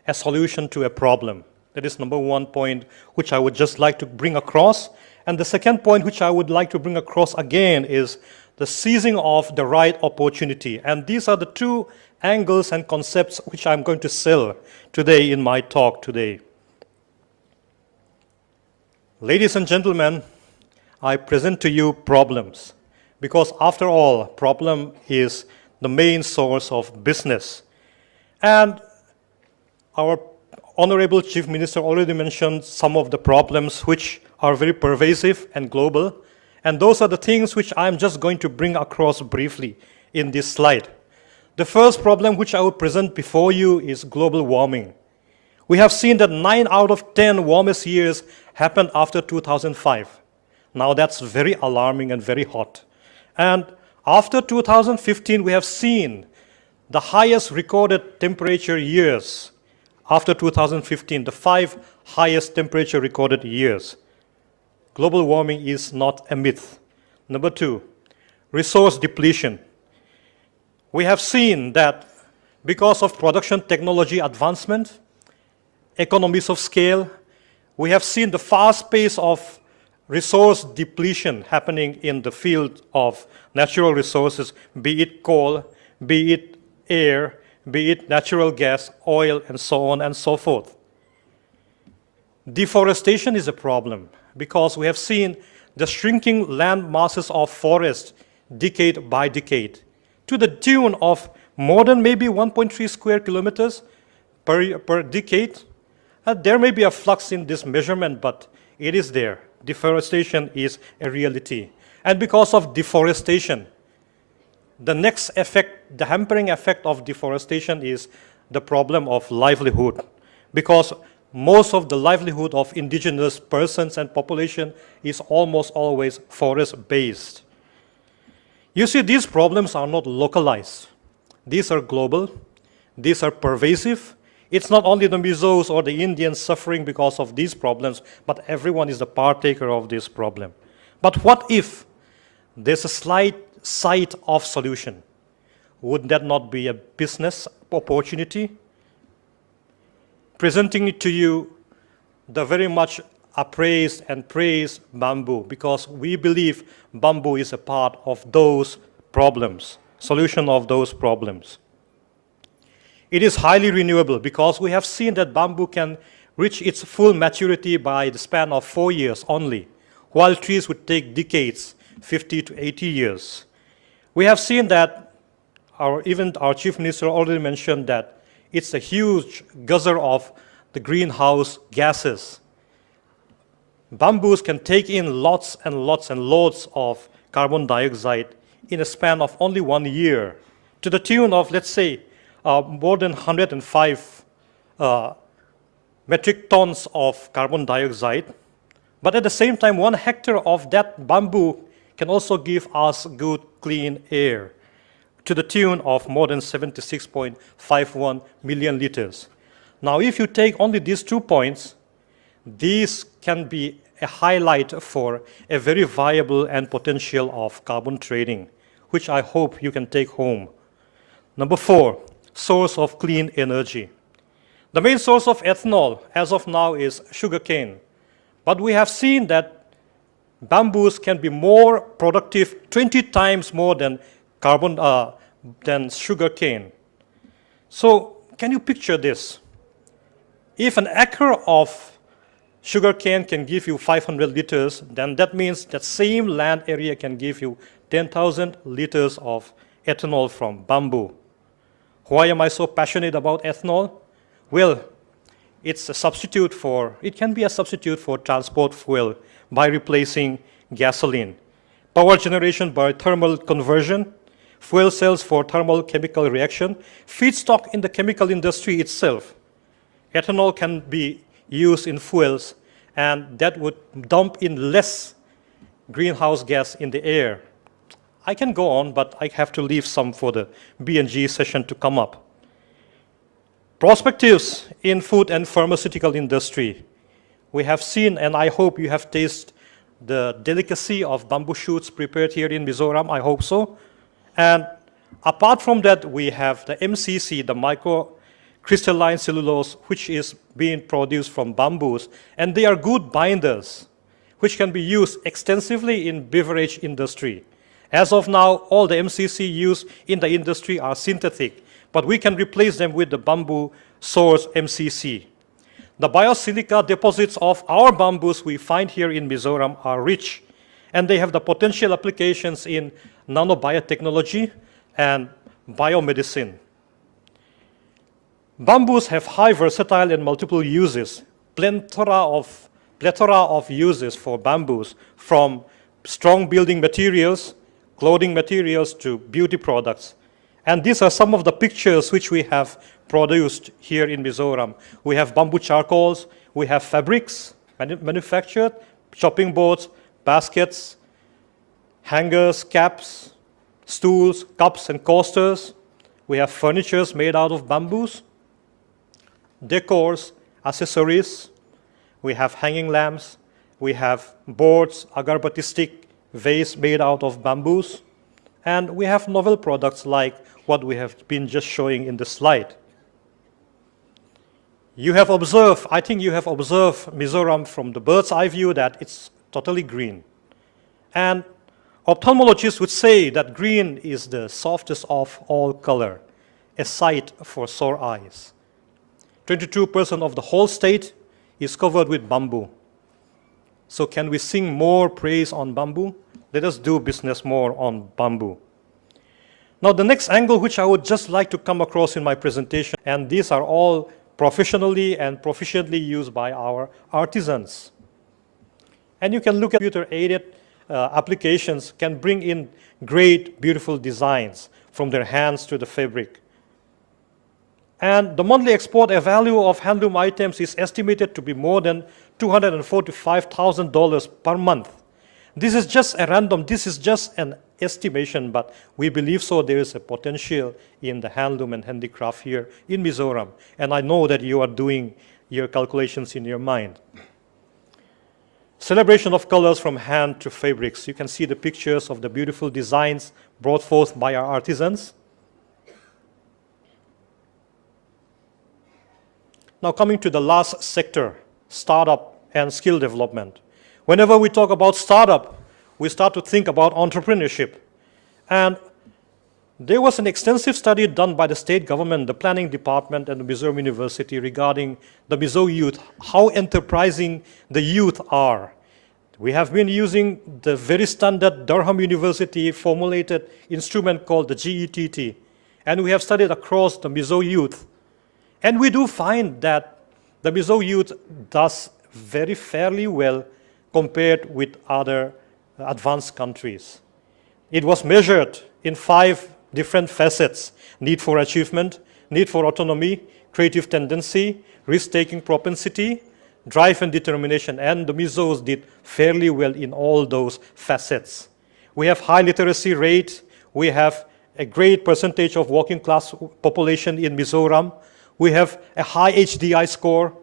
a solution to a problem. That is number one point which I would just like to bring across. And the second point which I would like to bring across again is the seizing of the right opportunity. And these are the two angles and concepts which I'm going to sell today in my talk today. Ladies and gentlemen, I present to you problems, because after all, problem is the main source of business. And our Honorable Chief Minister already mentioned some of the problems which are very pervasive and global. And those are the things which I'm just going to bring across briefly in this slide. The first problem which I will present before you is global warming. We have seen that 9 out of 10 warmest years happened after 2005. Now that's very alarming and very hot. And after 2015, we have seen the highest recorded temperature years. After 2015, the 5 highest temperature recorded years. Global warming is not a myth. Number 2, resource depletion. We have seen that because of production technology advancement, economies of scale, we have seen the fast pace of resource depletion happening in the field of natural resources, be it coal, be it air, be it natural gas, oil, and so on and so forth. Deforestation is a problem because we have seen the shrinking land masses of forest decade by decade to the tune of more than maybe 1.3 square kilometers per decade. There may be a flux in this measurement, but it is there. Deforestation is a reality. And because of deforestation, the next effect, the hampering effect of deforestation is the problem of livelihood. Because most of the livelihood of indigenous persons and population is almost always forest-based. You see, these problems are not localized. These are global. These are pervasive. It's not only the Mizos or the Indians suffering because of these problems, but everyone is a partaker of this problem. But what if there's a slight sight of solution? Would that not be a business opportunity? Presenting it to you, the very much appraised and praised bamboo, because we believe bamboo is a part of those problems, solution of those problems. It is highly renewable because we have seen that bamboo can reach its full maturity by the span of 4 years only, while trees would take decades, 50 to 80 years. We have seen that, even our Chief Minister already mentioned that it's a huge gusher of the greenhouse gases. Bamboos can take in lots and lots and loads of carbon dioxide in a span of only 1 year, to the tune of, let's say, more than 105 metric tons of carbon dioxide. But at the same time, 1 hectare of that bamboo can also give us good, clean air, to the tune of more than 76.51 million liters. Now, if you take only these 2 points, these can be a highlight for a very viable and potential of carbon trading, which I hope you can take home. Number 4, source of clean energy. The main source of ethanol as of now is sugarcane. But we have seen that bamboos can be more productive, 20 times more than sugarcane. So can you picture this? If an acre of sugarcane can give you 500 liters, then that means that same land area can give you 10,000 liters of ethanol from bamboo. Why am I so passionate about ethanol? Well, it can be a substitute for transport fuel by replacing gasoline. Power generation by thermal conversion, fuel cells for thermal chemical reaction, feedstock in the chemical industry itself. Ethanol can be used in fuels, and that would dump in less greenhouse gas in the air. I can go on, but I have to leave some for the B&G session to come up. Perspectives in food and pharmaceutical industry. We have seen, and I hope you have tasted the delicacy of bamboo shoots prepared here in Mizoram. I hope so. And apart from that, we have the MCC, the microcrystalline cellulose, which is being produced from bamboos. And they are good binders, which can be used extensively in beverage industry. As of now, all the MCC used in the industry are synthetic, but we can replace them with the bamboo source MCC. The biosilica deposits of our bamboos we find here in Mizoram are rich, and they have the potential applications in nanobiotechnology and biomedicine. Bamboos have high versatile and multiple uses, plethora of uses for bamboos, from strong building materials, clothing materials to beauty products. And these are some of the pictures which we have produced here in Mizoram. We have bamboo charcoals, we have fabrics manufactured, chopping boards, baskets, hangers, caps, stools, cups, and coasters. We have furnitures made out of bamboos, decors, accessories. We have hanging lamps. We have boards, agarbatti stick, vase made out of bamboos. And we have novel products like what we have been just showing in the slide. You have observed, I think you have observed Mizoram from the bird's eye view that it's totally green. And ophthalmologists would say that green is the softest of all color, a sight for sore eyes. 22% of the whole state is covered with bamboo. So can we sing more praise on bamboo? Let us do business more on bamboo. Now the next angle which I would just like to come across in my presentation, and these are all professionally and proficiently used by our artisans. And you can look at computer-aided applications can bring in great, beautiful designs from their hands to the fabric. And the monthly export value of handloom items is estimated to be more than $245,000 per month. This is just an estimation, but we believe so there is a potential in the handloom and handicraft here in Mizoram. And I know that you are doing your calculations in your mind. Celebration of colors from hand to fabrics. You can see the pictures of the beautiful designs brought forth by our artisans. Now coming to the last sector, startup and skill development. Whenever we talk about startup, we start to think about entrepreneurship. And there was an extensive study done by the state government, the planning department, and the Mizoram University regarding the Mizo youth, how enterprising the youth are. We have been using the very standard Durham University formulated instrument called the GETT. And we have studied across the Mizo youth. And we do find that the Mizo youth does very fairly well compared with other advanced countries. It was measured in 5 different facets: need for achievement, need for autonomy, creative tendency, risk-taking propensity, drive and determination, and the Mizos did fairly well in all those facets. We have high literacy rate, we have a great percentage of working class population in Mizoram, we have a high HDI score,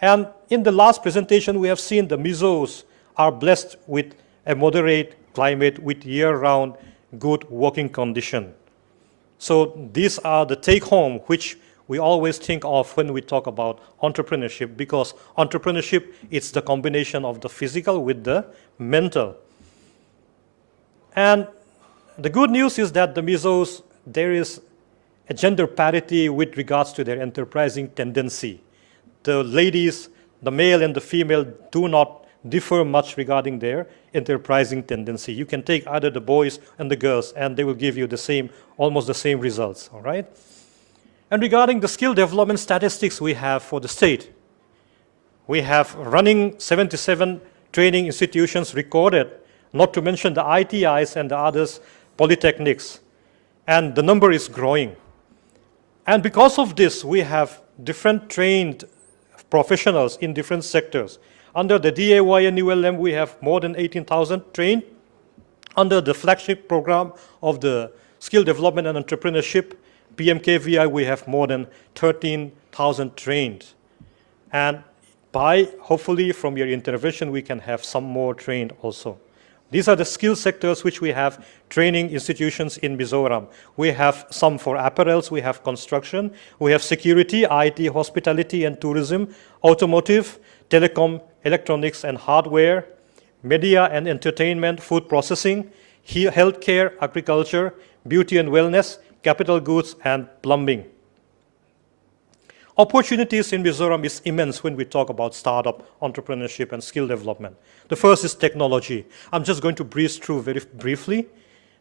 and in the last presentation we have seen the Mizos are blessed with a moderate climate with year-round good working condition. So these are the take-home which we always think of when we talk about entrepreneurship, because entrepreneurship is the combination of the physical with the mental. And the good news is that the Mizos, there is a gender parity with regards to their enterprising tendency. The ladies, the male and the female, do not differ much regarding their enterprising tendency. You can take either the boys and the girls, and they will give you the same, almost the same results, all right? And regarding the skill development statistics we have for the state, we have running 77 training institutions recorded, not to mention the ITIs and the others, polytechnics, and the number is growing. And because of this, we have different trained professionals in different sectors. Under the DAY and ULM, we have more than 18,000 trained. Under the flagship program of the Skill Development and Entrepreneurship, PMKVI, we have more than 13,000 trained. And by, hopefully, from your intervention, we can have some more trained also. These are the skill sectors which we have training institutions in Mizoram. We have some for apparels, we have construction, we have security, IT, hospitality and tourism, automotive, telecom, electronics and hardware, media and entertainment, food processing, healthcare, agriculture, beauty and wellness, capital goods and plumbing. Opportunities in Mizoram is immense when we talk about startup, entrepreneurship, and skill development. The first is technology. I'm just going to breeze through very briefly.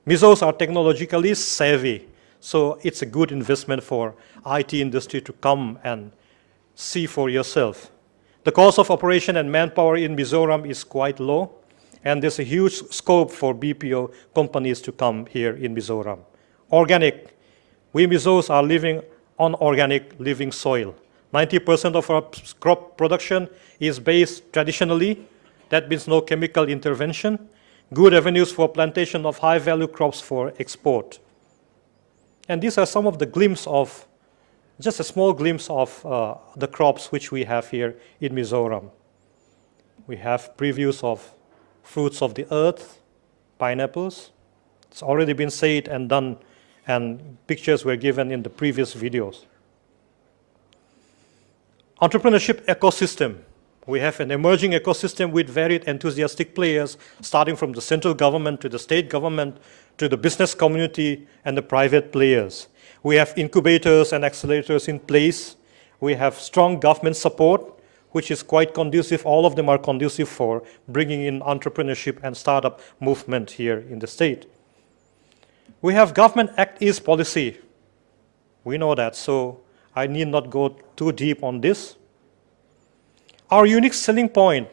Mizos are technologically savvy, so it's a good investment for IT industry to come and see for yourself. The cost of operation and manpower in Mizoram is quite low, and there's a huge scope for BPO companies to come here in Mizoram. Organic. We Mizos are living on organic living soil. 90% of our crop production is based traditionally. That means no chemical intervention. Good avenues for plantation of high-value crops for export. And these are some of the glimpses of, just a small glimpse of the crops which we have here in Mizoram. We have previews of fruits of the earth, pineapples. It's already been said and done, and pictures were given in the previous videos. Entrepreneurship ecosystem. We have an emerging ecosystem with varied enthusiastic players, starting from the central government to the state government, to the business community and the private players. We have incubators and accelerators in place. We have strong government support, which is quite conducive. All of them are conducive for bringing in entrepreneurship and startup movement here in the state. We have government Act East policy. We know that, so I need not go too deep on this. Our unique selling point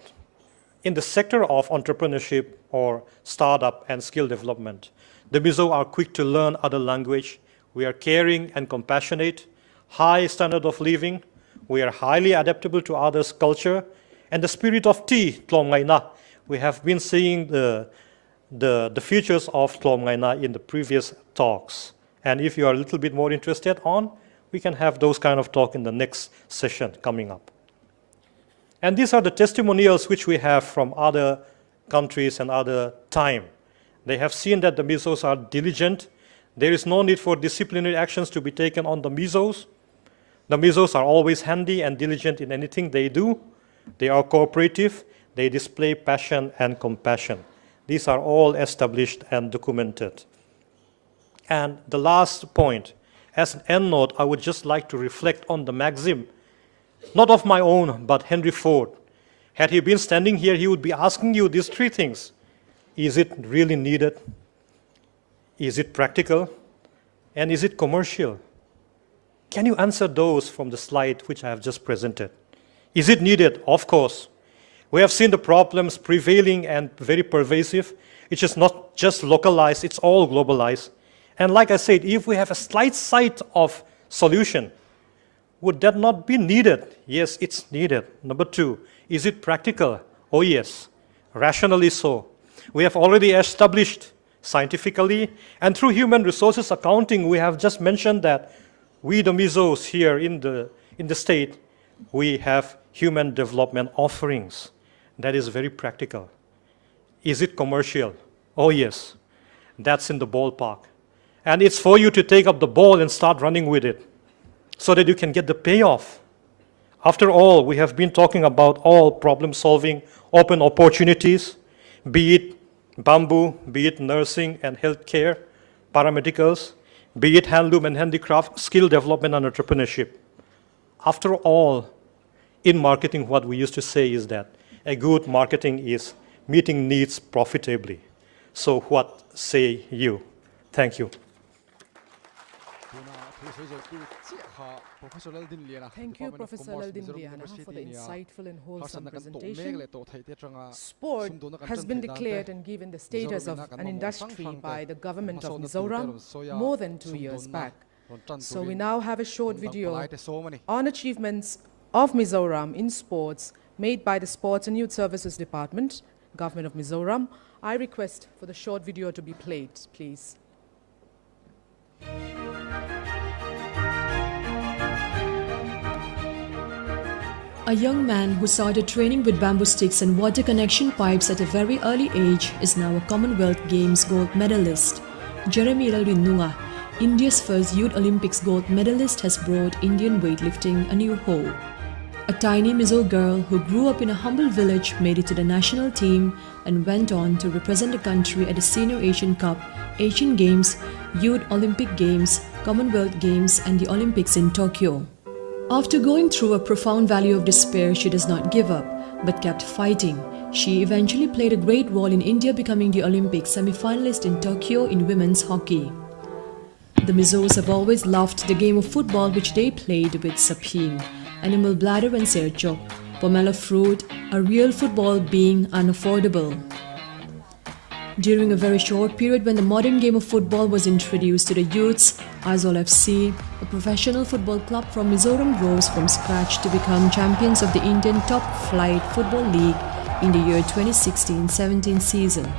in the sector of entrepreneurship or startup and skill development. The Mizo are quick to learn other language. We are caring and compassionate, high standard of living. We are highly adaptable to others' culture. And the spirit of tea, Tlomgaina. We have been seeing the features of Tlomgaina in the previous talks. And if you are a little bit more interested on, we can have those kind of talk in the next session coming up. And these are the testimonials which we have from other countries and other time. They have seen that the Mizos are diligent. There is no need for disciplinary actions to be taken on the Mizos. The Mizos are always handy and diligent in anything they do. They are cooperative. They display passion and compassion. These are all established and documented. And the last point, as an end note, I would just like to reflect on the maxim, not of my own, but Henry Ford. Had he been standing here, he would be asking you these three things. Is it really needed? Is it practical? And is it commercial? Can you answer those from the slide which I have just presented? Is it needed? Of course. We have seen the problems prevailing and very pervasive. It's just not just localized, it's all globalized. And like I said, if we have a slight sight of solution, would that not be needed? Yes, it's needed. Number two, is it practical? Oh yes, rationally so. We have already established scientifically and through human resources accounting, we have just mentioned that we, the Mizos here in the state, we have human development offerings. That is very practical. Is it commercial? Oh yes, that's in the ballpark. And it's for you to take up the ball and start running with it. so that you can get the payoff. After all, we have been talking about all problem-solving open opportunities, be it bamboo, be it nursing and healthcare, paramedicals, be it handloom and handicraft, skill development and entrepreneurship. After all, in marketing, what we used to say is that a good marketing is meeting needs profitably. So what say you? Thank you. Thank you, Professor Laldin Liana, for the insightful and wholesome presentation. Sport has been declared and given the status of an industry by the government of Mizoram more than 2 years back. So we now have a short video on achievements of Mizoram in sports made by the Sports and Youth Services Department, Government of Mizoram. I request for the short video to be played, please. A young man who started training with bamboo sticks and water connection pipes at a very early age is now a Commonwealth Games gold medalist. Jeremy Lalrinunga, India's first Youth Olympics gold medalist, has brought Indian weightlifting a new hope. A tiny Mizo girl who grew up in a humble village made it to the national team and went on to represent the country at the Senior Asian Cup, Asian Games, Youth Olympic Games, Commonwealth Games and the Olympics in Tokyo. After going through a profound valley of despair, she does not give up, but kept fighting. She eventually played a great role in India becoming the Olympic semi-finalist in Tokyo in women's hockey. The Mizos have always loved the game of football, which they played with sapin, animal bladder and serchok, pomelo fruit, a real football being unaffordable. During a very short period when the modern game of football was introduced to the youths, Aizawl FC, a professional football club from Mizoram, rose from scratch to become champions of the Indian Top Flight Football League in the year 2016-17 season.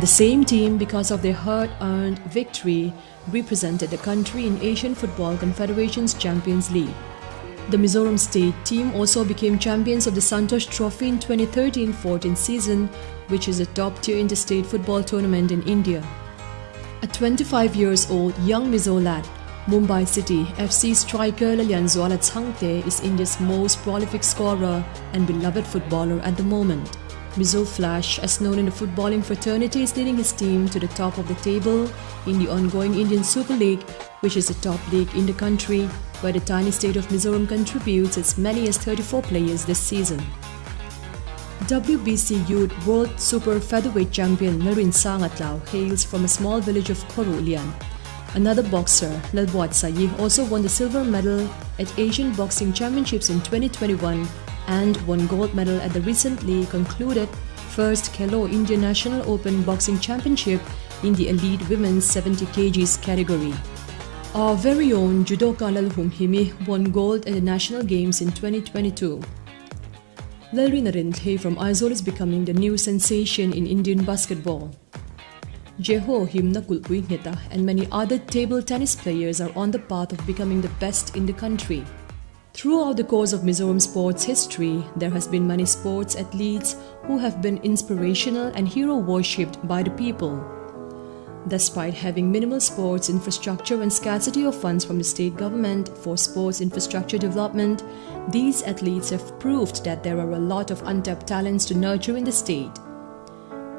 The same team, because of their hard-earned victory, represented the country in Asian Football Confederation's Champions League. The Mizoram state team also became champions of the Santosh Trophy in 2013-14 season, which is a top-tier interstate football tournament in India. A 25 years old young Mizo lad, Mumbai City FC striker Ranjan Changte is India's most prolific scorer and beloved footballer at the moment. Mizo Flash, as known in the footballing fraternity, is leading his team to the top of the table in the ongoing Indian Super League, which is the top league in the country, where the tiny state of Mizoram contributes as many as 34 players this season. WBC Youth World Super Featherweight champion Narin Sangatlau hails from a small village of Korulian. Another boxer, Lalbuat Sayi, also won the silver medal at Asian Boxing Championships in 2021 and won gold medal at the recently concluded first Khelo India National Open Boxing Championship in the elite women's 70 kgs category. Our very own judoka Lalhum Himi won gold at the National Games in 2022. Lalri Narinthe from Aizawl is becoming the new sensation in Indian basketball. Jeho Himna Kulpui Neta and many other table tennis players are on the path of becoming the best in the country. Throughout the course of Mizoram sports history, there has been many sports athletes who have been inspirational and hero worshipped by the people. Despite having minimal sports infrastructure and scarcity of funds from the state government for sports infrastructure development, these athletes have proved that there are a lot of untapped talents to nurture in the state.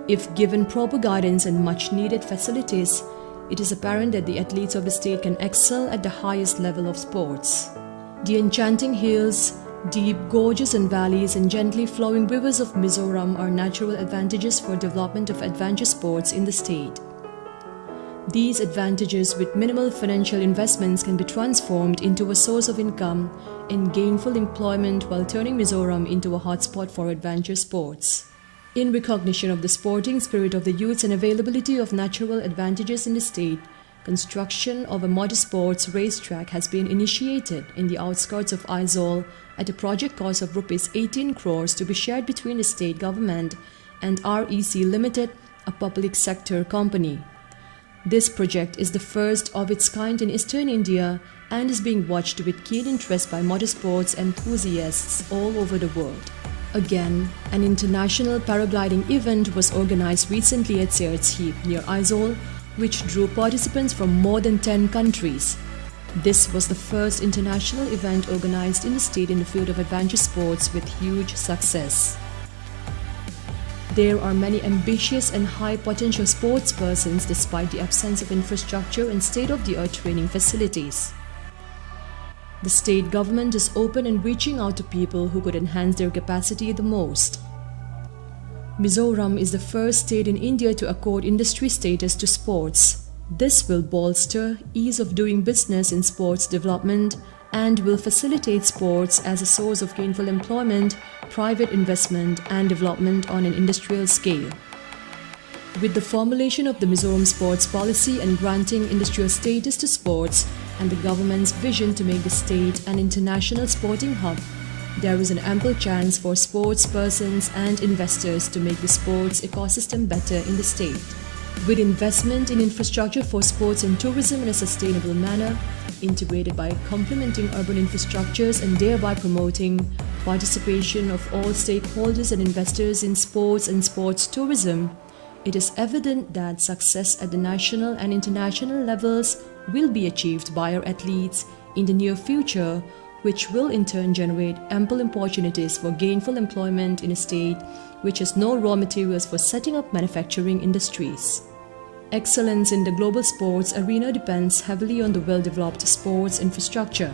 If given proper guidance and much needed facilities, it is apparent that the athletes of the state can excel at the highest level of sports. The enchanting hills, deep gorges and valleys and gently flowing rivers of Mizoram are natural advantages for development of adventure sports in the state. These advantages with minimal financial investments can be transformed into a source of income and gainful employment while turning Mizoram into a hotspot for adventure sports. In recognition of the sporting spirit of the youths and availability of natural advantages in the state, construction of a motorsports racetrack has been initiated in the outskirts of Aizawl at a project cost of Rs 18 crores to be shared between the state government and REC Limited, a public sector company. This project is the first of its kind in Eastern India and is being watched with keen interest by motorsports enthusiasts all over the world. Again, an international paragliding event was organized recently at Sertsheep near Aizawl, which drew participants from more than 10 countries. This was the first international event organized in the state in the field of adventure sports with huge success. There are many ambitious and high-potential sports persons despite the absence of infrastructure and state-of-the-art training facilities. The state government is open and reaching out to people who could enhance their capacity the most. Mizoram is the first state in India to accord industry status to sports. This will bolster ease of doing business in sports development and will facilitate sports as a source of gainful employment, private investment and development on an industrial scale. With the formulation of the Mizoram sports policy and granting industrial status to sports and the government's vision to make the state an international sporting hub, there is an ample chance for sports persons and investors to make the sports ecosystem better in the state. With investment in infrastructure for sports and tourism in a sustainable manner, integrated by complementing urban infrastructures and thereby promoting participation of all stakeholders and investors in sports and sports tourism, it is evident that success at the national and international levels will be achieved by our athletes in the near future, which will in turn generate ample opportunities for gainful employment in a state which has no raw materials for setting up manufacturing industries. Excellence in the global sports arena depends heavily on the well-developed sports infrastructure.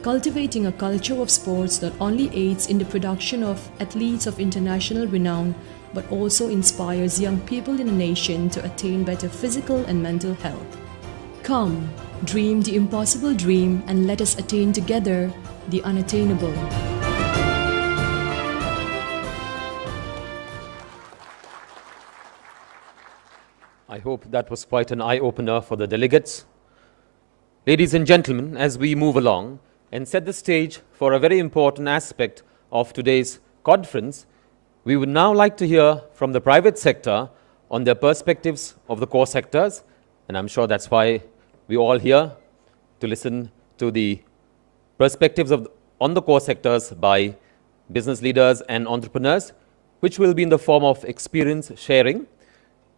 Cultivating a culture of sports not only aids in the production of athletes of international renown, but also inspires young people in a nation to attain better physical and mental health. Come, dream the impossible dream and let us attain together the unattainable. I hope that was quite an eye-opener for the delegates. Ladies and gentlemen, as we move along and set the stage for a very important aspect of today's conference, we would now like to hear from the private sector on their perspectives of the core sectors, and I'm sure that's why we're all here to listen to the perspectives on the core sectors by business leaders and entrepreneurs, which will be in the form of experience sharing.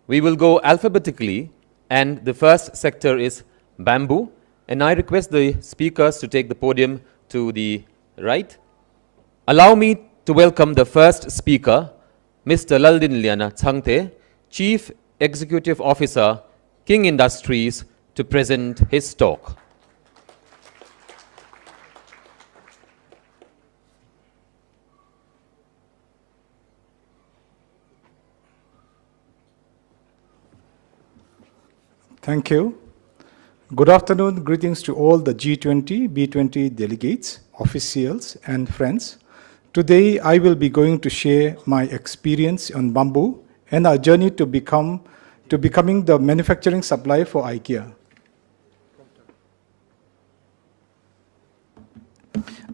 We will go alphabetically, and the first sector is bamboo, and I request the speakers to take the podium to the right. Allow me to welcome the first speaker, Mr. Laldin Liana Changte, Chief Executive Officer, King Industries, to present his talk. Thank you. Good afternoon. Greetings to all the G20, B20 delegates, officials, and friends. Today, I will be going to share my experience on bamboo and our journey to becoming the manufacturing supplier for IKEA.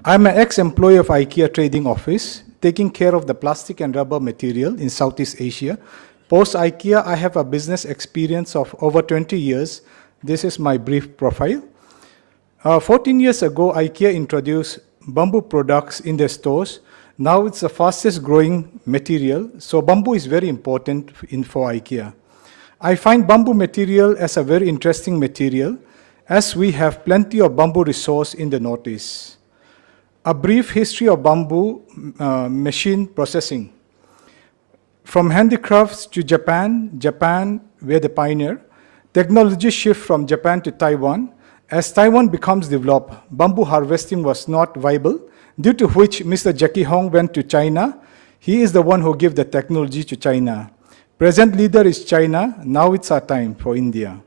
I'm an ex-employee of IKEA Trading Office, taking care of the plastic and rubber material in Southeast Asia. Post-IKEA, I have a business experience of over 20 years. This is my brief profile. 14 years ago, IKEA introduced bamboo products in their stores. Now it's the fastest growing material, so bamboo is very important for IKEA. I find bamboo material as a very interesting material, as we have plenty of bamboo resource in the Northeast. A brief history of bamboo machine processing. From handicrafts to Japan were the pioneer. Technology shift from Japan to Taiwan. As Taiwan becomes developed, bamboo harvesting was not viable, due to which Mr. Jackie Hong went to China. He is the one who gave the technology to China. Present leader is China. Now it's our time for India.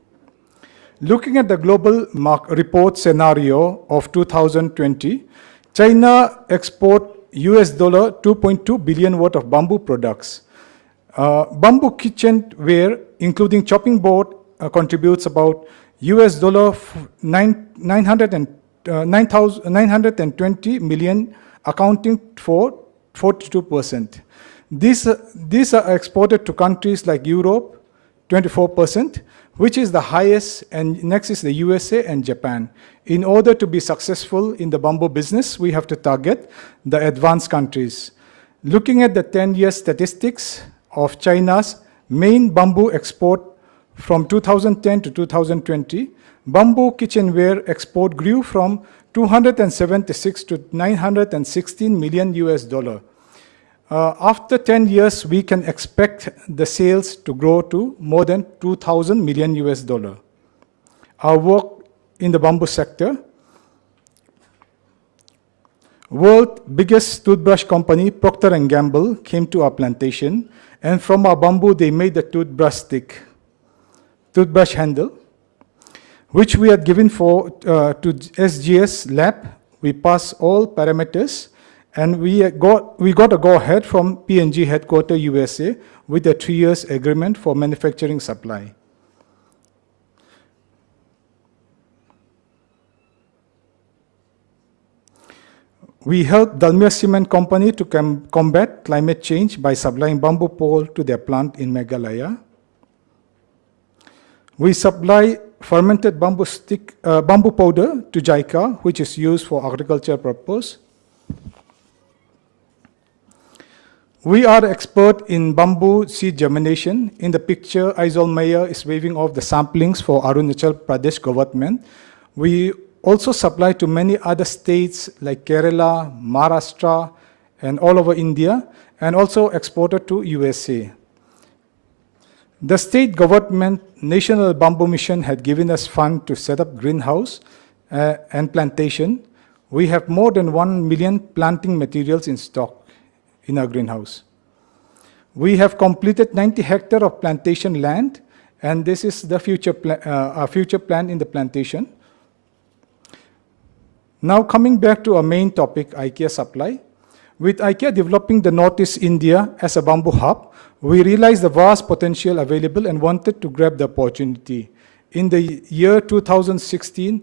Looking at the global report scenario of 2020, China export US dollar 2.2 billion worth of bamboo products. Bamboo kitchenware, including chopping board, contributes about US dollar 920 million, accounting for 42%. These are exported to countries like Europe, 24%, which is the highest, and next is the USA and Japan. In order to be successful in the bamboo business, we have to target the advanced countries. Looking at the 10-year statistics of China's main bamboo export from 2010 to 2020, Bamboo kitchenware export grew from 276 to 916 million US dollar. After 10 years, we can expect the sales to grow to more than 2,000 million US dollar. Our work in the bamboo sector. World's biggest toothbrush company, Procter & Gamble, came to our plantation, and from our bamboo, they made the toothbrush stick, toothbrush handle, which we had given to SGS lab. We passed all parameters, and we got a go-ahead from P&G headquarters, USA, with a 3 years agreement for manufacturing supply. We helped Dalmia Cement Company to combat climate change by supplying bamboo pole to their plant in Meghalaya. We supply fermented bamboo powder to JICA, which is used for agriculture purpose. We are expert in bamboo seed germination. In the picture, Aizawl Mayor is waving off the samplings for Arunachal Pradesh government. We also supply to many other states like Kerala, Maharashtra, and all over India, and also exported to USA. The state government National Bamboo Mission had given us fund to set up greenhouse and plantation. We have more than 1 million planting materials in stock in our greenhouse. We have completed 90 hectares of plantation land, and this is the our future plan in the plantation. Now coming back to our main topic, IKEA supply. With IKEA developing the Northeast India as a bamboo hub, we realized the vast potential available and wanted to grab the opportunity. In the year 2016,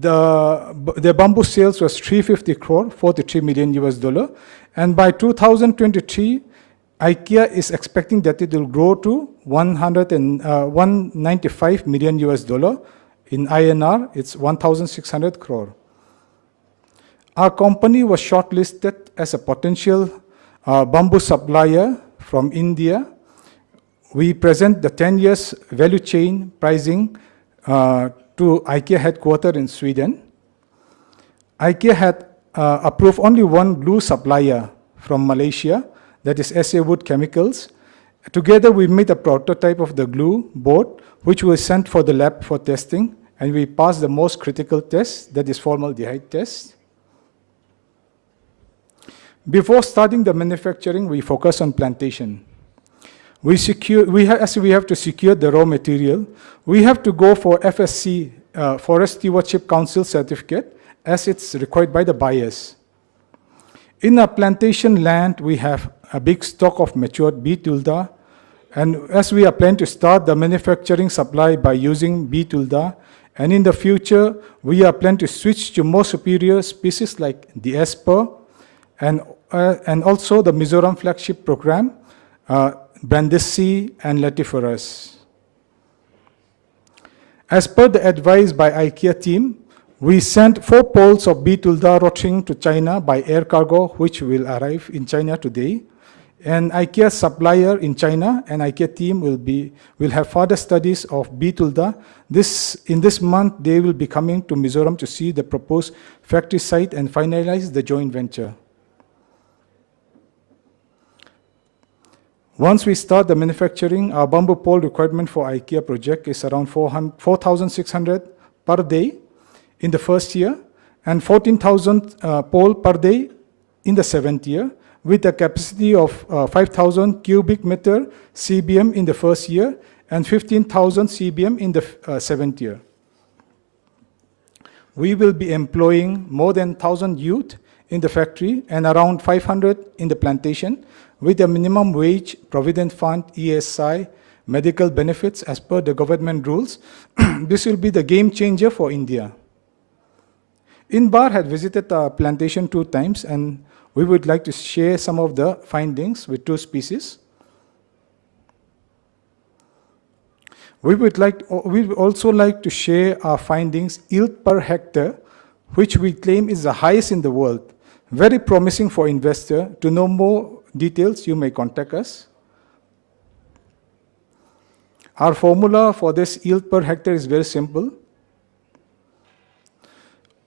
the bamboo sales was 350 crore, 43 million US dollar. And by 2023, IKEA is expecting that it will grow to 195 million US dollar. In INR, it's 1,600 crore. Our company was shortlisted as a potential bamboo supplier from India. We present the 10 years value chain pricing to IKEA headquarters in Sweden. IKEA had approved only one glue supplier from Malaysia, that is SA Wood Chemicals. Together we made a prototype of the glue board, which was sent for the lab for testing, and we passed the most critical test, that is formaldehyde test. Before starting the manufacturing, we focus on plantation. As we have to secure the raw material, we have to go for FSC, Forest Stewardship Council certificate, as it's required by the buyers. In our plantation land, we have a big stock of matured bee tulda, and as we are planning to start the manufacturing supply by using bee tulda, and in the future, we are planning to switch to more superior species like the Esper, and also the Mizoram flagship program, Brandisi and Latiferus. As per the advice by IKEA team, we sent 4 poles of bee tulda rotting to China by air cargo, which will arrive in China today. And IKEA supplier in China and IKEA team will have further studies of bee tulda. In this month, they will be coming to Mizoram to see the proposed factory site and finalize the joint venture. Once we start the manufacturing, our bamboo pole requirement for IKEA project is around 4,600 per day in the first year, and 14,000 pole per day in the 7th year, with a capacity of 5,000 cubic meter CBM in the first year, and 15,000 CBM in the 7th year. We will be employing more than 1,000 youth in the factory and around 500 in the plantation, with a minimum wage, provident fund, ESI, medical benefits as per the government rules. This will be the game changer for India. Inbar had visited our plantation 2 times, and we would like to share some of the findings with 2 species. We would also like to share our findings yield per hectare, which we claim is the highest in the world. Very promising for investor. To know more details, you may contact us. Our formula for this yield per hectare is very simple.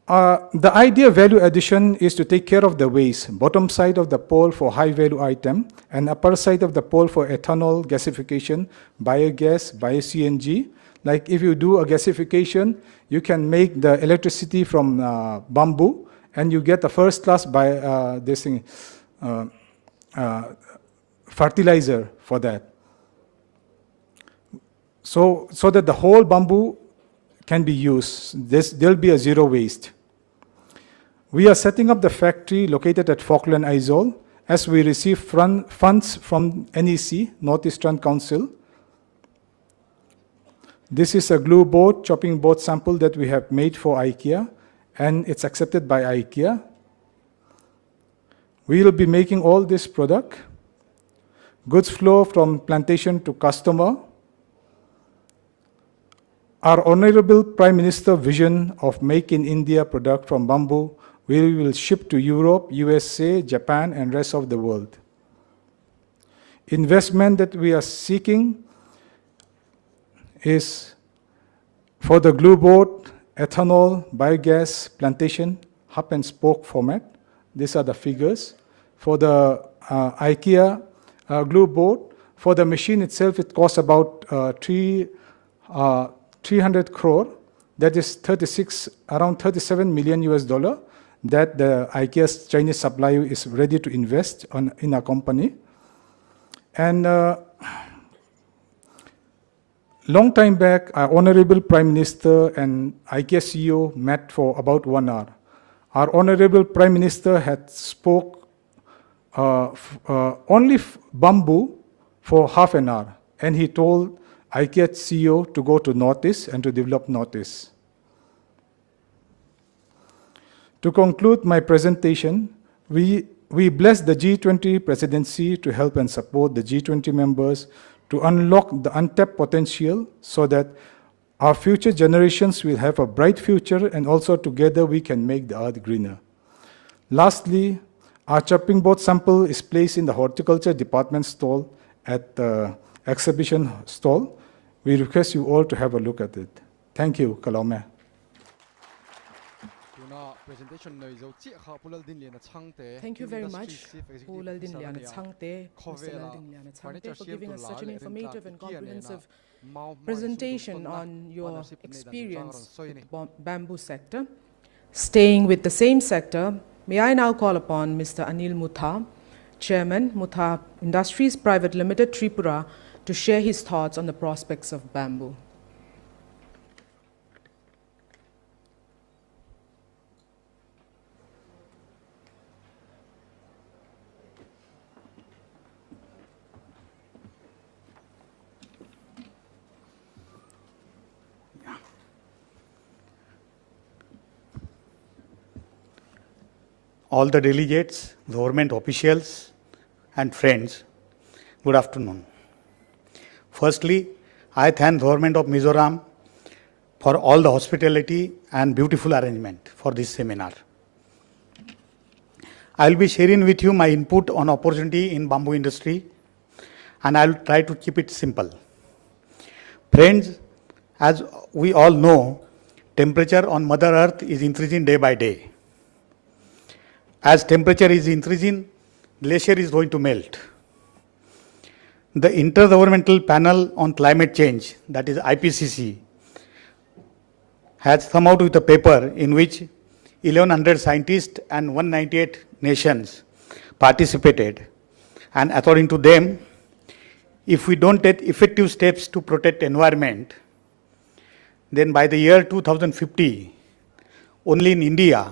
The idea of value addition is to take care of the waste, bottom side of the pole for high value item and upper side of the pole for ethanol, gasification, biogas, bio-CNG. Like if you do a gasification, you can make the electricity from bamboo and you get the first class by fertilizer for that. So that the whole bamboo can be used. There'll be a zero waste. We are setting up the factory located at Falkland, Aizawl, as we receive funds from NEC, Northeastern Council. This is a glue board, chopping board sample that we have made for IKEA, and it's accepted by IKEA. We will be making all this product. Goods flow from plantation to customer. Our Honorable Prime Minister vision of Make in India product from bamboo, we will ship to Europe, USA, Japan, and rest of the world. Investment that we are seeking is for the glue board, ethanol, biogas, plantation, hub and spoke format. These are the figures. For the IKEA glue board, for the machine itself, it costs about 300 crore. That is around 37 million US dollar that the IKEA's Chinese supplier is ready to invest in our company. And long time back, our Honorable Prime Minister and IKEA CEO met for about 1 hour. Our Honorable Prime Minister had spoke only bamboo for half an hour, and he told IKEA CEO to go to Northeast and to develop Northeast. To conclude my presentation, we bless the G20 presidency to help and support the G20 members to unlock the untapped potential so that our future generations will have a bright future and also together we can make the earth greener. Lastly, our chopping board sample is placed in the horticulture department stall at the exhibition stall. We request you all to have a look at it. Thank you, Kalome. Thank you very much, for giving us such an informative and comprehensive presentation on your experience with the bamboo sector. Staying with the same sector, may I now call upon Mr. Anil Mutha, Chairman, Mutha Industries Private Limited, Tripura, to share his thoughts on the prospects of bamboo. All the delegates, government officials, and friends, good afternoon. Firstly, I thank the government of Mizoram for all the hospitality and beautiful arrangement for this seminar. I will be sharing with you my input on opportunity in bamboo industry, and I will try to keep it simple. Friends, as we all know, temperature on Mother Earth is increasing day by day. As temperature is increasing, glacier is going to melt. The Intergovernmental Panel on Climate Change, that is IPCC, has come out with a paper in which 1100 scientists and 198 nations participated. And according to them, if we don't take effective steps to protect environment, then by the year 2050, only in India,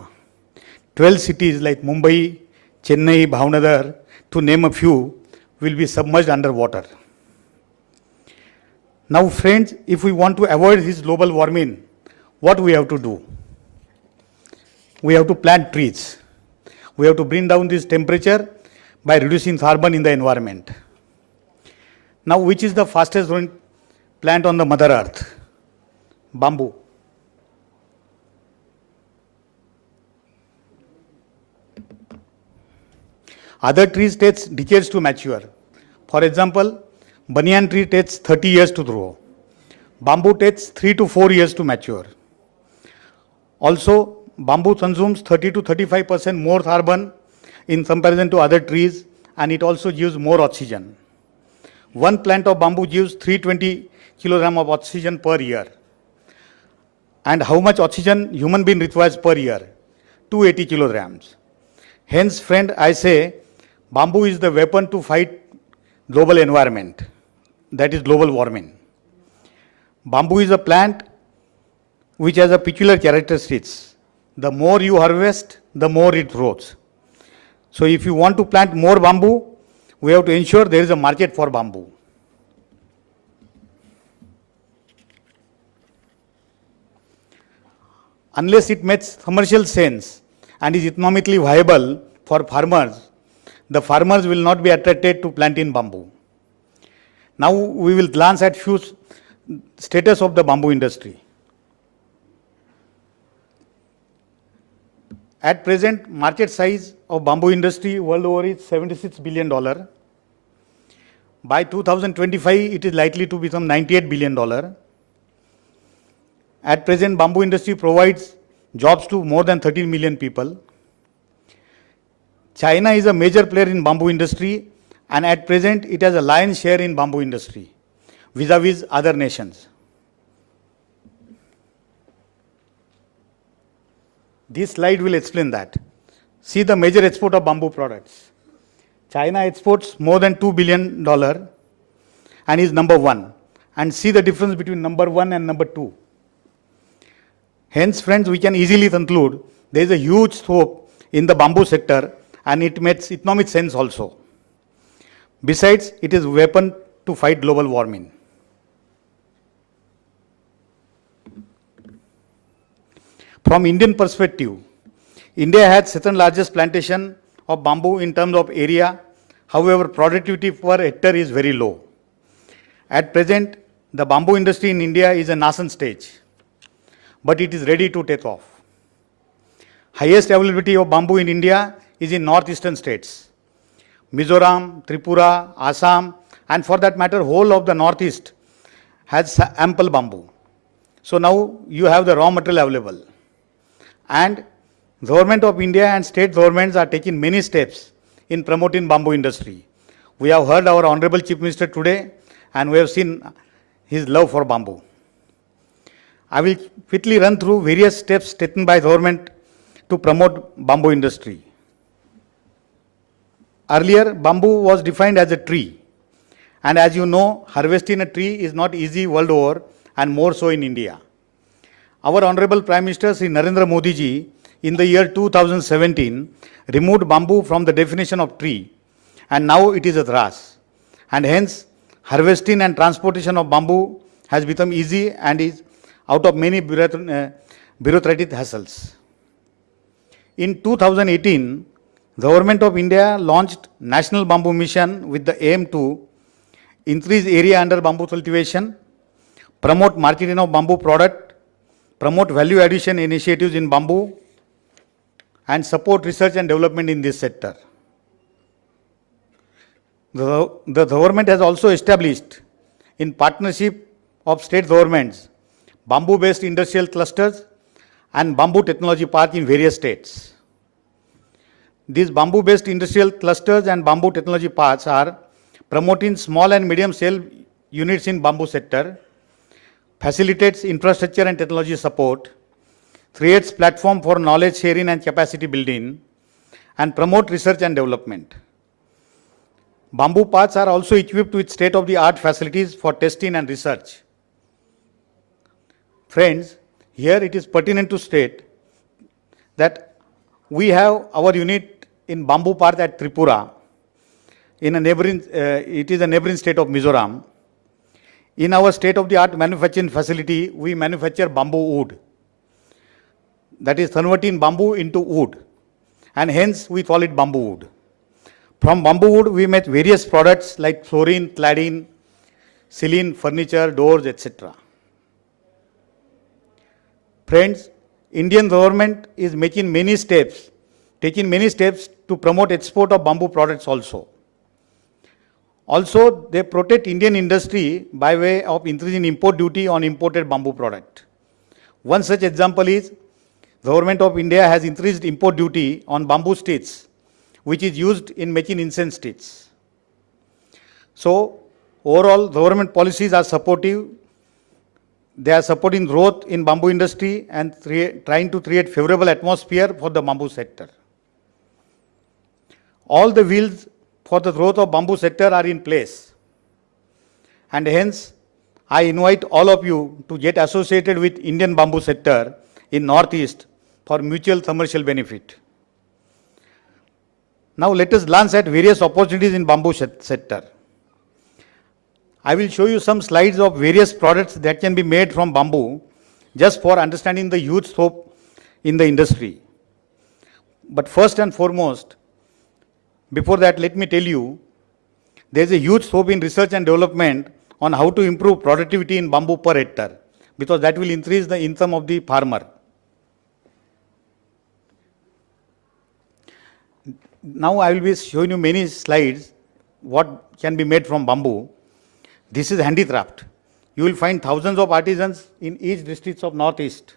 12 cities like Mumbai, Chennai, Bhavnagar, to name a few, will be submerged underwater. Now friends, if we want to avoid this global warming, what we have to do? We have to plant trees. We have to bring down this temperature by reducing carbon in the environment. Now which is the fastest growing plant on the Mother Earth? Bamboo. Other trees takes decades to mature. For example, banyan tree takes 30 years to grow. Bamboo takes 3 to 4 years to mature. Also, bamboo consumes 30 to 35% more carbon in comparison to other trees, and it also gives more oxygen. One plant of bamboo gives 320 kilogram of oxygen per year. And how much oxygen human being requires per year? 280 kilograms. Hence, friend, I say bamboo is the weapon to fight global environment, that is global warming. Bamboo is a plant which has a peculiar characteristics. The more you harvest, the more it grows. So if you want to plant more bamboo, we have to ensure there is a market for bamboo. Unless it makes commercial sense and is economically viable for farmers, the farmers will not be attracted to planting bamboo. Now we will glance at few status of the bamboo industry. At present, market size of bamboo industry world over is $76 billion. By 2025, it is likely to become $98 billion. At present, bamboo industry provides jobs to more than 13 million people. China is a major player in bamboo industry, and at present, it has a lion's share in bamboo industry vis-a-vis other nations. This slide will explain that. See the major export of bamboo products. China exports more than $2 billion and is number one. And see the difference between number one and number two. Hence, friends, we can easily conclude there is a huge scope in the bamboo sector, and it makes economic sense also. Besides, it is a weapon to fight global warming. From Indian perspective, India has second largest plantation of bamboo in terms of area. However, productivity per hectare is very low. At present, the bamboo industry in India is a nascent stage, but it is ready to take off. Highest availability of bamboo in India is in northeastern states. Mizoram, Tripura, Assam, and for that matter, whole of the northeast has ample bamboo. So now you have the raw material available. And Government of India and state governments are taking many steps in promoting bamboo industry. We have heard our Honorable Chief Minister today, and we have seen his love for bamboo. I will quickly run through various steps taken by government to promote bamboo industry. Earlier, bamboo was defined as a tree. And as you know, harvesting a tree is not easy world over, and more so in India. Our Honorable Prime Minister Sri Narendra Modi ji in the year 2017 removed bamboo from the definition of tree, and now it is a grass. And hence, harvesting and transportation of bamboo has become easy and is out of many bureaucratic hassles. In 2018, Government of India launched National Bamboo Mission with the aim to increase area under bamboo cultivation, promote marketing of bamboo product, promote value addition initiatives in bamboo, and support research and development in this sector. The government has also established, in partnership of state governments, bamboo-based industrial clusters and bamboo technology park in various states. These bamboo-based industrial clusters and bamboo technology parks are promoting small and medium scale units in bamboo sector, facilitates infrastructure and technology support, creates platform for knowledge sharing and capacity building, and promote research and development. Bamboo parks are also equipped with state-of-the-art facilities for testing and research. Friends, here it is pertinent to state that we have our unit in bamboo park at Tripura, in a neighboring, it is a neighboring state of Mizoram. In our state-of-the-art manufacturing facility, we manufacture bamboo wood. That is converting bamboo into wood, and hence we call it bamboo wood. From bamboo wood, we make various products like flooring, cladding, ceiling, furniture, doors, etc. Friends, Indian government is taking many steps to promote export of bamboo products also. Also, they protect Indian industry by way of increasing import duty on imported bamboo product. One such example is the government of India has increased import duty on bamboo sticks, which is used in making incense sticks. So, overall, government policies are supportive. They are supporting growth in bamboo industry and trying to create favorable atmosphere for the bamboo sector. All the wheels for the growth of bamboo sector are in place. And hence, I invite all of you to get associated with Indian bamboo sector in Northeast for mutual commercial benefit. Now let us glance at various opportunities in bamboo sector. I will show you some slides of various products that can be made from bamboo just for understanding the huge scope in the industry. But first and foremost, before that, let me tell you, there is a huge scope in research and development on how to improve productivity in bamboo per hectare, because that will increase the income of the farmer. Now I will be showing you many slides what can be made from bamboo. This is handicraft. You will find thousands of artisans in each district of Northeast.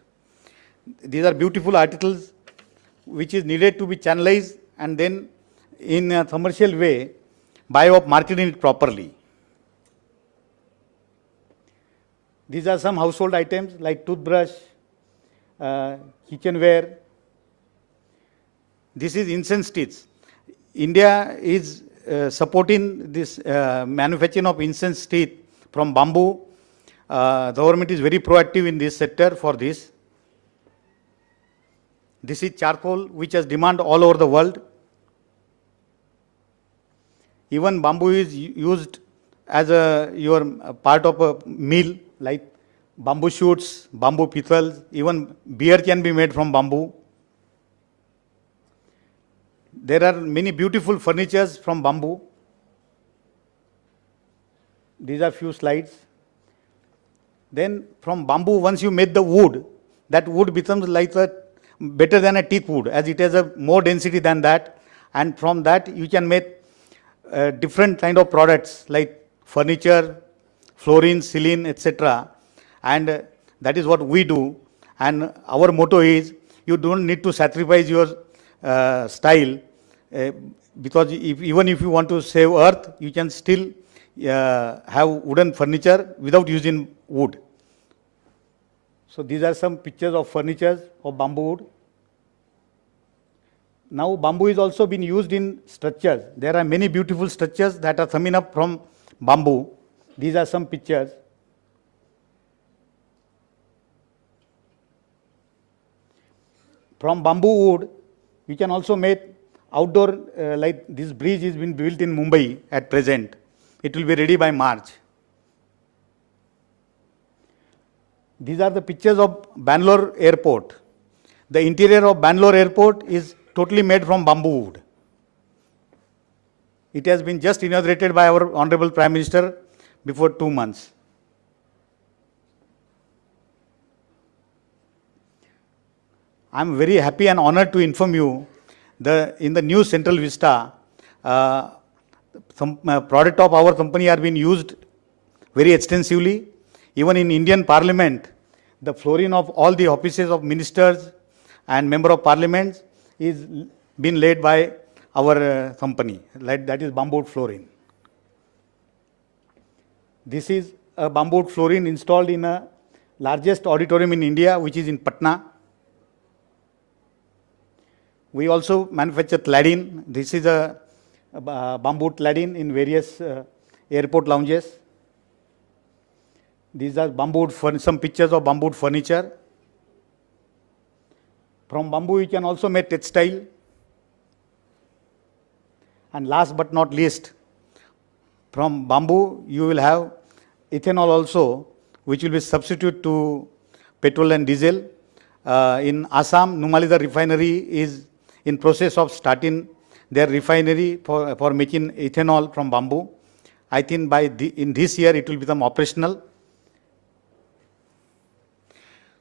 These are beautiful articles which is needed to be channelized and then in a commercial way by of marketing it properly. These are some household items like toothbrush, kitchenware. This is incense sticks. India is supporting this manufacturing of incense stick from bamboo. The government is very proactive in this sector for this. This is charcoal which has demand all over the world. Even bamboo is used as your part of a meal like bamboo shoots, bamboo pitals, even beer can be made from bamboo. There are many beautiful furnitures from bamboo. These are few slides. Then from bamboo, once you make the wood, that wood becomes like better than a teak wood, as it has a more density than that. And from that you can make different kind of products like furniture, flooring, ceiling, etc. And that is what we do. And our motto is, you don't need to sacrifice your style, because even if you want to save earth, you can still have wooden furniture without using wood. So these are some pictures of furniture of bamboo wood. Now bamboo is also been used in structures. There are many beautiful structures that are coming up from bamboo. These are some pictures. From bamboo wood, we can also make outdoor, like this bridge is been built in Mumbai at present. It will be ready by March. These are the pictures of Bangalore airport. The interior of Bangalore airport is totally made from bamboo wood. It has been just inaugurated by our Honorable Prime Minister before 2 months. I am very happy and honored to inform you in the new Central Vista, some product of our company are being used very extensively. Even in Indian Parliament, the flooring of all the offices of ministers and member of parliament is being laid by our company. Like that is bamboo wood flooring. This is a bamboo wood flooring installed in a largest auditorium in India, which is in Patna. We also manufacture cladding. This is a bamboo cladding in various airport lounges. These are bamboo wood some pictures of bamboo wood furniture. From bamboo you can also make textile. And last but not least, from bamboo you will have ethanol also, which will be substitute to petrol and diesel. In Assam, Numaligarh refinery is in process of starting their refinery for making ethanol from bamboo. I think in this year it will become operational.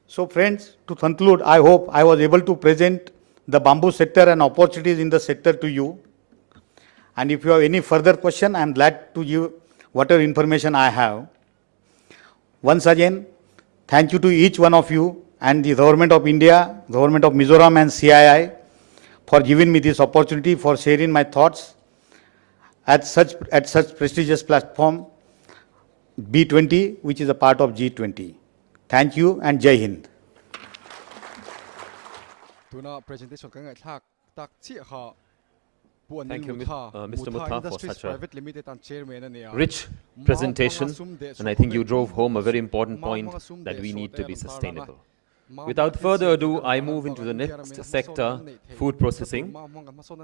So friends, to conclude, I hope I was able to present the bamboo sector and opportunities in the sector to you. And if you have any further question, I am glad to give whatever information I have. Once again, thank you to each one of you and the Government of India, Government of Mizoram and CII for giving me this opportunity for sharing my thoughts at such prestigious platform B20, which is a part of G20. Thank you and Jai Hind. Thank you, Mr. Mutha, for such a rich presentation, and I think you drove home a very important point that we need to be sustainable. Without further ado, I move into the next sector, food processing.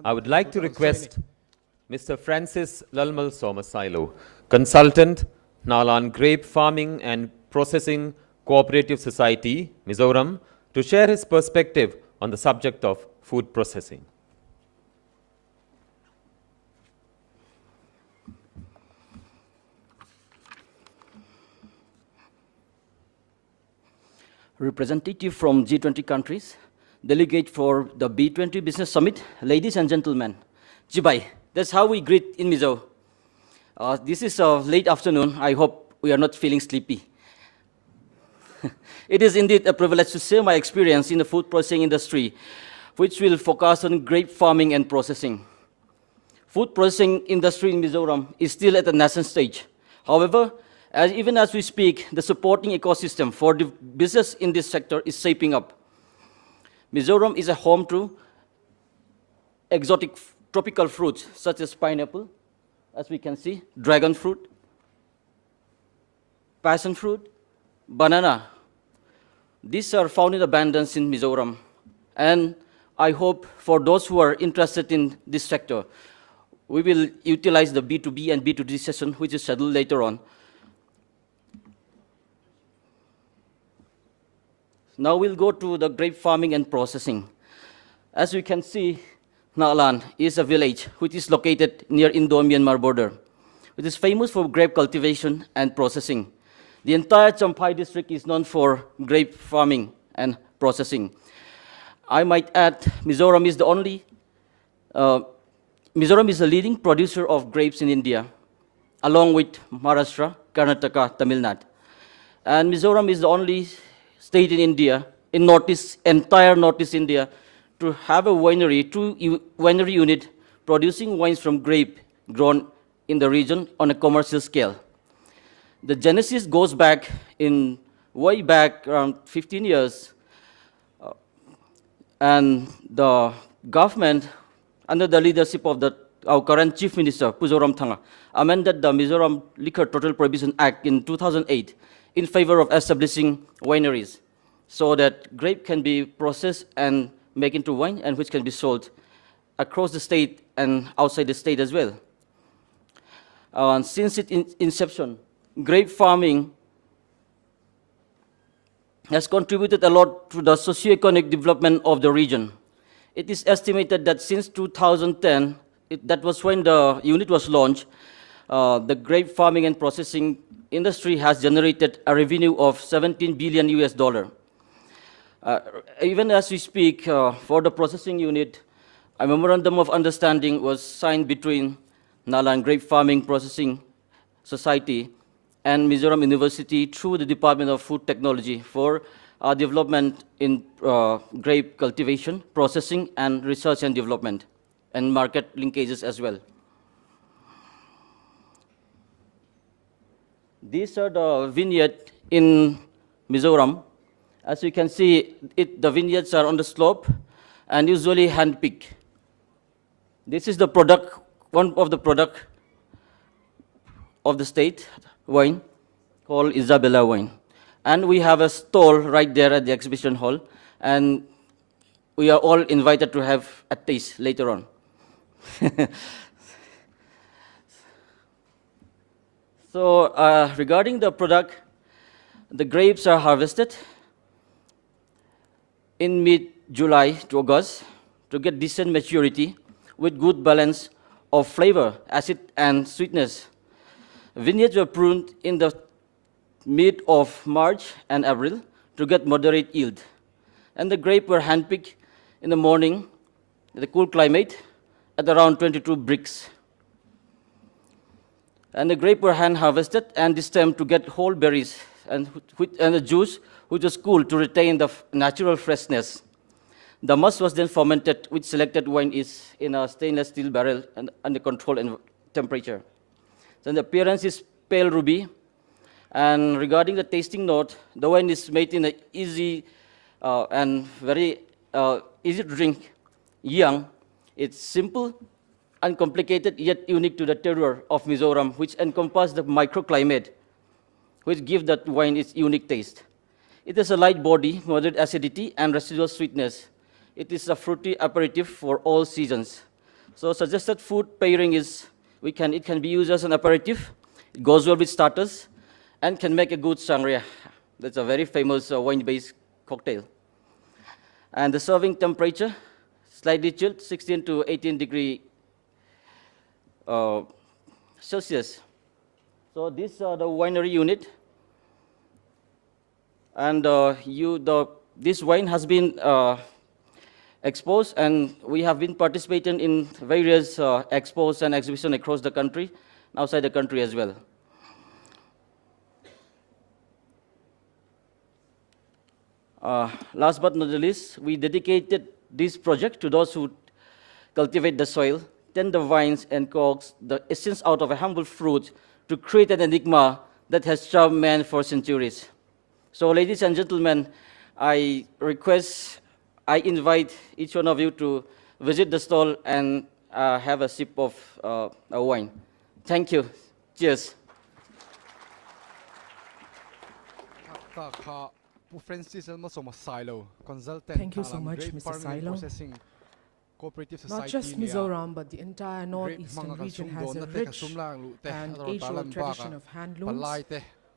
I would like to request Mr. Francis Lalmal Somasilo, Consultant, Nalan Grape Farming and Processing Cooperative Society, Mizoram, to share his perspective on the subject of food processing. Representative from G20 countries, delegate for the B20 Business Summit, ladies and gentlemen, Jibai, that's how we greet in Mizo. This is a late afternoon. I hope we are not feeling sleepy. It is indeed a privilege to share my experience in the food processing industry, which will focus on grape farming and processing. Food processing industry in Mizoram is still at the nascent stage. However, even as we speak, the supporting ecosystem for the business in this sector is shaping up. Mizoram is a home to exotic tropical fruits such as pineapple, as we can see, dragon fruit, passion fruit, banana. These are found in abundance in Mizoram. And I hope for those who are interested in this sector, we will utilize the B2B and B2D session, which is scheduled later on. Now we'll go to the grape farming and processing. As you can see, Nalan is a village which is located near Indo-Myanmar border, which is famous for grape cultivation and processing. The entire Champhai district is known for grape farming and processing. I might add, Mizoram is the leading producer of grapes in India, along with Maharashtra, Karnataka, Tamil Nadu. And Mizoram is the only state in India, in entire Northeast India, to have a winery, winery unit producing wines from grape grown in the region on a commercial scale. The genesis goes back way back around 15 years, and the government, under the leadership of our current Chief Minister, Puzoram Thanga, amended the Mizoram Liquor Total Prohibition Act in 2008 in favor of establishing wineries, so that grape can be processed and made into wine, and which can be sold across the state and outside the state as well. Since its inception, grape farming has contributed a lot to the socio-economic development of the region. It is estimated that since 2010, that was when the unit was launched, the grape farming and processing industry has generated a revenue of $17 billion US. Even as we speak, for the processing unit, a memorandum of understanding was signed between Nalan Grape Farming Processing Society and Mizoram University through the Department of Food Technology for development in grape cultivation, processing, and research and development, and market linkages as well. These are the vineyards in Mizoram. As you can see, the vineyards are on the slope and usually hand-picked. This is the product, one of the product of the state, wine, called Isabella wine. And we have a stall right there at the exhibition hall, and we are all invited to have a taste later on. So regarding the product, the grapes are harvested in mid-July to August to get decent maturity with good balance of flavor, acid, and sweetness. Vineyards were pruned in the mid of March and April to get moderate yield. And the grapes were handpicked in the morning in the cool climate at around 22 bricks. And the grapes were hand harvested and this time to get whole berries and the juice, which was cooled to retain the natural freshness. The must was then fermented, which selected wine is in a stainless steel barrel and under controlled temperature. Then the appearance is pale ruby. And regarding the tasting note, the wine is made in an easy and very easy to drink, young. It's simple, uncomplicated, yet unique to the terroir of Mizoram, which encompasses the microclimate, which give that wine its unique taste. It has a light body, moderate acidity, and residual sweetness. It is a fruity aperitif for all seasons. So suggested food pairing is, it can be used as an aperitif, it goes well with starters, and can make a good sangria. That's a very famous wine-based cocktail. And the serving temperature, slightly chilled, 16 to 18 degree Celsius. So this is the winery unit. And this wine has been exposed, and we have been participating in various expos and exhibitions across the country, outside the country as well. Last but not the least, we dedicated this project to those who cultivate the soil, tend the vines, and coax the essence out of a humble fruit to create an enigma that has charmed man for centuries. So, ladies and gentlemen, I invite each one of you to visit the stall and have a sip of a wine. Thank you. Cheers. Thank you so much, Mr. Silo. Not just Mizoram, but the entire northeastern region has a rich and age-old tradition of handlooms.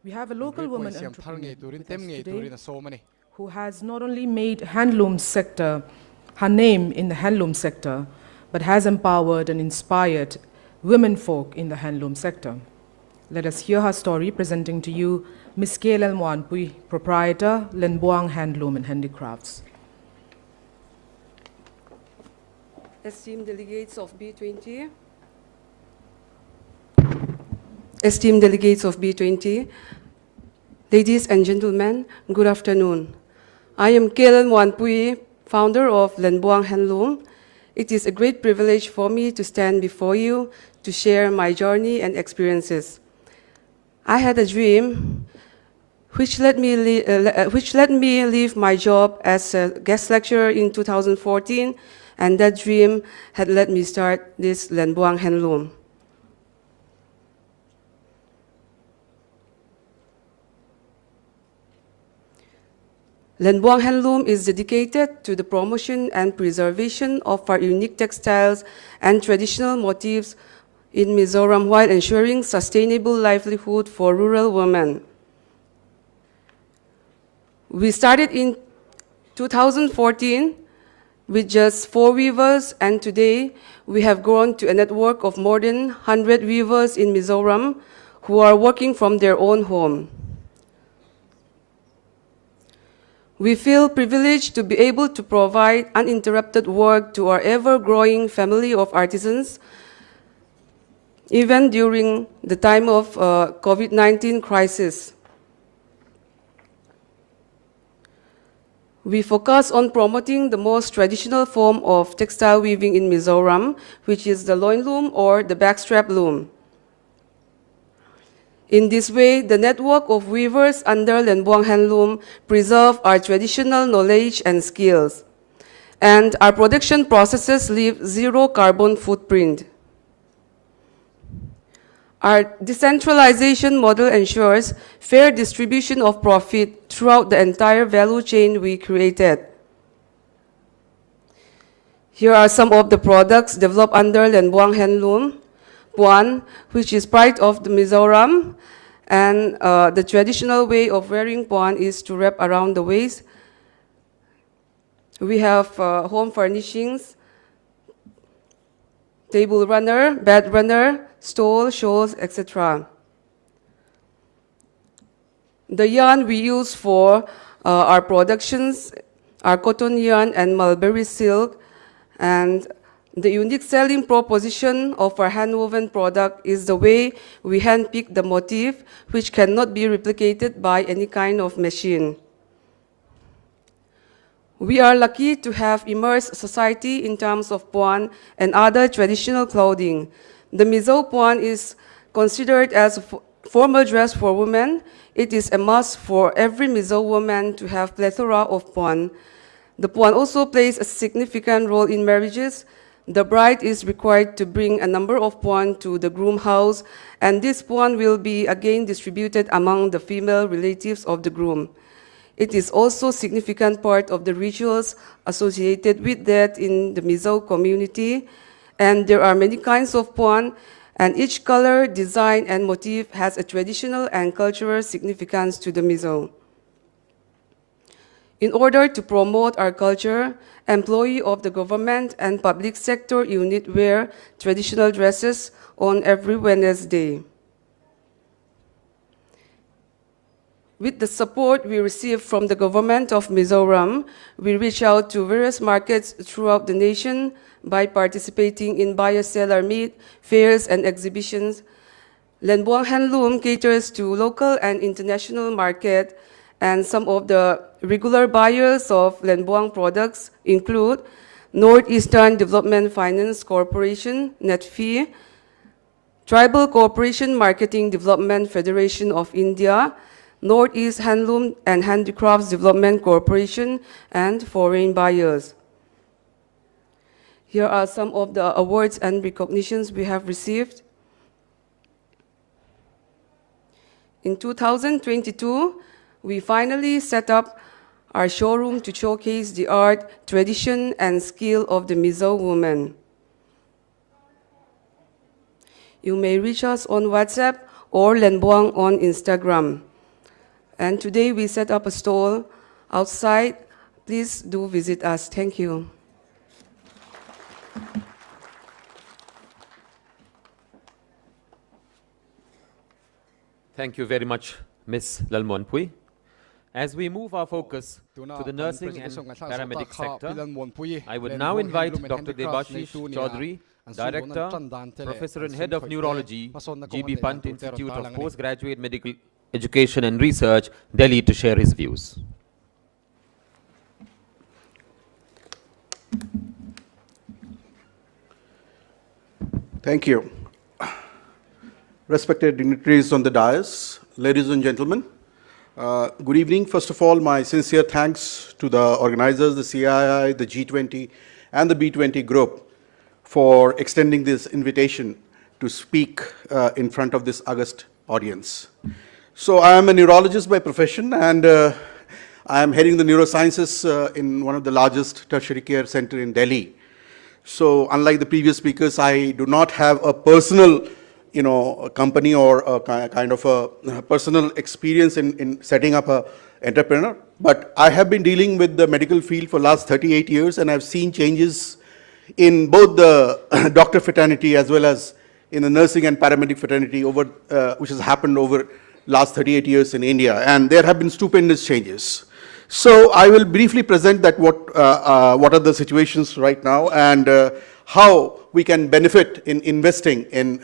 We have a local woman entrepreneur with us today who has not only made handloom sector her name in the handloom sector, but has empowered and inspired women folk in the handloom sector. Let us hear her story, presenting to you Ms. Kaylel Mwanpui, proprietor, Lenbuang Handloom and Handicrafts. Esteemed delegates of B20, esteemed delegates of B20, ladies and gentlemen, good afternoon. I am Kaylel Mwanpui, founder of Lenbuang Handloom. It is a great privilege for me to stand before you to share my journey and experiences. I had a dream which let me leave my job as a guest lecturer in 2014, and that dream had let me start this Lenbuang Handloom. Lenbuang Handloom is dedicated to the promotion and preservation of our unique textiles and traditional motifs in Mizoram while ensuring sustainable livelihood for rural women. We started in 2014 with just 4 weavers, and today we have grown to a network of more than 100 weavers in Mizoram who are working from their own home. We feel privileged to be able to provide uninterrupted work to our ever-growing family of artisans, even during the time of COVID-19 crisis. We focus on promoting the most traditional form of textile weaving in Mizoram, which is the loin loom or the backstrap loom. In this way, the network of weavers under Lenbuang Handloom preserve our traditional knowledge and skills, and our production processes leave zero carbon footprint. Our decentralization model ensures fair distribution of profit throughout the entire value chain we created. Here are some of the products developed under Lenbuang Handloom. One, which is pride of the Mizoram, and the traditional way of wearing puan is to wrap around the waist. We have home furnishings, table runner, bed runner, stole, shawls, etc. The yarn we use for our productions are cotton yarn and mulberry silk, and The unique selling proposition of our hand-woven product is the way we hand-pick the motif, which cannot be replicated by any kind of machine. We are lucky to have immersed society in terms of puan and other traditional clothing. The Mizo puan is considered as a formal dress for women. It is a must for every Mizo woman to have plethora of puan. The puan also plays a significant role in marriages. The bride is required to bring a number of puan to the groom house, and this puan will be again distributed among the female relatives of the groom. It is also a significant part of the rituals associated with that in the Mizo community, and there are many kinds of puan, and each color, design, and motif has a traditional and cultural significance to the Mizo. In order to promote our culture, employees of the government and public sector unit wear traditional dresses on every Wednesday. With the support we receive from the government of Mizoram, we reach out to various markets throughout the nation by participating in buyer-seller meet, fairs, and exhibitions. Lenbuang Handloom caters to local and international market, and some of the regular buyers of Lenbuang products include Northeastern Development Finance Corporation, NETFI, Tribal Cooperation Marketing Development Federation of India, Northeast Handloom and Handicrafts Development Corporation, and foreign buyers. Here are some of the awards and recognitions we have received. In 2022, we finally set up our showroom to showcase the art, tradition, and skill of the Mizo woman. You may reach us on WhatsApp or Lenbuang on Instagram. And today we set up a stall outside. Please do visit us. Thank you. Thank you very much, Ms. Lalmonpui. As we move our focus to the nursing and paramedic sector, I would now invite Dr. Debashish Chaudhary, Director, Professor and Head of Neurology, GB Pant Institute of Postgraduate Medical Education and Research, Delhi, to share his views. Thank you. Respected dignitaries on the dais, ladies and gentlemen, good evening. First of all, my sincere thanks to the organizers, the CII, the G20, and the B20 group for extending this invitation to speak in front of this august audience. So I am a neurologist by profession, and I am heading the neurosciences in one of the largest tertiary care center in Delhi. So unlike the previous speakers, I do not have a personal a company or a kind of a personal experience in setting up an entrepreneur. But I have been dealing with the medical field for the last 38 years, and I've seen changes in both the doctor fraternity as well as in the nursing and paramedic fraternity over, which has happened over last 38 years in India. And there have been stupendous changes. So I will briefly present that what are the situations right now and how we can benefit in investing in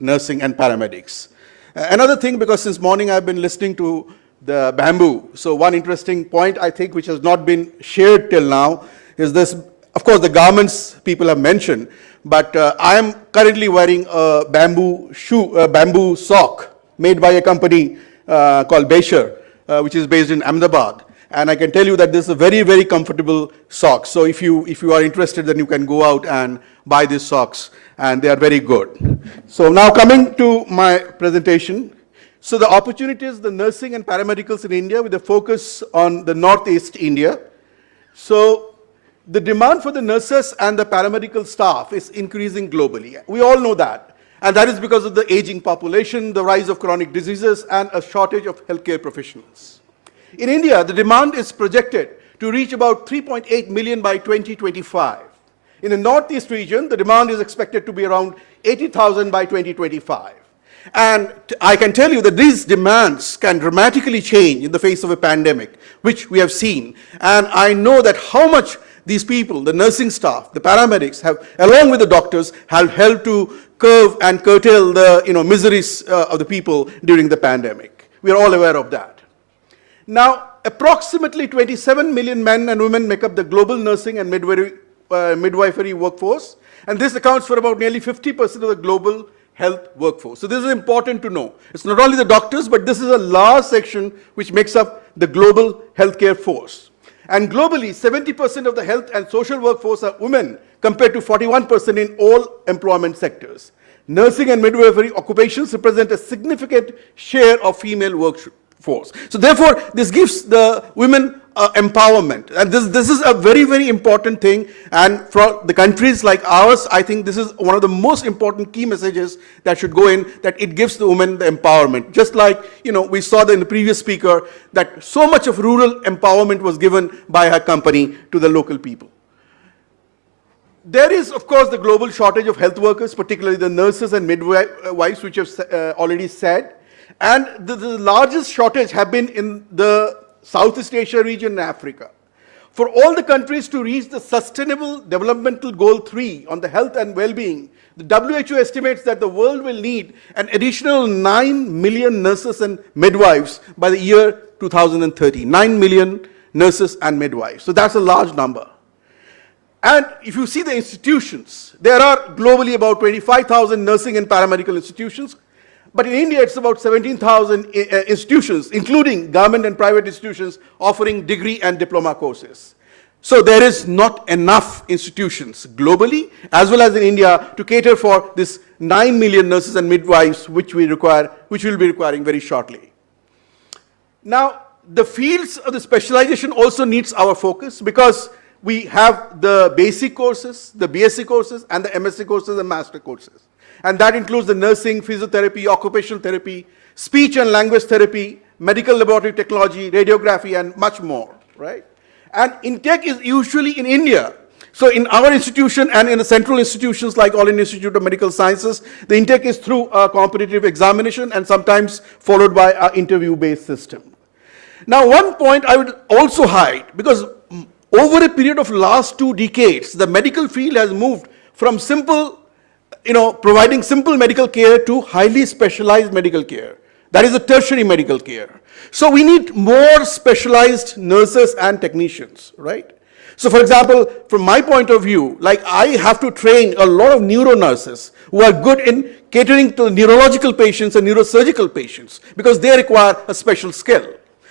nursing and paramedics. Another thing, because since morning I've been listening to the bamboo, so one interesting point I think which has not been shared till now is this. Of course, the garments people have mentioned, but I am currently wearing a bamboo shoe, a bamboo sock made by a company called Besher, which is based in Ahmedabad. And I can tell you that this is a very, very comfortable sock. So if you are interested, then you can go out and buy these socks, and they are very good. So now coming to my presentation. So the opportunities, the nursing and paramedicals in India with a focus on the Northeast India. So the demand for the nurses and the paramedical staff is increasing globally. We all know that. And that is because of the aging population, the rise of chronic diseases, and a shortage of healthcare professionals. In India, the demand is projected to reach about 3.8 million by 2025. In the Northeast region, the demand is expected to be around 80,000 by 2025. And I can tell you that these demands can dramatically change in the face of a pandemic, which we have seen. And I know that how much these people, the nursing staff, the paramedics, have, along with the doctors, have helped to curb and curtail the miseries of the people during the pandemic. We are all aware of that. Now, approximately 27 million men and women make up the global nursing and midwifery workforce, and this accounts for about nearly 50% of the global health workforce. So this is important to know. It's not only the doctors, but this is a large section which makes up the global healthcare force. And globally, 70% of the health and social workforce are women, compared to 41% in all employment sectors. Nursing and midwifery occupations represent a significant share of female workforce. So therefore, this gives the women empowerment. And this is a very, very important thing. And for the countries like ours, I think this is one of the most important key messages that should go in, that it gives the women the empowerment. Just like, we saw in the previous speaker, that so much of rural empowerment was given by her company to the local people. There is, of course, the global shortage of health workers, particularly the nurses and midwives, which I've already said. And the largest shortage have been in the Southeast Asia region and Africa. For all the countries to reach the Sustainable Developmental Goal 3 on the health and well-being, the WHO estimates that the world will need an additional 9 million nurses and midwives by the year 2030. 9 million nurses and midwives. So that's a large number. And if you see the institutions, there are globally about 25,000 nursing and paramedical institutions. But in India, it's about 17,000 institutions, including government and private institutions, offering degree and diploma courses. So there is not enough institutions globally, as well as in India, to cater for this 9 million nurses and midwives, which we'll be requiring very shortly. Now, the fields of the specialization also needs our focus, because we have the basic courses, the BSc courses, and the MSc courses and master courses. And that includes the nursing, physiotherapy, occupational therapy, speech and language therapy, medical laboratory technology, radiography, and much more, right? And intake is usually in India. So in our institution and in the central institutions like All India Institute of Medical Sciences, the intake is through a competitive examination and sometimes followed by an interview-based system. Now, one point I would also highlight, because over a period of last 2 decades, the medical field has moved from simple providing simple medical care to highly specialized medical care. That is the tertiary medical care. So we need more specialized nurses and technicians, right? So for example, from my point of view, like I have to train a lot of neuro nurses who are good in catering to neurological patients and neurosurgical patients, because they require a special skill.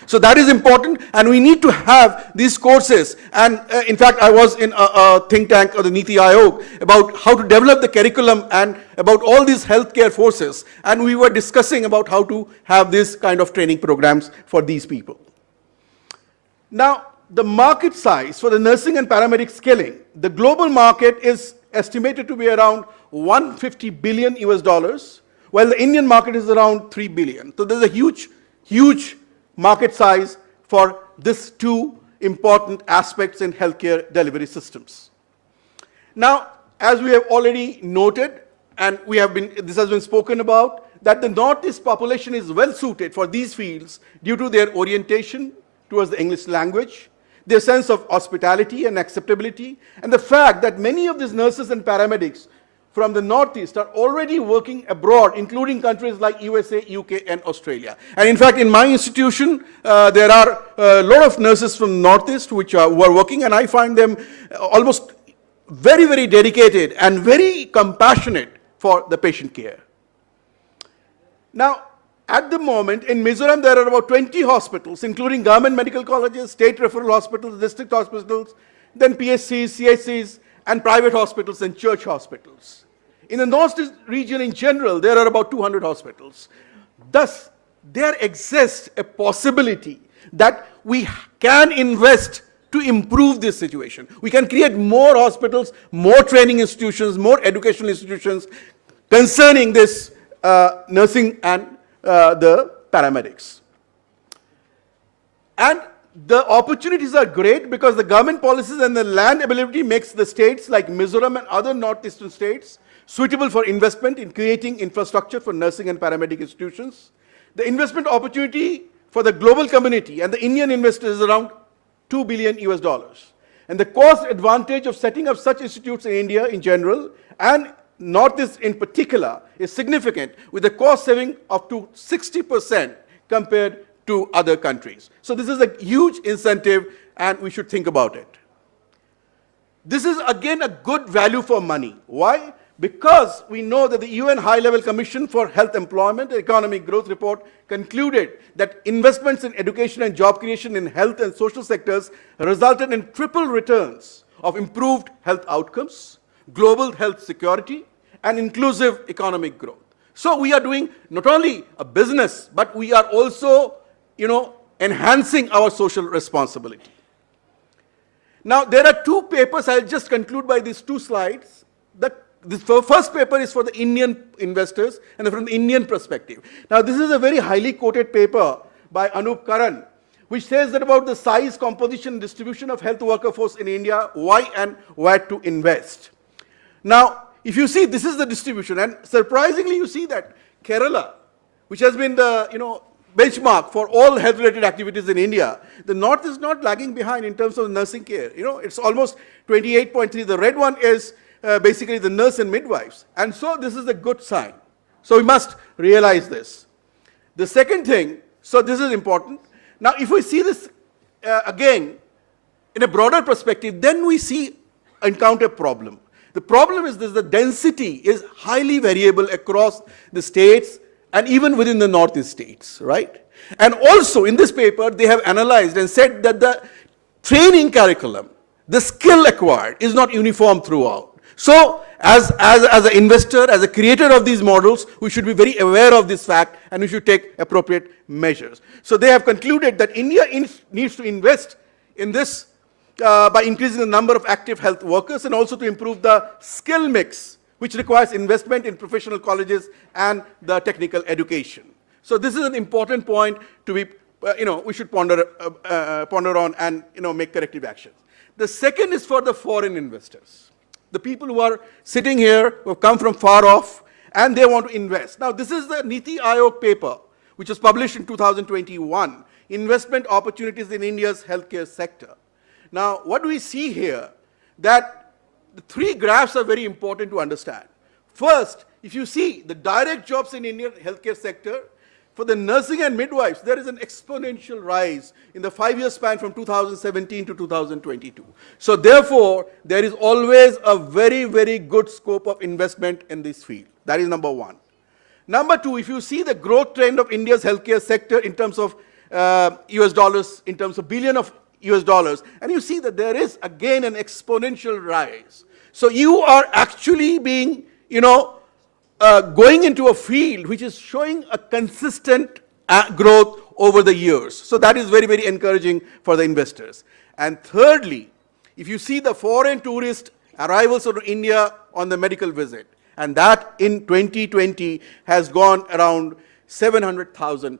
So that is important, and we need to have these courses. And in fact, I was in a think tank of the Niti Aayog about how to develop the curriculum and about all these healthcare forces. And we were discussing about how to have this kind of training programs for these people. Now, the market size for the nursing and paramedic skilling, the global market is estimated to be around $150 billion US, while the Indian market is around $3 billion. So there's a huge market size for these 2 important aspects in healthcare delivery systems. Now, as we have already noted, and this has been spoken about, that the Northeast population is well suited for these fields due to their orientation towards the English language, their sense of hospitality and acceptability, and the fact that many of these nurses and paramedics from the Northeast are already working abroad, including countries like USA, UK, and Australia. And in fact, in my institution, there are a lot of nurses from the Northeast who are working, and I find them almost very, very dedicated and very compassionate for the patient care. Now, at the moment, in Mizoram, there are about 20 hospitals, including government medical colleges, state referral hospitals, district hospitals, then PSCs, CHCs, and private hospitals and church hospitals. In the Northeast region in general, there are about 200 hospitals. Thus, there exists a possibility that we can invest to improve this situation. We can create more hospitals, more training institutions, more educational institutions concerning this nursing and the paramedics. And the opportunities are great because the government policies and the land availability makes the states like Mizoram and other northeastern states suitable for investment in creating infrastructure for nursing and paramedic institutions. The investment opportunity for the global community and the Indian investors is around $2 billion US. and the cost advantage of setting up such institutes in India in general and Northeast in particular is significant, with a cost saving up to 60% compared to other countries. So this is a huge incentive, and we should think about it. This is again a good value for money. Why? Because we know that the UN High-Level Commission for Health, Employment and Economic Growth report concluded that investments in education and job creation in health and social sectors resulted in triple returns of improved health outcomes, global health security, and inclusive economic growth. So we are doing not only a business, but we are also, enhancing our social responsibility. Now, there are two papers. I'll just conclude by these two slides. The first paper is for the Indian investors and from the Indian perspective. Now, this is a very highly quoted paper by Anup Karan, which says that about the size, composition, and distribution of health worker force in India, why and where to invest. Now, if you see, this is the distribution, and surprisingly, you see that Kerala, which has been the benchmark for all health-related activities in India, the North is not lagging behind in terms of nursing care. It's almost 28.3. The red one is basically the nurse and midwives, and so this is a good sign. So we must realize this. The second thing, so this is important. Now, if we see this again in a broader perspective, then we encounter a problem. The problem is this: the density is highly variable across the states and even within the Northeast states, right? And also in this paper, they have analyzed and said that the training curriculum, the skill acquired, is not uniform throughout. So as an investor, as a creator of these models, we should be very aware of this fact, and we should take appropriate measures. So they have concluded that India needs to invest in this by increasing the number of active health workers, and also to improve the skill mix, which requires investment in professional colleges and the technical education. So this is an important point to be, we should ponder on and, make corrective actions. The second is for the foreign investors, the people who are sitting here, who have come from far off, and they want to invest. Now, this is the Niti Aayog paper, which was published in 2021, Investment Opportunities in India's Healthcare Sector. Now, what do we see here? That the three graphs are very important to understand. First, if you see the direct jobs in Indian healthcare sector, for the nursing and midwives, there is an exponential rise in the 5-year span from 2017 to 2022. So therefore, there is always a very, very good scope of investment in this field. That is number one. Number two, if you see the growth trend of India's healthcare sector in terms of US dollars, in terms of billion of US dollars, and you see that there is again an exponential rise. So you are actually being, going into a field which is showing a consistent growth over the years. So that is very, very encouraging for the investors. And thirdly, if you see the foreign tourist arrivals of India on the medical visit, and that in 2020 has gone around 700,000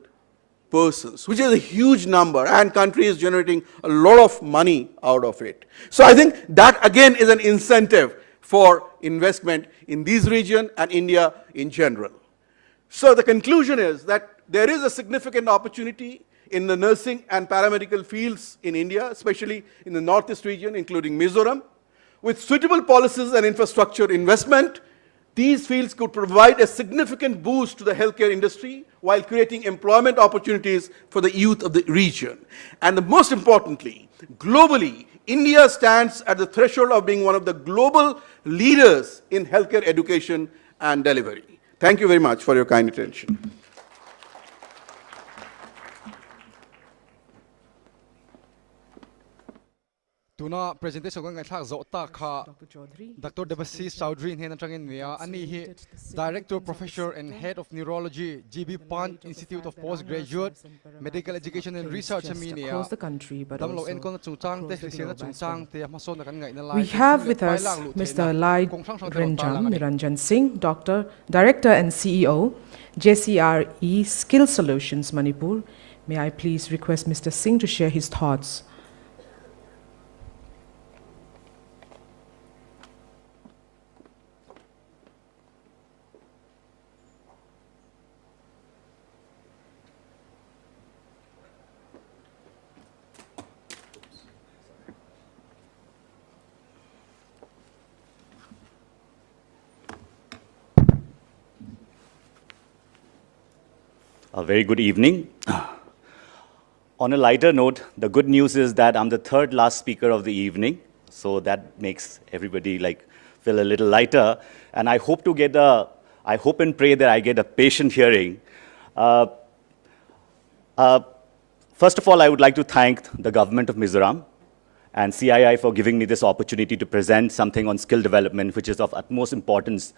persons, which is a huge number, and country is generating a lot of money out of it. So I think that again is an incentive for investment in this region and India in general. So the conclusion is that there is a significant opportunity in the nursing and paramedical fields in India, especially in the Northeast region, including Mizoram. With suitable policies and infrastructure investment, these fields could provide a significant boost to the healthcare industry while creating employment opportunities for the youth of the region. And most importantly, globally, India stands at the threshold of being one of the global leaders in healthcare education and delivery. Thank you very much for your kind attention. Tuna presentation ko ngayon zota ka Dr. Debasis Chowdhury in Henachangin Mia ani hi Director Professor and Head of Neurology GB Pant Institute of Postgraduate Medical Education and Research across the country, but also we have with us Mr. Ranjan Singh, Director and CEO, JCRE Skill Solutions Manipur. May I please request Mr. Singh to share his thoughts. A very good evening. On a lighter note, the good news is that I'm the third last speaker of the evening, so that makes everybody feel a little lighter. And I hope and pray that I get a patient hearing. First of all, I would like to thank the government of Mizoram and CII for giving me this opportunity to present something on skill development, which is of utmost importance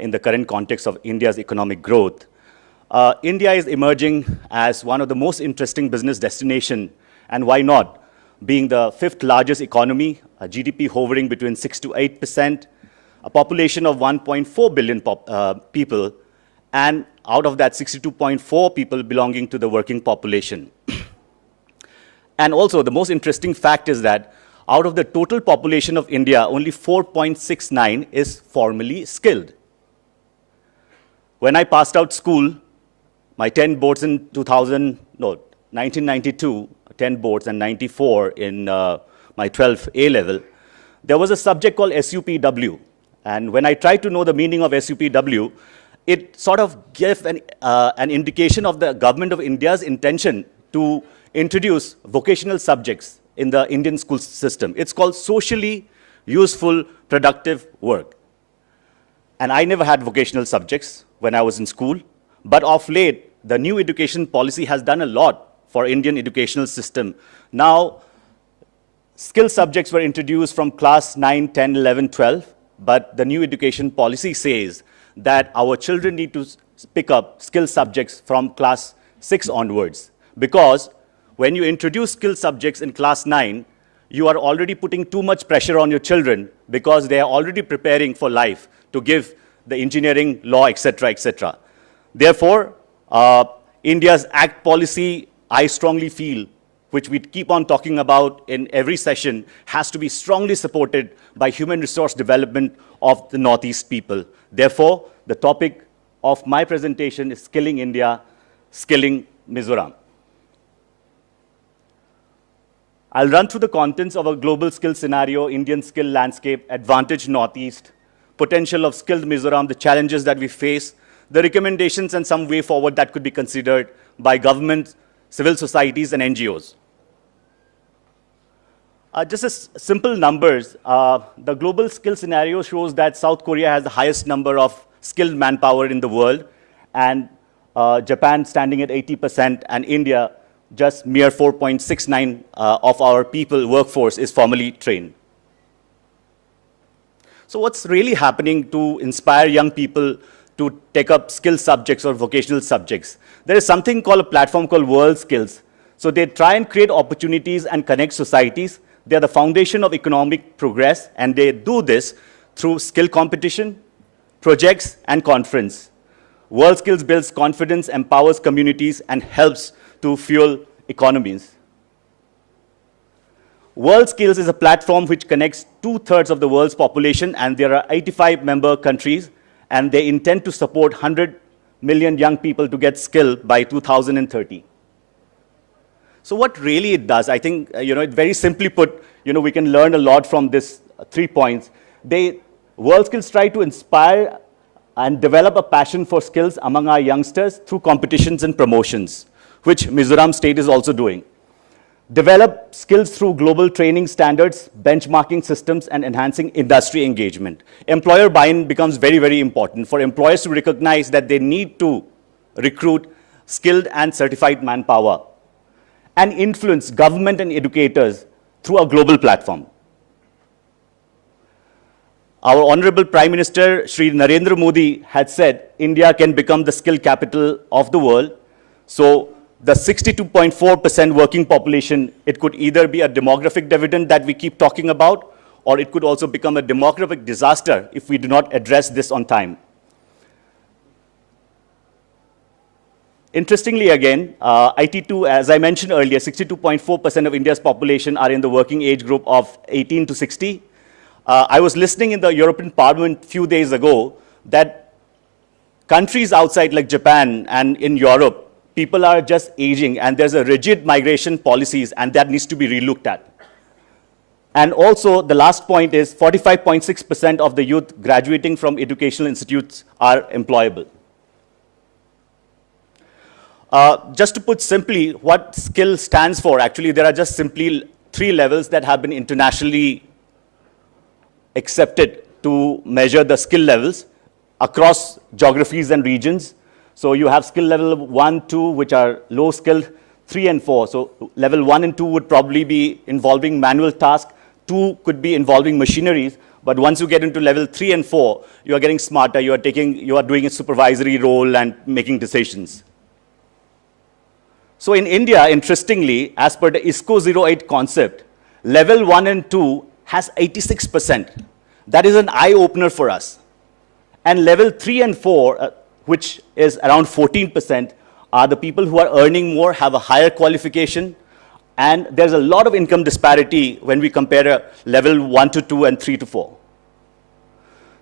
in the current context of India's economic growth. India is emerging as one of the most interesting business destinations, and why not? Being the fifth largest economy, a GDP hovering between 6 to 8%, a population of 1.4 billion people, and out of that 62.4 people belonging to the working population. And also, the most interesting fact is that out of the total population of India, only 4.69 is formally skilled. When I passed out school, my 10 boards in 1992, 10 boards, and 94 in my 12th A level, there was a subject called SUPW. And when I tried to know the meaning of SUPW, it sort of gave an indication of the government of India's intention to introduce vocational subjects in the Indian school system. It's called socially useful, productive work. And I never had vocational subjects when I was in school. But of late, the new education policy has done a lot for Indian educational system. Now, skill subjects were introduced from class 9, 10, 11, 12, but the new education policy says that our children need to pick up skill subjects from class 6 onwards. Because when you introduce skill subjects in class 9, you are already putting too much pressure on your children because they are already preparing for life to give the engineering, law, etc., etc. Therefore, India's ACT policy, I strongly feel, which we keep on talking about in every session, has to be strongly supported by human resource development of the Northeast people. Therefore, the topic of my presentation is Skilling India, Skilling Mizoram. I'll run through the contents of a global skill scenario, Indian skill landscape, advantage Northeast, potential of skilled Mizoram, the challenges that we face, the recommendations and some way forward that could be considered by governments, civil societies, and NGOs. Just as simple numbers, the global skill scenario shows that South Korea has the highest number of skilled manpower in the world, and Japan standing at 80%, and India just mere 4.69 of our people workforce is formally trained. So what's really happening to inspire young people to take up skill subjects or vocational subjects? There is something called a platform called World Skills. So they try and create opportunities and connect societies. They are the foundation of economic progress, and they do this through skill competition, projects, and conference. World Skills builds confidence, empowers communities, and helps to fuel economies. World Skills is a platform which connects 2/3 of the world's population, and there are 85 member countries, and they intend to support 100 million young people to get skill by 2030. So what really it does, I think, it very simply put, we can learn a lot from this 3 points. World Skills try to inspire and develop a passion for skills among our youngsters through competitions and promotions, which Mizoram State is also doing. Develop skills through global training standards, benchmarking systems, and enhancing industry engagement. Employer buy-in becomes very, very important for employers to recognize that they need to recruit skilled and certified manpower, and influence government and educators through a global platform. Our Honorable Prime Minister, Shri Narendra Modi, had said India can become the skill capital of the world. So the 62.4% working population, it could either be a demographic dividend that we keep talking about, or it could also become a demographic disaster if we do not address this on time. Interestingly, again, IT2, as I mentioned earlier, 62.4% of India's population are in the working age group of 18 to 60. I was listening in the European Parliament a few days ago that countries outside like Japan and in Europe, people are just aging, and there's a rigid migration policies, and that needs to be relooked at. And also, the last point is 45.6% of the youth graduating from educational institutes are employable. Just to put simply, what skill stands for, actually, there are just simply 3 levels that have been internationally accepted to measure the skill levels across geographies and regions. So you have skill level 1, 2, which are low skilled, 3 and 4. So level 1 and 2 would probably be involving manual tasks, 2 could be involving machineries, but once you get into level 3 and 4, you are getting smarter, you are doing a supervisory role and making decisions. So in India, interestingly, as per the ISCO 08 concept, level 1 and 2 has 86%. That is an eye-opener for us. And level 3 and 4, which is around 14%, are the people who are earning more, have a higher qualification, and there's a lot of income disparity when we compare level 1 to 2 and 3 to 4.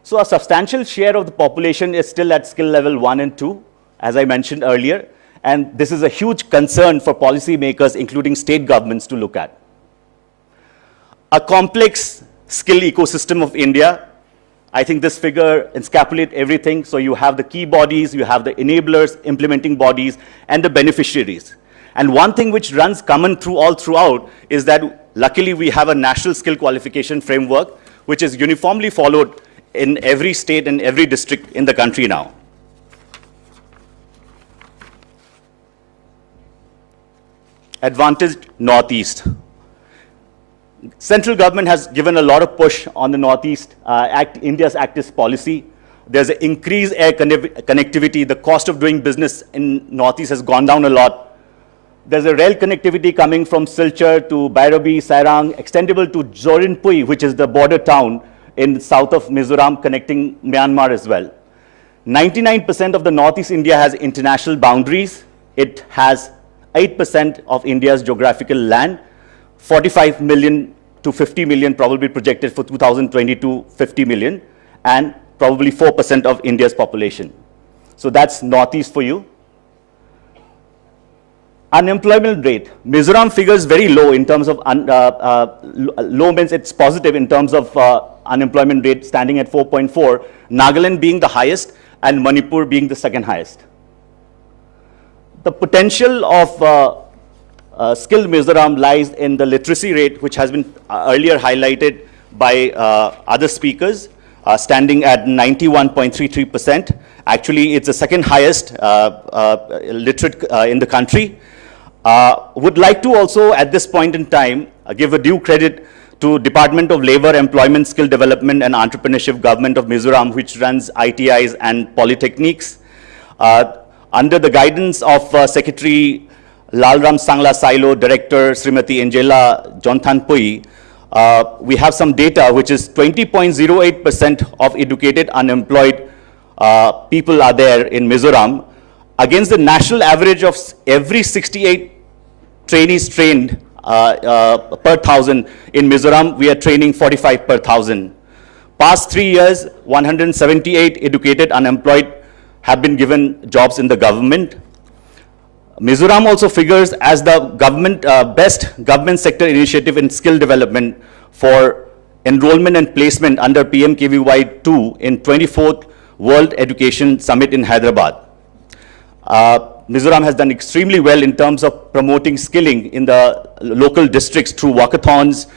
So a substantial share of the population is still at skill level 1 and 2, as I mentioned earlier, and this is a huge concern for policymakers, including state governments, to look at. A complex skill ecosystem of India. I think this figure encapsulates everything. So you have the key bodies, you have the enablers, implementing bodies, and the beneficiaries. And one thing which runs common throughout is that luckily we have a national skill qualification framework which is uniformly followed in every state and every district in the country now. Advantaged Northeast. Central government has given a lot of push on the Northeast, India's Act East policy. There's an increased air connectivity. The cost of doing business in Northeast has gone down a lot. There's a rail connectivity coming from Silchar to Bairabi, Sairang, extendable to Zorinpui, which is the border town in south of Mizoram, connecting Myanmar as well. 99% of the Northeast India has international boundaries. It has 8% of India's geographical land. 45 million to 50 million probably projected for 2022, 50 million, and probably 4% of India's population. So that's Northeast for you. Unemployment rate. Mizoram figures very low in terms of, low means it's positive in terms of unemployment rate standing at 4.4, Nagaland being the highest and Manipur being the second highest. The potential of skilled Mizoram lies in the literacy rate, which has been earlier highlighted by other speakers, standing at 91.33%. Actually, it's the second highest literate in the country. Would like to also, at this point in time, give a due credit to Department of Labor, Employment, Skill Development and Entrepreneurship Government of Mizoram, which runs ITIs and polytechnics. Under the guidance of Secretary Lalram Sangla Silo, Director Srimati Angela Jonthanpui, we have some data which is 20.08% of educated unemployed people are there in Mizoram, against the national average of every 68 trainees trained per 1,000. In Mizoram, we are training 45 per 1,000. Past 3 years, 178 educated unemployed have been given jobs in the government. Mizoram also figures as the best government sector initiative in skill development for enrollment and placement under PMKVY 2 in 24th World Education Summit in Hyderabad. Mizoram has done extremely well in terms of promoting skilling in the local districts through walkathons.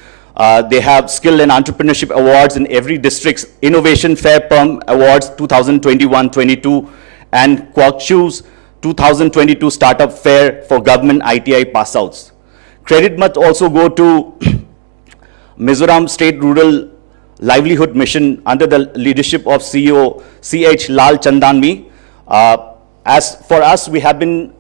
They have skill and entrepreneurship awards in every district's Innovation Fair Perm Awards 2021-22 and Kwakchu's 2022 Startup Fair for government ITI pass-outs. Credit must also go to Mizoram State Rural Livelihood Mission under the leadership of CEO C.H. Lal Chandanmi. As for us, we have been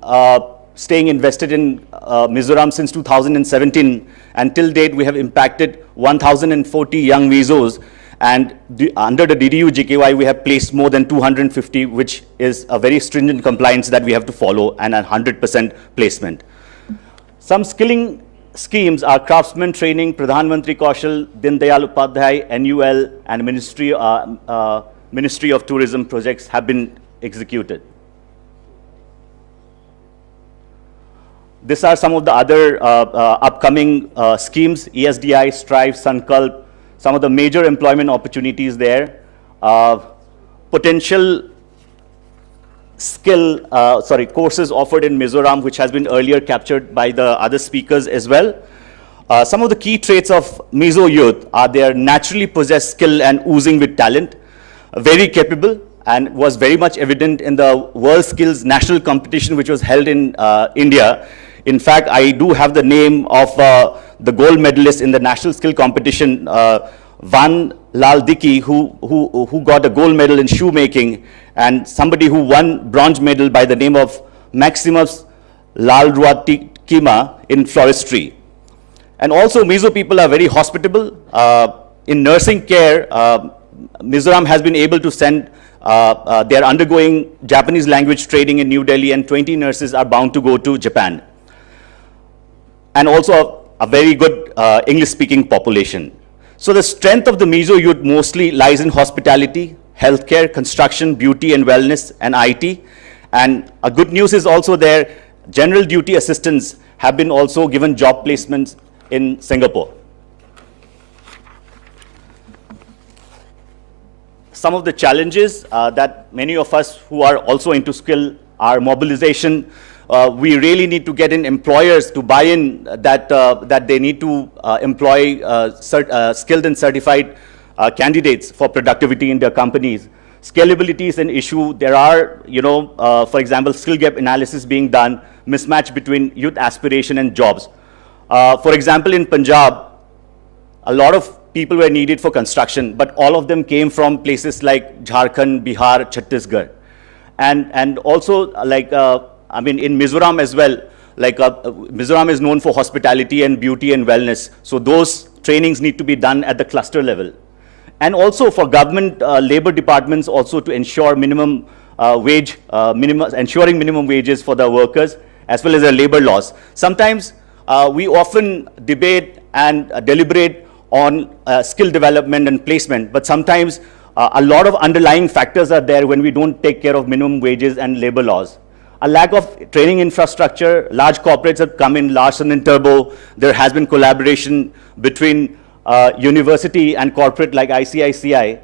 staying invested in Mizoram since 2017, and till date we have impacted 1,040 young Mizos, and under the DDU GKY we have placed more than 250, which is a very stringent compliance that we have to follow, and a 100% placement. Some skilling schemes are craftsman training, Pradhan Mantri Kaushal, Din Dayal Upadhyay, NUL, and Ministry of Tourism projects have been executed. These are some of the other upcoming schemes, ESDI, Strive, Sankalp, some of the major employment opportunities there. Potential courses offered in Mizoram, which has been earlier captured by the other speakers as well. Some of the key traits of Mizo youth are they are naturally possess skill and oozing with talent, very capable, and was very much evident in the World Skills National Competition, which was held in India. In fact, I do have the name of the gold medalist in the National Skill Competition, Van Lal Diki, who got a gold medal in shoemaking, and somebody who won bronze medal by the name of Maximus Lalruatikima in floristry. And also, Mizo people are very hospitable. In nursing care, Mizoram has been able to send, they are undergoing Japanese language training in New Delhi, and 20 nurses are bound to go to Japan. And also a very good English-speaking population. So the strength of the Mizo youth mostly lies in hospitality, healthcare, construction, beauty and wellness, and IT. And a good news is also their general duty assistants have been also given job placements in Singapore. Some of the challenges that many of us who are also into skill are mobilization. We really need to get in employers to buy in that they need to employ skilled and certified candidates for productivity in their companies. Scalability is an issue. There are, for example, skill gap analysis being done, mismatch between youth aspiration and jobs. For example, in Punjab, a lot of people were needed for construction, but all of them came from places like Jharkhand, Bihar, Chhattisgarh. And also, I mean, in Mizoram as well, Mizoram is known for hospitality and beauty and wellness. So those trainings need to be done at the cluster level. And also for government labor departments also to ensure minimum ensuring minimum wages for the workers, as well as the labor laws. Sometimes we often debate and deliberate on skill development and placement, but sometimes a lot of underlying factors are there when we don't take care of minimum wages and labor laws. A lack of training infrastructure, large corporates have come in, Larsen and Turbo. There has been collaboration between university and corporate like ICICI.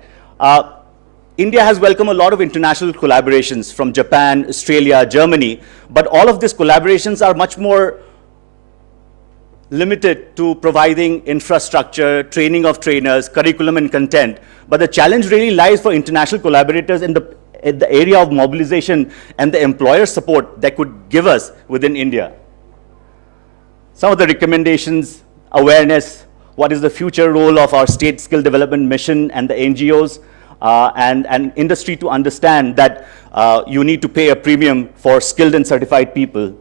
India has welcomed a lot of international collaborations from Japan, Australia, Germany, but all of these collaborations are much more limited to providing infrastructure, training of trainers, curriculum and content. But the challenge really lies for international collaborators in the area of mobilization and the employer support that could give us within India. Some of the recommendations, awareness, what is the future role of our state skill development mission and the NGOs, and industry to understand that you need to pay a premium for skilled and certified people.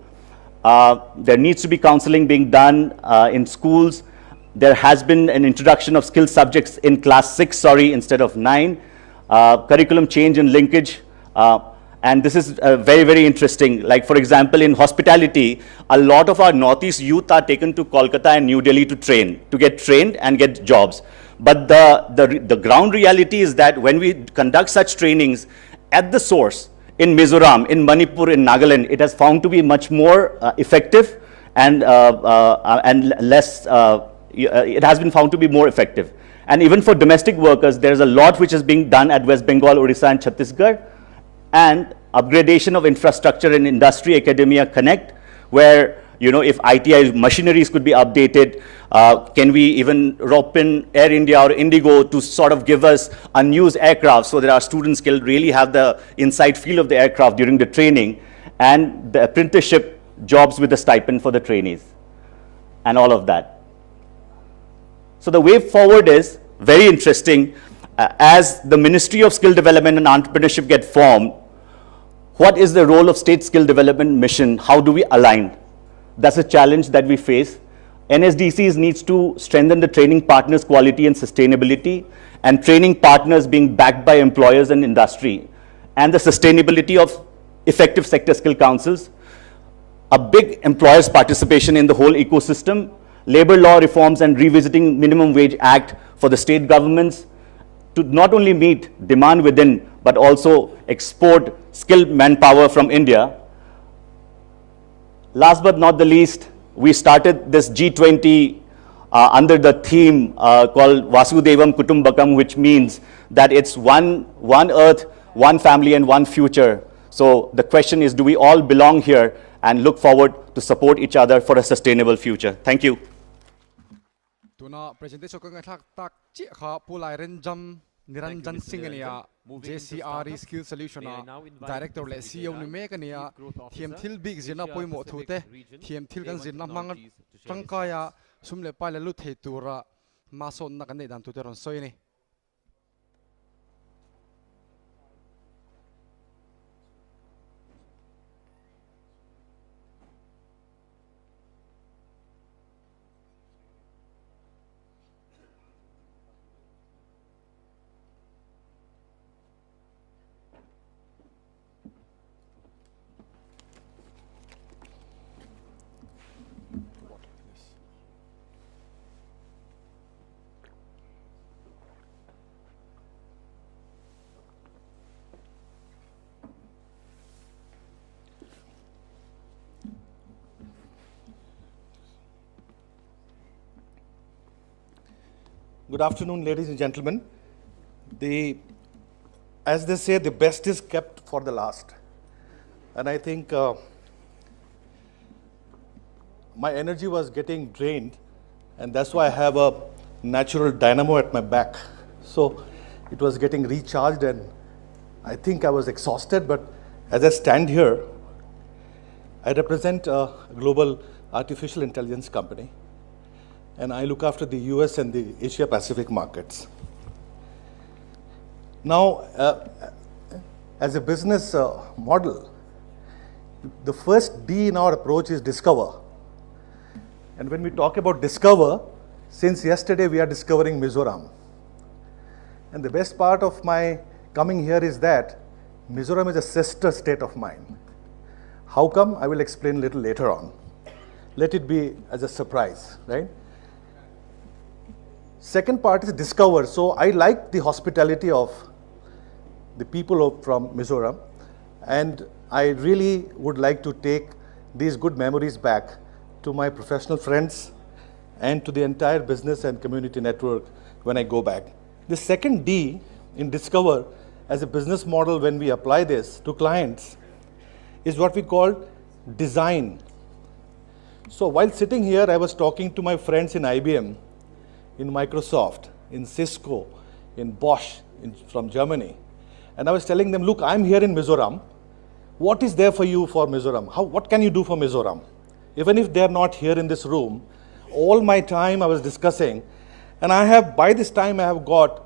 There needs to be counseling being done in schools. There has been an introduction of skill subjects in class 6, instead of 9. Curriculum change and linkage. And this is very, very interesting. Like, for example, in hospitality, a lot of our Northeast youth are taken to Kolkata and New Delhi to get trained and get jobs. But the ground reality is that when we conduct such trainings at the source, in Mizoram, in Manipur, in Nagaland, it has found to be much more effective and less, it has been found to be more effective. And even for domestic workers, there's a lot which is being done at West Bengal, Odisha, and Chhattisgarh, and upgradation of infrastructure and industry academia connect, where, if ITI machineries could be updated, can we even rope in Air India or Indigo to sort of give us unused aircraft so that our students can really have the inside feel of the aircraft during the training, and the apprenticeship jobs with a stipend for the trainees, and all of that. So the way forward is very interesting. As the Ministry of Skill Development and Entrepreneurship get formed, what is the role of State Skill Development Mission? How do we align? That's a challenge that we face. NSDCs needs to strengthen the training partners' quality and sustainability, and training partners being backed by employers and industry, and the sustainability of effective sector skill councils, a big employers' participation in the whole ecosystem, labor law reforms and revisiting Minimum Wage Act for the state governments to not only meet demand within, but also export skilled manpower from India. Last but not the least, we started this G20 under the theme called Vasudevam Kutumbakam, which means that it's one earth, one family, and one future. So the question is, do we all belong here and look forward to support each other for a sustainable future? Thank you. Tuna presentation ko ngayon tak ka pulay Ranjan Singh niya JCRE Skill Solution Director le CEO ni me kaniya thiam thil big zina poi mo thute thiam thil kan zina mang tangkaya sumle pai la lu thei tura mason na kan nei dan tu teron soi ni. Good afternoon, ladies and gentlemen. As they say, the best is kept for the last. And I think my energy was getting drained, and that's why I have a natural dynamo at my back. So it was getting recharged, and I think I was exhausted, but as I stand here, I represent a global artificial intelligence company, and I look after the US and the Asia Pacific markets. Now, as a business model, the first D in our approach is discover. And when we talk about discover, since yesterday we are discovering Mizoram. And the best part of my coming here is that Mizoram is a sister state of mine. How come? I will explain a little later on. Let it be as a surprise, right? Second part is discover. So I like the hospitality of the people from Mizoram, and I really would like to take these good memories back to my professional friends and to the entire business and community network when I go back. The second D in discover as a business model when we apply this to clients is what we call design. So while sitting here, I was talking to my friends in IBM, in Microsoft, in Cisco, in Bosch, from Germany. And I was telling them, look, I'm here in Mizoram. What is there for you for Mizoram? What can you do for Mizoram? Even if they're not here in this room, all my time I was discussing, and by this time I have got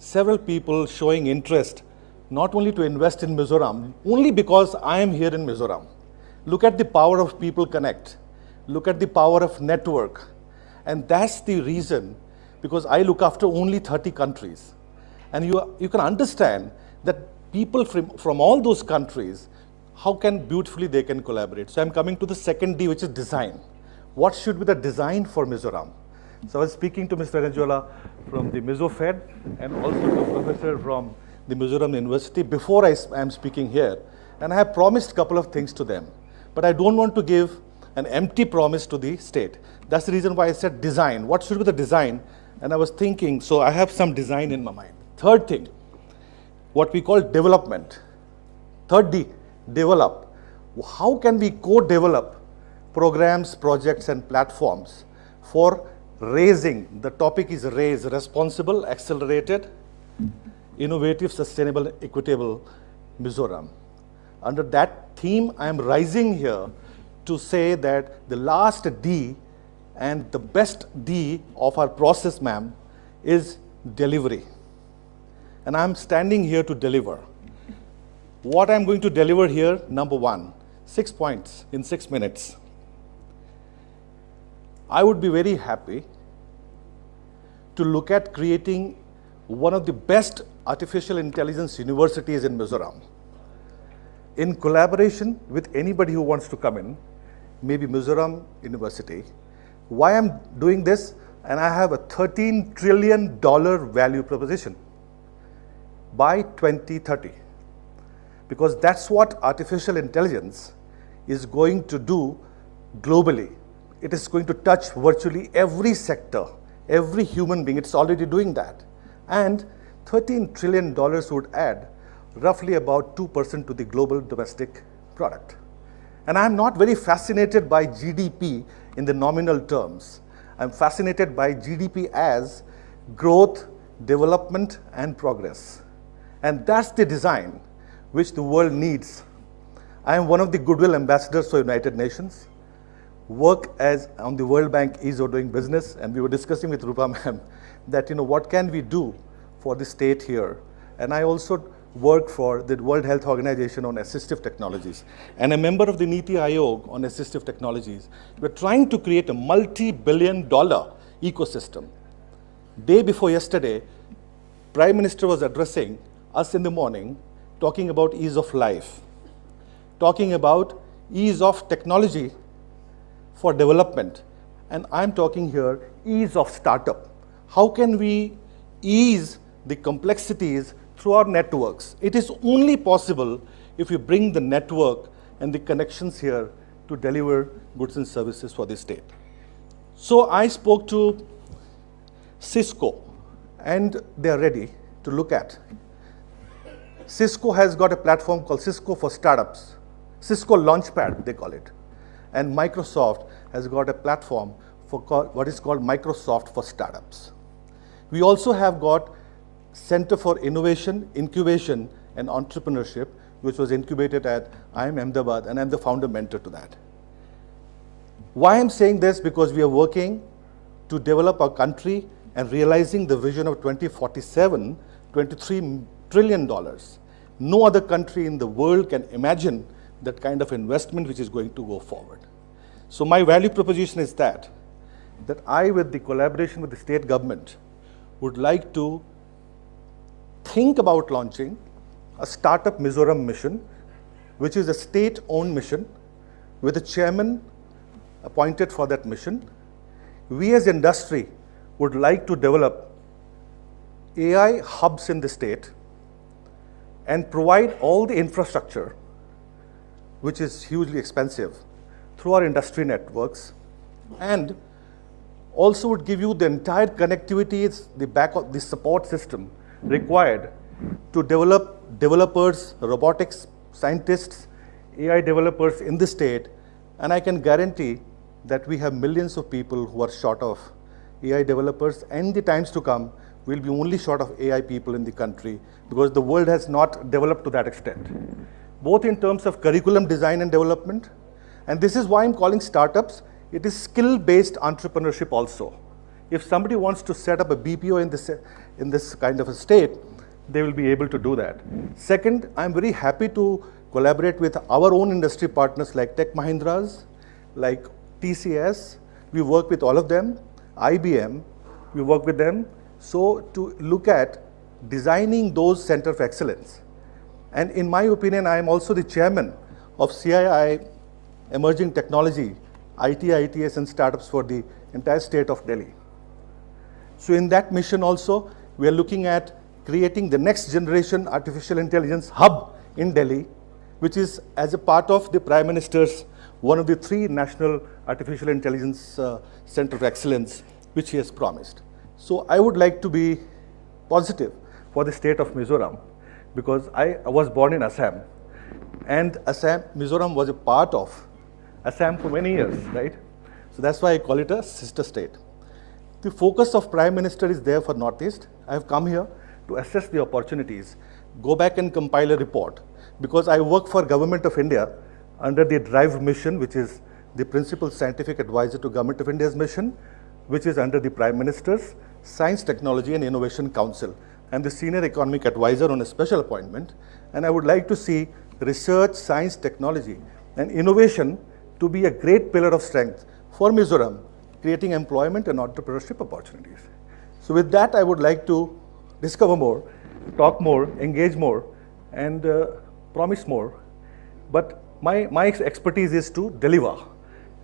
several people showing interest, not only to invest in Mizoram, only because I am here in Mizoram. Look at the power of people connect. Look at the power of network. And that's the reason, because I look after only 30 countries. And you can understand that people from all those countries, how beautifully they can collaborate. So I'm coming to the second D, which is design. What should be the design for Mizoram? So I was speaking to Mr. Aizawl from the Mizo Fed and also to a professor from the Mizoram University before I am speaking here. And I have promised a couple of things to them. But I don't want to give an empty promise to the state. That's the reason why I said design. What should be the design? And I was thinking, so I have some design in my mind. Third thing, what we call development. Third D, develop. How can we co-develop programs, projects, and platforms for raising, the topic is raise, responsible, accelerated, innovative, sustainable, equitable Mizoram. Under that theme, I am rising here to say that the last D and the best D of our process, ma'am, is delivery. And I'm standing here to deliver. What I'm going to deliver here, number one, 6 points in 6 minutes. I would be very happy to look at creating one of the best artificial intelligence universities in Mizoram, in collaboration with anybody who wants to come in, maybe Mizoram University. Why I'm doing this? And I have a $13 trillion value proposition by 2030. Because that's what artificial intelligence is going to do globally. It is going to touch virtually every sector, every human being. It's already doing that. And $13 trillion would add roughly about 2% to the global domestic product. And I'm not very fascinated by GDP in the nominal terms. I'm fascinated by GDP as growth, development, and progress. And that's the design which the world needs. I am one of the goodwill ambassadors for United Nations, work as on the World Bank Aizawl doing business, and we were discussing with Rupa ma'am that, what can we do for the state here? And I also work for the World Health Organization on assistive technologies, and a member of the Niti Aayog on assistive technologies. We're trying to create a multi-billion-dollar ecosystem. Day before yesterday, Prime Minister was addressing us in the morning, talking about ease of life, talking about ease of technology for development. And I'm talking here ease of startup. How can we ease the complexities through our networks? It is only possible if you bring the network and the connections here to deliver goods and services for the state. So I spoke to Cisco, and they're ready to look at. Cisco has got a platform called Cisco for Startups, Cisco Launchpad, they call it. And Microsoft has got a platform for what is called Microsoft for Startups. We also have got Center for Innovation, Incubation, and Entrepreneurship, which was incubated at IIM Ahmedabad, and I'm the founder mentor to that. Why I'm saying this? Because we are working to develop our country and realizing the vision of 2047, $23 trillion. No other country in the world can imagine that kind of investment which is going to go forward. So my value proposition is that I, with the collaboration with the state government, would like to think about launching a Startup Mizoram mission, which is a state-owned mission with a chairman appointed for that mission. We as industry would like to develop AI hubs in the state and provide all the infrastructure, which is hugely expensive, through our industry networks, and also would give you the entire connectivity, the support system required to develop developers, robotics scientists, AI developers in the state. And I can guarantee that we have millions of people who are short of AI developers, and the times to come will be only short of AI people in the country, because the world has not developed to that extent, both in terms of curriculum design and development. And this is why I'm calling startups. It is skill-based entrepreneurship also. If somebody wants to set up a BPO in this kind of a state, they will be able to do that. Second, I'm very happy to collaborate with our own industry partners like Tech Mahindras, like TCS. We work with all of them. IBM, we work with them. So to look at designing those center of excellence. And in my opinion, I am also the chairman of CII Emerging Technology, IT, ITS, and startups for the entire state of Delhi. So in that mission also, we are looking at creating the next generation artificial intelligence hub in Delhi, which is as a part of the Prime Minister's one of the 3 national artificial intelligence center of excellence, which he has promised. So I would like to be positive for the state of Mizoram, because I was born in Assam, and Mizoram was a part of Assam for many years, right? So that's why I call it a sister state. The focus of Prime Minister is there for Northeast. I have come here to assess the opportunities, go back and compile a report, because I work for Government of India under the DRIVE mission, which is the Principal Scientific Advisor to Government of India's mission, which is under the Prime Minister's Science, Technology and Innovation Council. I'm the Senior Economic Advisor on a special appointment, and I would like to see research, science, technology, and innovation to be a great pillar of strength for Mizoram, creating employment and entrepreneurship opportunities. So with that, I would like to discover more, talk more, engage more, and promise more. But my expertise is to deliver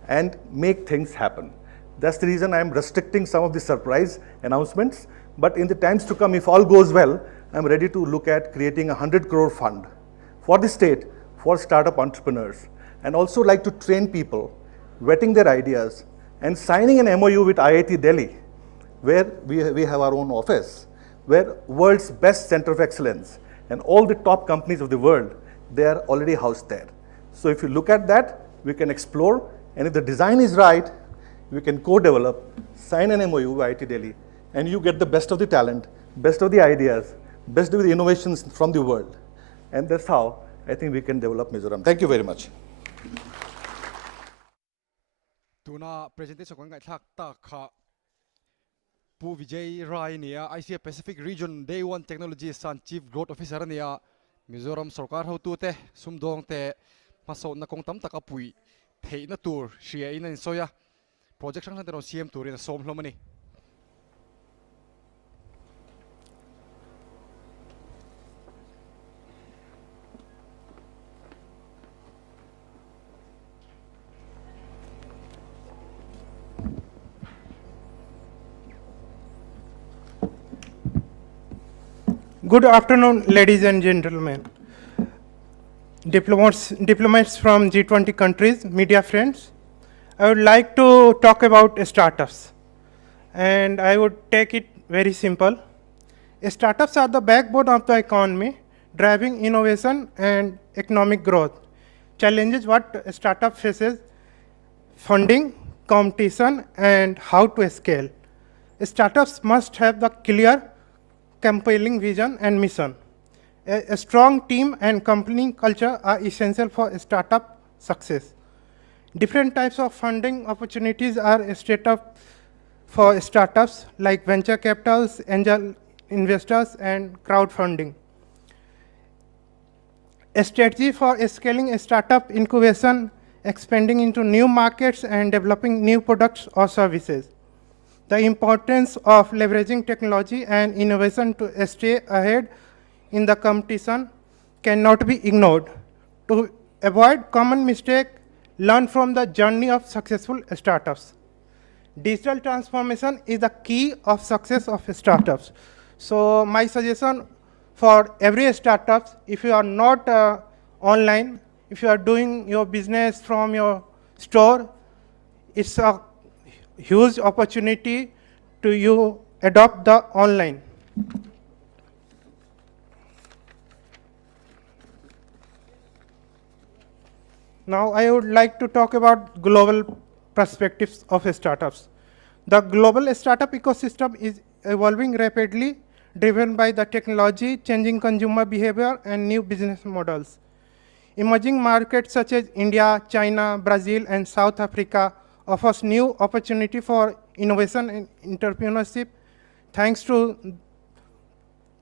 and make things happen. That's the reason I'm restricting some of the surprise announcements. But in the times to come, if all goes well, I'm ready to look at creating a 100 crore fund for the state for startup entrepreneurs, and also like to train people, vetting their ideas, and signing an MOU with IIT Delhi, where we have our own office, where world's best center of excellence And all the top companies of the world, they are already housed there. So if you look at that, we can explore, and if the design is right, we can co-develop, sign an MOU with IIT Delhi, and you get the best of the talent, best of the ideas, best of the innovations from the world. And that's how I think we can develop Mizoram. Thank you very much. Tuna presentation ko ngai thak ta kha Pu Vijay Rai nia Asia Pacific Region Day 1 Technology San Chief Growth Officer nia Mizoram Sarkar ho tu te sumdong te maso na kong tam taka pui thei na tur shia in an soya project sang tan CM tur in som hlomani. Good afternoon, ladies and gentlemen. Diplomats from G20 countries, media friends. I would like to talk about startups. And I would take it very simple. Startups are the backbone of the economy, driving innovation and economic growth. Challenges what a startup faces: funding, competition, and how to scale. Startups must have the clear, compelling vision and mission. A strong team and company culture are essential for startup success. Different types of funding opportunities are set up for startups, like venture capitals, angel investors, and crowdfunding. A strategy for scaling a startup incubation, expanding into new markets, and developing new products or services. The importance of leveraging technology and innovation to stay ahead in the competition cannot be ignored. To avoid common mistakes, learn from the journey of successful startups. Digital transformation is the key of success of startups. So my suggestion for every startup, if you are not online, if you are doing your business from your store, it's a huge opportunity to you adopt the online. Now I would like to talk about global perspectives of startups. The global startup ecosystem is evolving rapidly, driven by the technology, changing consumer behavior, and new business models. Emerging markets such as India, China, Brazil, and South Africa offers new opportunity for innovation and entrepreneurship thanks to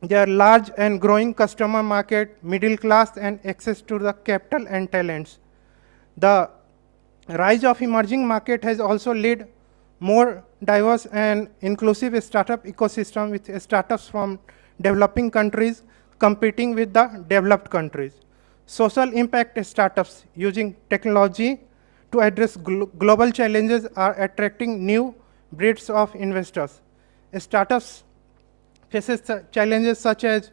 their large and growing customer market, middle class, and access to the capital and talents. The rise of emerging market has also led more diverse and inclusive startup ecosystem with startups from developing countries competing with the developed countries. Social impact startups using technology to address global challenges are attracting new breeds of investors. Startups faces challenges such as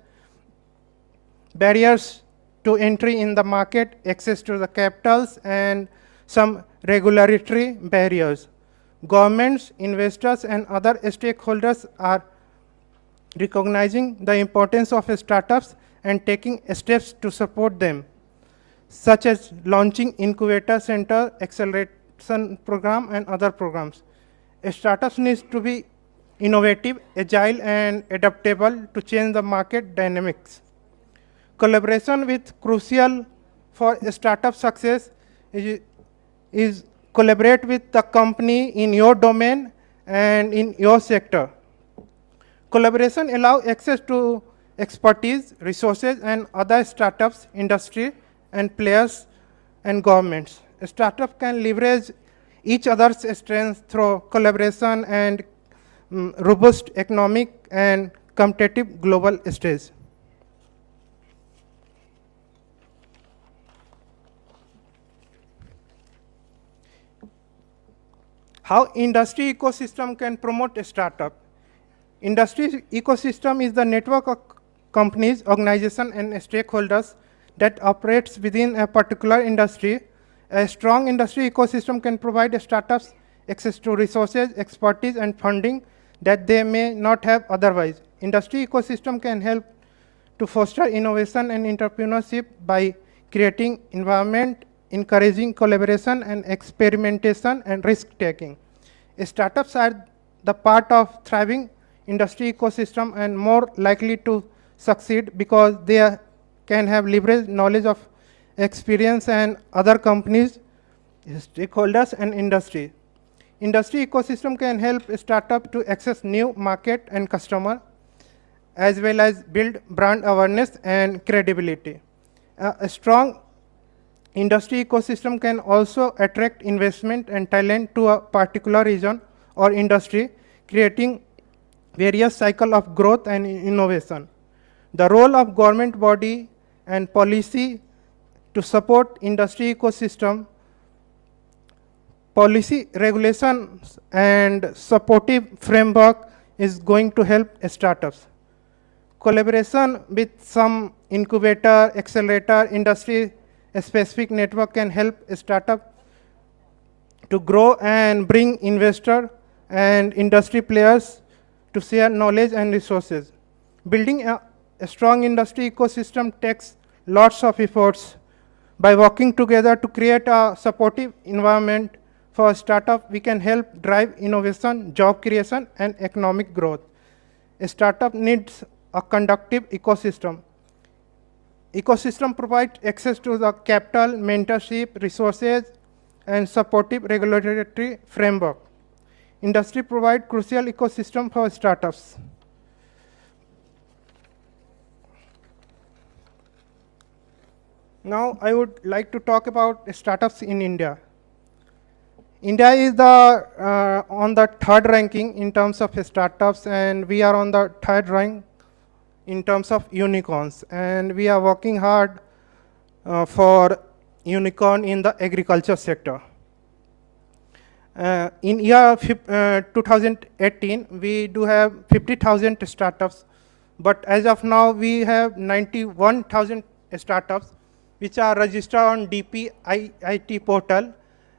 barriers to entry in the market, access to the capitals, and some regulatory barriers. Governments, investors, and other stakeholders are recognizing the importance of startups and taking steps to support them, such as launching incubator center, acceleration program, and other programs. Startups need to be innovative, agile, and adaptable to change the market dynamics. Collaboration with crucial for startup success is collaborate with the company in your domain and in your sector. Collaboration allows access to expertise, resources, and other startups, industry, and players and governments. A startup can leverage each other's strengths through collaboration and robust economic and competitive global stage. How industry ecosystem can promote a startup? Industry ecosystem is the network of companies, organizations, and stakeholders that operates within a particular industry. A strong industry ecosystem can provide startups access to resources, expertise, and funding that they may not have otherwise. Industry ecosystem can help to foster innovation and entrepreneurship by creating environment, encouraging collaboration and experimentation and risk-taking. Startups are the part of thriving industry ecosystem and more likely to succeed because they can have leverage knowledge of experience and other companies, stakeholders and industry. Industry ecosystem can help startup to access new market and customer, as well as build brand awareness and credibility. A strong industry ecosystem can also attract investment and talent to a particular region or industry, creating various cycles of growth and innovation. The role of government body and policy to support industry ecosystem, policy regulations and supportive framework is going to help startups. Collaboration with some incubator, accelerator, industry-specific network can help a startup to grow and bring investor and industry players to share knowledge and resources. Building a strong industry ecosystem takes lots of efforts. By working together to create a supportive environment for a startup, we can help drive innovation, job creation, and economic growth. A startup needs a conducive ecosystem. Ecosystem provides access to the capital, mentorship, resources, and supportive regulatory framework. Industry provides crucial ecosystem for startups. Now I would like to talk about startups in India. India is on the third ranking in terms of startups, and we are on the third rank in terms of unicorns. And we are working hard for unicorn in the agriculture sector. In year 2018, we do have 50,000 startups, but as of now, we have 91,000 startups which are registered on DPIIT portal,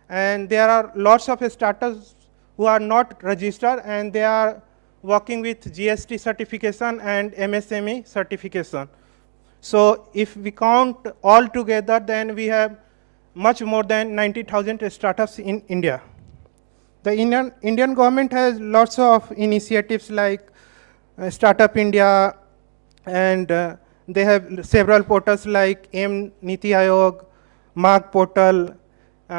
and there are lots of startups who are not registered, and they are working with GST certification and MSME certification. So if we count all together, then we have much more than 90,000 startups in India. The Indian government has lots of initiatives like Startup India, and they have several portals like M Niti Aayog, Mark portal,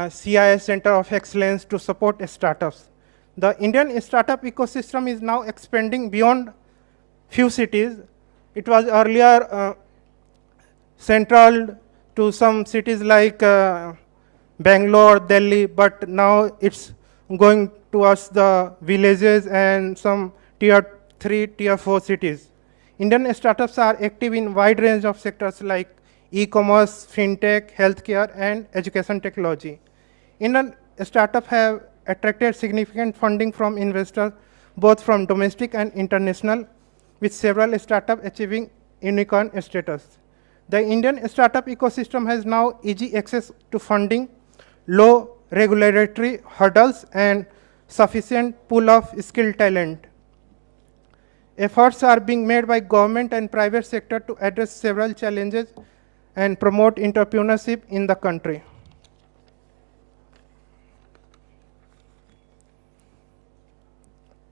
CIS Center of Excellence to support startups. The Indian startup ecosystem is now expanding beyond few cities. It was earlier central to some cities like Bangalore, Delhi, but now it's going towards the villages and some tier 3, tier 4 cities. Indian startups are active in wide range of sectors like e-commerce, fintech, healthcare, and education technology. Indian startups have attracted significant funding from investors, both from domestic and international, with several startups achieving unicorn status. The Indian startup ecosystem has now easy access to funding, low regulatory hurdles, and sufficient pool of skilled talent. Efforts are being made by government and private sector to address several challenges and promote entrepreneurship in the country.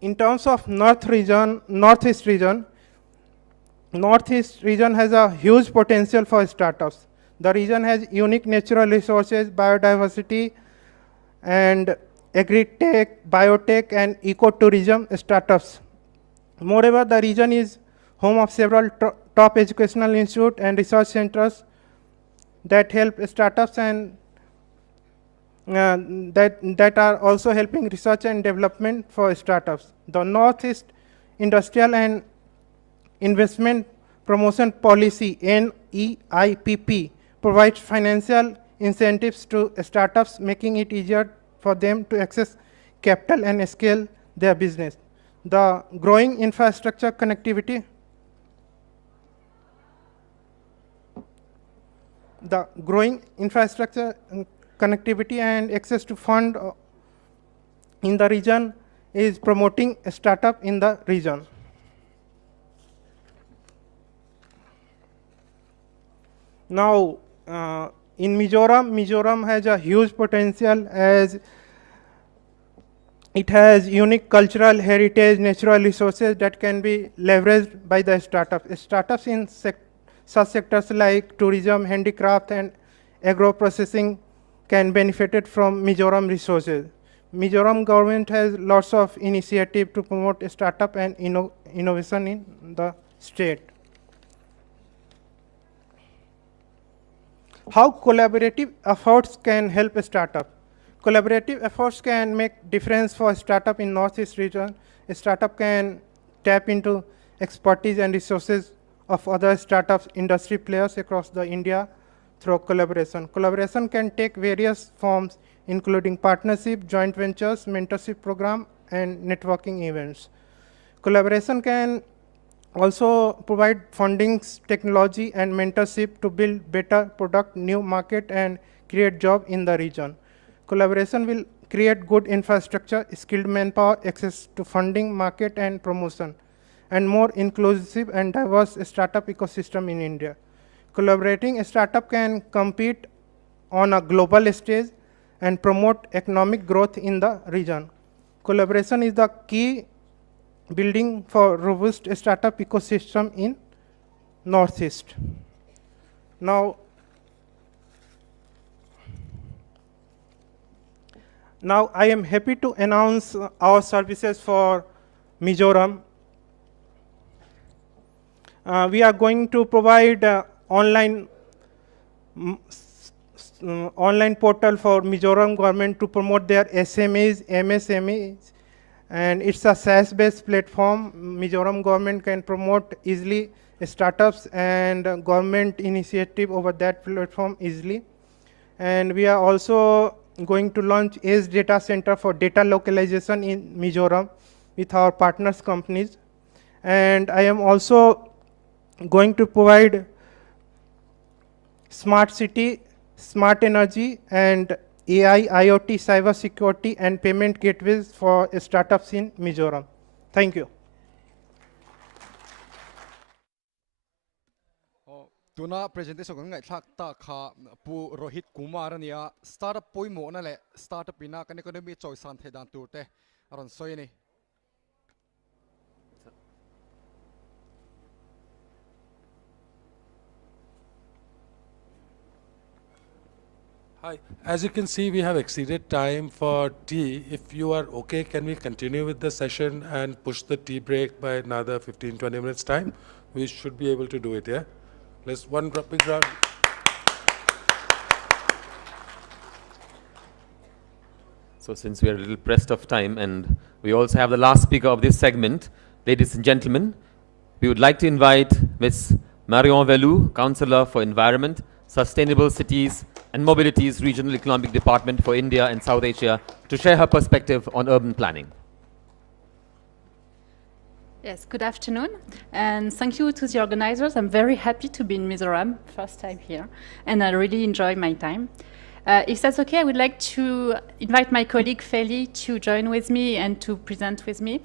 In terms of Northeast region has a huge potential for startups. The region has unique natural resources, biodiversity, and agri-tech, biotech, and ecotourism startups. Moreover, the region is home of several top educational institutes and research centers that help startups and that are also helping research and development for startups. The Northeast Industrial and Investment Promotion Policy, NEIPP, provides financial incentives to startups, making it easier for them to access capital and scale their business. The growing infrastructure connectivity, and access to fund in the region is promoting a startup in the region. Now, in Mizoram has a huge potential as it has unique cultural heritage, natural resources that can be leveraged by the startups. Startups in such sectors like tourism, handicraft, and agro-processing can benefit from Mizoram resources. Mizoram government has lots of initiative to promote startup and innovation in the state. How collaborative efforts can help a startup? Collaborative efforts can make difference for a startup in Northeast region. A startup can tap into expertise and resources of other startups, industry players across the India through collaboration. Collaboration can take various forms, including partnership, joint ventures, mentorship program, and networking events. Collaboration can also provide fundings, technology, and mentorship to build better product, new market, and create job in the region. Collaboration will create good infrastructure, skilled manpower, access to funding, market, and promotion, and more inclusive and diverse startup ecosystem in India. Collaborating startup can compete on a global stage and promote economic growth in the region. Collaboration is the key building for robust startup ecosystem in Northeast. Now I am happy to announce our services for Mizoram. We are going to provide online portal for Mizoram government to promote their SMEs, MSMEs, and it's a SaaS-based platform. Mizoram government can promote easily startups and government initiative over that platform easily. And we are also going to launch Edge Data Center for data localization in Mizoram with our partners companies. And I am also going to provide smart city, smart energy, and AI, IoT, cyber security, and payment gateways for startups in Mizoram. Thank you. Tuna presentation ko ngai thak ta kha pu Rohit Kumar ania startup poi mo na le startup ina kan economy choice an thedan turte aron soini. Hi. As you can see, we have exceeded time for tea. If you are okay, can we continue with the session and push the tea break by another 15-20 minutes time? We should be able to do it, yeah? Let's one big round. So since we are a little pressed of time and we also have the last speaker of this segment, ladies and gentlemen, we would like to invite Ms. Marion Velou, Councillor for Environment, Sustainable Cities and Mobility's Regional Economic Department for India and South Asia, to share her perspective on urban planning. Yes, good afternoon, and thank you to the organizers. I'm very happy to be in Mizoram, first time here, and I really enjoy my time. If that's okay, I would like to invite my colleague Feli to join with me and to present with me.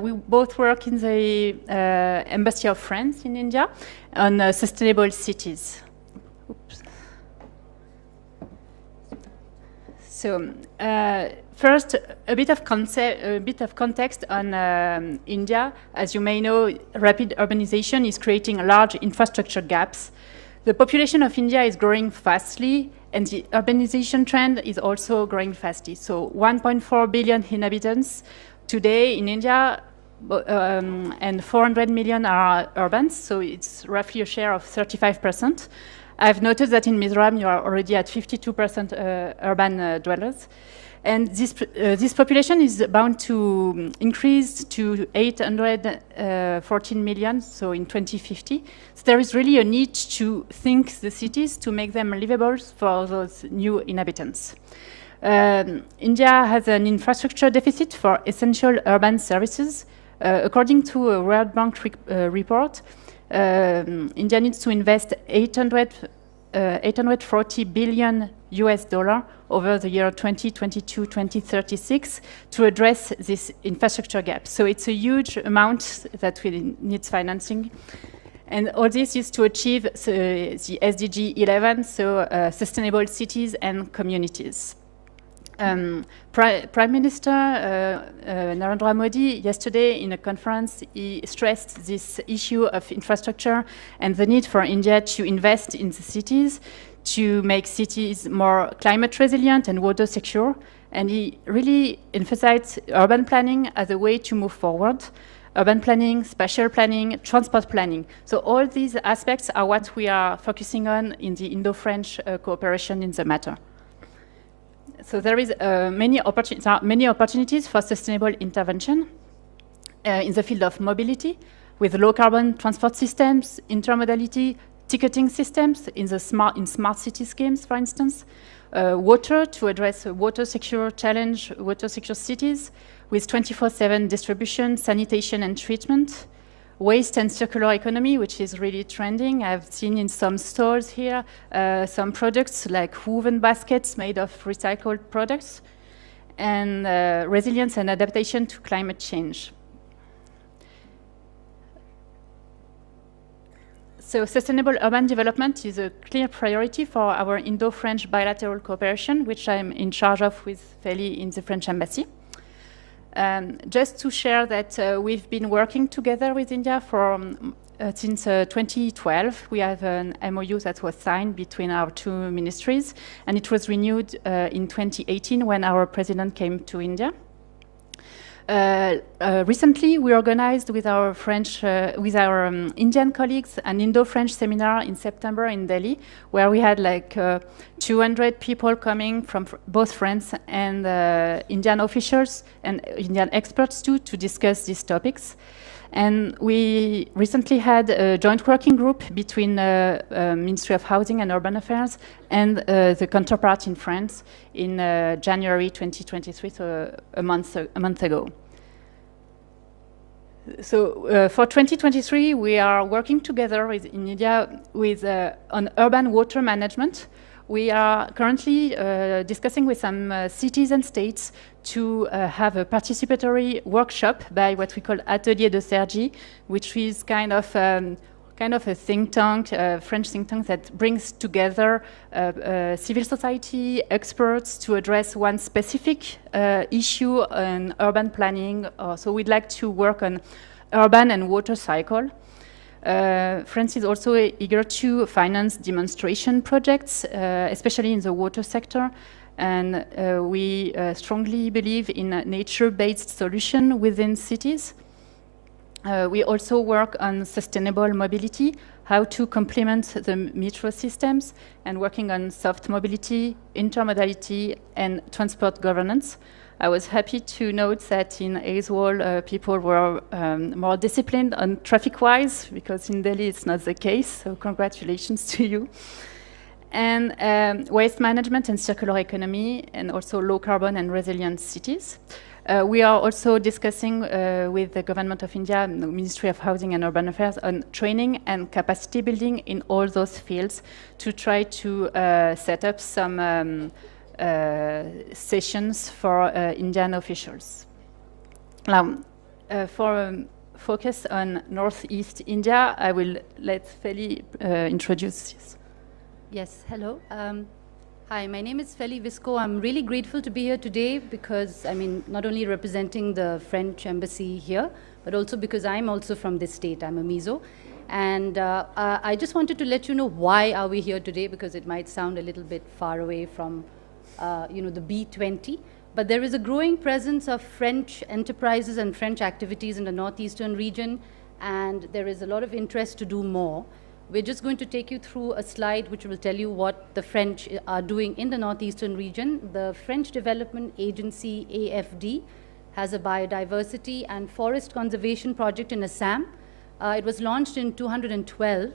We both work in the Embassy of France in India on sustainable cities. Oops. So first, a bit of context on India. As you may know, rapid urbanization is creating large infrastructure gaps. The population of India is growing fastly, and the urbanization trend is also growing fastly. So 1.4 billion inhabitants today in India, and 400 million are urban, so it's roughly a share of 35%. I've noticed that in Mizoram, you are already at 52% urban dwellers. And this population is bound to increase to 814 million, so in 2050. So there is really a need to think the cities to make them livable for those new inhabitants. India has an infrastructure deficit for essential urban services. According to a World Bank report, India needs to invest 840 billion US dollar over the year 2022-2036 to address this infrastructure gap. So it's a huge amount that needs financing. And all this is to achieve the SDG 11, so sustainable cities and communities. Prime Minister Narendra Modi, yesterday in a conference, he stressed this issue of infrastructure and the need for India to invest in the cities to make cities more climate resilient and water secure. And he really emphasized urban planning as a way to move forward. Urban planning, spatial planning, transport planning. So all these aspects are what we are focusing on in the Indo-French cooperation in the matter. So there is many opportunities for sustainable intervention in the field of mobility, with low-carbon transport systems, intermodality, ticketing systems in smart city schemes, for instance, water to address water secure challenge, water secure cities, with 24/7 distribution, sanitation and treatment, waste and circular economy, which is really trending. I've seen in some stores here some products like woven baskets made of recycled products, and resilience and adaptation to climate change. So sustainable urban development is a clear priority for our Indo-French bilateral cooperation, which I'm in charge of with Feli in the French Embassy. Just to share that we've been working together with India for since 2012. We have an MOU that was signed between our two ministries, and it was renewed in 2018 when our president came to India. Recently, we organized with our Indian colleagues an Indo-French seminar in September in Delhi, where we had like 200 people coming from both France and Indian officials and Indian experts too, to discuss these topics. And we recently had a joint working group between Ministry of Housing and Urban Affairs and the counterpart in France in January 2023, so a month ago. So for 2023, we are working together in India on urban water management. We are currently discussing with some cities and states to have a participatory workshop by what we call Atelier de Sergi, which is kind of a think tank, a French think tank that brings together civil society experts to address one specific issue on urban planning. So we'd like to work on urban and water cycle. France is also eager to finance demonstration projects, especially in the water sector. And we strongly believe in a nature-based solution within cities. We also work on sustainable mobility, how to complement the metro systems, and working on soft mobility, intermodality, and transport governance. I was happy to note that in Aizawl, people were more disciplined on traffic-wise, because in Delhi it's not the case, so congratulations to you. And waste management and circular economy, and also low-carbon and resilient cities. We are also discussing with the Government of India, the Ministry of Housing and Urban Affairs, on training and capacity building in all those fields to try to set up some sessions for Indian officials. Now, for focus on Northeast India, I will let Feli introduce this. Yes, hello. Hi, my name is Feli Visco. I'm really grateful to be here today because, I mean, not only representing the French embassy here, but also because I'm also from this state. I'm a Mizo. And I just wanted to let you know why are we here today, because it might sound a little bit far away from, the B20. But there is a growing presence of French enterprises and French activities in the northeastern region, and there is a lot of interest to do more. We're just going to take you through a slide which will tell you what the French are doing in the northeastern region. The French Development Agency, AFD, has a biodiversity and forest conservation project in Assam. It was launched in 2012,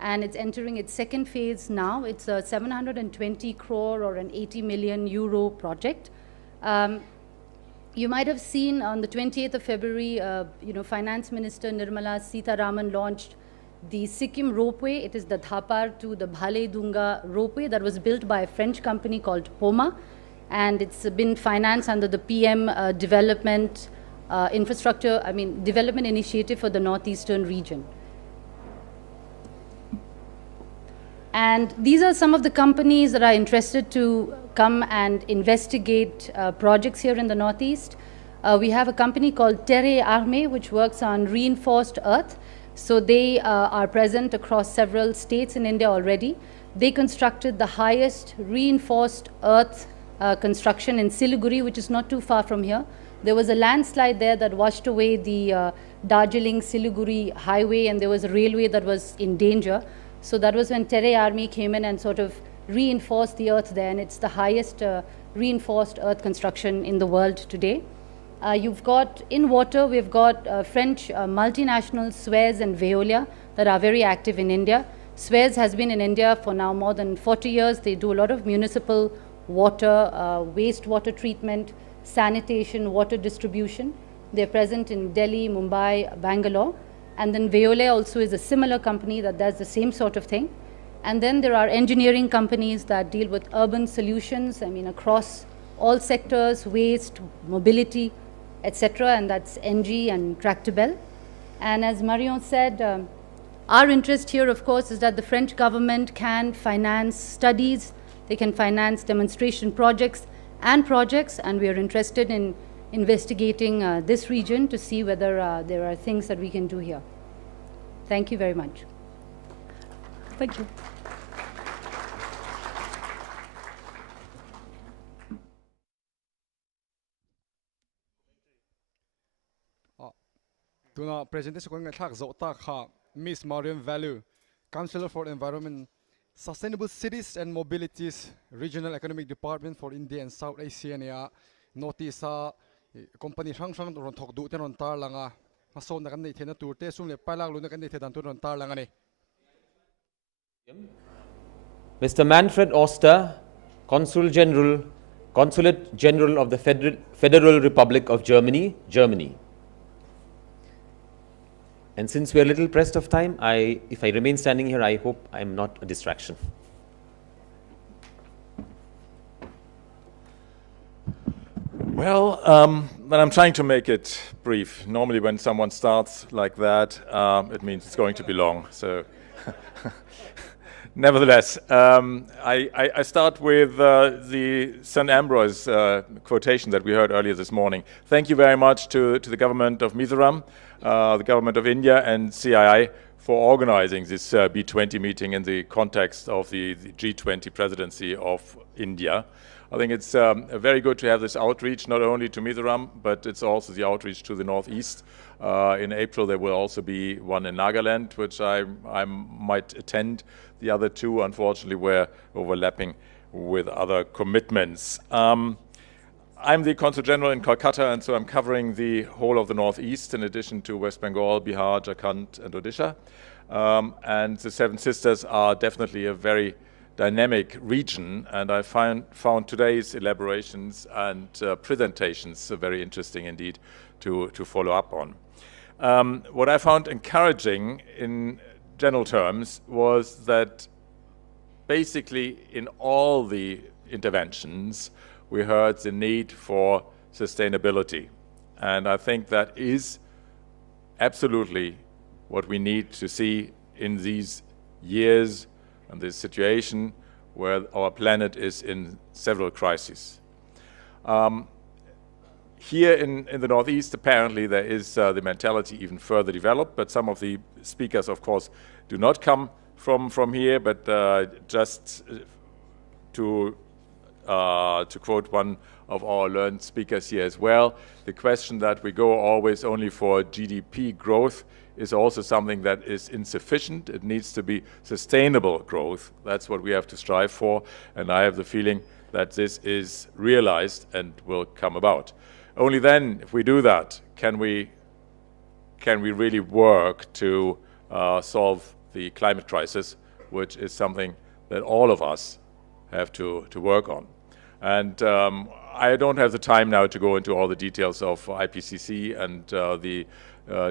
and it's entering its second phase now. It's a 720 crore or an 80 million euro project. You might have seen on the 28th of February, Finance Minister Nirmala Sitharaman launched the Sikkim ropeway. It is the Dhapar to the Bhale Dunga ropeway that was built by a French company called Poma, and it's been financed under the PM development initiative for the northeastern region. And these are some of the companies that are interested to come and investigate projects here in the Northeast. We have a company called Terre Armée, which works on reinforced earth. So they are present across several states in India already. They constructed the highest reinforced earth construction in Siliguri, which is not too far from here. There was a landslide there that washed away the Darjeeling-Siliguri highway, and there was a railway that was in danger. So that was when Terre Armée came in and sort of reinforced the earth there, and it's the highest reinforced earth construction in the world today. You've got, in water, we've got French multinationals, Suez and Veolia, that are very active in India. Suez has been in India for now more than 40 years. They do a lot of municipal water, wastewater treatment, sanitation, water distribution. They're present in Delhi, Mumbai, Bangalore. And then Veolia also is a similar company that does the same sort of thing. And then there are engineering companies that deal with urban solutions, I mean, across all sectors, waste, mobility, etc. And that's NG and Tractebel. And as Marion said, our interest here, of course, is that the French government can finance studies, they can finance demonstration projects, and we are interested in investigating this region to see whether there are things that we can do here. Thank you very much. Thank you. Tuna presentation ko ngathak zota kha Miss Mariam Value, Councillor for Environment, Sustainable Cities and Mobilities, Regional Economic Department for India and South Asia niya notice company sang ron thok du te ron tar langa mason na kan nei thena turte sum le palang lu na kan nei thedan tu ron tar langa ne. Mr. Manfred Oster, Consulate General of the Federal Republic of Germany, Germany. And since we are a little pressed of time, if I remain standing here, I hope I'm not a distraction. Well, but I'm trying to make it brief. Normally when someone starts like that, it means it's going to be long. So, nevertheless, I start with the St. Ambrose quotation that we heard earlier this morning. Thank you very much to the government of Mizoram, the government of India and CII for organizing this B20 meeting in the context of the G20 presidency of India. I think it's very good to have this outreach, not only to Mizoram, but it's also the outreach to the Northeast. In April, there will also be one in Nagaland, which I might attend. The other two, unfortunately, were overlapping with other commitments. I'm the Consul General in Kolkata, and so I'm covering the whole of the Northeast, in addition to West Bengal, Bihar, Jharkhand, and Odisha. And the Seven Sisters are definitely a very dynamic region, and I found today's elaborations and presentations very interesting indeed to follow up on. What I found encouraging in general terms was that basically in all the interventions we heard the need for sustainability, and I think that is absolutely what we need to see in these years and this situation where our planet is in several crises. Here in the Northeast, apparently there is the mentality even further developed, but some of the speakers, of course, do not come from here, but just to quote one of our learned speakers here as well, the question that we go always only for GDP growth is also something that is insufficient. It needs to be sustainable growth. That's what we have to strive for, and I have the feeling that this is realized and will come about. Only then, if we do that, can we really work to solve the climate crisis, which is something that all of us have to work on. And I don't have the time now to go into all the details of IPCC and the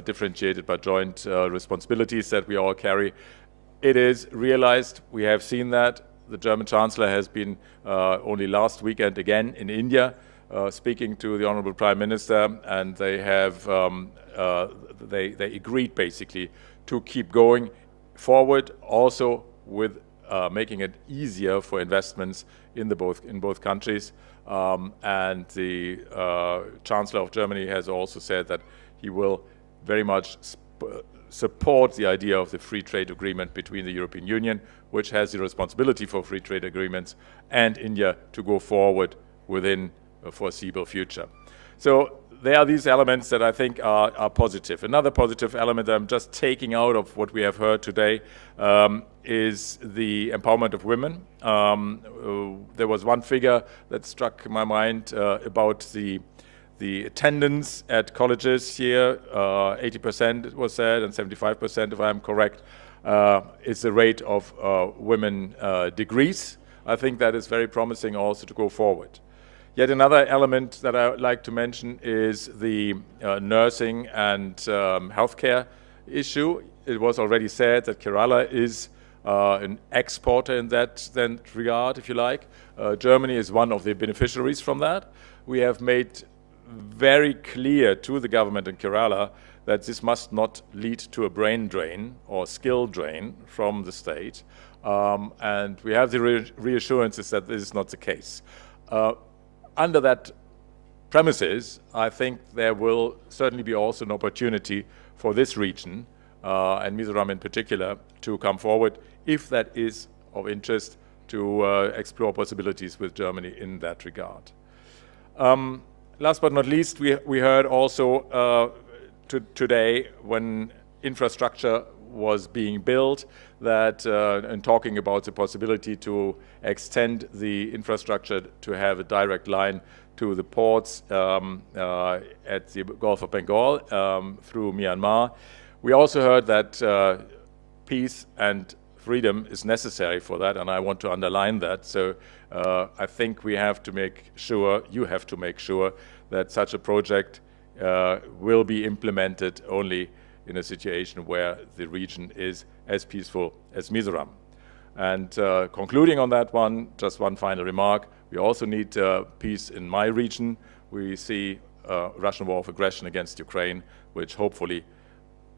differentiated but joint responsibilities that we all carry. It is realized, we have seen that. The German Chancellor has been only last weekend again in India speaking to the Honorable Prime Minister, and they have they agreed basically to keep going forward also with making it easier for investments in both countries. And the Chancellor of Germany has also said that he will very much support the idea of the free trade agreement between the European Union, which has the responsibility for free trade agreements, and India to go forward within a foreseeable future. So there are these elements that I think are positive. Another positive element that I'm just taking out of what we have heard today is the empowerment of women. There was one figure that struck my mind about the attendance at colleges here. 80% it was said, and 75%, if I'm correct, is the rate of women degrees. I think that is very promising also to go forward. Yet another element that I would like to mention is the nursing and healthcare issue. It was already said that Kerala is an exporter in that regard, if you like. Germany is one of the beneficiaries from that. We have made very clear to the government in Kerala that this must not lead to a brain drain or skill drain from the state. And we have the reassurances that this is not the case. Under that premises, I think there will certainly be also an opportunity for this region, and Mizoram in particular, to come forward if that is of interest to explore possibilities with Germany in that regard. Last but not least, we heard also today when infrastructure was being built that, and talking about the possibility to extend the infrastructure to have a direct line to the ports at the Gulf of Bengal through Myanmar. We also heard that peace and freedom is necessary for that, and I want to underline that. So I think we have to make sure, you have to make sure, that such a project will be implemented only in a situation where the region is as peaceful as Mizoram. And concluding on that one, just one final remark. We also need peace in my region. We see Russian war of aggression against Ukraine, which hopefully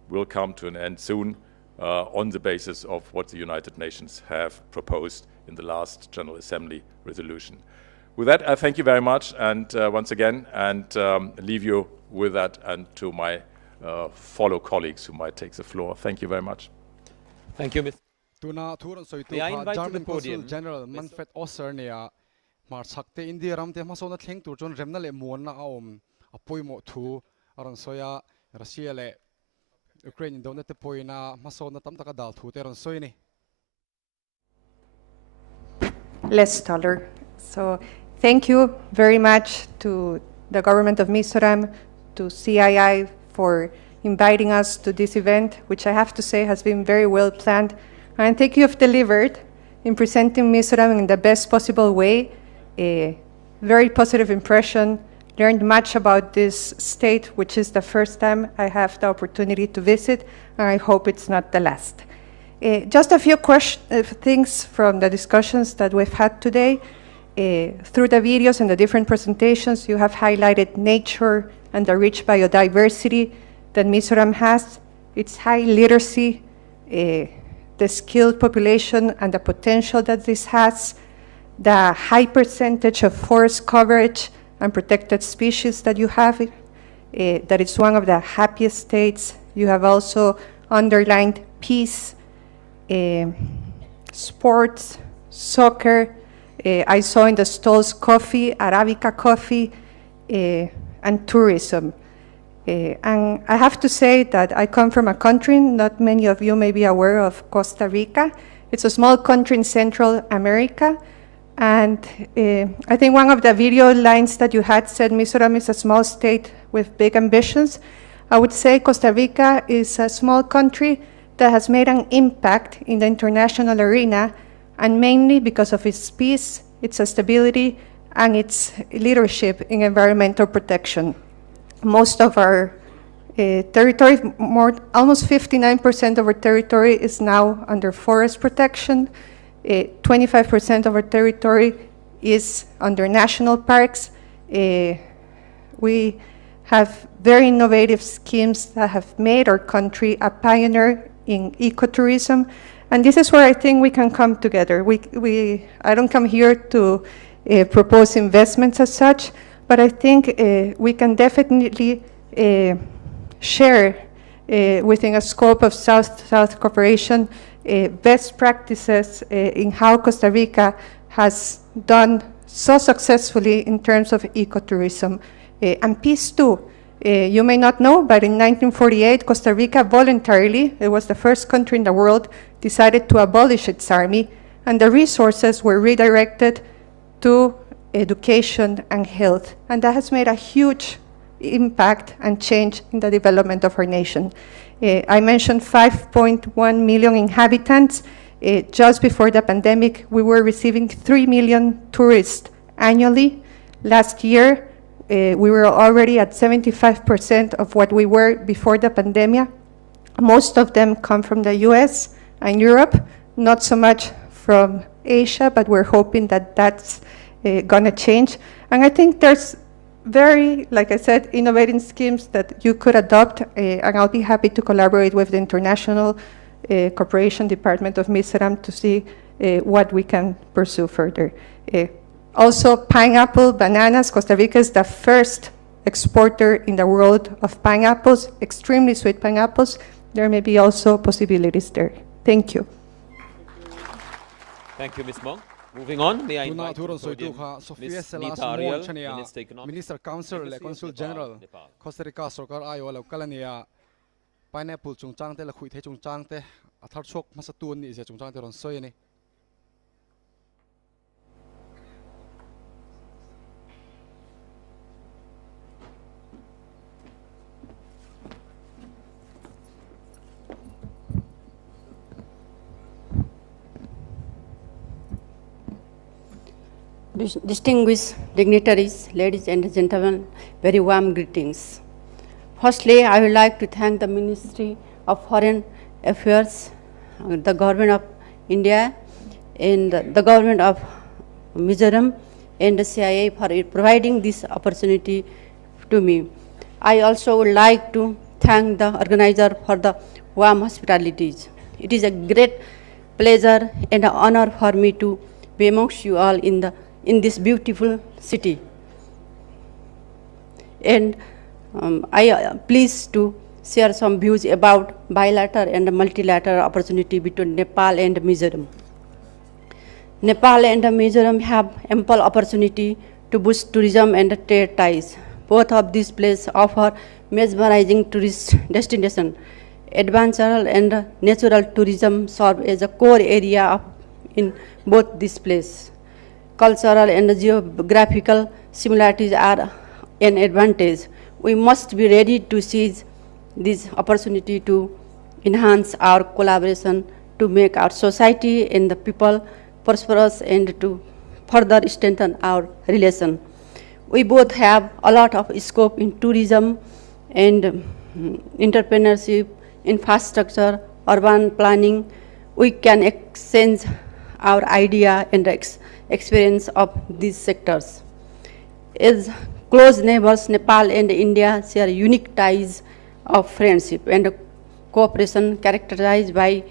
will come to an end soon on the basis of what the United Nations have proposed in the last General Assembly resolution. With that, I thank you very much, and once again, and leave you with that and to my fellow colleagues who might take the floor. Thank you very much. Thank you, Mr. May I invite to the podium General Manfred Ossernia, Marsakte India Ramte Masona Tling to John Remnal Mona Aum, Apoimo Tu, Aransoya, Rasiele, Ukrainian Donate Poina, Masona Tamtakadal, Tuteron Soini. Less taller. So thank you very much to the government of Mizoram, to CII for inviting us to this event, which I have to say has been very well planned. And I think you have delivered in presenting Mizoram in the best possible way. A very positive impression, learned much about this state, which is the first time I have the opportunity to visit, and I hope it's not the last. Just a few things from the discussions that we've had today. Through the videos and the different presentations, you have highlighted nature and the rich biodiversity that Mizoram has, its high literacy, the skilled population and the potential that this has, the high percentage of forest coverage and protected species that you have, that it's one of the happiest states. You have also underlined peace, sports, soccer. I saw in the stalls coffee, Arabica coffee, and tourism. And I have to say that I come from a country, not many of you may be aware of Costa Rica. It's a small country in Central America. And I think one of the video lines that you had said Mizoram is a small state with big ambitions. I would say Costa Rica is a small country that has made an impact in the international arena, and mainly because of its peace, its stability, and its leadership in environmental protection. Most of our territory, almost 59% of our territory is now under forest protection. 25% of our territory is under national parks. We have very innovative schemes that have made our country a pioneer in ecotourism. And this is where I think we can come together. I don't come here to propose investments as such, but I think we can definitely share within a scope of South-South cooperation best practices in how Costa Rica has done so successfully in terms of ecotourism and peace too. You may not know, but in 1948, Costa Rica voluntarily, it was the first country in the world, decided to abolish its army, and the resources were redirected to education and health. And that has made a huge impact and change in the development of our nation. I mentioned 5.1 million inhabitants. Just before the pandemic, we were receiving 3 million tourists annually. Last year, we were already at 75% of what we were before the pandemic. Most of them come from the US and Europe, not so much from Asia, but we're hoping that that's gonna change. And I think there's very, like I said, innovative schemes that you could adopt, and I'll be happy to collaborate with the International Cooperation Department of Mizoram to see what we can pursue further. Also, pineapple, bananas. Costa Rica is the first exporter in the world of pineapples, extremely sweet pineapples. There may be also possibilities there. Thank you. Thank you, Ms. Mong. Moving on, may I invite to the podium Ms. Nita Ariel, Minister Economic Minister Council, Consul General, Costa Rica Sokar Aizawl Kalania, Pineapple Chungchang te la Khuite Chungchang te, Athar Chok Masatun is a Chungchang te Ron Soyani. Distinguished dignitaries, ladies and gentlemen, very warm greetings. Firstly, I would like to thank the Ministry of Foreign Affairs, the Government of India, and the Government of Mizoram, and the CIA for providing this opportunity to me. I also would like to thank the organizer for the warm hospitalities. It is a great pleasure and an honor for me to be amongst you all in this beautiful city. And I am pleased to share some views about bilateral and multilateral opportunity between Nepal and Mizoram. Nepal and Mizoram have ample opportunity to boost tourism and trade ties. Both of these places offer mesmerizing tourist destination. Adventure and natural tourism serve as a core area in both these places. Cultural and geographical similarities are an advantage. We must be ready to seize this opportunity to enhance our collaboration, to make our society and the people prosperous, and to further strengthen our relation. We both have a lot of scope in tourism and entrepreneurship, infrastructure, urban planning. We can exchange our idea and experience of these sectors. As close neighbors, Nepal and India share unique ties of friendship and cooperation characterized by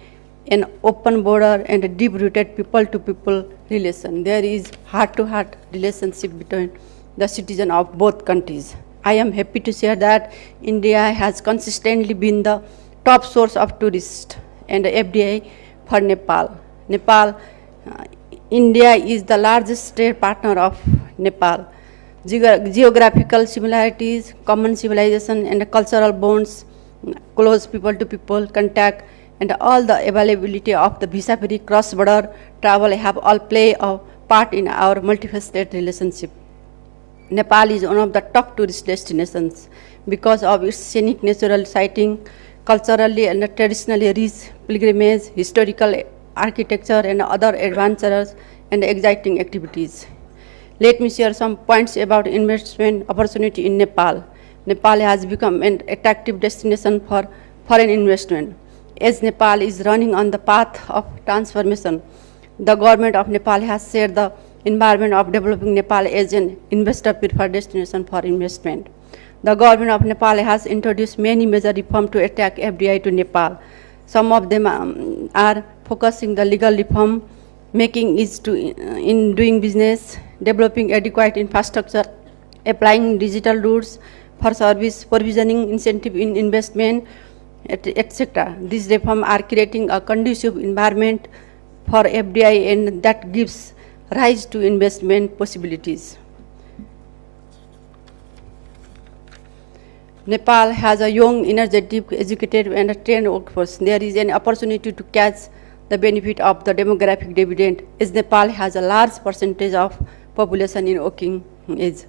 an open border and a deep-rooted people-to-people relation. There is heart-to-heart relationship between the citizens of both countries. I am happy to share that India has consistently been the top source of tourists and FDI for Nepal. India is the largest trade partner of Nepal. Geographical similarities, common civilization, and cultural bonds, close people-to-people contact, and all the availability of the visa-free cross-border travel have all played a part in our multifaceted relationship. Nepal is one of the top tourist destinations because of its scenic natural sighting, culturally and traditionally rich pilgrimage, historical architecture, and other adventurous and exciting activities. Let me share some points about investment opportunity in Nepal. Nepal has become an attractive destination for foreign investment. As Nepal is running on the path of transformation, the government of Nepal has shared the environment of developing Nepal as an investor-preferred destination for investment. The government of Nepal has introduced many major reforms to attract FDI to Nepal. Some of them are focusing the legal reform, making ease in doing business, developing adequate infrastructure, applying digital routes for service, provisioning incentive in investment, etc. These reforms are creating a conducive environment for FDI and that gives rise to investment possibilities. Nepal has a young, energetic, educated and trained workforce. There is an opportunity to catch the benefit of the demographic dividend, as Nepal has a large percentage of population in working age.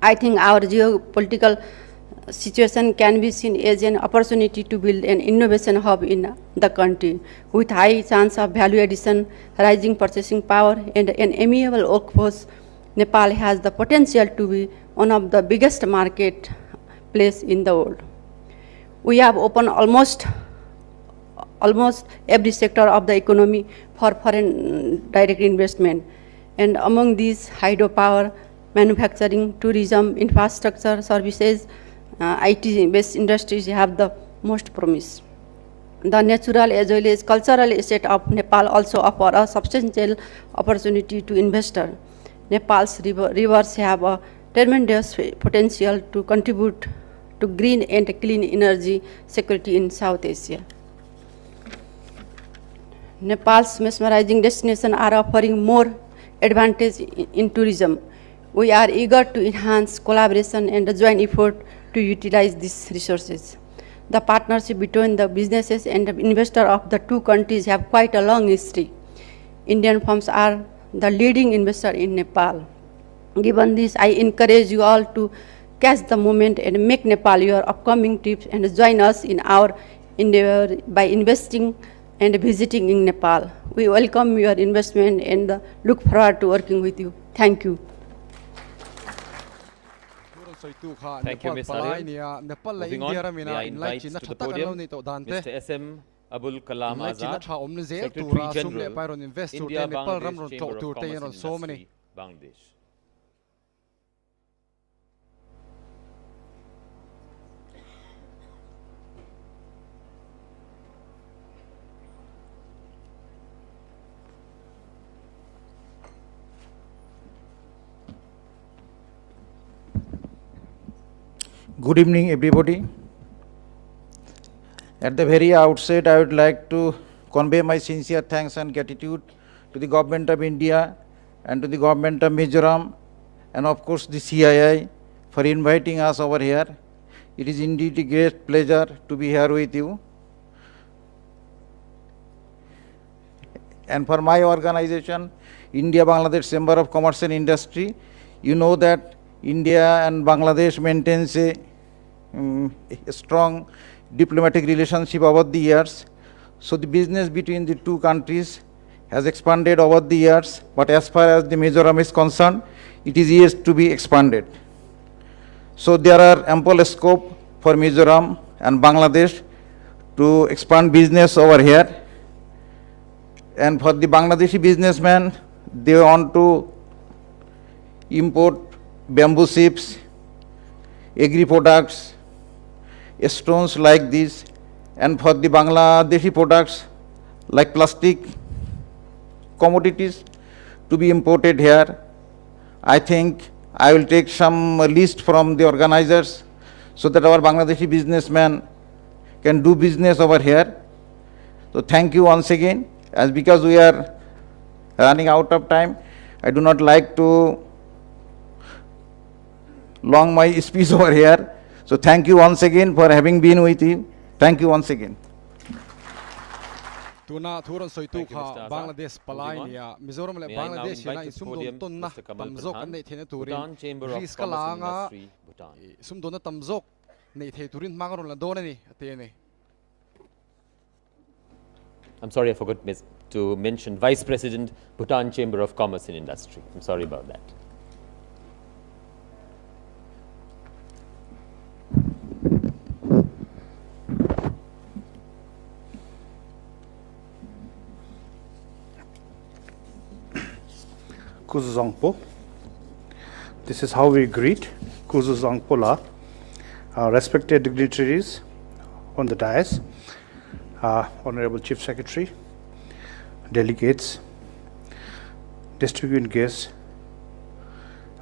I think our geopolitical situation can be seen as an opportunity to build an innovation hub in the country with high chance of value addition, rising purchasing power, and an amiable workforce. Nepal has the potential to be one of the biggest market place in the world. We have opened almost every sector of the economy for foreign direct investment, and among these, hydropower, manufacturing, tourism, infrastructure, services, IT-based industries have the most promise. The natural as well as cultural asset of Nepal also offer a substantial opportunity to investors. Nepal's rivers have a tremendous potential to contribute to green and clean energy security in South Asia. Nepal's mesmerizing destinations are offering more advantage in tourism. We are eager to enhance collaboration and joint effort to utilize these resources. The partnership between the businesses and the investors of the two countries have quite a long history. Indian firms are the leading investor in Nepal. Given this, I encourage you all to catch the moment and make Nepal your upcoming trips and join us in our endeavor by investing and visiting in Nepal. We welcome your investment and look forward to working with you. Thank you. Thank you, Ms. Ariel. Moving on, may I invite to the podium Mr. S.M. Abul Kalam Azad, Secretary General, India-Bangladesh Chamber of Commerce and Industry, Bangladesh. Good evening, everybody. At the very outset, I would like to convey my sincere thanks and gratitude to the Government of India and to the Government of Mizoram and of course the CII for inviting us over here. It is indeed a great pleasure to be here with you. And for my organization, India-Bangladesh Chamber of Commerce and Industry, you know that India and Bangladesh maintains a strong diplomatic relationship over the years. So the business between the two countries has expanded over the years, but as far as the Mizoram is concerned, it is yet to be expanded. So there are ample scope for Mizoram and Bangladesh to expand business over here. And for the Bangladeshi businessmen, they want to import bamboo chips, agri products, stones like this, and for the Bangladeshi products like plastic commodities to be imported here. I think I will take some list from the organizers so that our Bangladeshi businessmen can do business over here. So thank you once again. As because we are running out of time, I do not like to long my speech over here. So thank you once again for having been with you. Thank you once again. Tuna thuran soitu kha Bangladesh palainia Mizoram le Bangladesh na isumdon tonna tamzok an nei thena turin ris kalanga sumdon tamzok nei the turin mangaron la donani atene. I'm sorry, I forgot to mention Vice President, Bhutan Chamber of Commerce and Industry. I'm sorry about that. Kuzuzongpo. This is how we greet Kuzuzongpola, respected dignitaries on the dais, Honorable Chief Secretary, delegates, distinguished guests,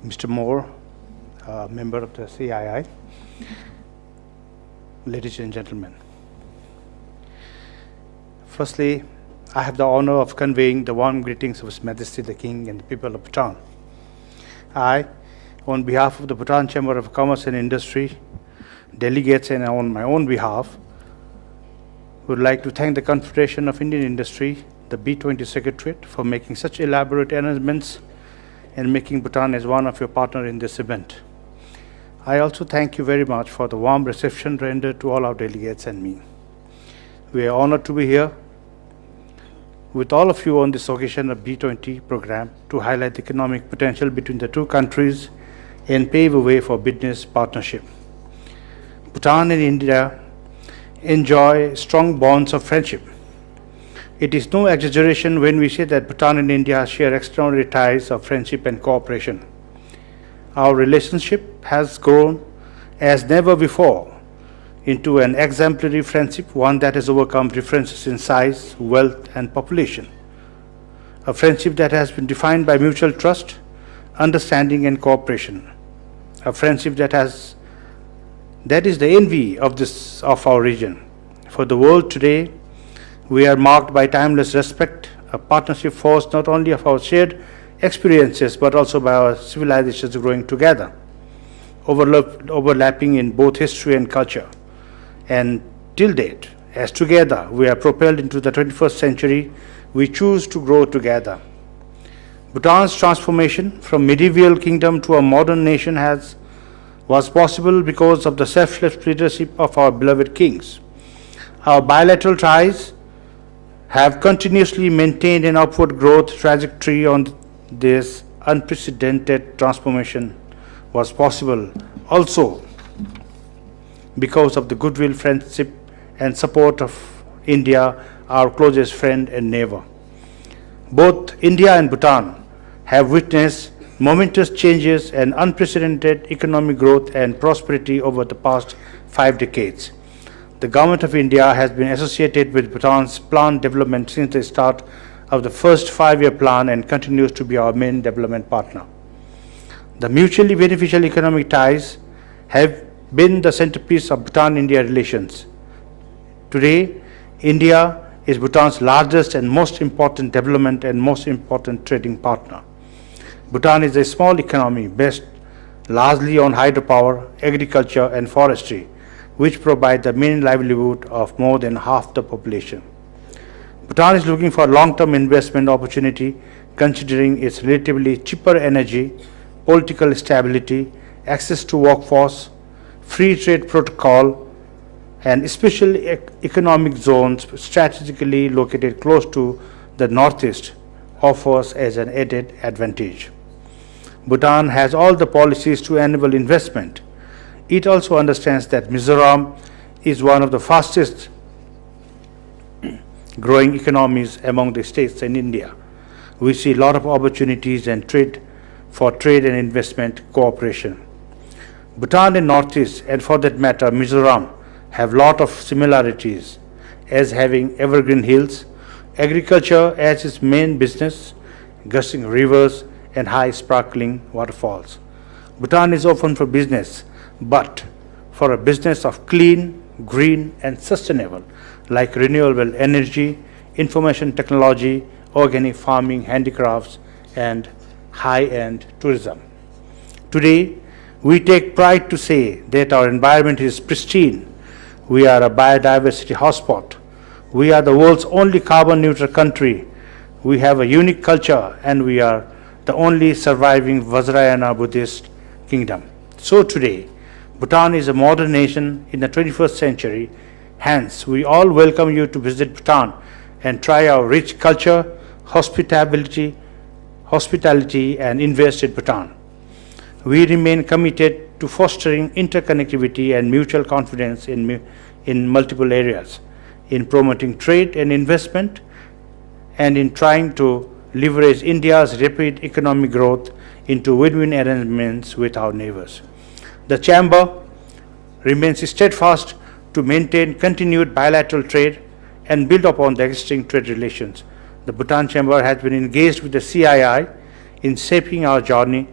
Mr. Moore, member of the CII, ladies and gentlemen. Firstly, I have the honor of conveying the warm greetings of His Majesty the King and the people of Bhutan. I, on behalf of the Bhutan Chamber of Commerce and Industry, delegates, and on my own behalf, would like to thank the Confederation of Indian Industry, the B20 Secretariat, for making such elaborate arrangements and making Bhutan as one of your partners in this event. I also thank you very much for the warm reception rendered to all our delegates and me. We are honored to be here with all of you on this occasion of B20 program to highlight the economic potential between the two countries and pave a way for business partnership. Bhutan and India enjoy strong bonds of friendship. It is no exaggeration when we say that Bhutan and India share extraordinary ties of friendship and cooperation. Our relationship has grown as never before into an exemplary friendship, one that has overcome differences in size, wealth, and population. A friendship that has been defined by mutual trust, understanding, and cooperation. A friendship that is the envy of our region. For the world today, we are marked by timeless respect, a partnership forged not only of our shared experiences, but also by our civilizations growing together, overlapping in both history and culture. And till date, as together we are propelled into the 21st century, we choose to grow together. Bhutan's transformation from medieval kingdom to a modern nation was possible because of the selfless leadership of our beloved kings. Our bilateral ties have continuously maintained an upward growth trajectory. On this unprecedented transformation was possible also because of the goodwill, friendship, and support of India, our closest friend and neighbor. Both India and Bhutan have witnessed momentous changes and unprecedented economic growth and prosperity over the past 5 decades. The Government of India has been associated with Bhutan's planned development since the start of the first 5-year plan and continues to be our main development partner. The mutually beneficial economic ties have been the centerpiece of Bhutan-India relations. Today, India is Bhutan's largest and most important development and most important trading partner. Bhutan is a small economy based largely on hydropower, agriculture, and forestry, which provide the main livelihood of more than half the population. Bhutan is looking for long-term investment opportunity considering its relatively cheaper energy, political stability, access to workforce, free trade protocol, and special economic zones strategically located close to the northeast offers as an added advantage. Bhutan has all the policies to enable investment. It also understands that Mizoram is one of the fastest growing economies among the states in India. We see a lot of opportunities and for trade and investment cooperation. Bhutan and Northeast, and for that matter Mizoram, have a lot of similarities as having evergreen hills, agriculture as its main business, gushing rivers, and high sparkling waterfalls. Bhutan is open for business, but for a business of clean, green, and sustainable, like renewable energy, information technology, organic farming, handicrafts, and high-end tourism. Today, we take pride to say that our environment is pristine. We are a biodiversity hotspot. We are the world's only carbon-neutral country. We have a unique culture, and we are the only surviving Vajrayana Buddhist kingdom. So today, Bhutan is a modern nation in the 21st century. Hence, we all welcome you to visit Bhutan and try our rich culture, hospitality, and invest in Bhutan. We remain committed to fostering interconnectivity and mutual confidence in multiple areas, in promoting trade and investment, and in trying to leverage India's rapid economic growth into win-win arrangements with our neighbors. The Chamber remains steadfast to maintain continued bilateral trade and build upon the existing trade relations. The Bhutan Chamber has been engaged with the CII in shaping our journey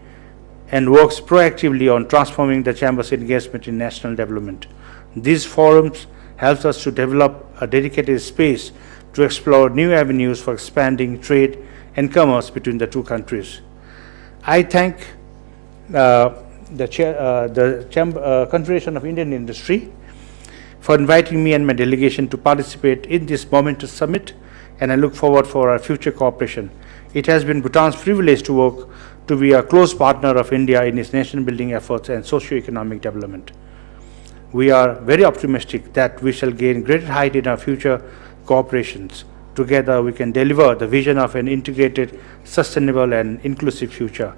and works proactively on transforming the Chamber's engagement in national development. These forums help us to develop a dedicated space to explore new avenues for expanding trade and commerce between the two countries. I thank the Confederation of Indian Industry for inviting me and my delegation to participate in this momentous summit, and I look forward for our future cooperation. It has been Bhutan's privilege to work to be a close partner of India in its nation-building efforts and socio-economic development. We are very optimistic that we shall gain greater height in our future cooperations. Together, we can deliver the vision of an integrated, sustainable, and inclusive future.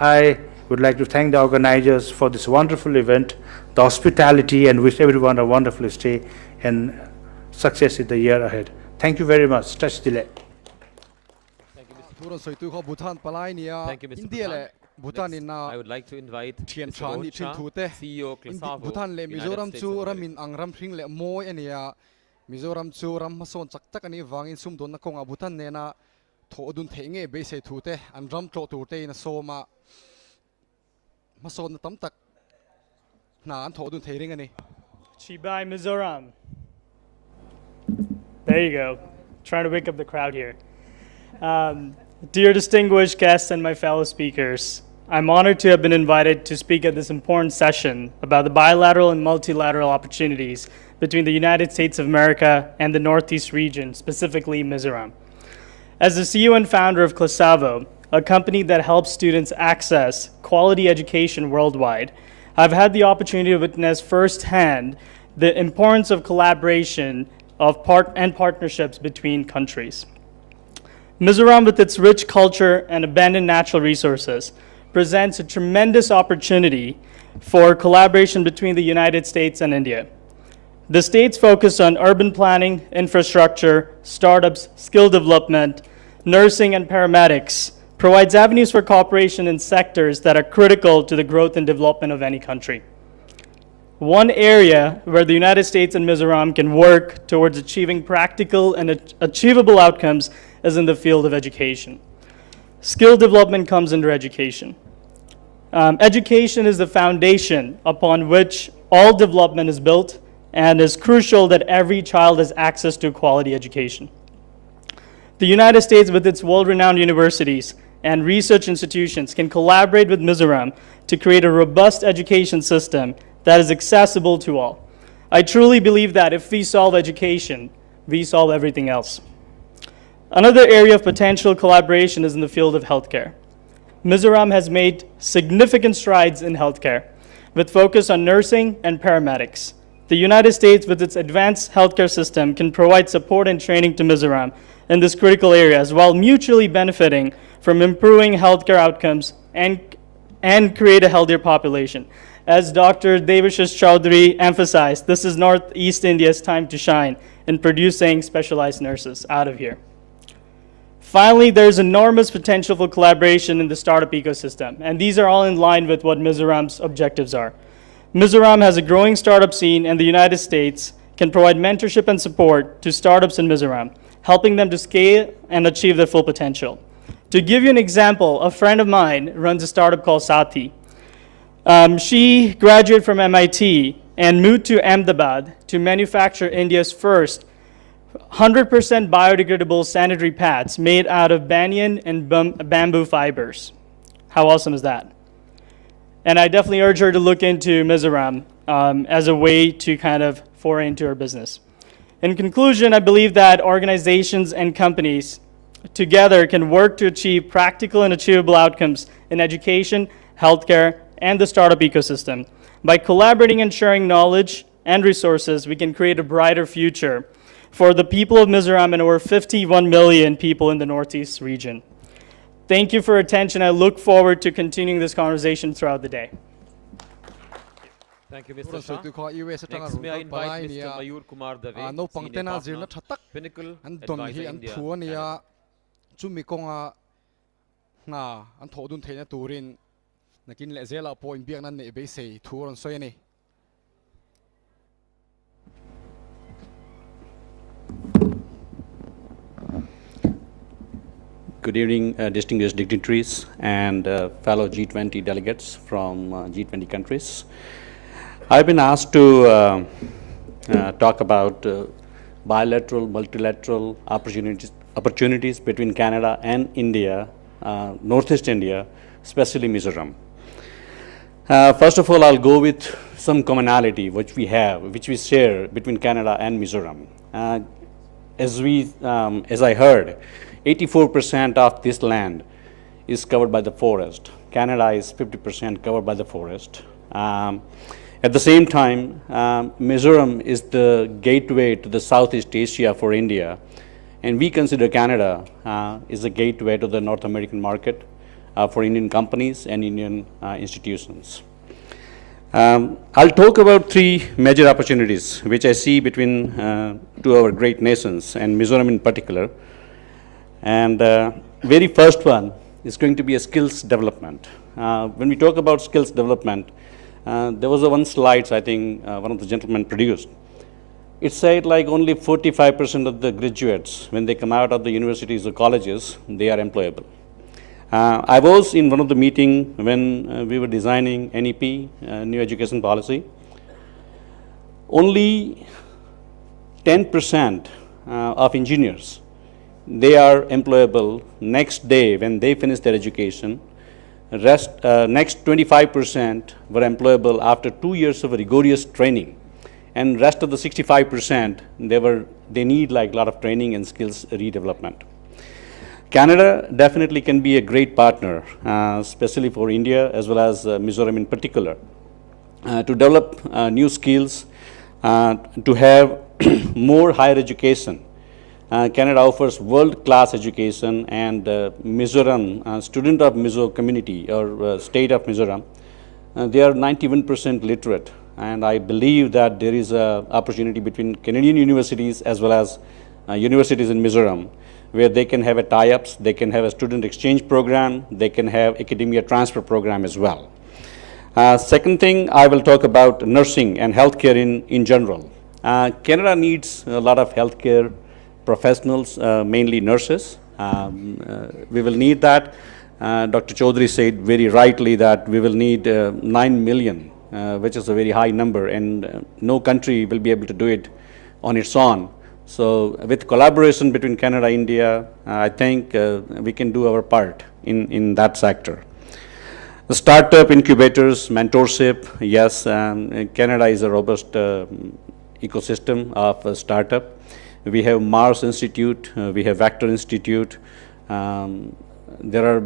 I would like to thank the organizers for this wonderful event, the hospitality, and wish everyone a wonderful stay and success in the year ahead. Thank you very much. Touch delay. Thank you, Mr. Bhutan Next, I would like to invite Mr. Rocha, CEO Clasavo, Bhutan le United Mizoram States chu of ramin ang ram thring le moi ania Mizoram chu ram mason chak tak ani wangin sum don na konga Bhutan ne na tho dun thenge be se thu te an ram tlo tu te na soma mason na tam tak na an tho dun thering ani Chibai Mizoram. There you go. Trying to wake up the crowd here. Dear distinguished guests and my fellow speakers, I'm honored to have been invited to speak at this important session about the bilateral and multilateral opportunities between the United States of America and the Northeast region, specifically Mizoram. As the CEO and founder of Clasavo, a company that helps students access quality education worldwide, I've had the opportunity to witness firsthand the importance of collaboration and partnerships between countries. Mizoram, with its rich culture and abundant natural resources, presents a tremendous opportunity for collaboration between the United States and India. The states focus on urban planning, infrastructure, startups, skill development, nursing, and paramedics, provides avenues for cooperation in sectors that are critical to the growth and development of any country. One area where the United States and Mizoram can work towards achieving practical and achievable outcomes is in the field of education. Skill development comes under education. Education is the foundation upon which all development is built, and is crucial that every child has access to quality education. The United States, with its world-renowned universities and research institutions, can collaborate with Mizoram to create a robust education system that is accessible to all. I truly believe that if we solve education, we solve everything else. Another area of potential collaboration is in the field of healthcare. Mizoram has made significant strides in healthcare, with focus on nursing and paramedics. The United States, with its advanced healthcare system, can provide support and training to Mizoram in this critical areas, while mutually benefiting from improving healthcare outcomes and create a healthier population. As Dr. Devashish Chaudhary emphasized, this is Northeast India's time to shine in producing specialized nurses out of here. Finally, there's enormous potential for collaboration in the startup ecosystem, and these are all in line with what Mizoram's objectives are. Mizoram has a growing startup scene, and the United States can provide mentorship and support to startups in Mizoram, helping them to scale and achieve their full potential. To give you an example, a friend of mine runs a startup called Sati. She graduated from MIT and moved to Ahmedabad to manufacture India's first 100% biodegradable sanitary pads made out of banyan and bamboo fibers. How awesome is that? And I definitely urge her to look into Mizoram as a way to kind of foray into her business. In conclusion, I believe that organizations and companies together can work to achieve practical and achievable outcomes in education, healthcare, and the startup ecosystem. By collaborating and sharing knowledge and resources, we can create a brighter future for the people of Mizoram and over 51 million people in the Northeast region. Thank you for your attention. I look forward to continuing this conversation throughout the day. Thank you, Mr. Shah. Next, may I invite Mr. Mayur Kumar Dave, Senior Partner, Pinnacle Advisor India, Canada. An tho dun theina turin nakin le zela po imbiak nan ne be sei thuron soyani Good evening, distinguished dignitaries and fellow G20 delegates from G20 countries. I've been asked to talk about bilateral, multilateral opportunities between Canada and India, Northeast India, especially Mizoram. First of all, I'll go with some commonality which we share between Canada and Mizoram. As I heard, 84% of this land is covered by the forest. Canada is 50% covered by the forest. At the same time, Mizoram is the gateway to the Southeast Asia for India, and we consider Canada is a gateway to the North American market for Indian companies and Indian institutions. I'll talk about three major opportunities which I see between two our great nations, and Mizoram in particular. And very first one is going to be a skills development. When we talk about skills development, there was one slide I think one of the gentlemen produced. It said like only 45% of the graduates, when they come out of the universities or colleges, they are employable. I was in one of the meetings when we were designing NEP, New Education Policy. Only 10% of engineers, they are employable next day when they finish their education. Next 25% were employable after 2 years of rigorous training. And rest of the 65%, they need like a lot of training and skills redevelopment. Canada definitely can be a great partner, especially for India as well as Mizoram in particular, to develop new skills, to have more higher education. Canada offers world-class education, and Mizoram, student of Mizo community or state of Mizoram, they are 91% literate. And I believe that there is an opportunity between Canadian universities as well as universities in Mizoram, where they can have a tie-ups, they can have a student exchange program, they can have academia transfer program as well. Second thing, I will talk about nursing and healthcare in general. Canada needs a lot of healthcare professionals, mainly nurses. We will need that. Dr. Chaudhary said very rightly that we will need 9 million, which is a very high number, and no country will be able to do it on its own. So with collaboration between Canada and India, I think we can do our part in that sector. The startup incubators, mentorship, yes, Canada is a robust ecosystem of a startup. We have Mars Institute, we have Vector Institute. There are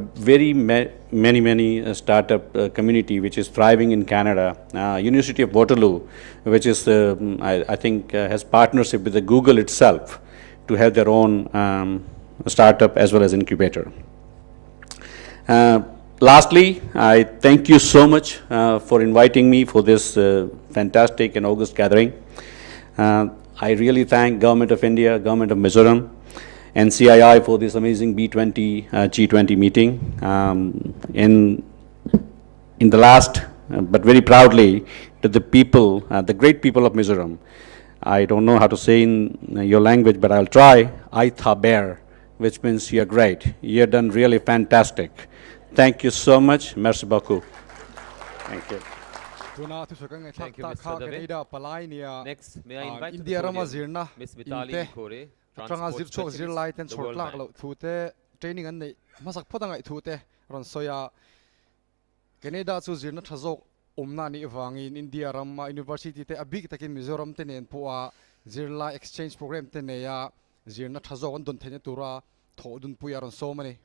many startup community which is thriving in Canada. University of Waterloo, which is, I think, has partnership with the Google itself to have their own startup as well as incubator. Lastly, I thank you so much for inviting me for this fantastic and august gathering. I really thank Government of India, Government of Mizoram, and CII for this amazing B20 G20 meeting. In the last, but very proudly, to the people, the great people of Mizoram. I don't know how to say in your language, but I'll try. Ai tha bear, which means you're great. You're done really fantastic. Thank you so much. Merci beaucoup. Thank you. Thank you, Mr. Dave. Next, may I invite to the podium Ms. Vitali Kore, Transport Specialist, the World Bank. Training and masak podangai thute ron soya Canada chu zirna thazok umna ni wangi in India Rama University te abig takin Mizoram te nen puwa zirla exchange program te ne ya zirna thazok on don thene tura thodun puya ron so mani.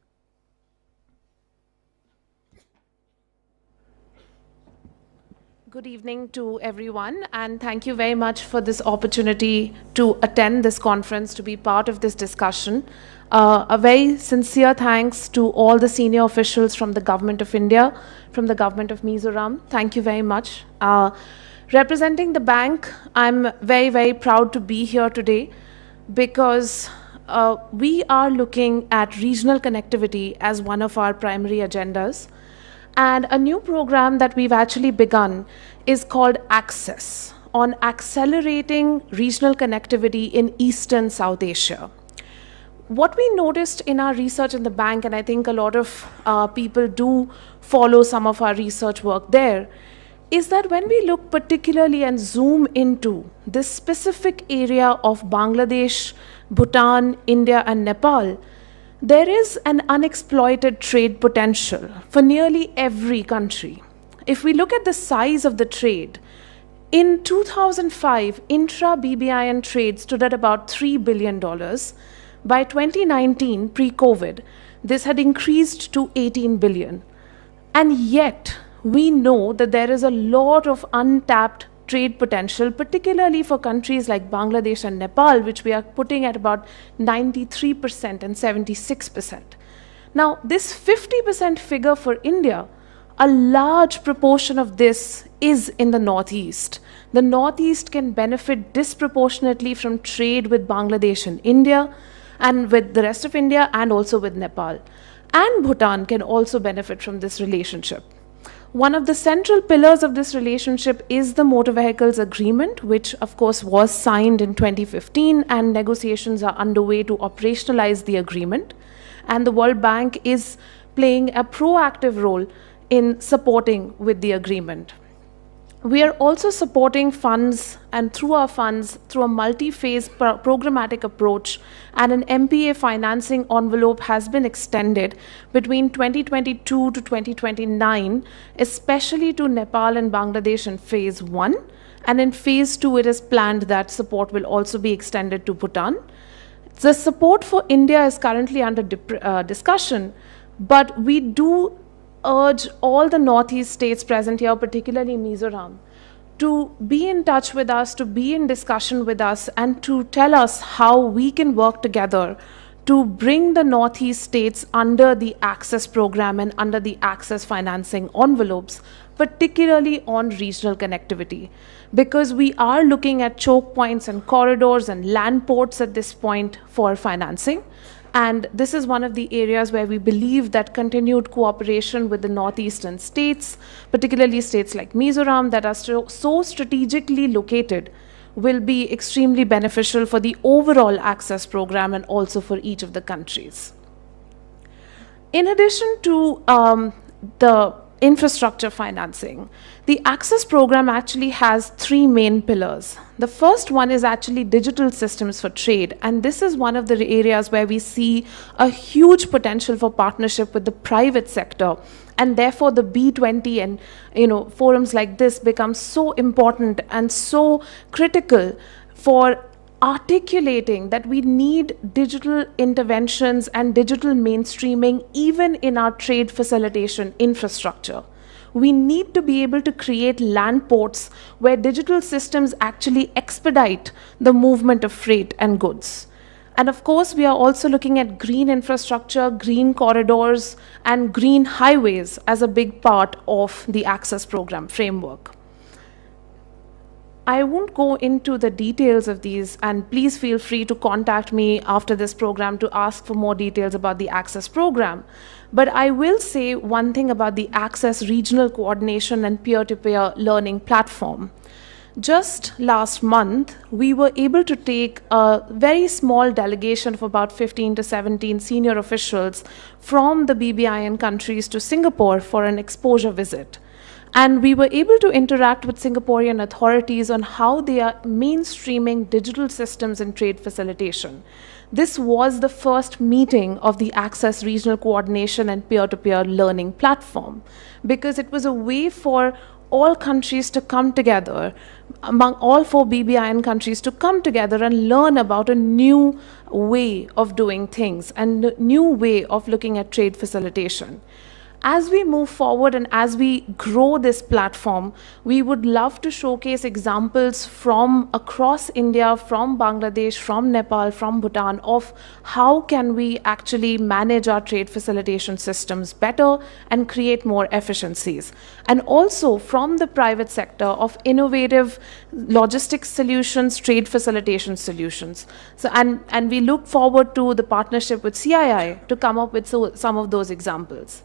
Good evening to everyone, and thank you very much for this opportunity to attend this conference, to be part of this discussion. A very sincere thanks to all the senior officials from the Government of India, from the Government of Mizoram. Thank you very much. Representing the bank, I'm very, very proud to be here today because we are looking at regional connectivity as one of our primary agendas. And a new program that we've actually begun is called Access, on accelerating regional connectivity in Eastern South Asia. what we noticed in our research in the bank, and I think a lot of people do follow some of our research work there, is that when we look particularly and zoom into this specific area of Bangladesh, Bhutan, India, and Nepal, there is an unexploited trade potential for nearly every country. If we look at the size of the trade, in 2005, intra-BBIN trade stood at about $3 billion. By 2019, pre-COVID, this had increased to 18 billion. And yet, we know that there is a lot of untapped trade potential, particularly for countries like Bangladesh and Nepal, which we are putting at about 93% and 76%. Now, this 50% figure for India, a large proportion of this is in the Northeast. The Northeast can benefit disproportionately from trade with Bangladesh and India, and with the rest of India, and also with Nepal. And Bhutan can also benefit from this relationship. One of the central pillars of this relationship is the Motor Vehicles Agreement, which of course was signed in 2015, and negotiations are underway to operationalize the agreement. And the World Bank is playing a proactive role in supporting with the agreement. We are also supporting funds, and through our funds, through a multi-phase programmatic approach, and an MPA financing envelope has been extended between 2022 to 2029, especially to Nepal and Bangladesh in phase 1. And in phase 2, it is planned that support will also be extended to Bhutan. The support for India is currently under discussion, but we do urge all the Northeast states present here, particularly Mizoram, to be in touch with us, to be in discussion with us, and to tell us how we can work together to bring the Northeast states under the Access program and under the Access financing envelopes, particularly on regional connectivity. Because we are looking at choke points and corridors and land ports at this point for financing. And this is one of the areas where we believe that continued cooperation with the northeastern states, particularly states like Mizoram that are so strategically located, will be extremely beneficial for the overall Access program and also for each of the countries. In addition to the infrastructure financing, the Access program actually has 3 main pillars. The first one is actually digital systems for trade, and this is one of the areas where we see a huge potential for partnership with the private sector, and therefore the B20 and forums like this become so important and so critical for articulating that we need digital interventions and digital mainstreaming even in our trade facilitation infrastructure. We need to be able to create land ports where digital systems actually expedite the movement of freight and goods. And of course, we are also looking at green infrastructure, green corridors, and green highways as a big part of the Access program framework. I won't go into the details of these, and please feel free to contact me after this program to ask for more details about the Access program. But I will say one thing about the Access regional coordination and peer-to-peer learning platform. Just last month, we were able to take a very small delegation of about 15 to 17 senior officials from the BBIN countries to Singapore for an exposure visit. And we were able to interact with Singaporean authorities on how they are mainstreaming digital systems in trade facilitation. This was the first meeting of the Access Regional Coordination and Peer-to-Peer Learning Platform, because it was a way for all countries to come together, among all 4 BBIN countries to come together and learn about a new way of doing things and a new way of looking at trade facilitation. As we move forward and as we grow this platform, we would love to showcase examples from across India, from Bangladesh, from Nepal, from Bhutan, of how can we actually manage our trade facilitation systems better and create more efficiencies. And also from the private sector of innovative logistics solutions, trade facilitation solutions. So, and we look forward to the partnership with CII to come up with some of those examples.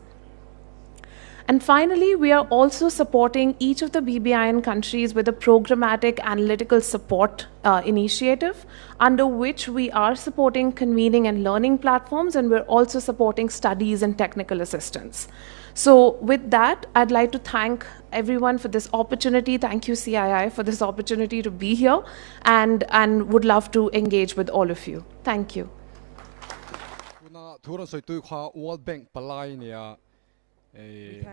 And finally, we are also supporting each of the BBIN countries with a programmatic analytical support initiative, under which we are supporting convening and learning platforms, and we're also supporting studies and technical assistance. So with that, I'd like to thank everyone for this opportunity. Thank you, CII, for this opportunity to be here, and would love to engage with all of you. Thank you. World Bank palai nia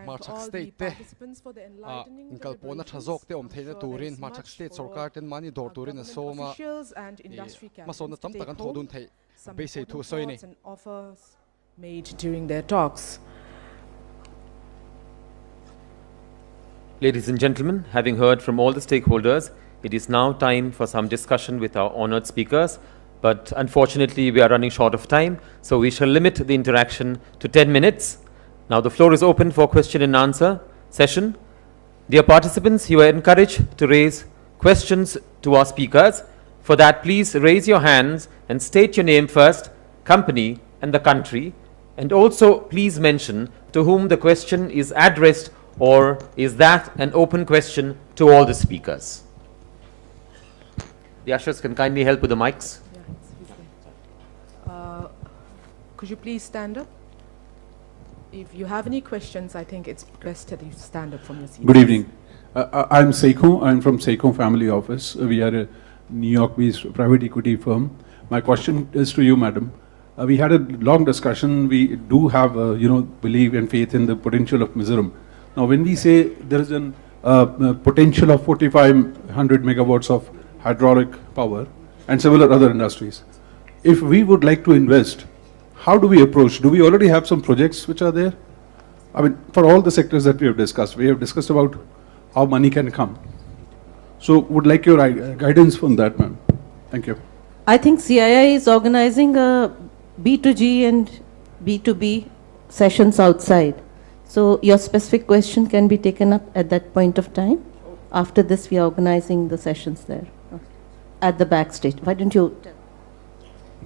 Marchak State te inkal pona thazok te omtheina turin Marchak State sarkar ten mani dor turin asoma masona tam takan thodun thei base thu soini offers made during their talks. Ladies and gentlemen, having heard from all the stakeholders, it is now time for some discussion with our honored speakers. But unfortunately, we are running short of time, so we shall limit the interaction to 10 minutes. Now the floor is open for question and answer session. Dear participants, you are encouraged to raise questions to our speakers. For that, please raise your hands and state your name first, company, and the country. And also, please mention to whom the question is addressed, or is that an open question to all the speakers? The ushers can kindly help with the mics. Could you please stand up? If you have any questions, I think it's best that you stand up from your seat. Good evening. I'm Seiko. I'm from Seiko Family Office. We are a New York-based private equity firm. My question is to you, madam. We had a long discussion. We do have, belief and faith in the potential of Mizoram. Now, when we say there is a potential of 4,500 megawatts of hydraulic power and several other industries, if we would like to invest, how do we approach? Do we already have some projects which are there? I mean, for all the sectors that we have discussed about how money can come. So, would like your guidance from that, ma'am. Thank you. I think CII is organizing a B2G and B2B sessions outside. So, your specific question can be taken up at that point of time. After this, we are organizing the sessions there at the backstage. Why don't you tell?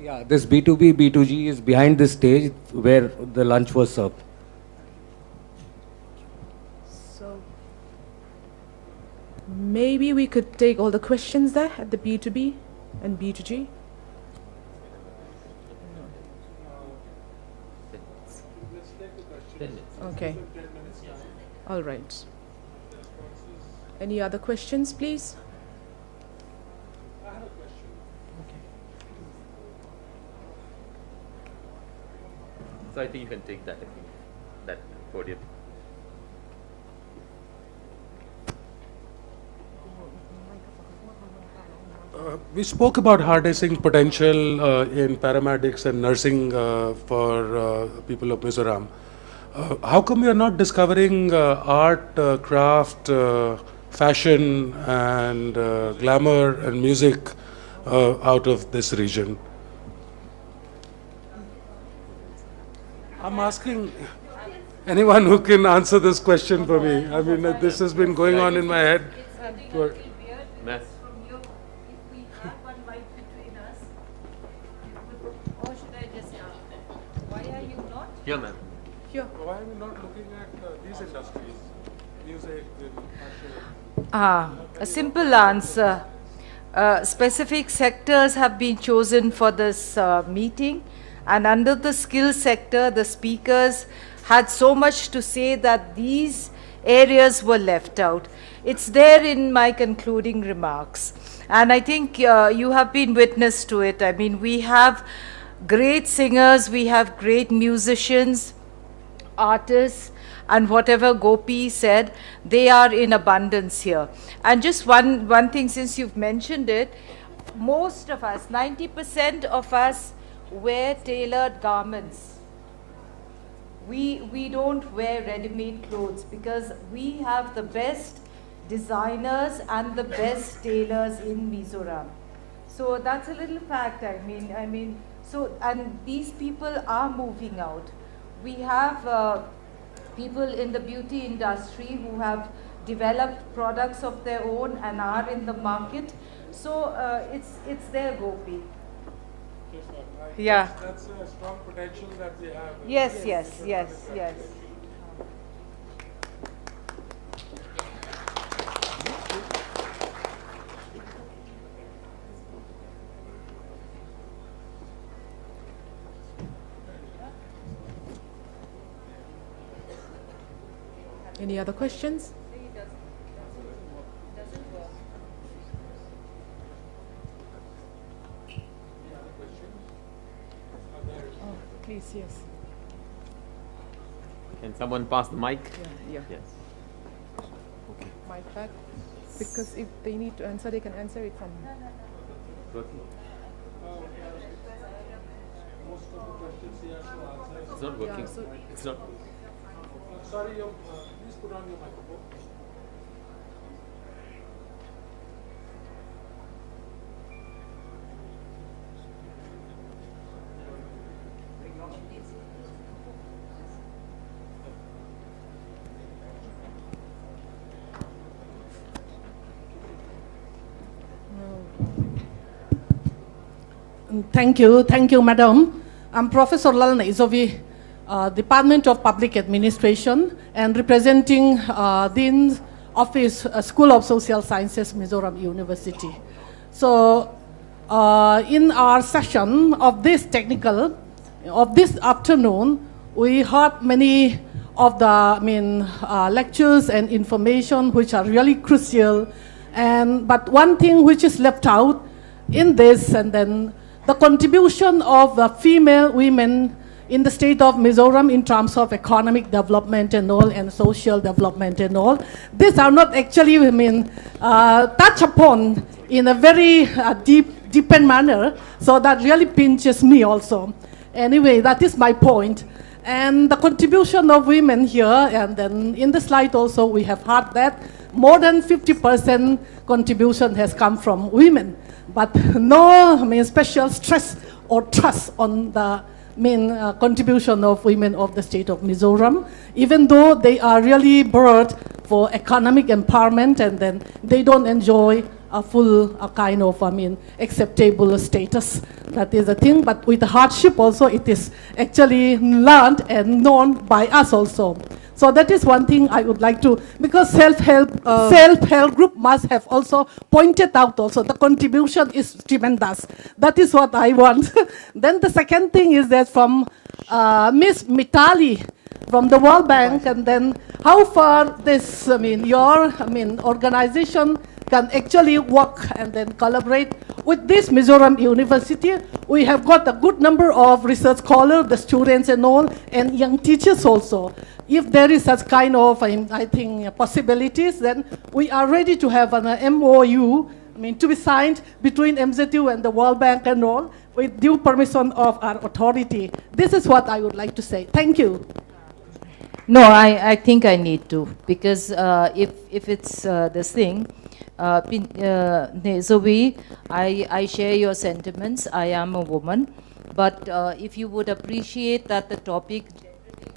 Yeah, this B2B, B2G is behind the stage where the lunch was served. So maybe we could take all the questions there at the B2B and B2G. Okay. All right. Any other questions, please? So I think you can take that podium. We spoke about harnessing potential in paramedics and nursing for people of Mizoram. How come we are not discovering art, craft, fashion, and glamour and music out of this region? I'm asking anyone who can answer this question for me. I mean, this has been going on in my head. For Here, ma'am. Here. Why are we not looking at these industries? Music, fashion? A simple answer. Specific sectors have been chosen for this meeting, and under the skills sector, the speakers had so much to say that these areas were left out. It's there in my concluding remarks. And I think you have been witness to it. I mean, we have great singers, we have great musicians, artists, and whatever Gopi said, they are in abundance here. And just one thing, since you've mentioned it, most of us, 90% of us wear tailored garments. We don't wear ready-made clothes because we have the best designers and the best tailors in Mizoram. So that's a little fact, I mean, so, and these people are moving out. We have people in the beauty industry who have developed products of their own and are in the market. So it's their Gopi. Yeah. That's a strong potential that we have. Yes. Any other questions? Oh, please, yes. Can someone pass the mic? Yeah. Yes. Okay. Mic back. Because if they need to answer, they can answer it from. It's not working. Yeah, so It's not. Sorry, please put on your microphone. Thank you, Madam. I'm Professor Lalna Izovi, Department of Public Administration, and representing Dean's Office, School of Social Sciences, Mizoram University. So, in our session of this afternoon, we heard many of the lectures and information which are really crucial. But one thing which is left out in this, and then the contribution of the female women in the state of Mizoram in terms of economic development and all, and social development and all. These are not actually, touched upon in a very deep manner, so that really pinches me also. Anyway, that is my point. And the contribution of women here, and then in the slide also we have heard that more than 50% contribution has come from women. But no special stress or trust on the contribution of women of the state of Mizoram, even though they are really brought for economic empowerment, and then they don't enjoy a full kind of, acceptable status. That is a thing, but with the hardship also, it is actually learned and known by us also. So that is one thing I would like to, because self-help group must have also pointed out also the contribution is tremendous. That is what I want. Then the second thing is that from Miss Mitali from the World Bank, and then how far this, your organization can actually work and then collaborate with this Mizoram University. We have got a good number of research scholars, the students and all, and young teachers also. If there is such kind of, I think, possibilities, then we are ready to have an MOU, to be signed between MZU and the World Bank and all, with due permission of our authority. This is what I would like to say. Thank you. No, I think I need to, because if it's this thing, Zoe, I share your sentiments. I am a woman, but if you would appreciate that the topic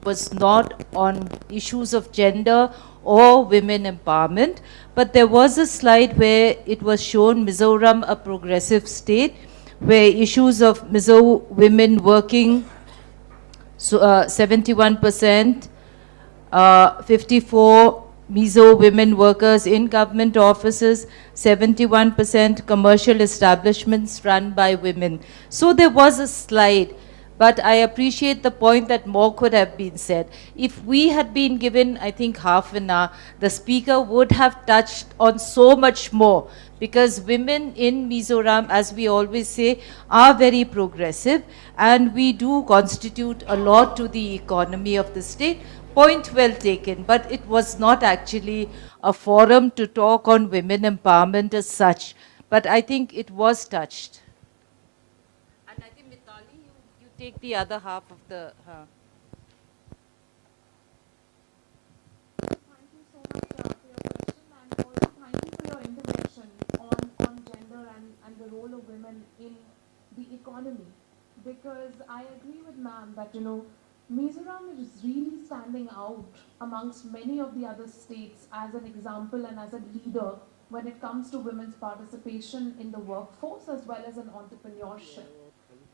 was not on issues of gender or women empowerment, but there was a slide where it was shown Mizoram, a progressive state, where issues of Mizo women working, 71%, 54 Mizo women workers in government offices, 71% commercial establishments run by women. So there was a slide. But I appreciate the point that more could have been said. If we had been given, I think, half an hour, the speaker would have touched on so much more, because women in Mizoram, as we always say, are very progressive, and we do constitute a lot to the economy of the state. Point well taken, but it was not actually a forum to talk on women empowerment as such. But I think it was touched. Take the other half of the... Thank you so much for your question, and also thank you for your intervention on gender and the role of women in the economy. Because I agree with ma'am that, Mizoram is really standing out amongst many of the other states as an example and as a leader when it comes to women's participation in the workforce as well as in entrepreneurship.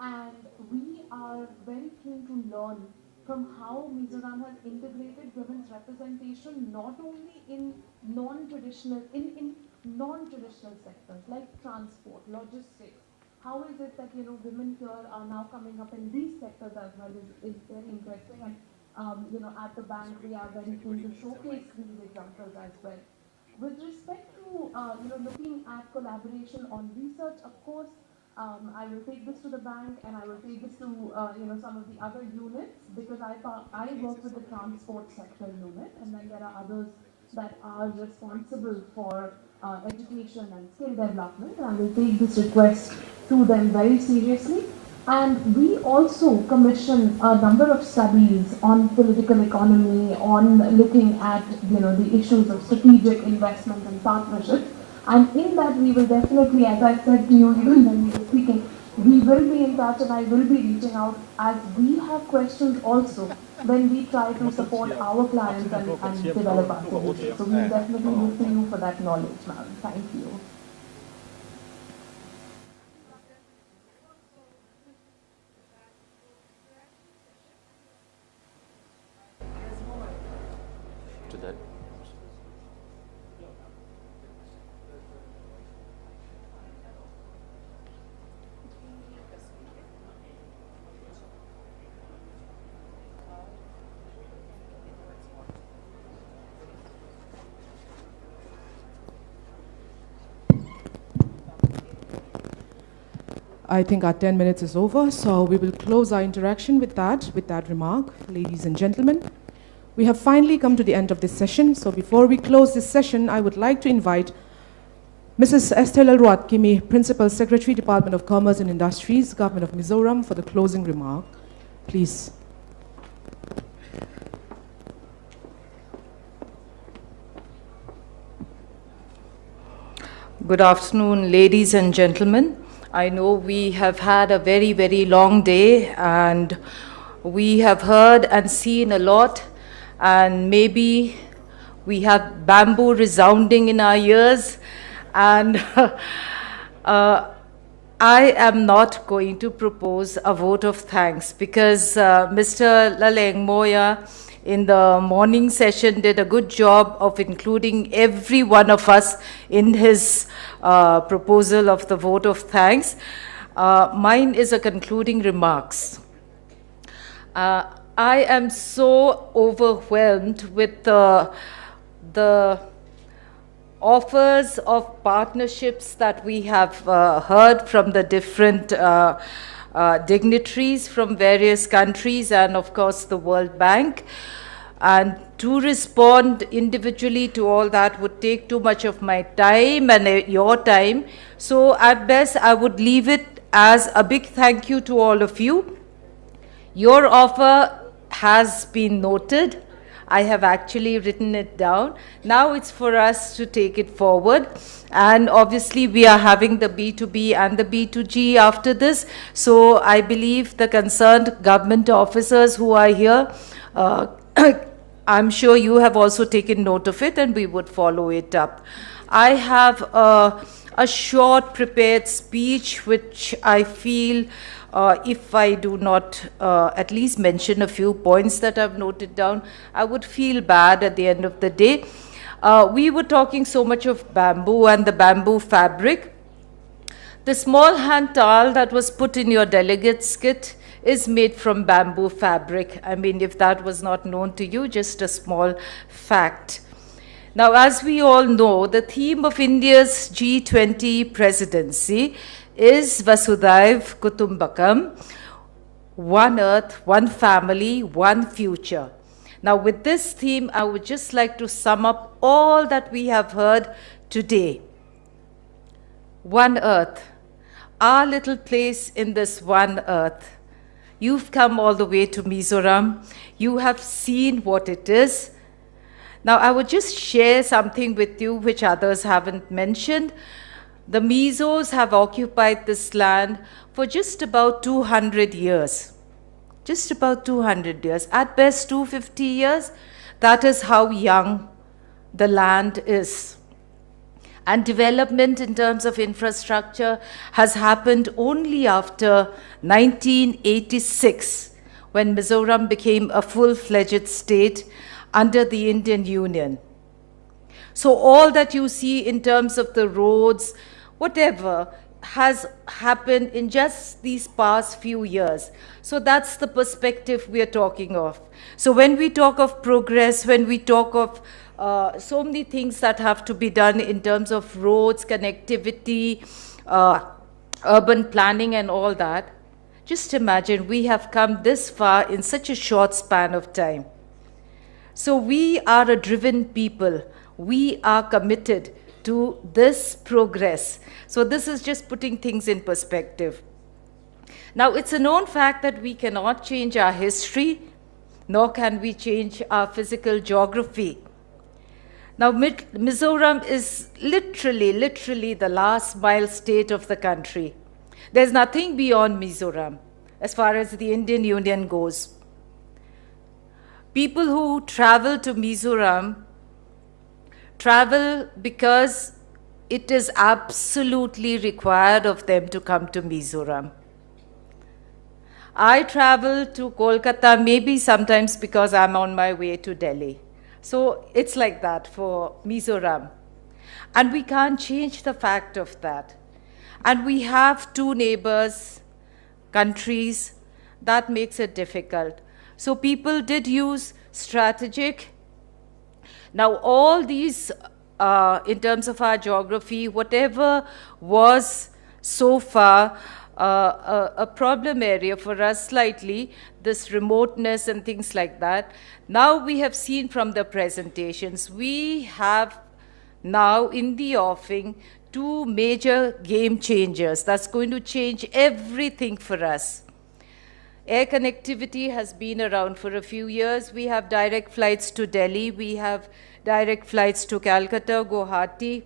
And we are very keen to learn from how Mizoram has integrated women's representation not only in non-traditional sectors like transport, logistics. How is it that women here are now coming up in these sectors as well is very interesting. And at the bank, we are very keen to showcase these examples as well. With respect to, looking at collaboration on research, of course, I will take this to the bank and I will take this to, some of the other units, because I work with the transport sector unit, and then there are others that are responsible for education and skill development. And I will take this request to them very seriously. And we also commission a number of studies on political economy, on looking at the issues of strategic investment and partnership. And in that we will definitely, as I said to you even when we were speaking, we will be in touch and I will be reaching out as we have questions also when we try to support our clients and develop our solutions. So we will definitely look to you for that knowledge, ma'am. Thank you. I think our 10 minutes is over, so we will close our interaction with that remark. Ladies and gentlemen, we have finally come to the end of this session. So before we close this session, I would like to invite Mrs. Esther Lalruatkimi, Principal Secretary, Department of Commerce and Industries, Government of Mizoram, for the closing remark. Please. Good afternoon, ladies and gentlemen. I know we have had a very, very long day, and we have heard and seen a lot, and maybe we have bamboo resounding in our ears, and I am not going to propose a vote of thanks, because Mr. Laleng Moya in the morning session did a good job of including every one of us in his proposal of the vote of thanks. Mine is a concluding remarks. I am so overwhelmed with the offers of partnerships that we have heard from the different dignitaries from various countries and of course the World Bank. And to respond individually to all that would take too much of my time and your time. So at best, I would leave it as a big thank you to all of you. Your offer has been noted. I have actually written it down. Now it's for us to take it forward. And obviously we are having the B2B and the B2G after this. So I believe the concerned government officers who are here, I'm sure you have also taken note of it, and we would follow it up. I have a short prepared speech which I feel if I do not at least mention a few points that I've noted down, I would feel bad at the end of the day. We were talking so much of bamboo and the bamboo fabric. The small hand towel that was put in your delegate's kit is made from bamboo fabric. I mean, if that was not known to you, just a small fact. Now, as we all know, the theme of India's G20 presidency is Vasudhaiv Kutumbakam, one earth, one family, one future. Now, with this theme, I would just like to sum up all that we have heard today. One earth, our little place in this one earth. You've come all the way to Mizoram. You have seen what it is. Now, I would just share something with you which others haven't mentioned. The Mizos have occupied this land for just about 200 years. Just about 200 years. At best, 250 years. That is how young the land is. And development in terms of infrastructure has happened only after 1986, when Mizoram became a full-fledged state under the Indian Union. So all that you see in terms of the roads, whatever, has happened in just these past few years. So that's the perspective we are talking of. So when we talk of progress, when we talk of so many things that have to be done in terms of roads, connectivity, urban planning and all that, just imagine we have come this far in such a short span of time. So we are a driven people. We are committed to this progress. So this is just putting things in perspective. Now, it's a known fact that we cannot change our history, nor can we change our physical geography. Now, Mizoram is literally the last mile state of the country. There's nothing beyond Mizoram as far as the Indian Union goes. People who travel to Mizoram travel because it is absolutely required of them to come to Mizoram. I travel to Kolkata maybe sometimes because I'm on my way to Delhi. So it's like that for Mizoram. And we can't change the fact of that. And we have two neighbors, countries, that makes it difficult. So people did use strategic. Now all these, in terms of our geography, whatever was so far a problem area for us slightly, this remoteness and things like that, now we have seen from the presentations, we have now in the offing two major game changers that's going to change everything for us. Air connectivity has been around for a few years. We have direct flights to Delhi. We have direct flights to Calcutta, Guwahati.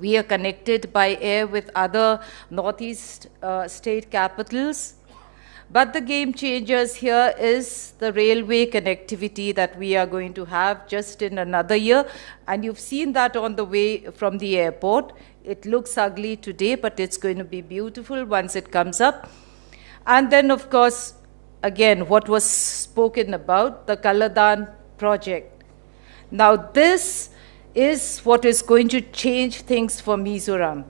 We are connected by air with other northeast state capitals. But the game changers here is the railway connectivity that we are going to have just in another year. And you've seen that on the way from the airport. It looks ugly today, but it's going to be beautiful once it comes up. And then, of course, again, what was spoken about, the Kaladan project. Now, this is what is going to change things for Mizoram.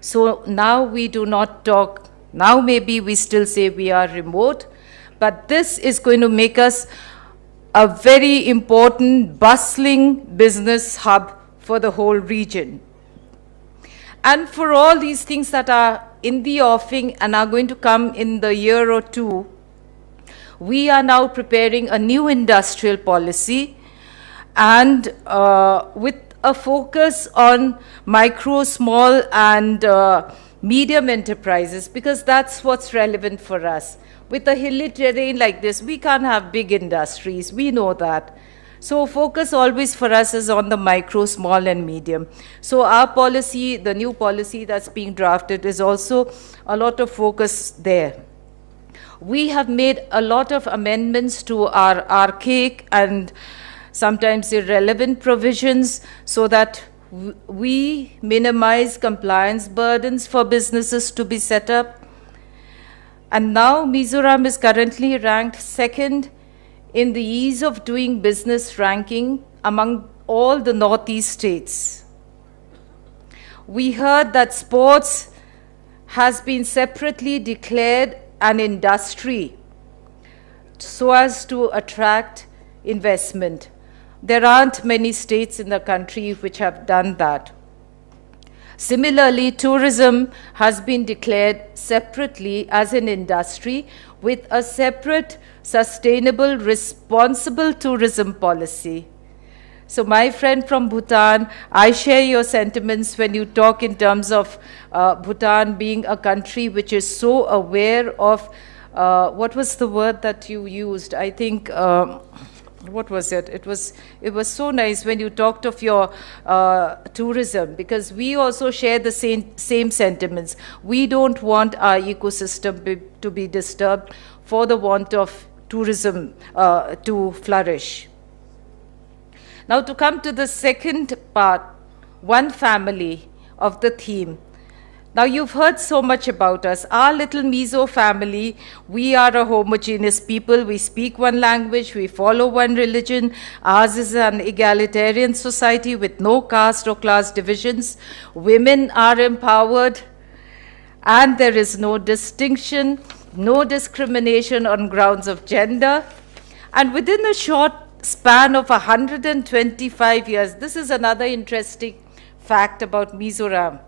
So now we do not talk, now maybe we still say we are remote, but this is going to make us a very important, bustling business hub for the whole region. And for all these things that are in the offing and are going to come in the year or two, we are now preparing a new industrial policy and with a focus on micro, small and medium enterprises, because that's what's relevant for us. With a hilly terrain like this, we can't have big industries, we know that. So focus always for us is on the micro, small and medium. So our policy, the new policy that's being drafted, is also a lot of focus there. We have made a lot of amendments to our archaic and sometimes irrelevant provisions so that we minimize compliance burdens for businesses to be set up. And now Mizoram is currently ranked second in the ease of doing business ranking among all the northeast states. We heard that sports has been separately declared an industry so as to attract investment. There aren't many states in the country which have done that. Similarly, tourism has been declared separately as an industry with a separate, sustainable, responsible tourism policy. So my friend from Bhutan, I share your sentiments when you talk in terms of Bhutan being a country which is so aware of, what was the word that you used? I think, what was it? It was so nice when you talked of your tourism, because we also share the same sentiments. We don't want our ecosystem to be disturbed for the want of tourism to flourish. Now to come to the second part, one family of the theme. Now you've heard so much about us. Our little Mizo family, we are a homogeneous people. We speak one language, we follow one religion. Ours is an egalitarian society with no caste or class divisions. Women are empowered. and there is no distinction, no discrimination on grounds of gender. And within a short span of 125 years, this is another interesting fact about Mizoram.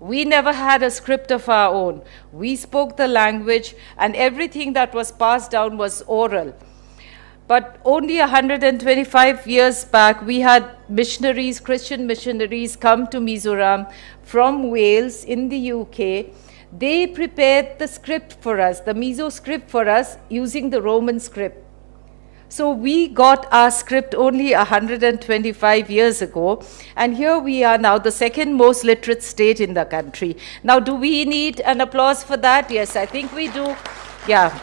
We never had a script of our own. We spoke the language, and everything that was passed down was oral. But only 125 years back, we had missionaries, Christian missionaries, come to Mizoram from Wales in the UK. They prepared the script for us, the Mizo script for us, using the Roman script. So we got our script only 125 years ago, and here we are now, the second most literate state in the country. Now, do we need an applause for that? Yes, I think we do. Yeah.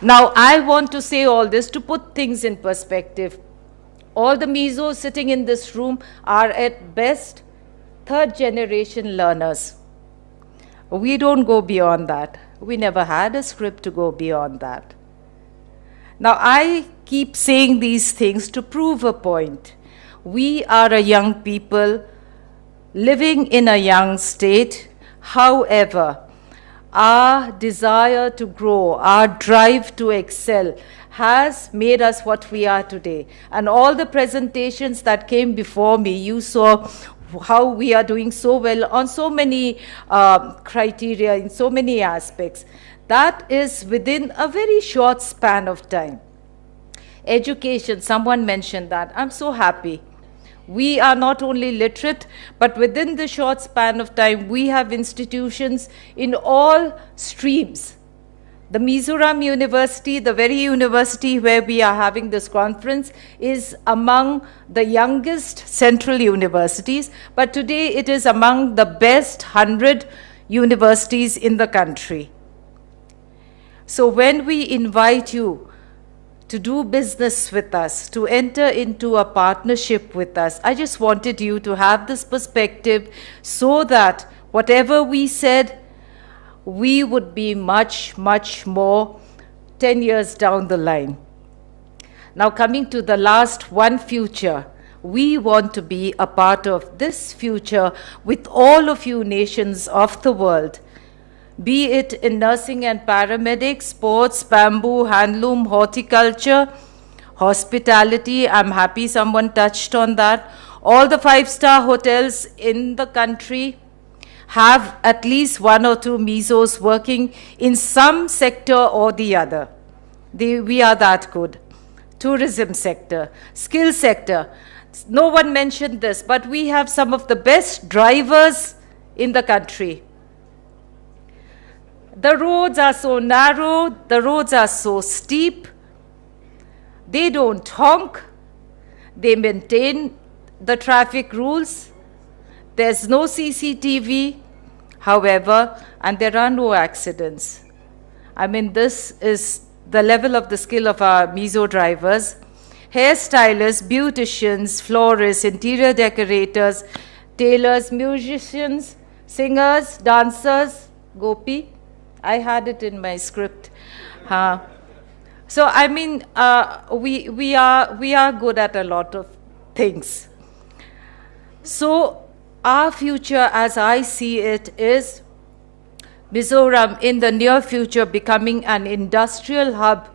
Now, I want to say all this to put things in perspective. All the Mizos sitting in this room are at best third-generation learners. We don't go beyond that. We never had a script to go beyond that. Now, I keep saying these things to prove a point. We are a young people living in a young state. However, our desire to grow, our drive to excel has made us what we are today. And all the presentations that came before me, you saw how we are doing so well on so many criteria, in so many aspects. That is within a very short span of time. Education, someone mentioned that. I'm so happy. We are not only literate, but within the short span of time, we have institutions in all streams. The Mizoram University, the very university where we are having this conference, is among the youngest central universities, but today it is among the best 100 universities in the country. So when we invite you to do business with us, to enter into a partnership with us, I just wanted you to have this perspective so that whatever we said, we would be much, much more 10 years down the line. Now, coming to the last one, future. We want to be a part of this future with all of you nations of the world, be it in nursing and paramedics, sports, bamboo, handloom, horticulture, hospitality. I'm happy someone touched on that. All the 5-star hotels in the country have at least 1 or 2 Mizos working in some sector or the other. We are that good. Tourism sector, skill sector. No one mentioned this, but we have some of the best drivers in the country. The roads are so narrow, the roads are so steep. They don't honk. They maintain the traffic rules. There's no CCTV, however, and there are no accidents. I mean, this is the level of the skill of our Mizo drivers. Hairstylists, beauticians, florists, interior decorators, tailors, musicians, singers, dancers, Gopi. I had it in my script. So, I mean, we are good at a lot of things. So, our future, as I see it, is Mizoram in the near future becoming an industrial hub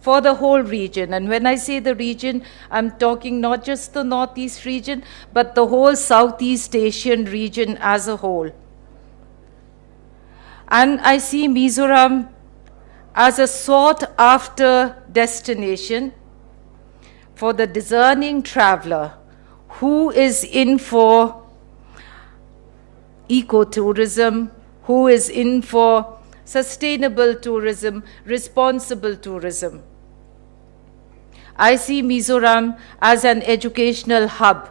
for the whole region. And when I say the region, I'm talking not just the Northeast region, but the whole Southeast Asian region as a whole. And I see Mizoram as a sought-after destination for the discerning traveler who is in for ecotourism, who is in for sustainable tourism, responsible tourism. I see Mizoram as an educational hub,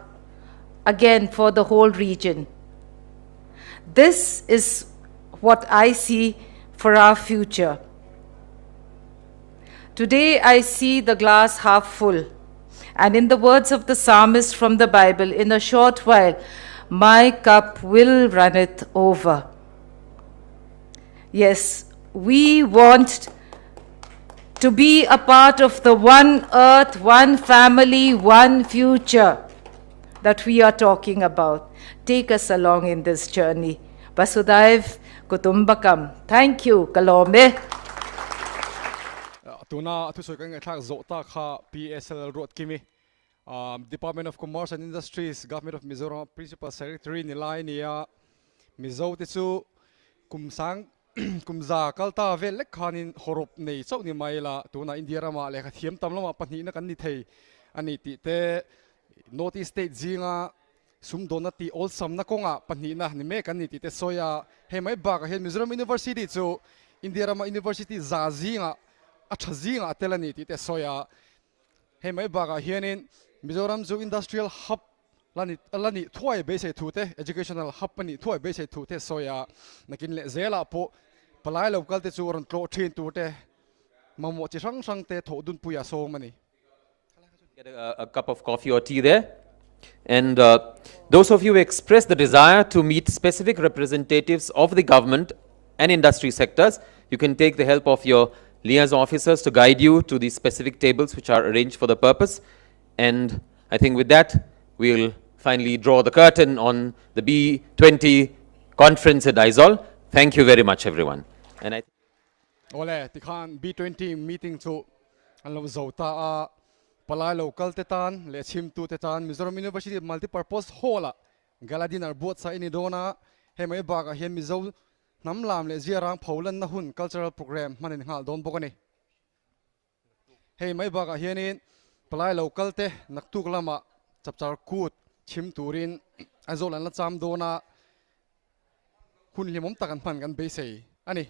again, for the whole region. This is what I see for our future. Today, I see the glass half full. And in the words of the psalmist from the Bible, in a short while, my cup will runneth over. Yes, we want to be a part of the one earth, one family, one future that we are talking about. Take us along in this journey. Vasudhaiv Kutumbakam. Thank you, Kalome. Tuna tu soy kan thak zota kha PSL road kimi Department of Commerce and Industries Government of Mizoram Principal Secretary nilai nia Mizo tisu kumsang kumza kalta vel lek khanin horop nei chau ni maila tuna India rama le kha thiam tamlama pani na kan ni thei ani ti te North East State zinga sum donati all sam na konga pani na ni me kan ni ti te soya he mai ba ka he Mizoram University chu India rama University za zinga achazinga atelani ti te soya he mai ba ka hianin Mizoram zu industrial hub lani thuai be se thute educational hub pani thuai be se thute soya nakin le zela po palai local te chu ron tlo thin tu te mamo chi sang sang te thodun puya so mani Get a cup of coffee or tea there. And those of you who express the desire to meet specific representatives of the government and industry sectors, you can take the help of your liaison officers to guide you to the specific tables which are arranged for the purpose. And I think with that, we'll finally draw the curtain on the B20 conference at Aizawl. Thank you very much, everyone. And Ole tikhan B20 meeting chu anlo zota palai local tetan le chim tu tetan Mizoram University multi-purpose hall galadin arbot sa inidona he mai ba ka hian Mizo namlam le ziarang phaulan na hun cultural program manin hal don bokani he mai ba ka hianin palai local te naktuk lama chapchar kut chim turin Aizawl an la cham dona hun limom takan phan kan be sei ani